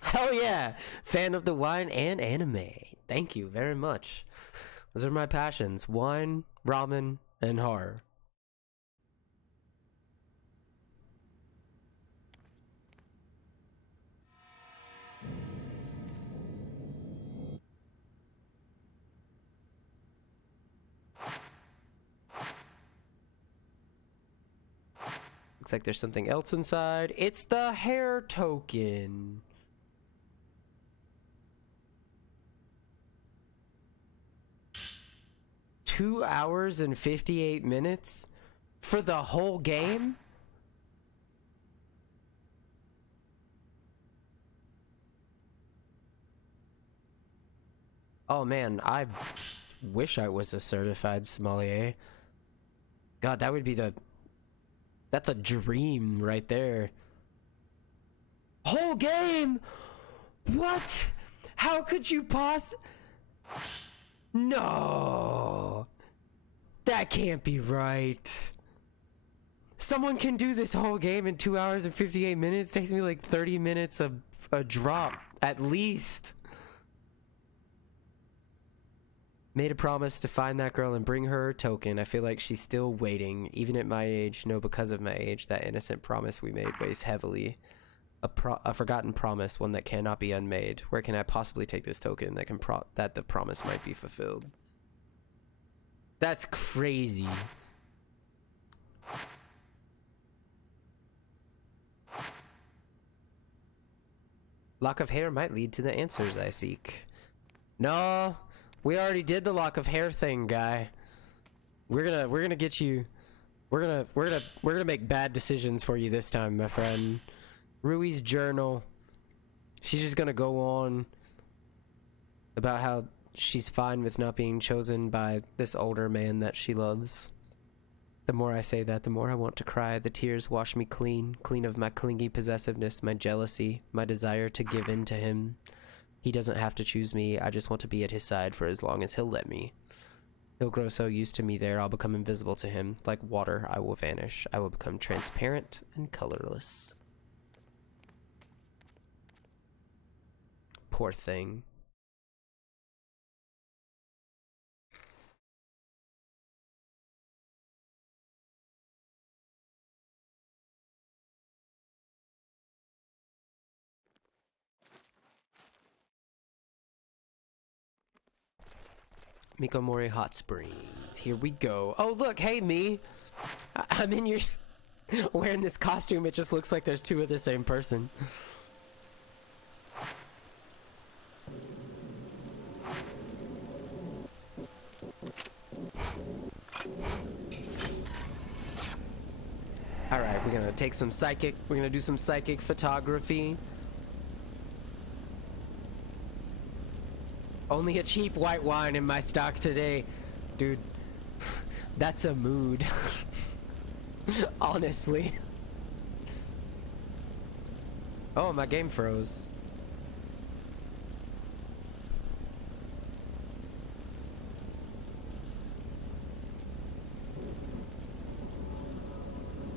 Hell yeah! Fan of the wine and anime. Thank you very much. Those are my passions. Wine, ramen, and horror. Looks like there's something else inside. It's the hair token. Two hours and 58 minutes for the whole game? Oh man, I wish I was a certified sommelier. God, that would be that's a dream right there. Whole game? What? How could you No. That can't be right. Someone can do this whole game in 2 hours and 58 minutes. Takes me like 30 minutes a drop, at least. Made a promise to find that girl and bring her token. I feel like she's still waiting, even at my age. No, because of my age, that innocent promise we made weighs heavily. A forgotten promise, one that cannot be unmade. Where can I possibly take this token that the promise might be fulfilled? That's crazy. Lock of hair might lead to the answers I seek. No. We already did the lock of hair thing, guy. We're gonna get you. We're gonna make bad decisions for you this time, my friend. Rui's journal. She's just gonna go on about how she's fine with not being chosen by this older man that she loves. The more I say that, the more I want to cry. The tears wash me clean of my clingy possessiveness, my jealousy, my desire to give in to him. He doesn't have to choose me. I just want to be at his side for as long as he'll let me. He'll grow so used to me there, I'll become invisible to him. Like water, I will vanish. I will become transparent and colorless. Poor thing. Mikomori Hot Springs. Here we go. Oh, look, hey, me. I'm in your... wearing this costume. It just looks like there's two of the same person. Alright, we're gonna take some psychic... We're gonna do some psychic photography. Only a cheap white wine in my stock today. Dude, that's a mood. Honestly. Oh, my game froze.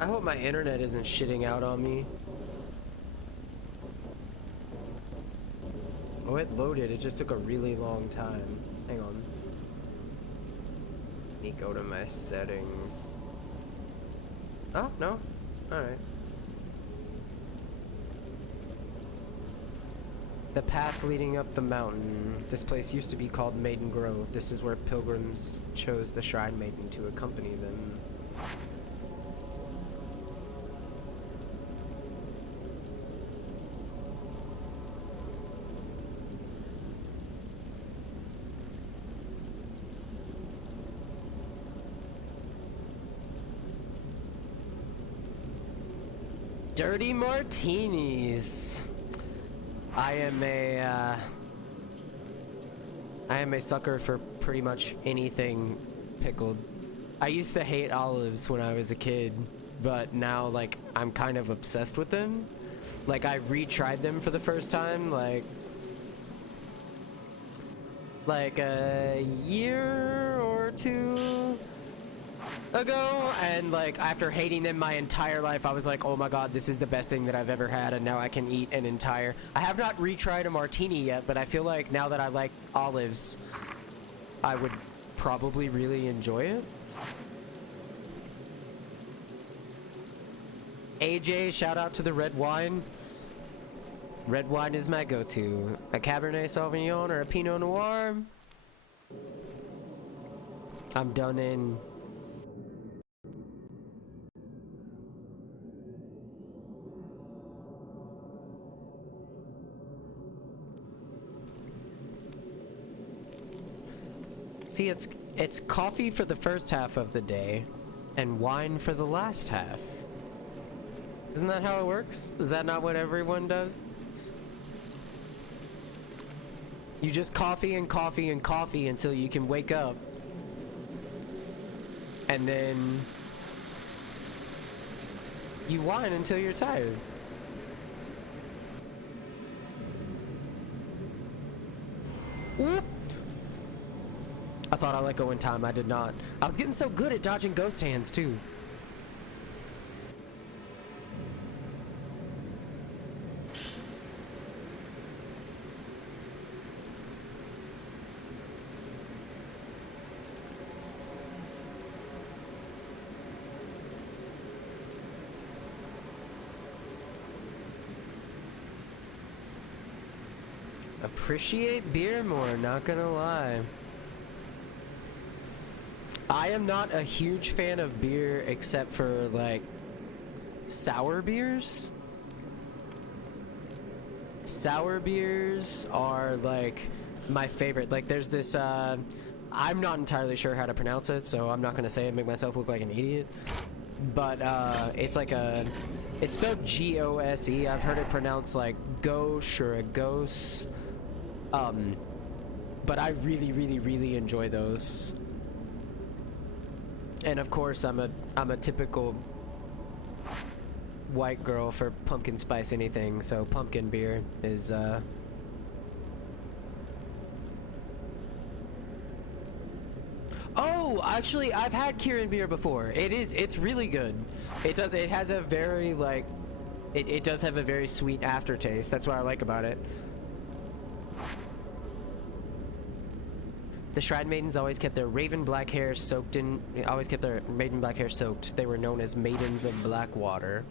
I hope my internet isn't shitting out on me. Oh, it loaded. It just took a really long time. Hang on. Let me go to my settings. Oh, no. Alright. The path leading up the mountain. This place used to be called Maiden Grove. This is where pilgrims chose the Shrine Maiden to accompany them. Dirty martinis. I am a sucker for pretty much anything pickled. I used to hate olives when I was a kid, but now like I'm kind of obsessed with them. Like I retried them for the first time like a year or two ago, and like after hating them my entire life, I was like, oh my god, this is the best thing that I've ever had, and now I can eat an entire... I have not retried a martini yet, but I feel like now that I like olives, I would probably really enjoy it. AJ, shout out to the red wine. Red wine is my go-to. A Cabernet Sauvignon or a Pinot Noir. I'm done in. See, it's coffee for the first half of the day, and wine for the last half. Isn't that how it works? Is that not what everyone does? You just coffee and coffee and coffee until you can wake up. And then you whine until you're tired. Whoop. I thought I let go in time. I did not. I was getting so good at dodging ghost hands too. Appreciate beer more, not gonna lie. I am not a huge fan of beer except for like sour beers. Sour beers are like my favorite. Like there's this I'm not entirely sure how to pronounce it, so I'm not gonna say it and make myself look like an idiot. But it's like it's spelled G-O-S-E. I've heard it pronounced like gauche or a ghost. But I really enjoy those. And of course I'm a typical white girl for pumpkin spice anything, so pumpkin beer is Oh, actually I've had Kirin beer before. It's really good. It has a very like it does have a very sweet aftertaste. That's what I like about it. The Shrine Maidens always kept their raven black hair soaked in. Always kept their maiden black hair soaked. They were known as Maidens of Blackwater.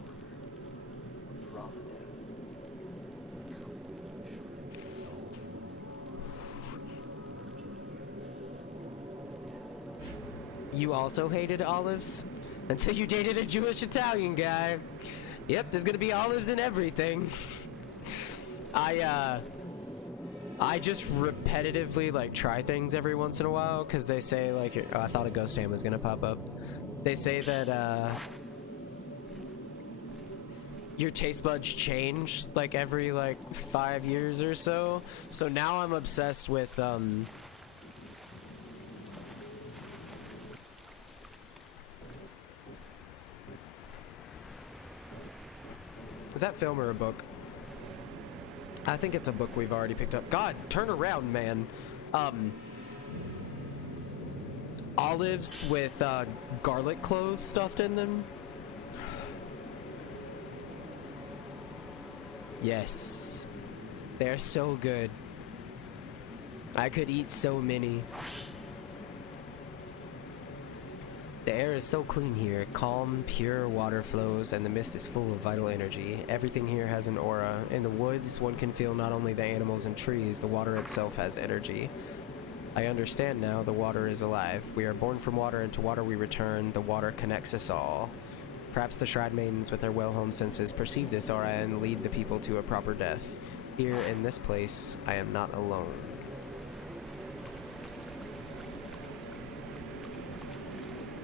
You also hated olives? Until you dated a Jewish Italian guy. Yep, there's gonna be olives in everything. I just repetitively like try things every once in a while because they say like oh, I thought a ghost hand was gonna pop up. They say that your taste buds change like every like 5 years or so. So now I'm obsessed with is that film or a book? I think it's a book we've already picked up. God, turn around, man. Olives with garlic cloves stuffed in them. Yes. They're so good. I could eat so many. The air is so clean here. Calm, pure water flows, and the mist is full of vital energy. Everything here has an aura. In the woods, one can feel not only the animals and trees, the water itself has energy. I understand now, the water is alive. We are born from water, and to water we return. The water connects us all. Perhaps the Shrine Maidens, with their well-honed senses, perceive this aura and lead the people to a proper death. Here, in this place, I am not alone.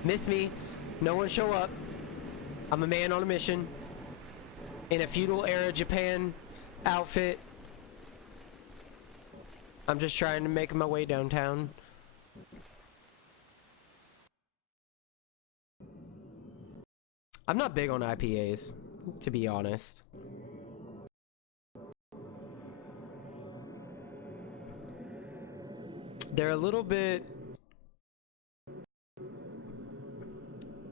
Miss me. No one show up. I'm a man on a mission. In a feudal era Japan outfit. I'm just trying to make my way downtown. I'm not big on IPAs, to be honest. They're a little bit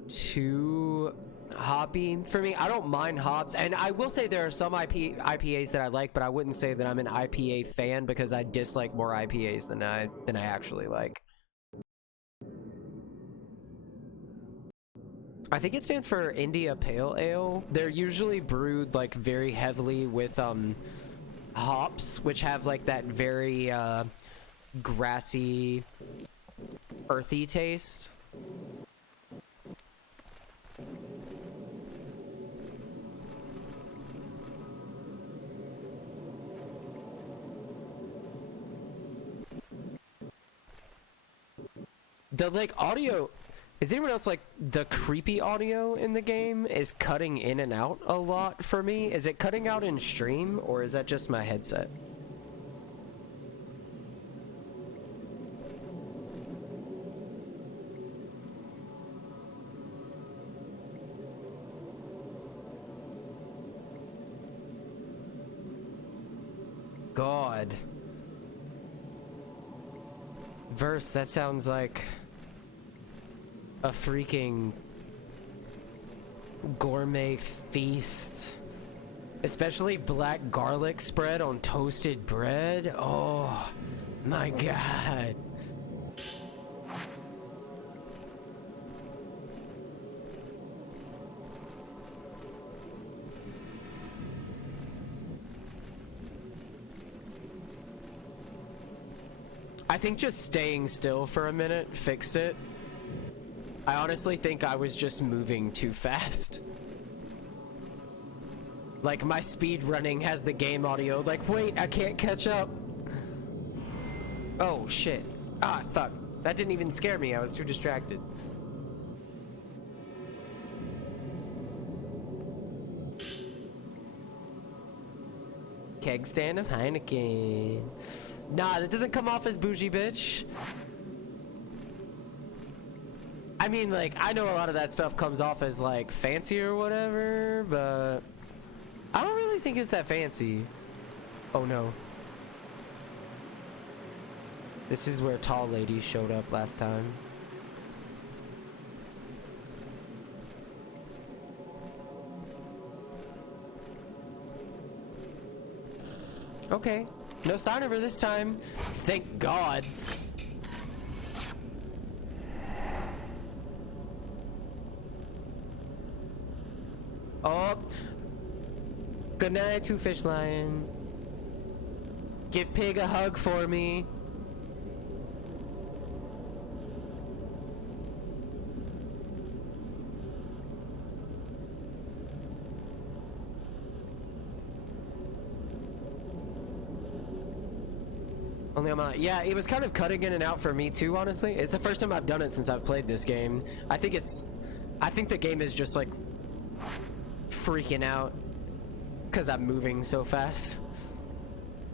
too hoppy for me. I don't mind hops, and I will say there are some IPAs that I like, but I wouldn't say that I'm an IPA fan because I dislike more IPAs than I actually like. I think it stands for India Pale Ale. They're usually brewed like very heavily with hops, which have like that very grassy, earthy taste. The like audio, is anyone else like the creepy audio in the game is cutting in and out a lot for me? Is it cutting out in stream or is that just my headset? God. Verse, that sounds like a freaking gourmet feast. Especially black garlic spread on toasted bread. Oh my god. I think just staying still for a minute fixed it. I honestly think I was just moving too fast. Like my speed running has the game audio like, wait, I can't catch up. Oh shit. Ah, fuck. That didn't even scare me, I was too distracted. Keg stand of Heineken. Nah, that doesn't come off as bougie, bitch. I mean, like, I know a lot of that stuff comes off as, like, fancy or whatever, but I don't really think it's that fancy. Oh, no. This is where tall ladies showed up last time. Okay. No sign of her this time. Thank God. Oh. Good night, Two Fish Lion. Give Pig a hug for me. Only on my, yeah, it was kind of cutting in and out for me too, honestly. It's the first time I've done it since I've played this game. I think the game is just like freaking out because I'm moving so fast.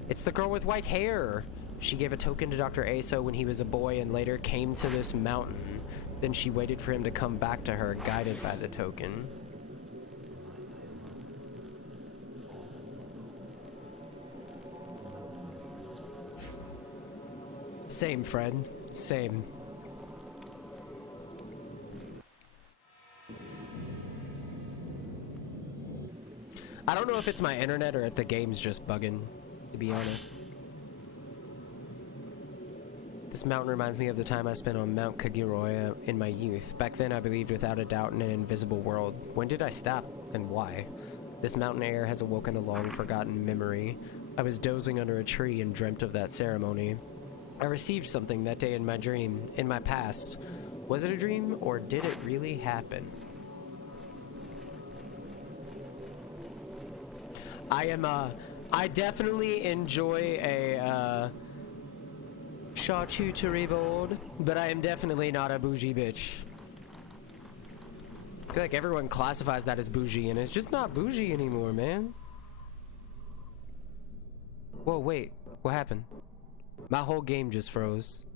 It's the girl with white hair. She gave a token to Dr. Asa when he was a boy and later came to this mountain. Then she waited for him to come back to her, guided by the token. Same, friend. Same. I don't know if it's my internet or if the game's just bugging, to be honest. This mountain reminds me of the time I spent on Mount Kagiroya in my youth. Back then I believed without a doubt in an invisible world. When did I stop, and why? This mountain air has awoken a long-forgotten memory. I was dozing under a tree and dreamt of that ceremony. I received something that day in my dream, in my past. Was it a dream, or did it really happen? I definitely enjoy a, charcuterie board, but I am definitely not a bougie bitch. I feel like everyone classifies that as bougie, and it's just not bougie anymore, man. Whoa, wait, what happened? My whole game just froze.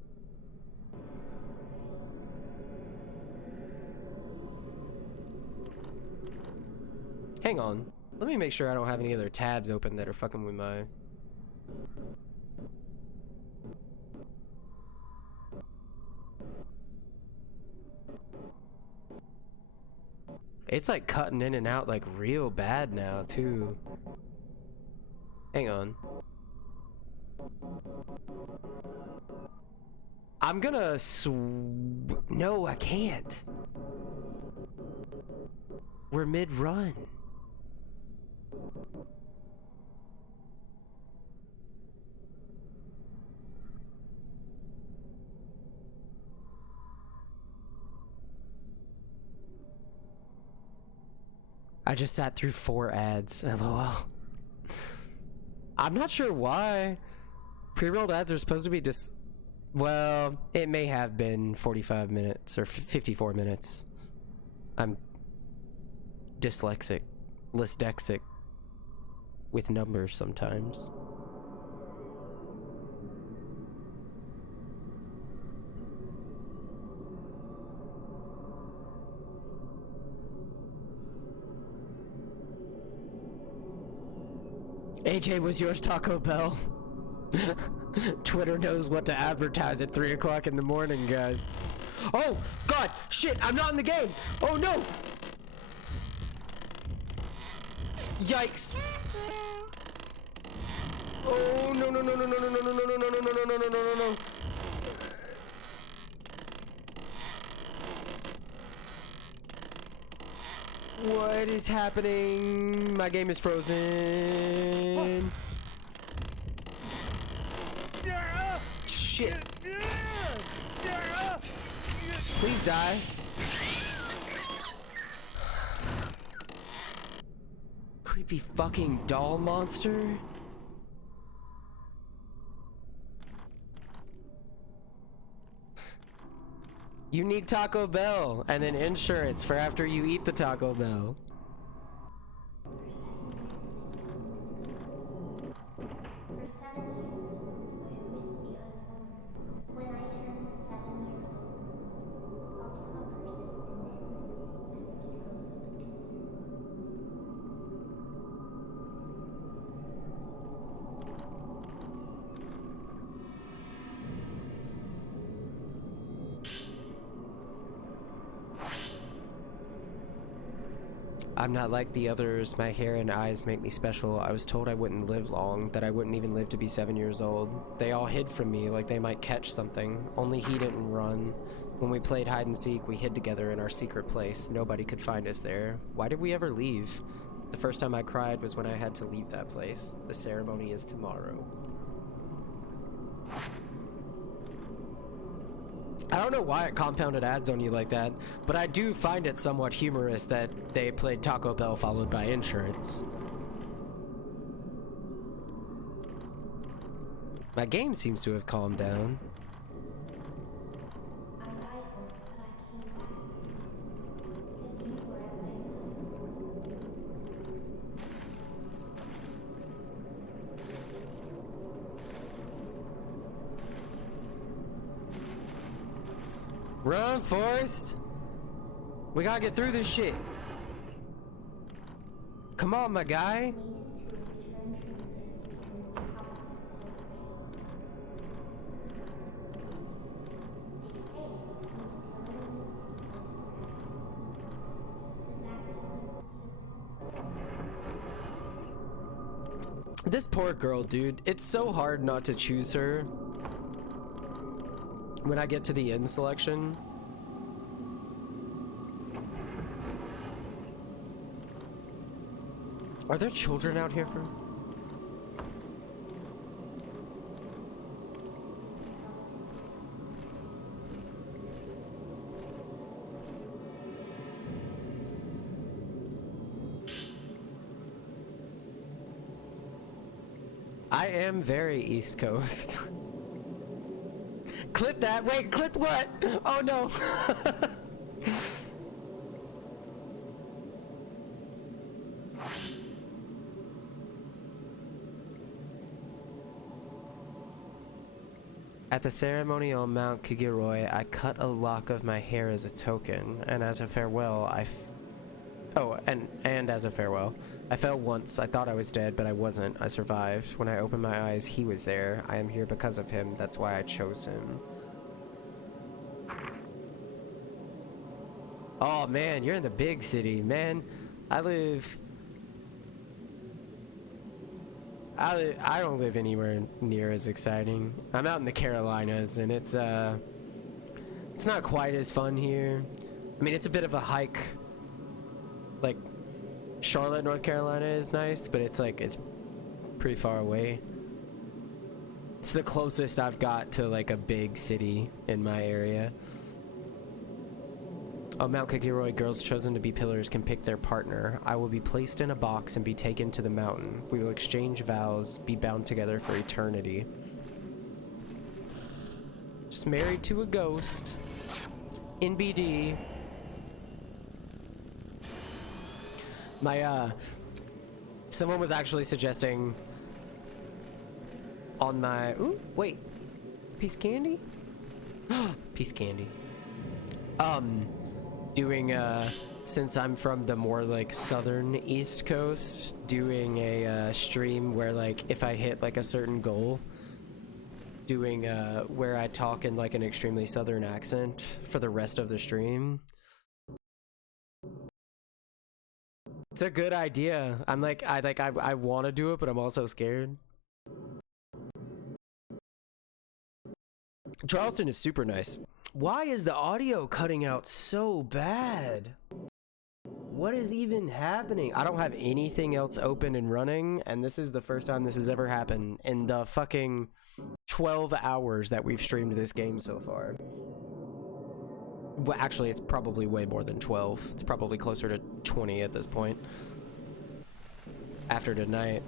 Hang on. Let me make sure I don't have any other tabs open that are fucking with my... It's like cutting in and out like real bad now, too. Hang on. I'm gonna no, I can't. We're mid-run. I just sat through 4 ads. LOL. I'm not sure why. Pre-rolled ads are supposed to be Well, it may have been 45 minutes or 54 minutes. I'm dyslexic, dyslexic with numbers sometimes. AJ, was yours Taco Bell? Twitter knows what to advertise at 3 o'clock in the morning, guys. Oh, God, shit, I'm not in the game. Oh, no. Yikes. Oh, no, no, no, no, no, no, no, no, no, no, no, no, no, no, no, no, no. What is happening? My game is frozen. Shit. Please die. Creepy fucking doll monster. You need Taco Bell and then insurance for after you eat the Taco Bell. I'm not like the others. My hair and eyes make me special. I was told I wouldn't live long, that I wouldn't even live to be 7 years old. They all hid from me like they might catch something. Only he didn't run. When we played hide and seek, we hid together in our secret place. Nobody could find us there. Why did we ever leave? The first time I cried was when I had to leave that place. The ceremony is tomorrow. I don't know why it compounded ads on you like that, but I do find it somewhat humorous that they played Taco Bell followed by insurance. My game seems to have calmed down. Run, Forrest! We gotta get through this shit. Come on, my guy. This poor girl, dude. It's so hard not to choose her when I get to the end selection. Are there children out here for? I am very East Coast. Clip that. Wait, clip what? Oh no. At the ceremony on Mount Kigiroi, I cut a lock of my hair as a token, and as a farewell, as a farewell, I fell once. I thought I was dead, but I wasn't. I survived. When I opened my eyes, he was there. I am here because of him. That's why I chose him. Oh man, you're in the big city, man. I don't live anywhere near as exciting. I'm out in the Carolinas, and it's not quite as fun here. I mean, it's a bit of a hike. Like, Charlotte, North Carolina is nice, but it's pretty far away. It's the closest I've got to like a big city in my area. On Mount Kigiroi, girls chosen to be pillars can pick their partner. I will be placed in a box and be taken to the mountain. We will exchange vows, be bound together for eternity. Just married to a ghost. NBD. My, someone was actually suggesting on my... Ooh, wait. Piece of candy? Piece of candy. Doing, since I'm from the more, like, southern East Coast, doing a, stream where, like, if I hit, like, a certain goal, doing, where I talk in, like, an extremely southern accent for the rest of the stream. It's a good idea. I'm like, I want to do it, but I'm also scared. Charleston is super nice. Why is the audio cutting out so bad? What is even happening? I don't have anything else open and running, and this is the first time this has ever happened in the fucking 12 hours that we've streamed this game so far. Well, actually, it's probably way more than 12. It's probably closer to 20 at this point. After tonight.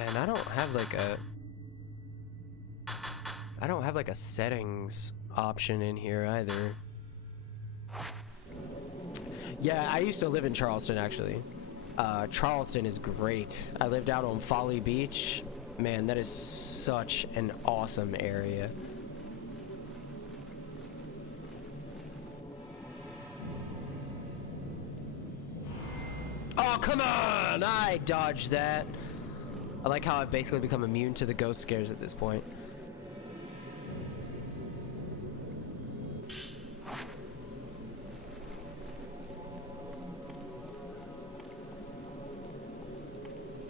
And I don't have like a settings option in here either. Yeah, I used to live in Charleston actually. Charleston is great. I lived out on Folly Beach. Man, that is such an awesome area. Oh, come on! I dodged that. I like how I've basically become immune to the ghost scares at this point.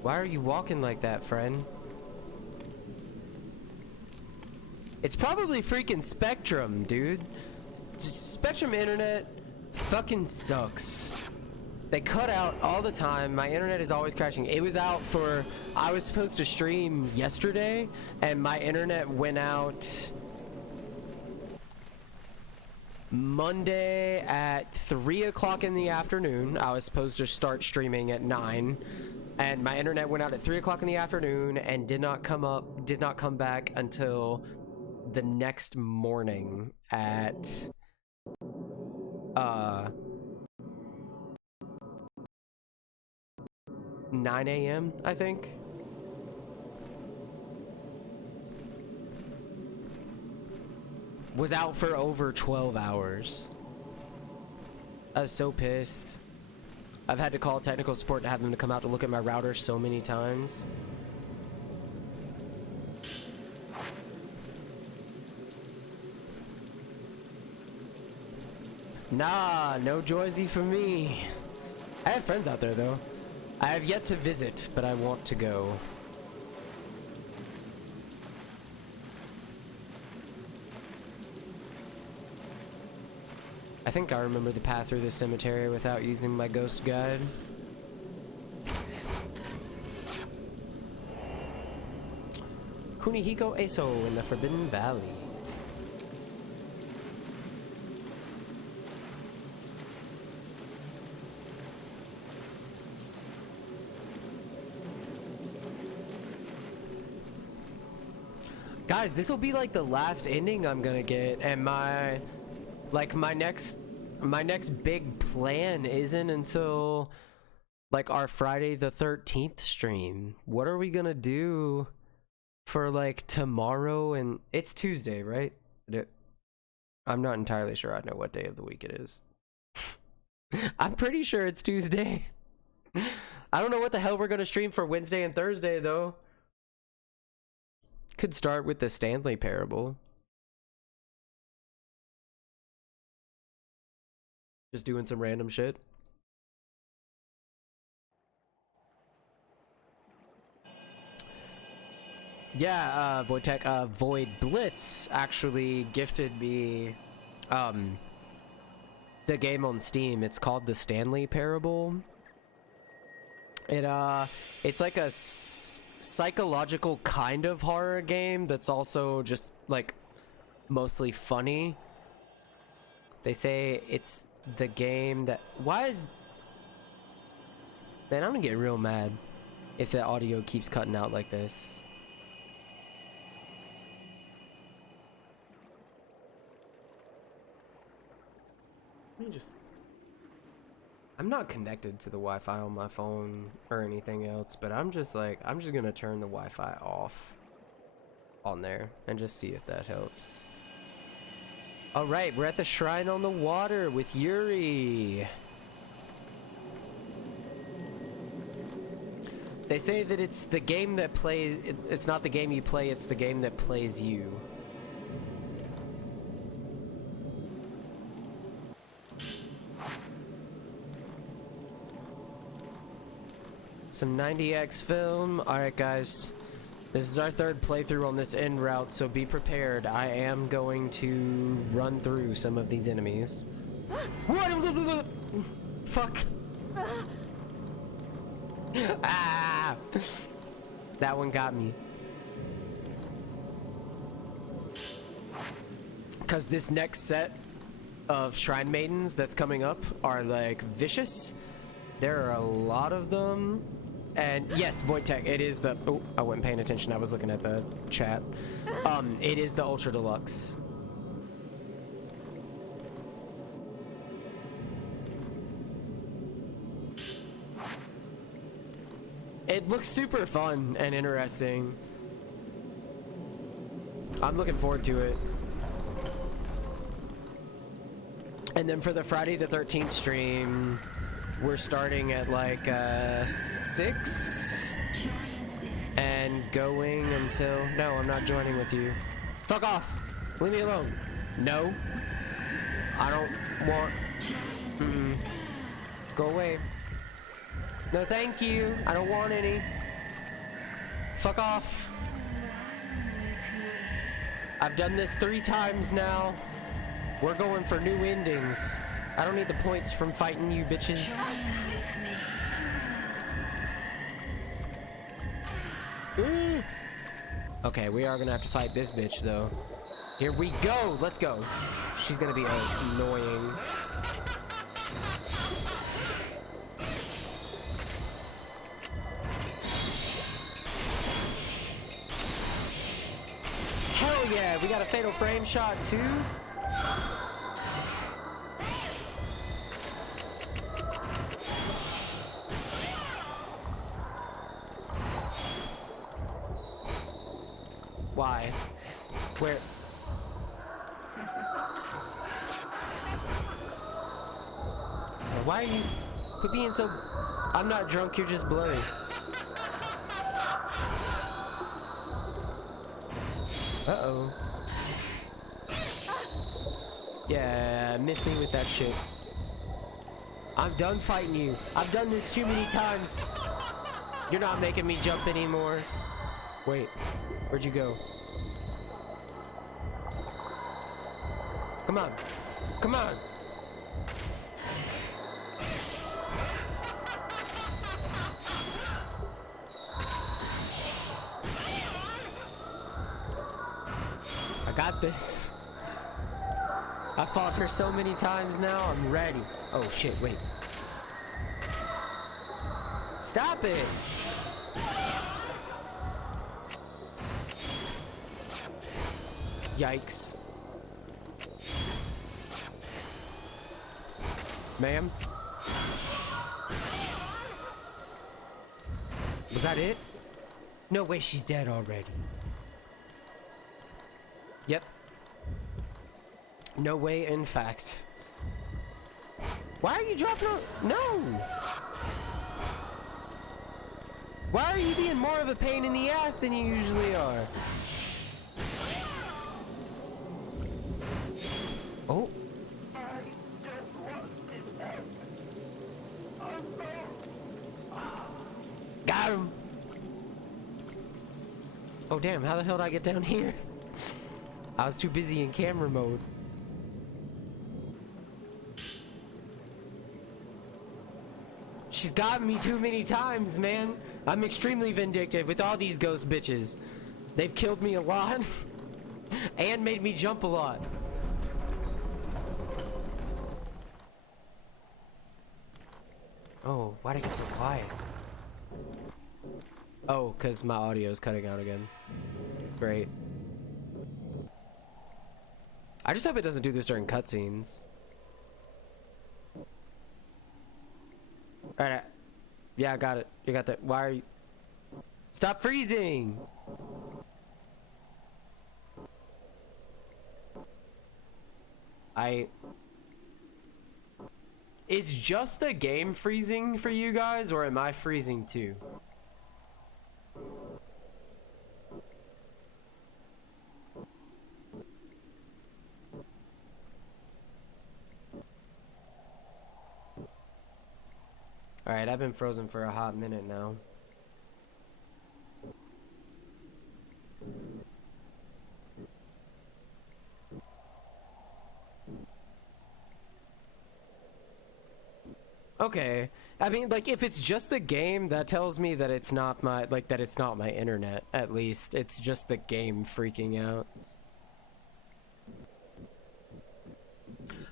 Why are you walking like that, friend? It's probably freaking Spectrum, dude. Spectrum internet fucking sucks. They cut out all the time. My internet is always crashing. It was out for... I was supposed to stream yesterday, and my internet went out Monday at 3 o'clock in the afternoon. I was supposed to start streaming at 9, and my internet went out at 3 o'clock in the afternoon and did not come back until the next morning at 9 a.m. I think. Was out for over 12 hours. I was so pissed. I've had to call technical support to have them to come out to look at my router so many times. Nah, no Joyzy for me. I have friends out there though. I have yet to visit, but I want to go. I think I remember the path through the cemetery without using my ghost guide. Kunihiko Eso in the Forbidden Valley. Guys, this will be like the last ending I'm gonna get, and my next big plan isn't until like our Friday the 13th stream. What are we gonna do for like tomorrow? And it's Tuesday, right? I'm not entirely sure I know what day of the week it is. I'm pretty sure it's Tuesday. I don't know what the hell we're gonna stream for Wednesday and Thursday though. Could start with the Stanley Parable. Just doing some random shit. Yeah, Wojtek, Void Blitz actually gifted me the game on Steam. It's called the Stanley Parable. It's like a psychological kind of horror game that's also just like mostly funny. They say it's the game that... Why is... Man, I'm gonna get real mad. if the audio keeps cutting out like this. Let me just... I'm not connected to the Wi-Fi on my phone or anything else, but I'm just gonna turn the Wi-Fi off on there and just see if that helps. All right, we're at the Shrine on the Water with Yuri. They say that it's the game that plays, it's not the game you play, it's the game that plays you. Some 90X film. Alright guys, this is our third playthrough on this end route, so be prepared. I am going to run through some of these enemies. What? Fuck. Ah! That one got me. Because this next set of Shrine Maidens that's coming up are like vicious. There are a lot of them. And yes, Wojtek, it is the... Oh, I wasn't paying attention. I was looking at the chat. It is the Ultra Deluxe. It looks super fun and interesting. I'm looking forward to it. And then for the Friday the 13th stream, we're starting at like 6 and going until... No, I'm not joining with you. Fuck off. Leave me alone. No. I don't want... Go away. No, thank you. I don't want any. Fuck off. I've done this 3 times now. We're going for new endings. I don't need the points from fighting you bitches. Okay, we are gonna have to fight this bitch though. Here we go. Let's go. She's gonna be annoying. Hell yeah, we got a fatal frame shot too. Why? Where? Why are you... Quit being so... I'm not drunk, you're just blurry. Uh-oh. Yeah, missed me with that shit. I'm done fighting you. I've done this too many times. You're not making me jump anymore. Wait, where'd you go? Come on. Come on. I got this. I fought her so many times now, I'm ready. Oh shit, wait. Stop it! Yikes. Ma'am? Was that it? No way, she's dead already. Yep. No way, in fact. Why are you dropping her? No! Why are you being more of a pain in the ass than you usually are? Oh. Got him! Oh damn, how the hell did I get down here? I was too busy in camera mode. She's gotten me too many times, man. I'm extremely vindictive with all these ghost bitches. They've killed me a lot and made me jump a lot. Oh, why'd it get so quiet? Oh, because my audio is cutting out again. Great. I just hope it doesn't do this during cutscenes. Alright. Yeah, I got it. You got that. Why are you... Stop freezing! Is just the game freezing for you guys, or am I freezing too? Alright, I've been frozen for a hot minute now. Okay. I mean, like, if it's just the game, that tells me that it's not my, like, that it's not my internet, at least. It's just the game freaking out.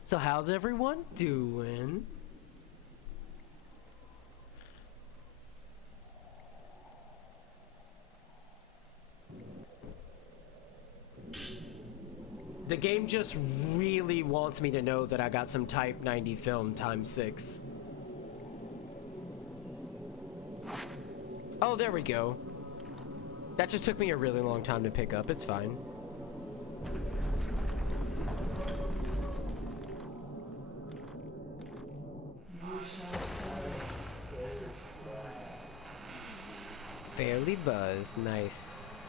So how's everyone doing? The game just really wants me to know that I got some Type 90 film ×6. Oh, there we go. That just took me a really long time to pick up. It's fine. Fairly buzzed. Nice.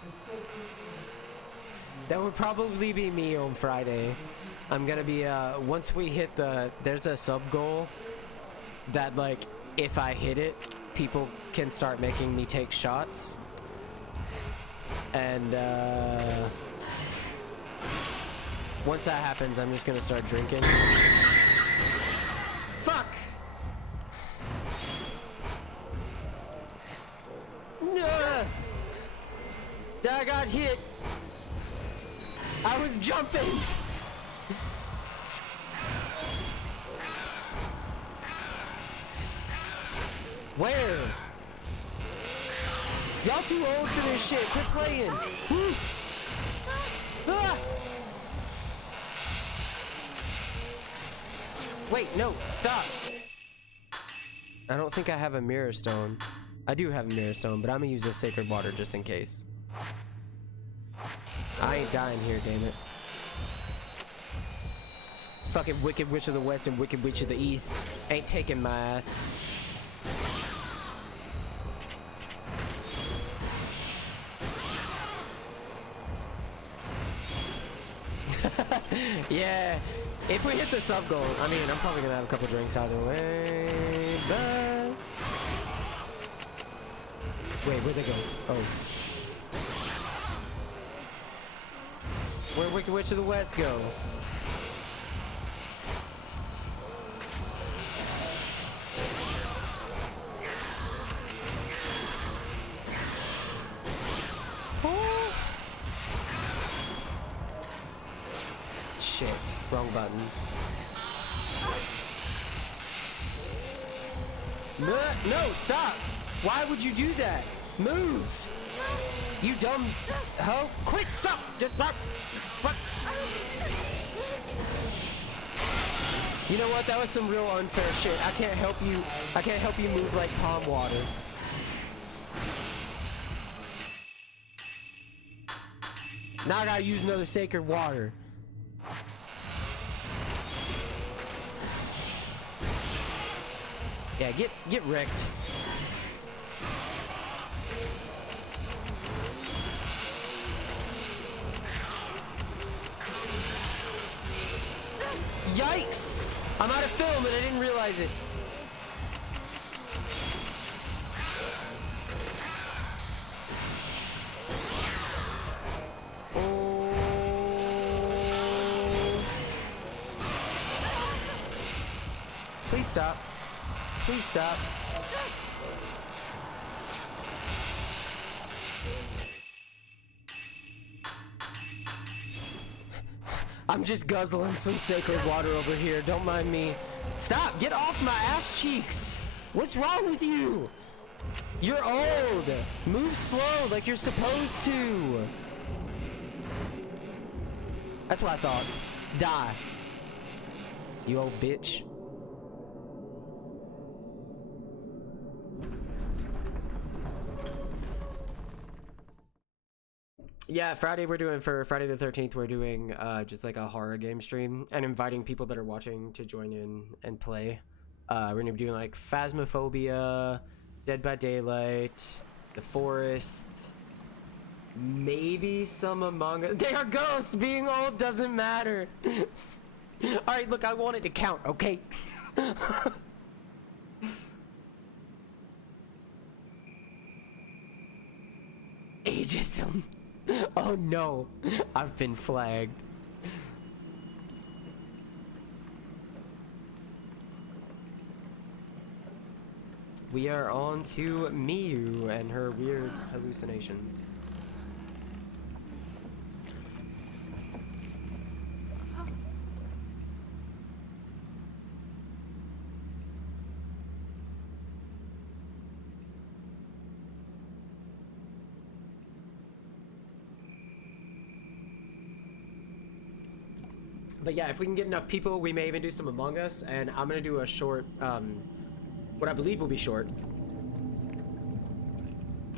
That would probably be me on Friday. I'm gonna be, once we hit the... There's a sub goal that, like, if I hit it, people can start making me take shots. And, once that happens, I'm just gonna start drinking. Fuck! No! I got hit! I was jumping! Where? Y'all too old for this shit. Quit playing. Ah! Wait, no, stop. I don't think I have a mirror stone. I do have a mirror stone, but I'm gonna use this sacred water just in case. I ain't dying here, damn it. Fucking Wicked Witch of the West and Wicked Witch of the East ain't taking my ass. Yeah, if we hit the sub goal, I mean, I'm probably gonna have a couple drinks either way, but... Wait, where'd they go? Oh. Where'd Wicked Witch of the West go? Oh. Shit, wrong button. No, stop! Why would you do that? Move! You dumb hoe! Quick, stop! Fuck! You know what? That was some real unfair shit. I can't help you. I can't help you move like palm water. Now I gotta use another sacred water. Yeah, get wrecked. Yikes! I'm out of film and I didn't realize it. Oh. Please stop. Please stop. I'm just guzzling some sacred water over here. Don't mind me. Stop! Get off my ass cheeks! What's wrong with you? You're old! Move slow like you're supposed to! That's what I thought. Die. You old bitch. Yeah, Friday we're doing, for Friday the 13th, we're doing just like a horror game stream and inviting people that are watching to join in and play. We're gonna be doing like Phasmophobia, Dead by Daylight, The Forest, maybe some Among Us. They are ghosts! Being old doesn't matter! Alright, look, I want it to count, okay? Ageism. Oh no, I've been flagged. We are on to Miyu and her weird hallucinations. But yeah, if we can get enough people, we may even do some Among Us, and I'm gonna do a short, what I believe will be short,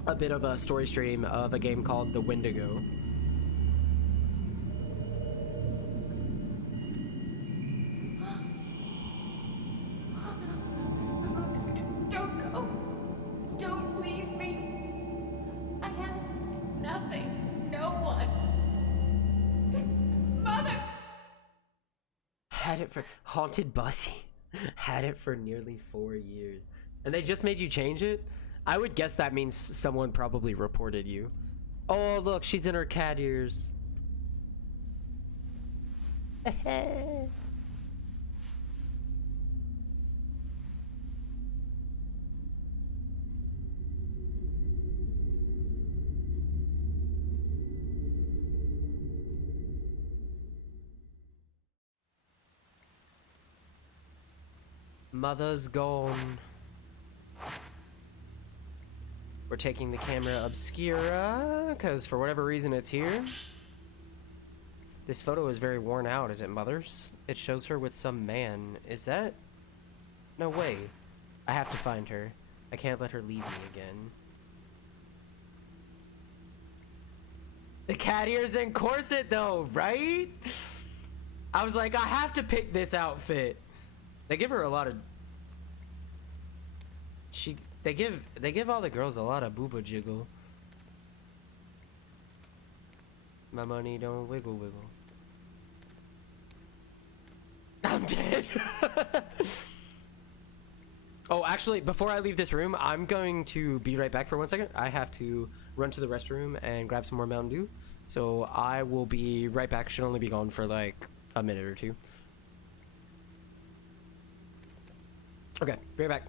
a bit of a story stream of a game called The Wendigo. Don't go. Don't leave me. I have nothing. No one. Mother! Had it for Haunted Bussy. Had it for nearly 4 years. And they just made you change it? I would guess that means someone probably reported you. Oh, look, she's in her cat ears. Mother's gone. We're taking the camera obscura, because for whatever reason it's here. This photo is very worn out. Is it Mother's? It shows her with some man. Is that? No way. I have to find her. I can't let her leave me again. The cat ears and corset though, right? I was like, I have to pick this outfit. They give her a lot of... They give all the girls a lot of booba jiggle. My money don't wiggle wiggle. I'm dead. Oh, actually, before I leave this room, I'm going to be right back for 1 second. I have to run to the restroom and grab some more Mountain Dew. So I will be right back. Should only be gone for like a minute or two. Okay, be right back.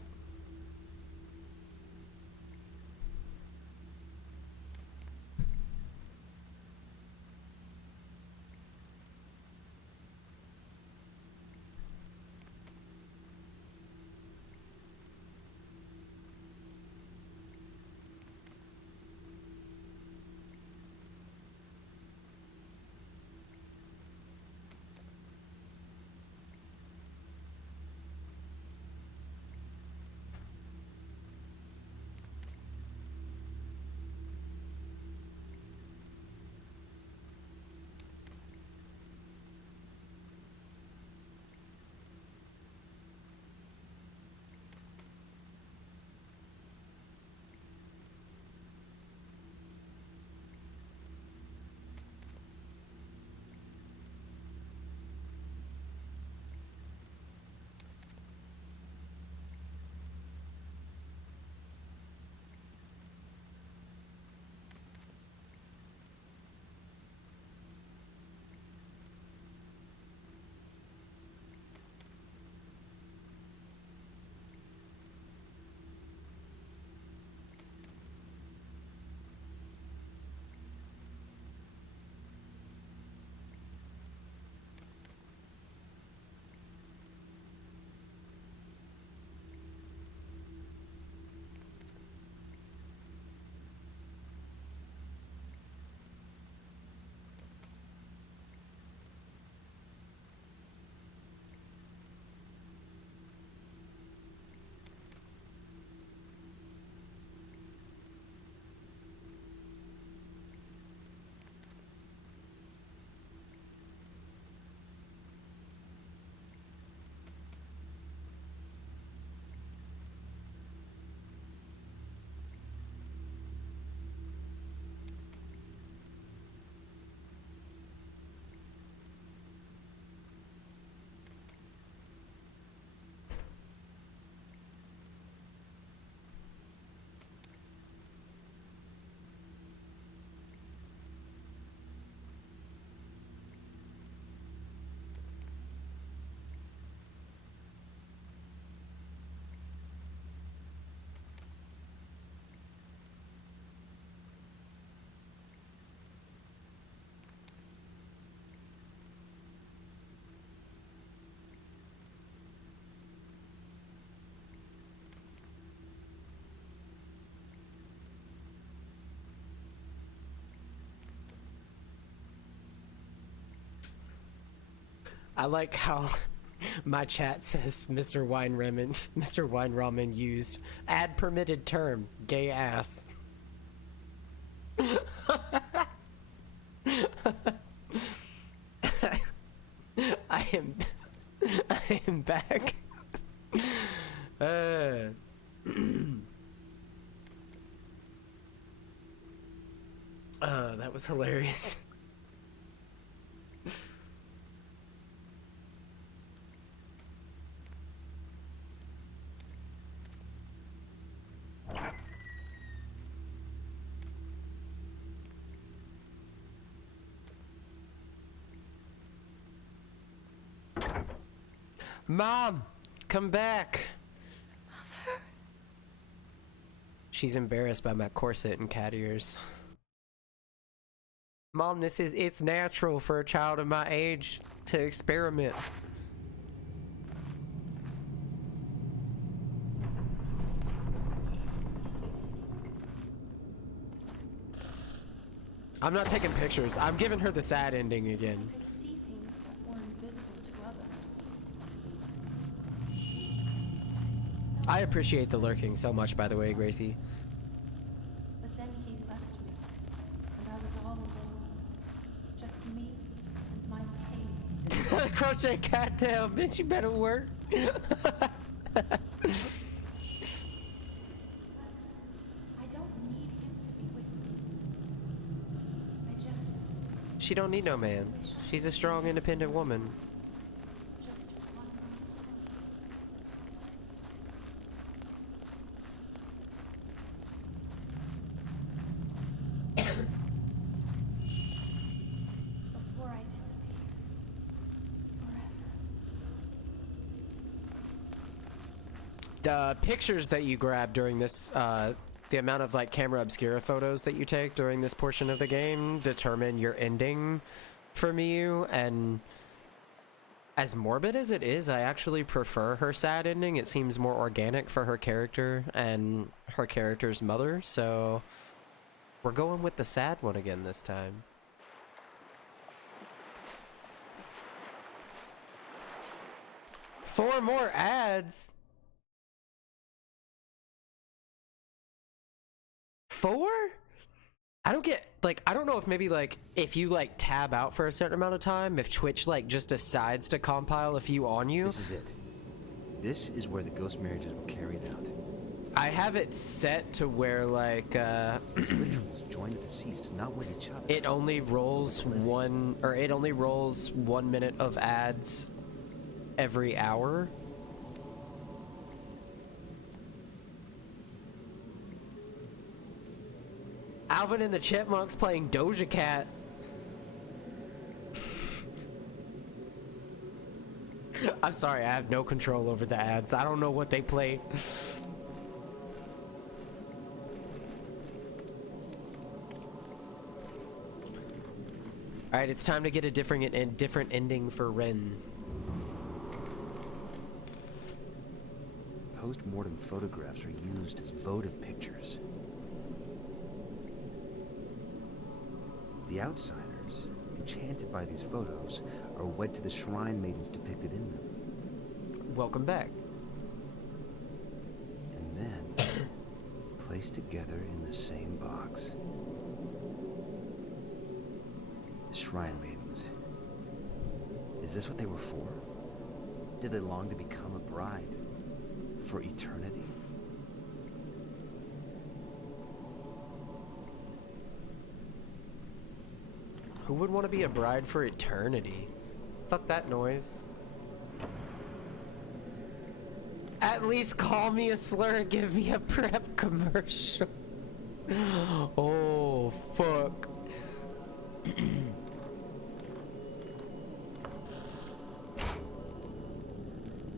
I like how my chat says Mr. Wine Ramen used ad permitted term gay ass. I am back. That was hilarious. Mom, come back. Mother. She's embarrassed by my corset and cat ears. Mom, it's natural for a child of my age to experiment. I'm not taking pictures. I'm giving her the sad ending again. I could see things that were invisible to others. I appreciate the lurking so much, by the way, Gracie. But then he left me, and I was all alone. Just me and my pain. Crochet cattail, bitch, you better work. I don't need him to be with me. I just She don't need no man. She's a strong, independent woman. one last before I disappear forever. The pictures that you grab during this, the amount of like camera obscura photos that you take during this portion of the game determine your ending for Miyu, and as morbid as it is, I actually prefer her sad ending. It seems more organic for her character and her character's mother, so we're going with the sad one again this time. Four more ads? 4? I don't get, like, I don't know if maybe, like, if you, like, tab out for a certain amount of time, if Twitch, like, just decides to compile a few on you. This is it. This is where the ghost marriages were carried out. I have it set to where, like, These rituals join the deceased, not with each other. it only rolls 1 minute of ads every hour. Alvin and the Chipmunks playing Doja Cat. I'm sorry, I have no control over the ads. I don't know what they play. Alright, it's time to get a different ending for Ren. Post-mortem photographs are used as votive pictures. The outsiders, enchanted by these photos, are wed to the shrine maidens depicted in them. Welcome back. And then, placed together in the same box. The shrine maidens. Is this what they were for? Did they long to become a bride? For eternity? Who would want to be a bride for eternity? Fuck that noise. At least call me a slur and give me a prep commercial. Oh, fuck.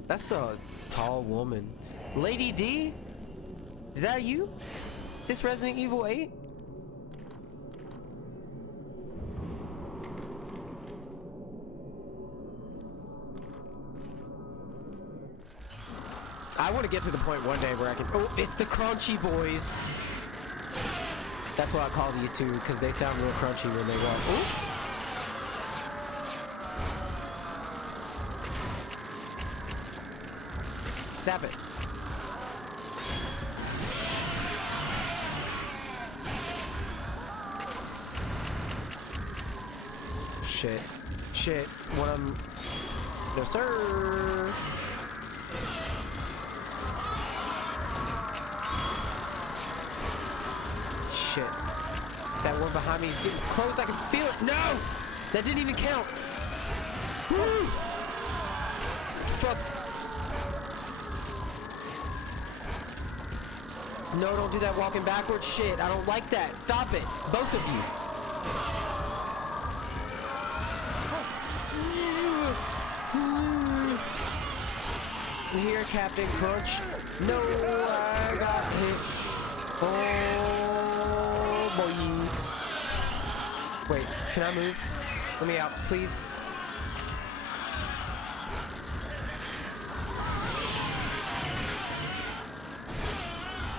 That's a tall woman. Lady D? Is that you? Is this Resident Evil 8? I want to get to the point one day where I can... Oh, it's the Crunchy Boys. That's what I call these two, because they sound real crunchy when they walk. Ooh. Stab it. Shit. Shit. What I'm... No, sir. Shit. That one behind me is getting close. I can feel it. No! That didn't even count. Woo! Fuck. No, don't do that walking backwards shit. I don't like that. Stop it. Both of you. So here, Captain Crunch. No, I got hit. Oh, boy. Wait, can I move? Let me out, please.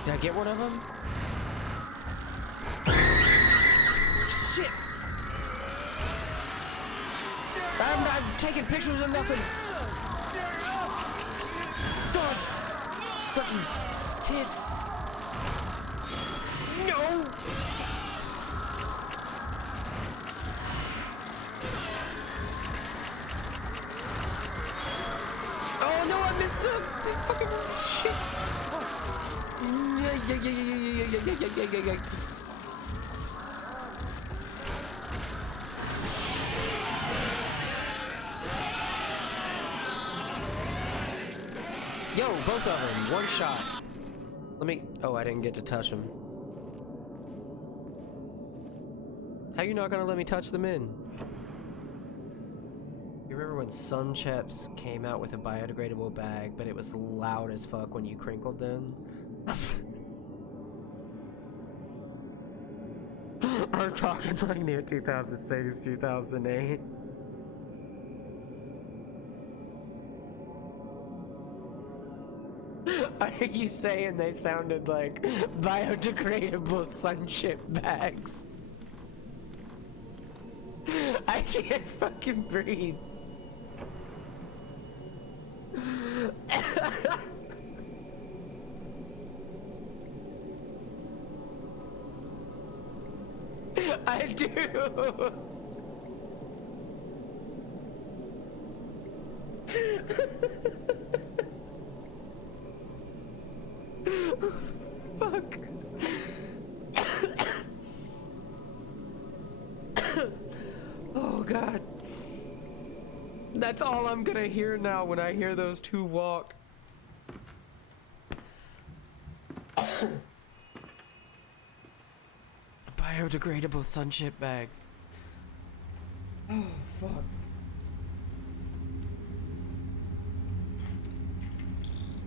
Did I get one of them? Shit! I'm taking pictures of nothing. God! Fucking tits. No! Oh no, I missed the fucking shit. Yeah. Yo, both of them, one shot. Let me... Oh, I didn't get to touch them. How you not gonna let me touch them in? You remember when Sunchips came out with a biodegradable bag, but it was loud as fuck when you crinkled them? I'm talking like near 2006, 2008. Are you saying they sounded like biodegradable Sunchip bags? I can't fucking breathe. I do. Fuck. Oh God. That's all I'm gonna hear now when I hear those two walk. Biodegradable Sunchip bags. Oh, fuck.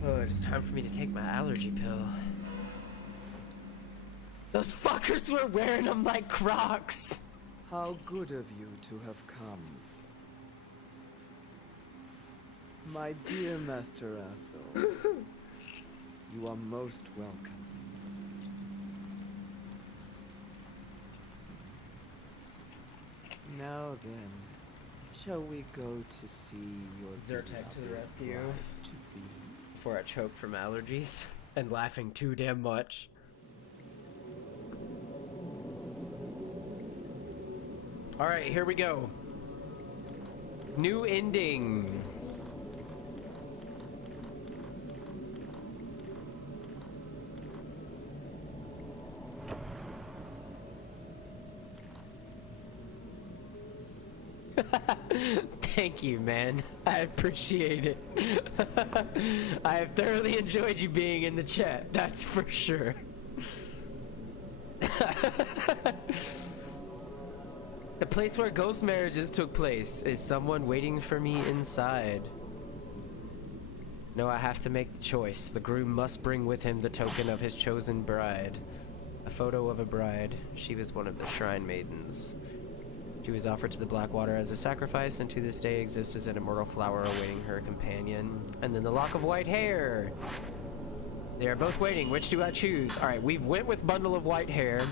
Oh, it's time for me to take my allergy pill. Those fuckers were wearing them like Crocs. How good of you to have come. My dear Master Aso, you are most welcome. Now then, shall we go to see your Zyrtec to the rescue. bride to be? Before I choke from allergies and laughing too damn much. Alright, here we go. New ending. Thank you, man. I appreciate it. I have thoroughly enjoyed you being in the chat, that's for sure. The place where ghost marriages took place. Is someone waiting for me inside? No, I have to make the choice. The groom must bring with him the token of his chosen bride. A photo of a bride. She was one of the shrine maidens. She was offered to the Blackwater as a sacrifice, and to this day exists as an immortal flower awaiting her companion. And then the lock of white hair. They are both waiting. Which do I choose? Alright, we've went with bundle of white hair.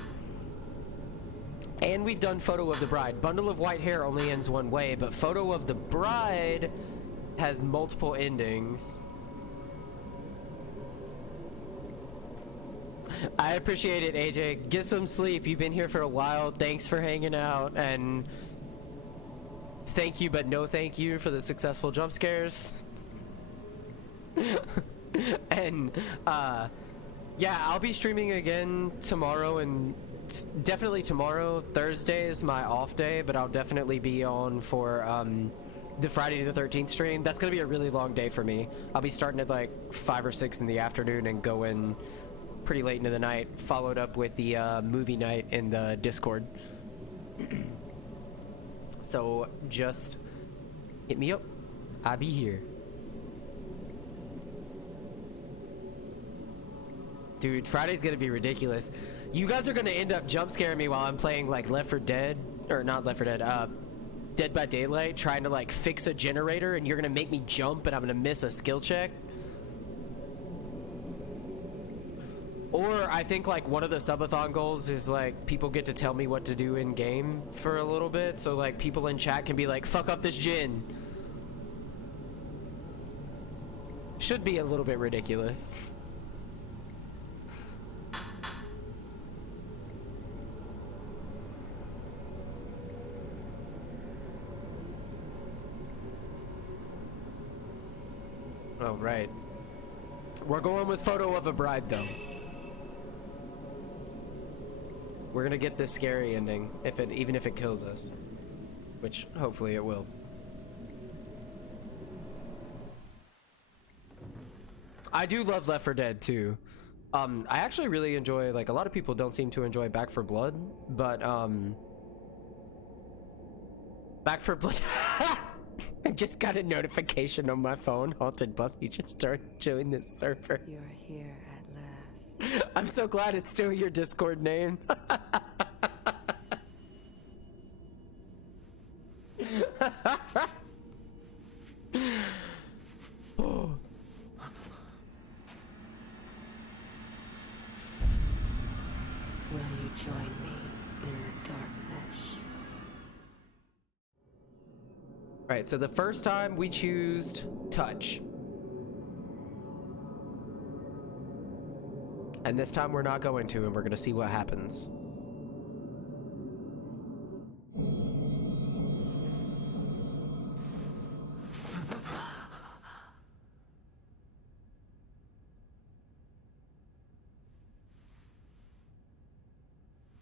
And we've done photo of the bride. Bundle of white hair only ends one way, but photo of the bride has multiple endings. I appreciate it, AJ. Get some sleep. You've been here for a while. Thanks for hanging out, and thank you, but no thank you for the successful jump scares. And yeah, I'll be streaming again tomorrow, and definitely tomorrow. Thursday is my off day, but I'll definitely be on for the Friday the 13th stream. That's gonna be a really long day for me. I'll be starting at like 5 or 6 in the afternoon and going pretty late into the night, followed up with the movie night in the Discord. So just hit me up. I'll be here. Dude, Friday's gonna be ridiculous. You guys are gonna end up jump scaring me while I'm playing like Left 4 Dead, or not Left 4 Dead, Dead by Daylight, trying to like fix a generator, and you're gonna make me jump and I'm gonna miss a skill check. Or I think like one of the subathon goals is like people get to tell me what to do in game for a little bit, so like people in chat can be like, fuck up this gen. Should be a little bit ridiculous. Oh, right. We're going with photo of a bride, though. We're gonna get this scary ending, even if it kills us. Which, hopefully it will. I do love Left 4 Dead, too. I actually really enjoy, like, a lot of people don't seem to enjoy Back 4 Blood, but, Back 4 Blood... I just got a notification on my phone. Haunted Busty just started joining this server. You're here at last. I'm so glad it's still your Discord name. Oh. Will you join me in the darkness? Right, so the first time we choose touch. And this time we're not going to, and we're gonna see what happens.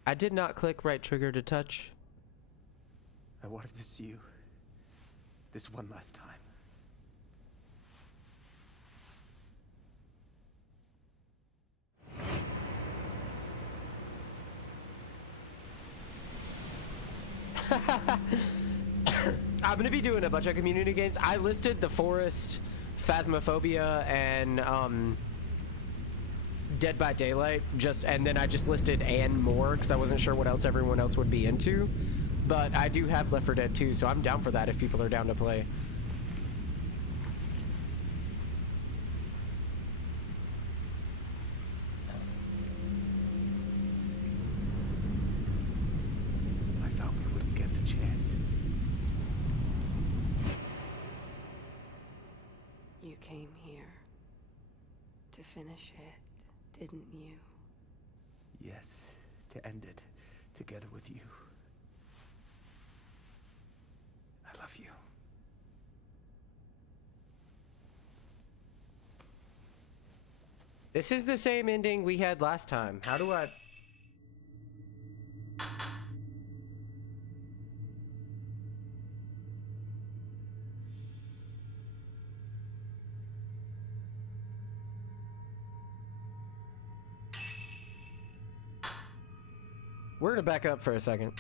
I did not click right trigger to touch. I wanted to see you this one last time. I'm gonna be doing a bunch of community games. I listed The Forest, Phasmophobia, and Dead by Daylight, and then I just listed and more because I wasn't sure what else everyone else would be into. But I do have Left 4 Dead 2, so I'm down for that if people are down to play. I thought we wouldn't get the chance. You came here to finish it, didn't you? Yes, to end it together with you. I love you. This is the same ending we had last time. How do I... We're gonna back up for a second.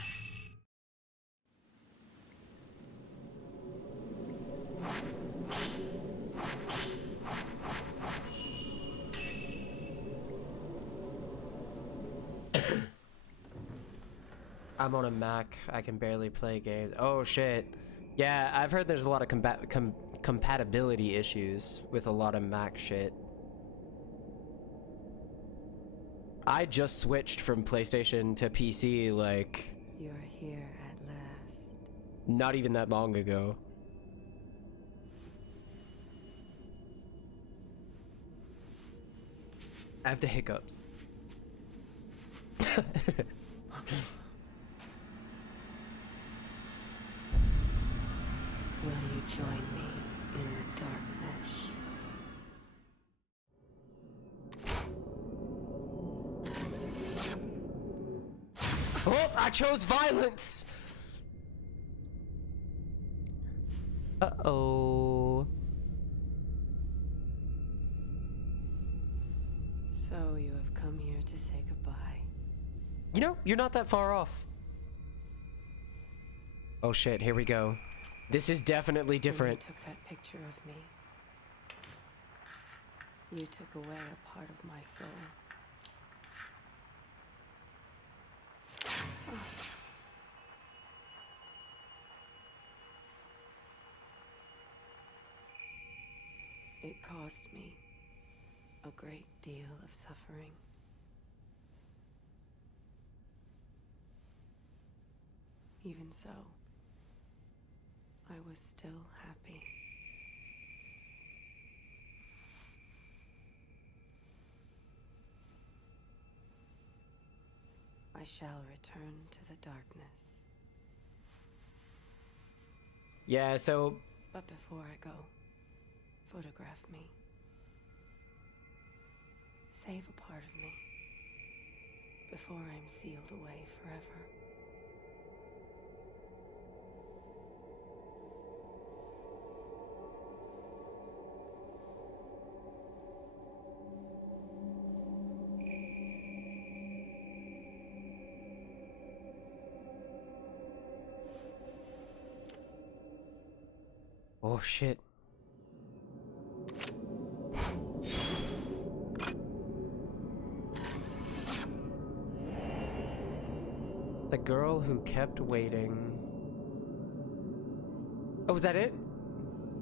I'm on a Mac. I can barely play games. Oh shit. Yeah, I've heard there's a lot of compatibility issues with a lot of Mac shit. I just switched from PlayStation to PC like... You're here at last. Not even that long ago. I have the hiccups. Will you join me in the darkness? Oh, I chose violence! Uh-oh. So you have come here to say goodbye. You know, you're not that far off. Oh shit, here we go. This is definitely different. When you took that picture of me, you took away a part of my soul. It caused me a great deal of suffering. Even so, I was still happy. I shall return to the darkness. Yeah, so... But before I go, photograph me. Save a part of me before I'm sealed away forever. Oh shit. The girl who kept waiting. Oh, was that it?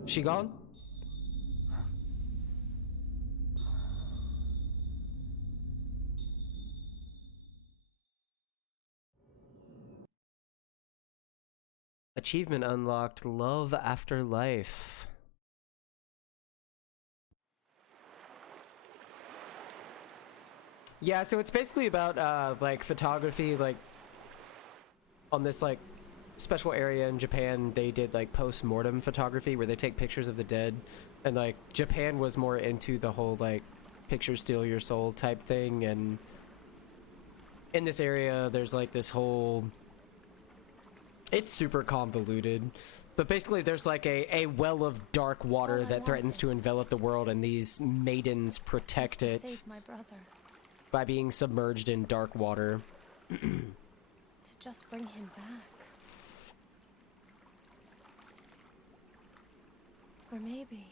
She gone? Achievement unlocked. Love after life. Yeah, so it's basically about like photography, like on this like special area in Japan. They did like post-mortem photography where they take pictures of the dead, and like Japan was more into the whole like picture steal your soul type thing. And in this area there's like this whole, it's super convoluted, but basically there's like a well of dark water that threatens to envelop the world, and these maidens protect it Save my brother. by being submerged in dark water. To just bring him back. Or maybe.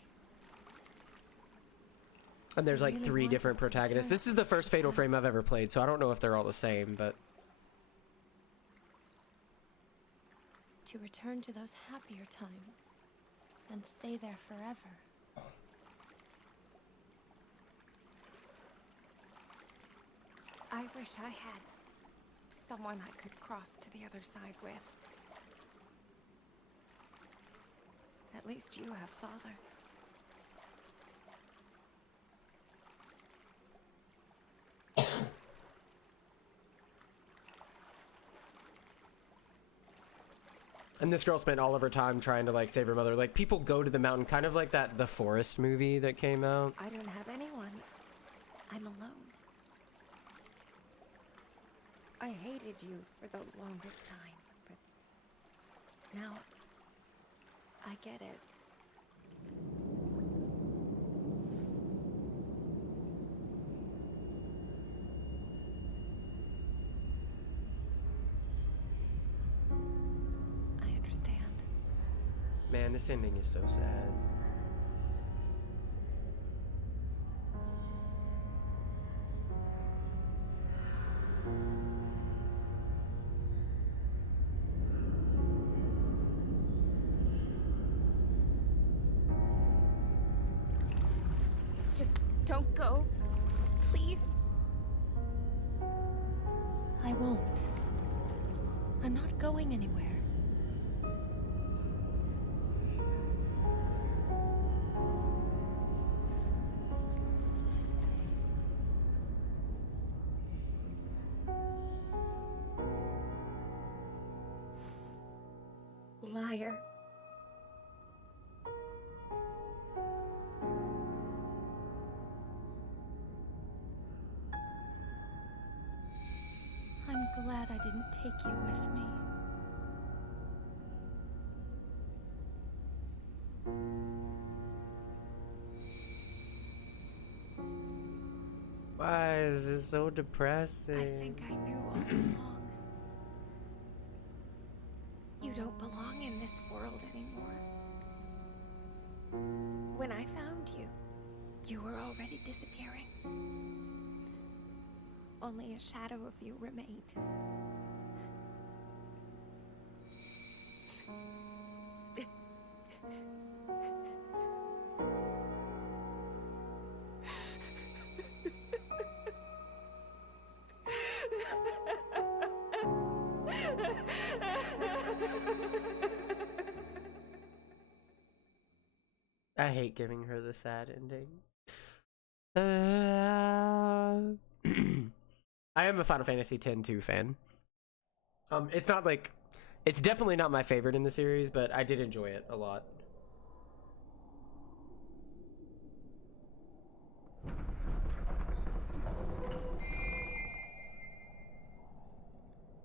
And there's I like really 3 want different him to protagonists. return This is the first Fatal Frame I've ever played, so I don't know if they're all the same, but to return to those happier times and stay there forever. I wish I had someone I could cross to the other side with. At least you have Father. and this girl spent all of her time trying to like save her mother. Like, people go to the mountain, kind of like that The Forest movie that came out. I don't have anyone. I'm alone. I hated you for the longest time, but now I get it. I understand. Man, this ending is so sad. Just don't go, please. I won't. I'm not going anywhere. fire. I'm glad I didn't take you with me. Why is this so depressing? I think I knew all along. You don't belong in this world anymore. When I found you, you were already disappearing. Only a shadow of you remained. I hate giving her the sad ending. I am a Final Fantasy X-2 fan. It's not like, it's definitely not my favorite in the series, but I did enjoy it a lot.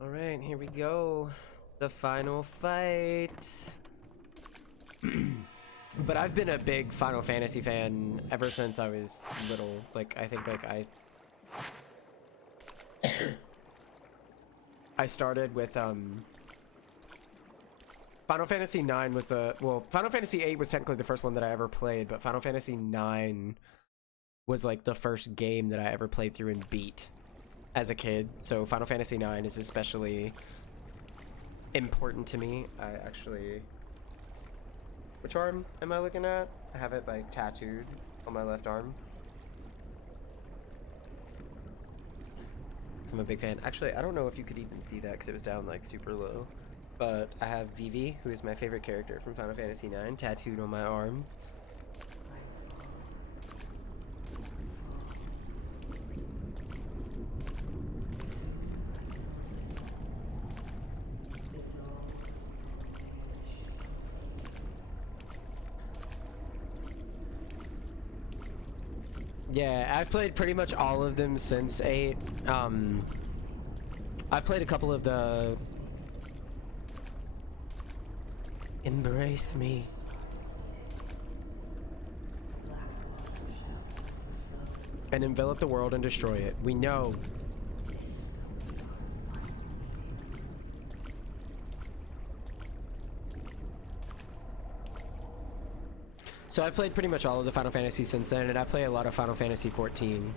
All right, here we go. The final fight. But I've been a big Final Fantasy fan ever since I was little. Like, I think, like, I started with, Final Fantasy 9 was Final Fantasy 8 was technically the first one that I ever played, but Final Fantasy 9 was, like, the first game that I ever played through and beat as a kid. So Final Fantasy 9 is especially important to me. I actually... Which arm am I looking at? I have it, like, tattooed on my left arm. So I'm a big fan. Actually, I don't know if you could even see that because it was down, like, super low. But I have Vivi, who is my favorite character from Final Fantasy 9, tattooed on my arm. Yeah, I've played pretty much all of them since 8. I've played a couple of the... Embrace me. And envelop the world and destroy it. We know. So I've played pretty much all of the Final Fantasy since then, and I play a lot of Final Fantasy 14.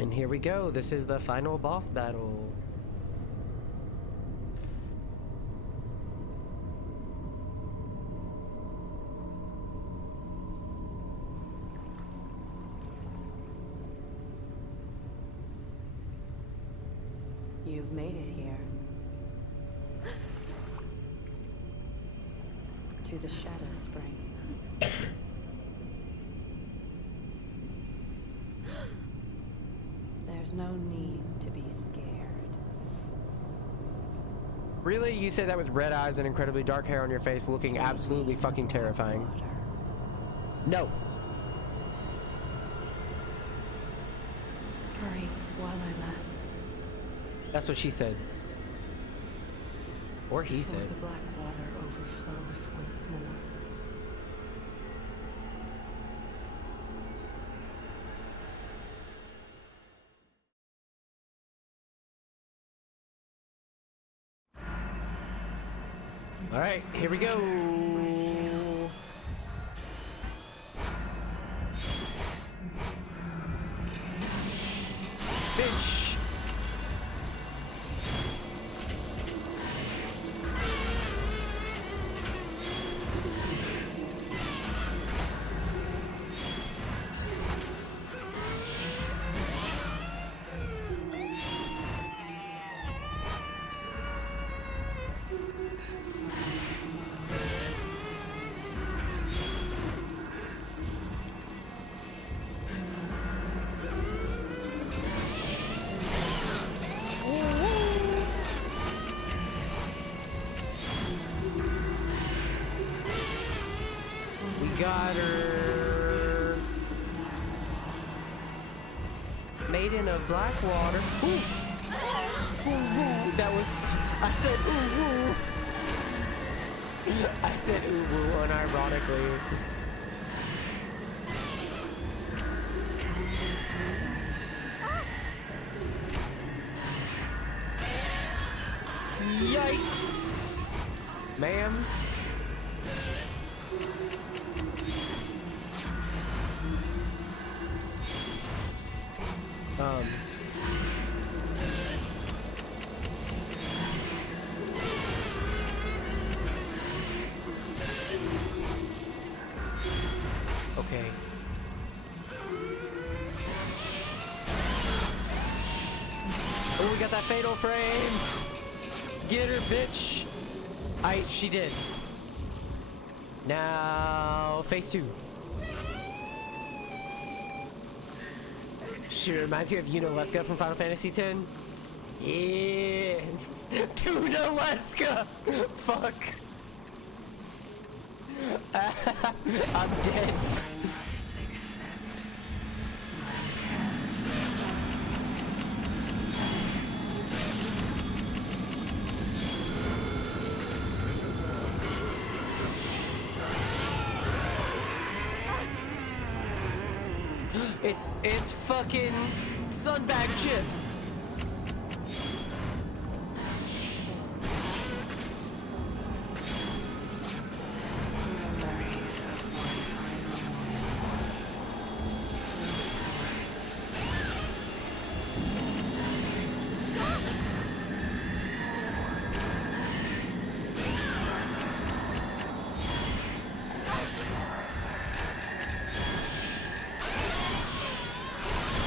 And here we go. This is the final boss battle. You've made it here. To the Shadow Spring. There's no need to be scared. Really? You say that with red eyes and incredibly dark hair on your face, looking absolutely fucking terrifying. No. Hurry while I last. That's what she said. Or he Before said. the black water overflows once more. All right, here we go. Bitch. got her. Maiden of Blackwater. Ooh. Ooh, ooh. That was. I said ooh, ooh. I said ooh, ooh, unironically. Yikes! Ma'am? Okay. Oh, we got that fatal frame! Get her, bitch! She did. Now, phase 2. She reminds you of Unalesca from Final Fantasy X? Yeah! Tunalesca! Fuck! I'm dead. It's fucking Sunbag Chips.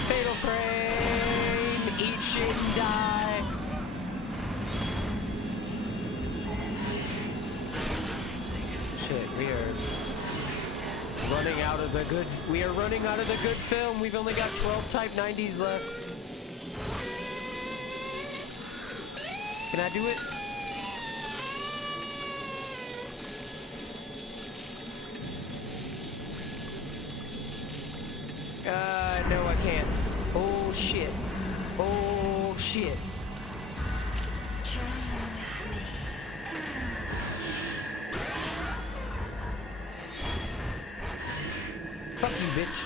Fatal frame! Eat shit and die! Shit, we are running out of the good... We are running out of the good film. We've only got 12 Type 90s left. Can I do it? No, I can't. Oh, shit. Oh, shit. Fuck you, bitch.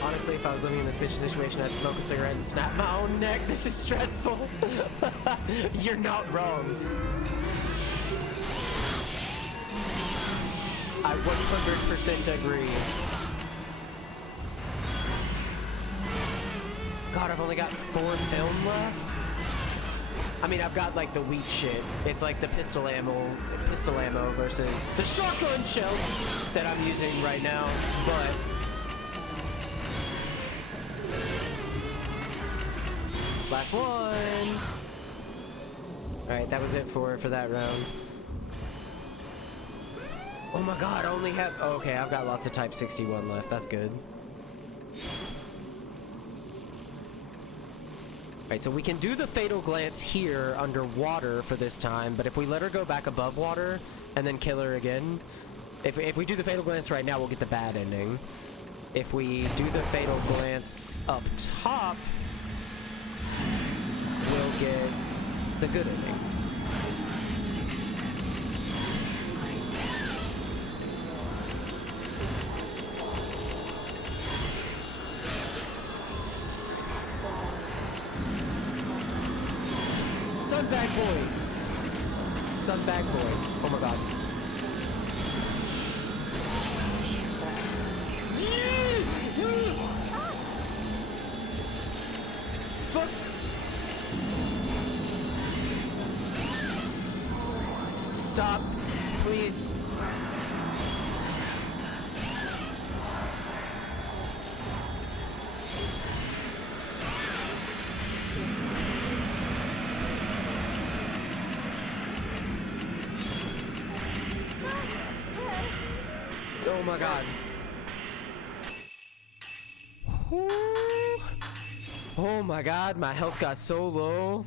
Honestly, if I was living in this bitch situation, I'd smoke a cigarette and snap my own neck. This is stressful. You're not wrong. I 100% agree. God, I've only got 4 film left. I mean, I've got like the weak shit. It's like the pistol ammo versus the shotgun shells that I'm using right now. But last one. All right, that was it for that round. Oh my God, I only have. Oh, okay, I've got lots of Type 61 left. That's good. Right, so we can do the Fatal Glance here underwater for this time, but if we let her go back above water and then kill her again, if we do the Fatal Glance right now, we'll get the bad ending. If we do the Fatal Glance up top, we'll get the good ending. Sunbag boy. Sunbag boy. Oh my God. Fuck. Stop, please. my god. Ooh. Oh my god, my health got so low.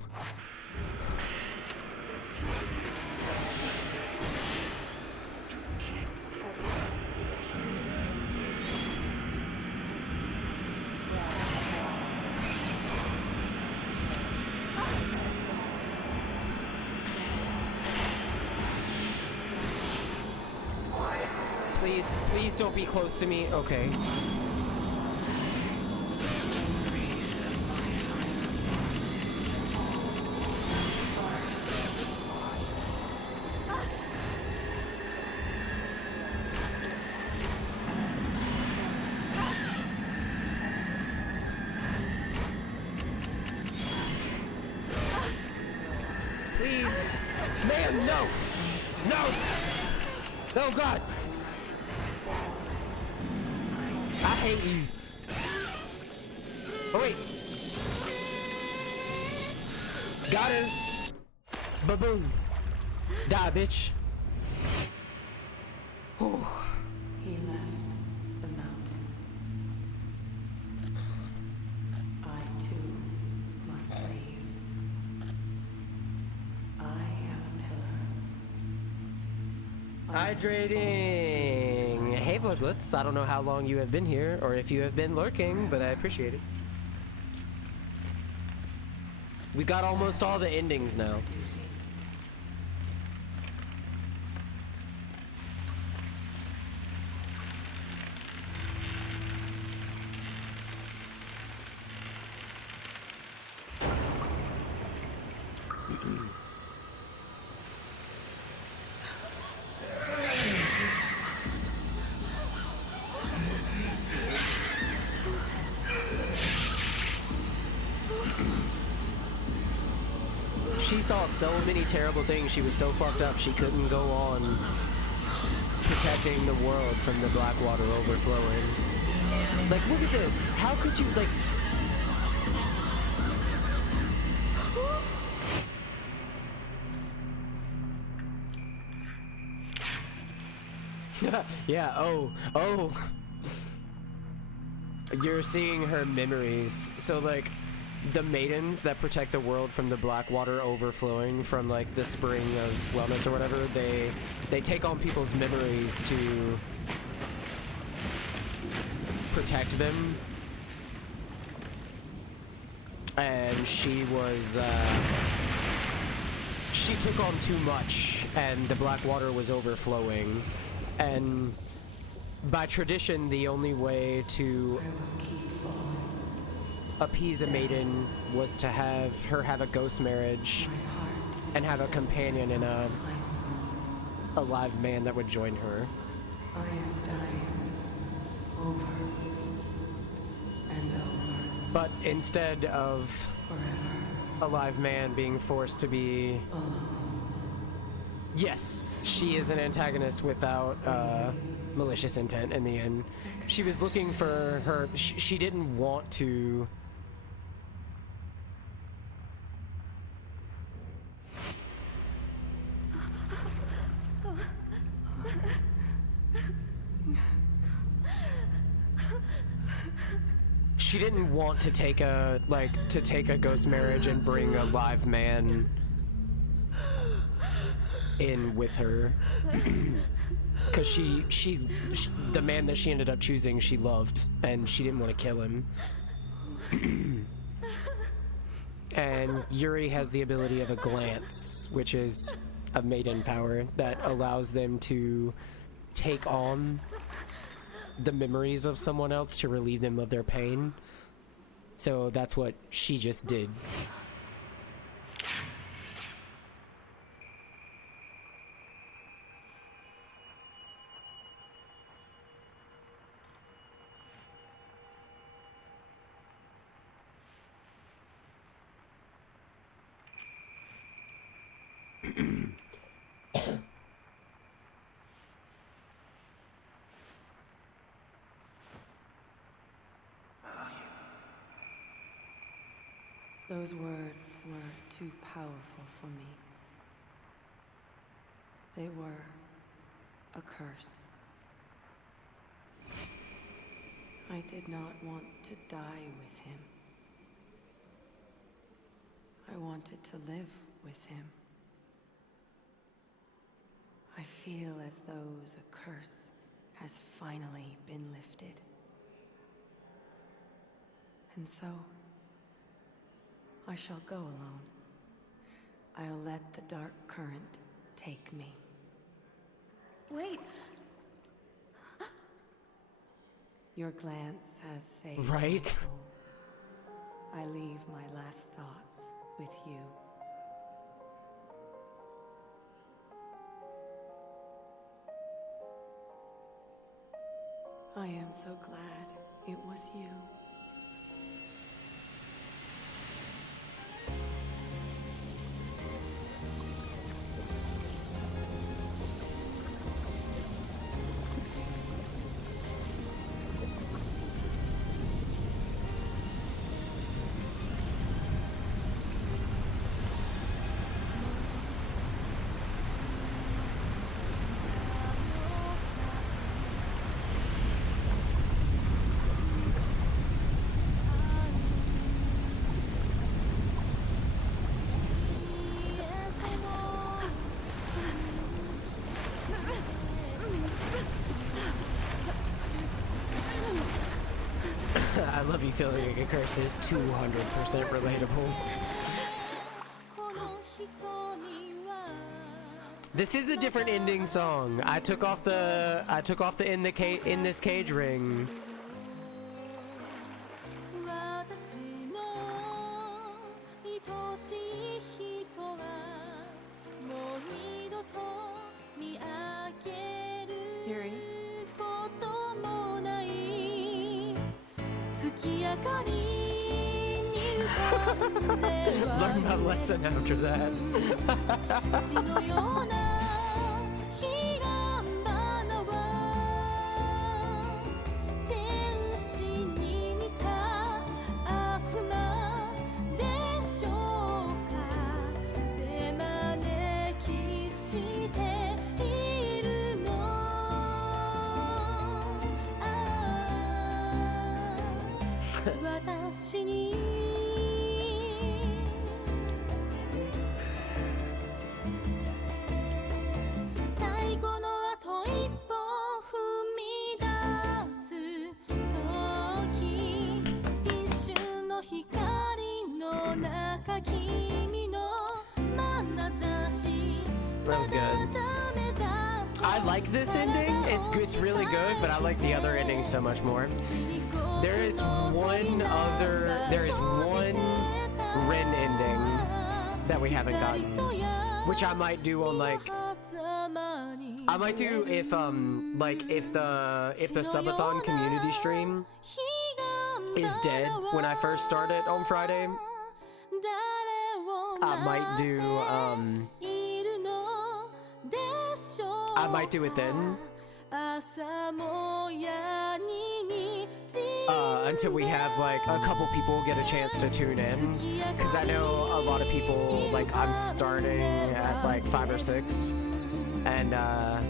Please, please don't be close to me. Okay. Please. Man, no. No. Oh god. I hate you. Oh wait. Got her. Ba-boom. Die, bitch. Whew. He left the mountain. I too must leave. I am a pillar. Hydrating. Hey, Vooglets. I don't know how long you have been here, or if you have been lurking, but I appreciate it. We got almost all the endings now. She saw so many terrible things. She was so fucked up she couldn't go on protecting the world from the Blackwater overflowing. Like, look at this. How could you, like... Yeah, oh. You're seeing her memories. So, like, the maidens that protect the world from the Blackwater overflowing from, like, the spring of wellness or whatever, they take on people's memories to protect them. And she was, she took on too much, and the Blackwater was overflowing. And by tradition, the only way to appease a maiden was to have her have a ghost marriage and have a companion in a live man that would join her. I am dying over and over. But instead of a live man being forced to be... Yes, she is an antagonist without malicious intent in the end. She was looking for her... She didn't want to... She didn't want to take a, ghost marriage and bring a live man in with her. Because the man that she ended up choosing, she loved, and she didn't want to kill him. And Yuri has the ability of a glance, which is a maiden power that allows them to take on the memories of someone else to relieve them of their pain. So that's what she just did. Those words were too powerful for me. They were a curse. I did not want to die with him. I wanted to live with him. I feel as though the curse has finally been lifted. And so, I shall go alone. I'll let the dark current take me. Wait. Your glance has saved Right? my soul. I leave my last thoughts with you. I am so glad it was you. I love you feeling like a curse is 200% relatable. This is a different ending song. I took off the in this cage ring. Yuri? Learn my lesson after that. That was good. I like this ending. It's good. It's really good, but I like the other ending so much more. There is one Rin ending that we haven't gotten, which I might do on like. I might do if the subathon community stream is dead when I first started on Friday. I might do it then. Until we have like a couple people get a chance to tune in, because I know a lot of people, like I'm starting at like 5 or 6, and I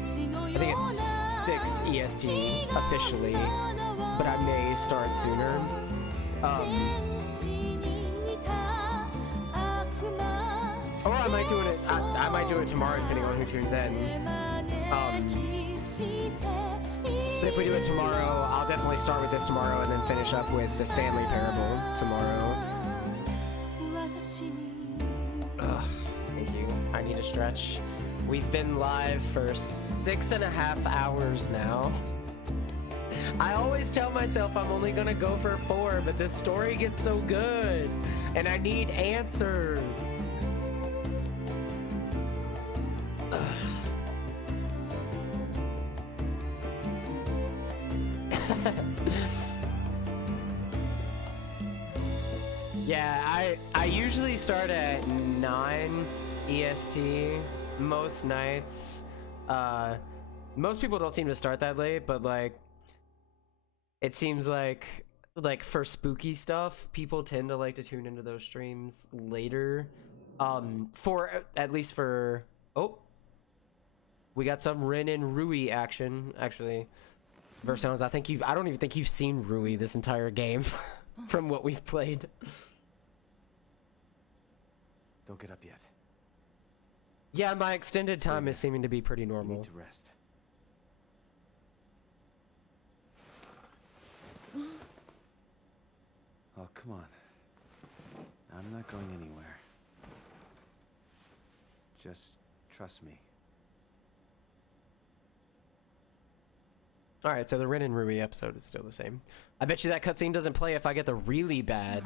think it's 6 EST officially, but I may start sooner. Or I might do it. I might do it tomorrow, depending on who tunes in. But if we do it tomorrow, I'll definitely start with this tomorrow and then finish up with the Stanley Parable tomorrow. Ugh, thank you. I need a stretch. We've been live for 6.5 hours now. I always tell myself I'm only gonna go for 4, but this story gets so good, and I need answers. Yeah, I usually start at 9 EST most nights. Most people don't seem to start that late, but like it seems like for spooky stuff, people tend to like to tune into those streams later. For at least for we got some Rin and Rui action actually. Versones, I don't even think you've seen Rui this entire game from what we've played. Don't get up yet. Yeah, my extended time is seeming to be pretty normal. You need to rest. Oh, come on. I'm not going anywhere. Just trust me. Alright, so the Rin and Rui episode is still the same. I bet you that cutscene doesn't play if I get the really bad.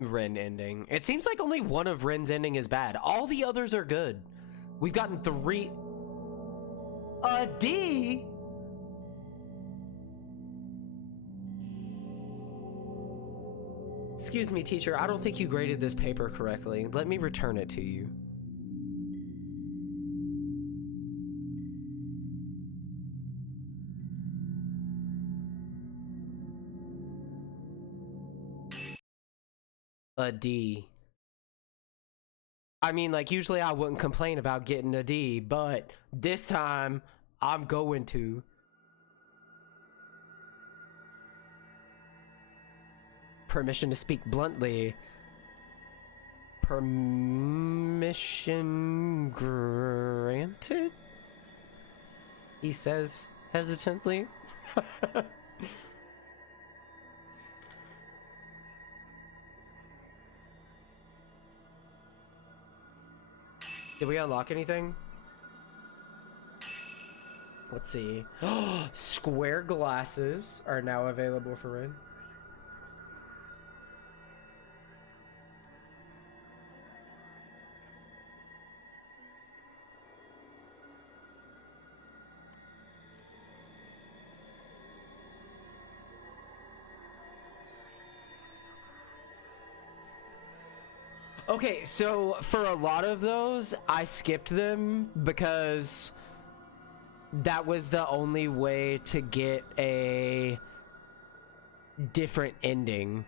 Rin ending. It seems like only one of Rin's ending is bad. All the others are good. We've gotten 3... A D? Excuse me, teacher. I don't think you graded this paper correctly. Let me return it to you. A D. I mean, like, usually I wouldn't complain about getting a D, but this time I'm going to. Permission to speak bluntly. Permission granted? He says hesitantly. Did we unlock anything? Let's see. Square glasses are now available for Rin. Okay, so for a lot of those, I skipped them because that was the only way to get a different ending.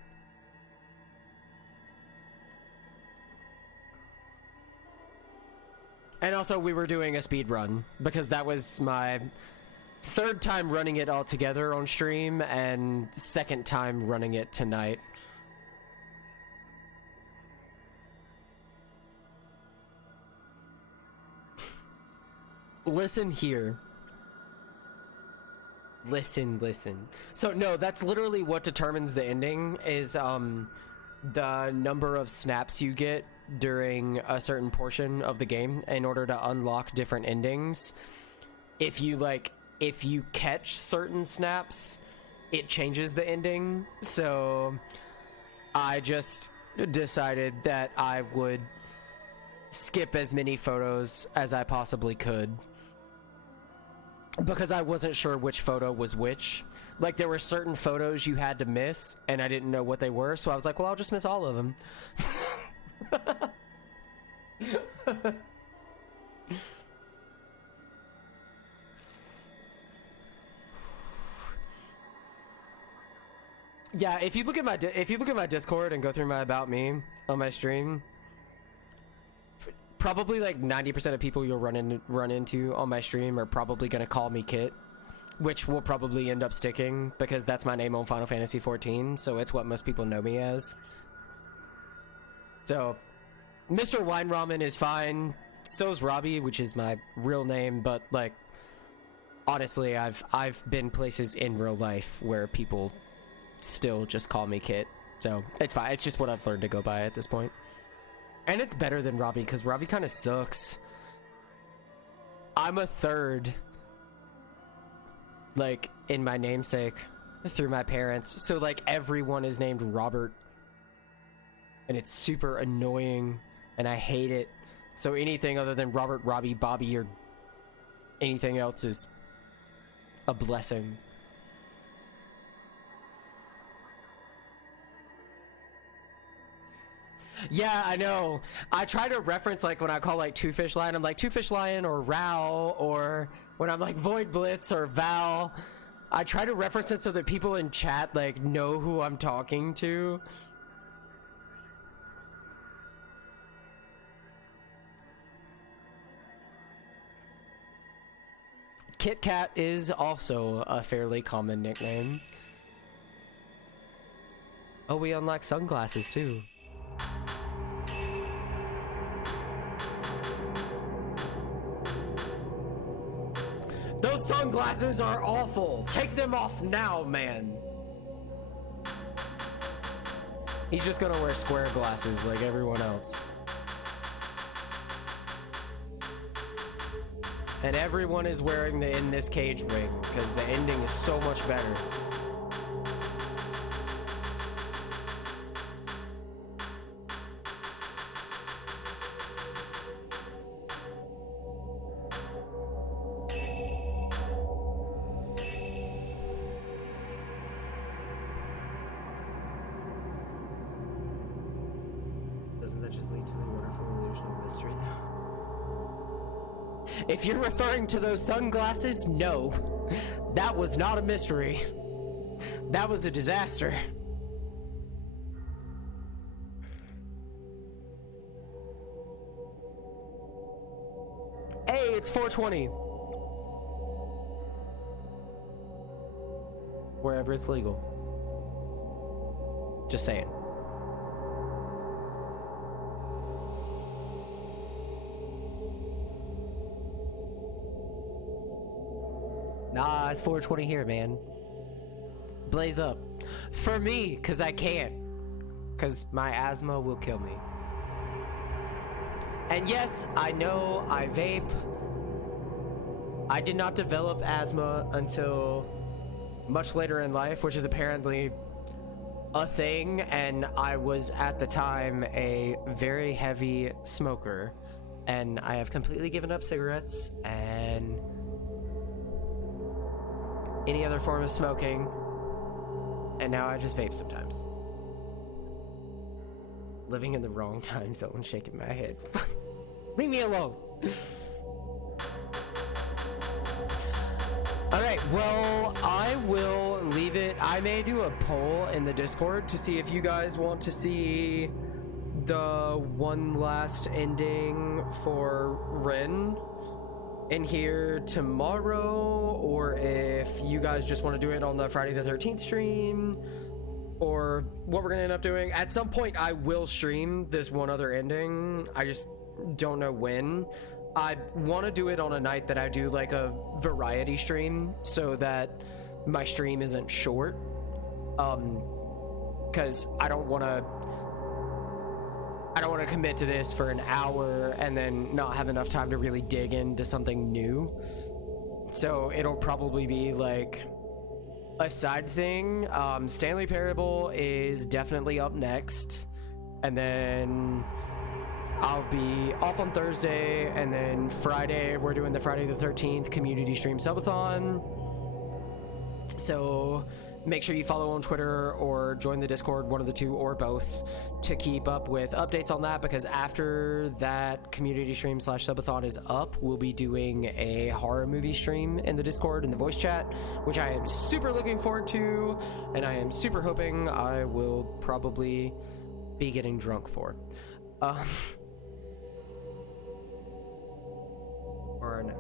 And also we were doing a speed run because that was my third time running it all together on stream and second time running it tonight. Listen here. Listen. So no, that's literally what determines the ending is the number of snaps you get during a certain portion of the game in order to unlock different endings. If you catch certain snaps, it changes the ending. So I just decided that I would skip as many photos as I possibly could. Because I wasn't sure which photo was which. Like, there were certain photos you had to miss, and I didn't know what they were, so I was like, well, I'll just miss all of them. Yeah, if you look at my Discord and go through my About Me on my stream, probably like 90% of people you'll run into on my stream are probably gonna call me Kit, which will probably end up sticking because that's my name on Final Fantasy XIV, so it's what most people know me as. So, Mr. Wine Ramen is fine. So's Robbie, which is my real name, but like, honestly, I've been places in real life where people still just call me Kit, so it's fine. It's just what I've learned to go by at this point. And it's better than Robbie, because Robbie kind of sucks. I'm a third, like, in my namesake, through my parents. So, like, everyone is named Robert. And it's super annoying, and I hate it. So anything other than Robert, Robbie, Bobby, or anything else is a blessing. Yeah, I know. I try to reference, like, when I call, like, Two Fish Lion, I'm like, Two Fish Lion or Ral, or when I'm like Void Blitz or Val. I try to reference it so that people in chat, like, know who I'm talking to. Kit Kat is also a fairly common nickname. Oh, we unlock sunglasses too. Those sunglasses are awful. Take them off now, man. He's just gonna wear square glasses like everyone else. And everyone is wearing the In This Cage ring because the ending is so much better. Doesn't that just lead to the wonderful illusion of mystery, though? If you're referring to those sunglasses, no. That was not a mystery. That was a disaster. Hey, it's 420. Wherever it's legal. Just saying. Nah, it's 420 here, man. Blaze up. For me, because I can't. Because my asthma will kill me. And yes, I know I vape. I did not develop asthma until much later in life, which is apparently a thing. And I was, at the time, a very heavy smoker. And I have completely given up cigarettes and any other form of smoking, and now I just vape sometimes. Living in the wrong time zone, shaking my head. Leave me alone. Alright, well, I will leave it. I may do a poll in the Discord to see if you guys want to see the one last ending for Ren in here tomorrow, or if you guys just want to do it on the Friday the 13th stream, or what we're gonna end up doing. At some point I will stream this one other ending. I just don't know when. I want to do it on a night that I do like a variety stream so that my stream isn't short, because I don't want to commit to this for an hour and then not have enough time to really dig into something new. So it'll probably be like a side thing. Stanley Parable is definitely up next, and then I'll be off on Thursday, and then Friday we're doing the Friday the 13th community stream subathon. So make sure you follow on Twitter or join the Discord, one of the two or both, to keep up with updates on that, because after that community stream / subathon is up, we'll be doing a horror movie stream in the Discord and the voice chat, which I am super looking forward to, and I am super hoping I will probably be getting drunk for. Or no.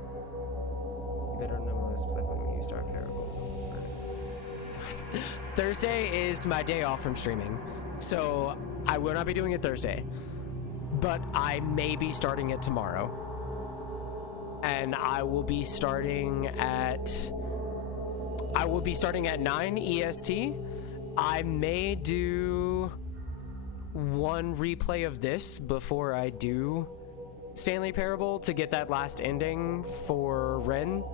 You better know this when you start Parable. Thursday is my day off from streaming, so I will not be doing it Thursday, but I may be starting it tomorrow, and I will be starting at 9 EST. I may do one replay of this before I do Stanley Parable to get that last ending for Ren,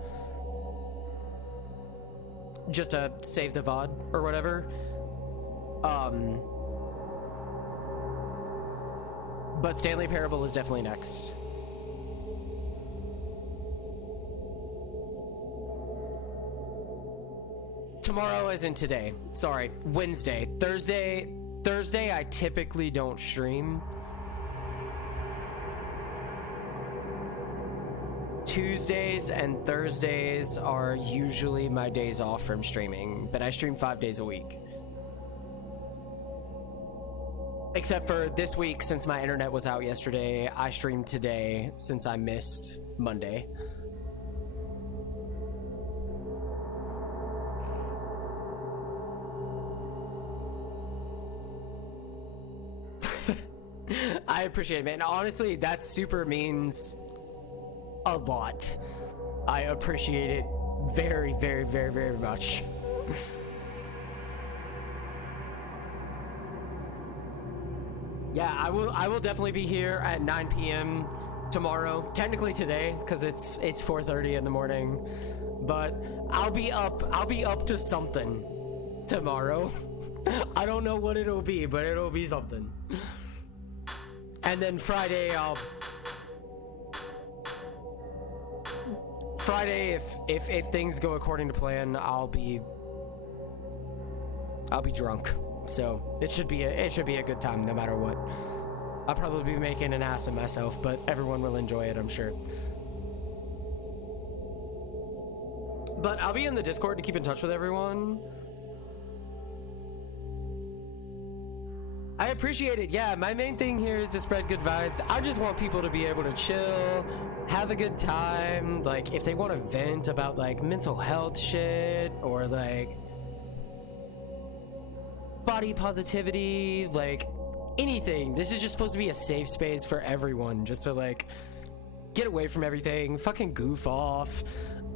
just to save the VOD or whatever. But Stanley Parable is definitely next. Tomorrow as in today. Sorry, Wednesday. Thursday I typically don't stream. Tuesdays and Thursdays are usually my days off from streaming, but I stream 5 days a week. Except for this week, since my internet was out yesterday, I streamed today since I missed Monday. I appreciate it, man. Honestly, that super means a lot. I appreciate it very, very, very, very much. Yeah, I will definitely be here at 9 p.m. tomorrow. Technically today, because it's 4:30 in the morning. But I'll be up to something tomorrow. I don't know what it'll be, but it'll be something. And then Friday, if things go according to plan, I'll be drunk. So it should be a good time no matter what. I'll probably be making an ass of myself, but everyone will enjoy it, I'm sure. But I'll be in the Discord to keep in touch with everyone. I appreciate it. Yeah, my main thing here is to spread good vibes. I just want people to be able to chill, have a good time. Like, if they want to vent about, like, mental health shit or, like, body positivity, like, anything. This is just supposed to be a safe space for everyone, just to, like, get away from everything, fucking goof off.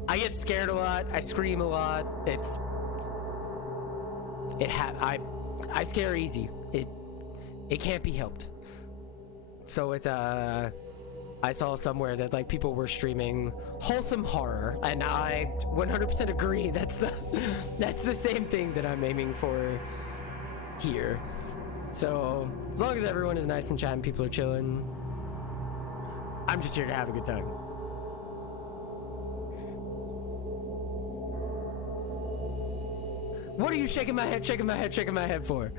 I get scared a lot. I scream a lot. I scare easy. It can't be helped. So it's I saw somewhere that like people were streaming wholesome horror, and I 100% agree. That's the same thing that I'm aiming for here. So as long as everyone is nice and chatting, people are chilling, I'm just here to have a good time. What are you shaking my head for?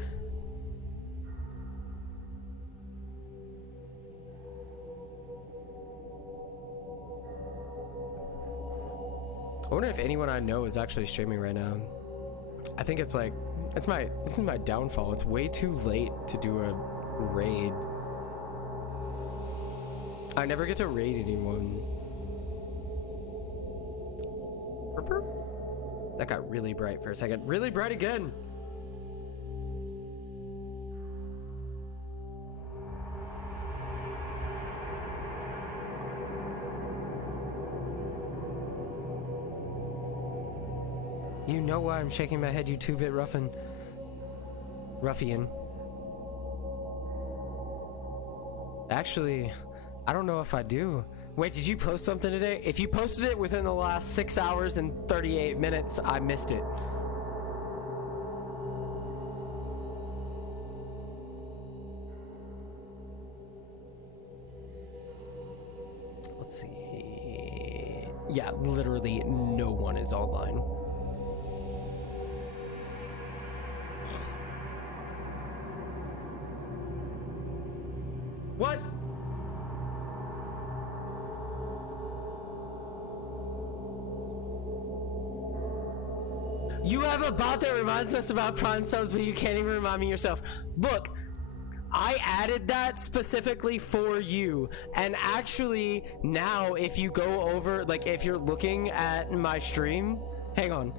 I wonder if anyone I know is actually streaming right now. I think it's like, this is my downfall. It's way too late to do a raid. I never get to raid anyone. That got really bright for a second. Really bright again. You know why I'm shaking my head, you 2-bit ruffian. Actually, I don't know if I do. Wait, did you post something today? If you posted it within the last 6 hours and 38 minutes, I missed it. Let's see. Yeah, literally no one is online. What? You have a bot that reminds us about Prime subs, but you can't even remind me yourself. Look, I added that specifically for you. And actually, now if you go over, like if you're looking at my stream, hang on.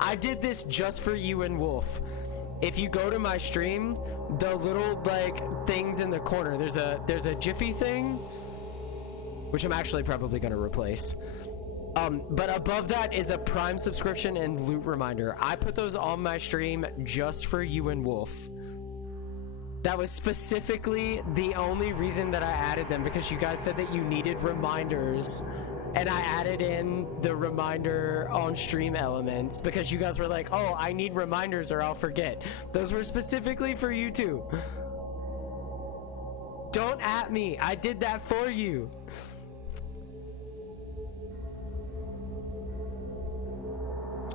I did this just for you and Wolf. If you go to my stream, the little like things in the corner, there's a Jiffy thing, which I'm actually probably gonna replace. But above that is a Prime subscription and loot reminder. I put those on my stream just for you and Wolf. That was specifically the only reason that I added them, because you guys said that you needed reminders, and I added in the reminder on stream elements because you guys were like, oh, I need reminders or I'll forget. Those were specifically for you too. Don't at me. I did that for you.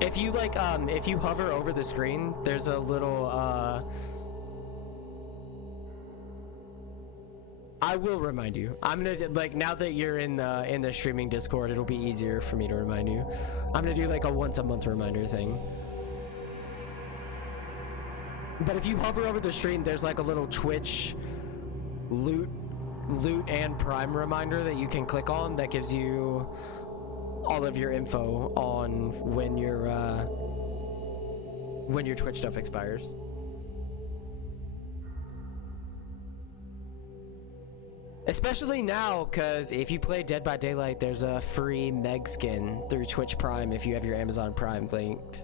If you like, if you hover over the screen, there's a little, I will remind you. I'm gonna, like, now that you're in the streaming Discord, it'll be easier for me to remind you. I'm gonna do like a once a month reminder thing. But if you hover over the stream, there's like a little Twitch loot and Prime reminder that you can click on that gives you all of your info on when your Twitch stuff expires. Especially now, because if you play Dead by Daylight, there's a free Meg skin through Twitch Prime if you have your Amazon Prime linked.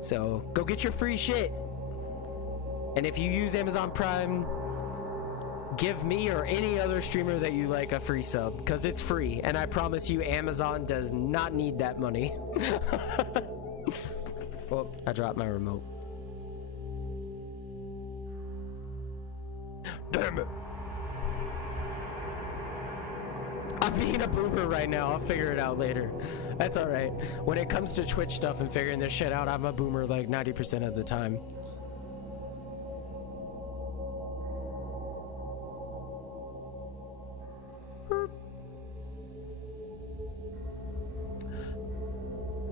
So go get your free shit. And if you use Amazon Prime, give me or any other streamer that you like a free sub, because it's free. And I promise you, Amazon does not need that money. Well, I dropped my remote. Damn it. I'm being a boomer right now. I'll figure it out later. That's alright. When it comes to Twitch stuff and figuring this shit out, I'm a boomer like 90% of the time.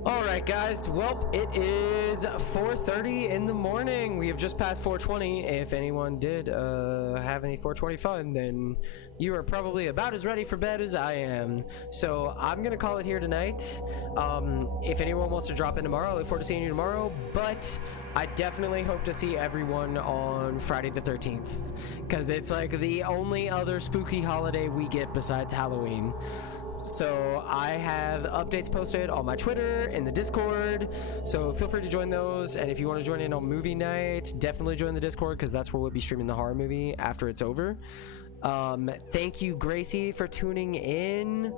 Alright guys, well, it is 4:30 in the morning. We have just passed 4:20. If anyone did have any 4:20 fun, then you are probably about as ready for bed as I am. So I'm gonna call it here tonight. If anyone wants to drop in tomorrow, I look forward to seeing you tomorrow, but I definitely hope to see everyone on Friday the 13th, because it's like the only other spooky holiday we get besides Halloween. So I have updates posted on my Twitter, in the Discord, so feel free to join those. And if you want to join in on movie night, definitely join the Discord, because that's where we'll be streaming the horror movie after it's over. Thank you, Gracie, for tuning in.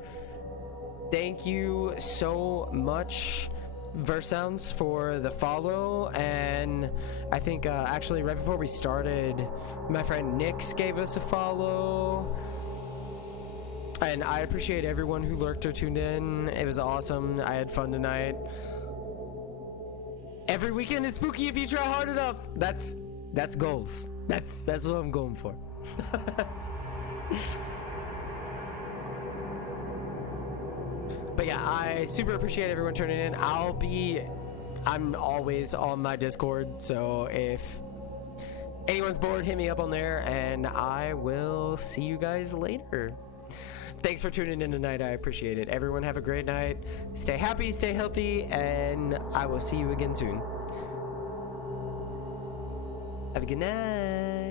Thank you so much, Versounds, for the follow. And I think actually right before we started, my friend Nyx gave us a follow. And I appreciate everyone who lurked or tuned in. It was awesome. I had fun tonight. Every weekend is spooky if you try hard enough. That's goals. That's what I'm going for. But yeah, I super appreciate everyone tuning in. I'm always on my Discord, so if anyone's bored, hit me up on there, and I will see you guys later. Thanks for tuning in tonight. I appreciate it. Everyone have a great night. Stay happy, stay healthy, and I will see you again soon. Have a good night.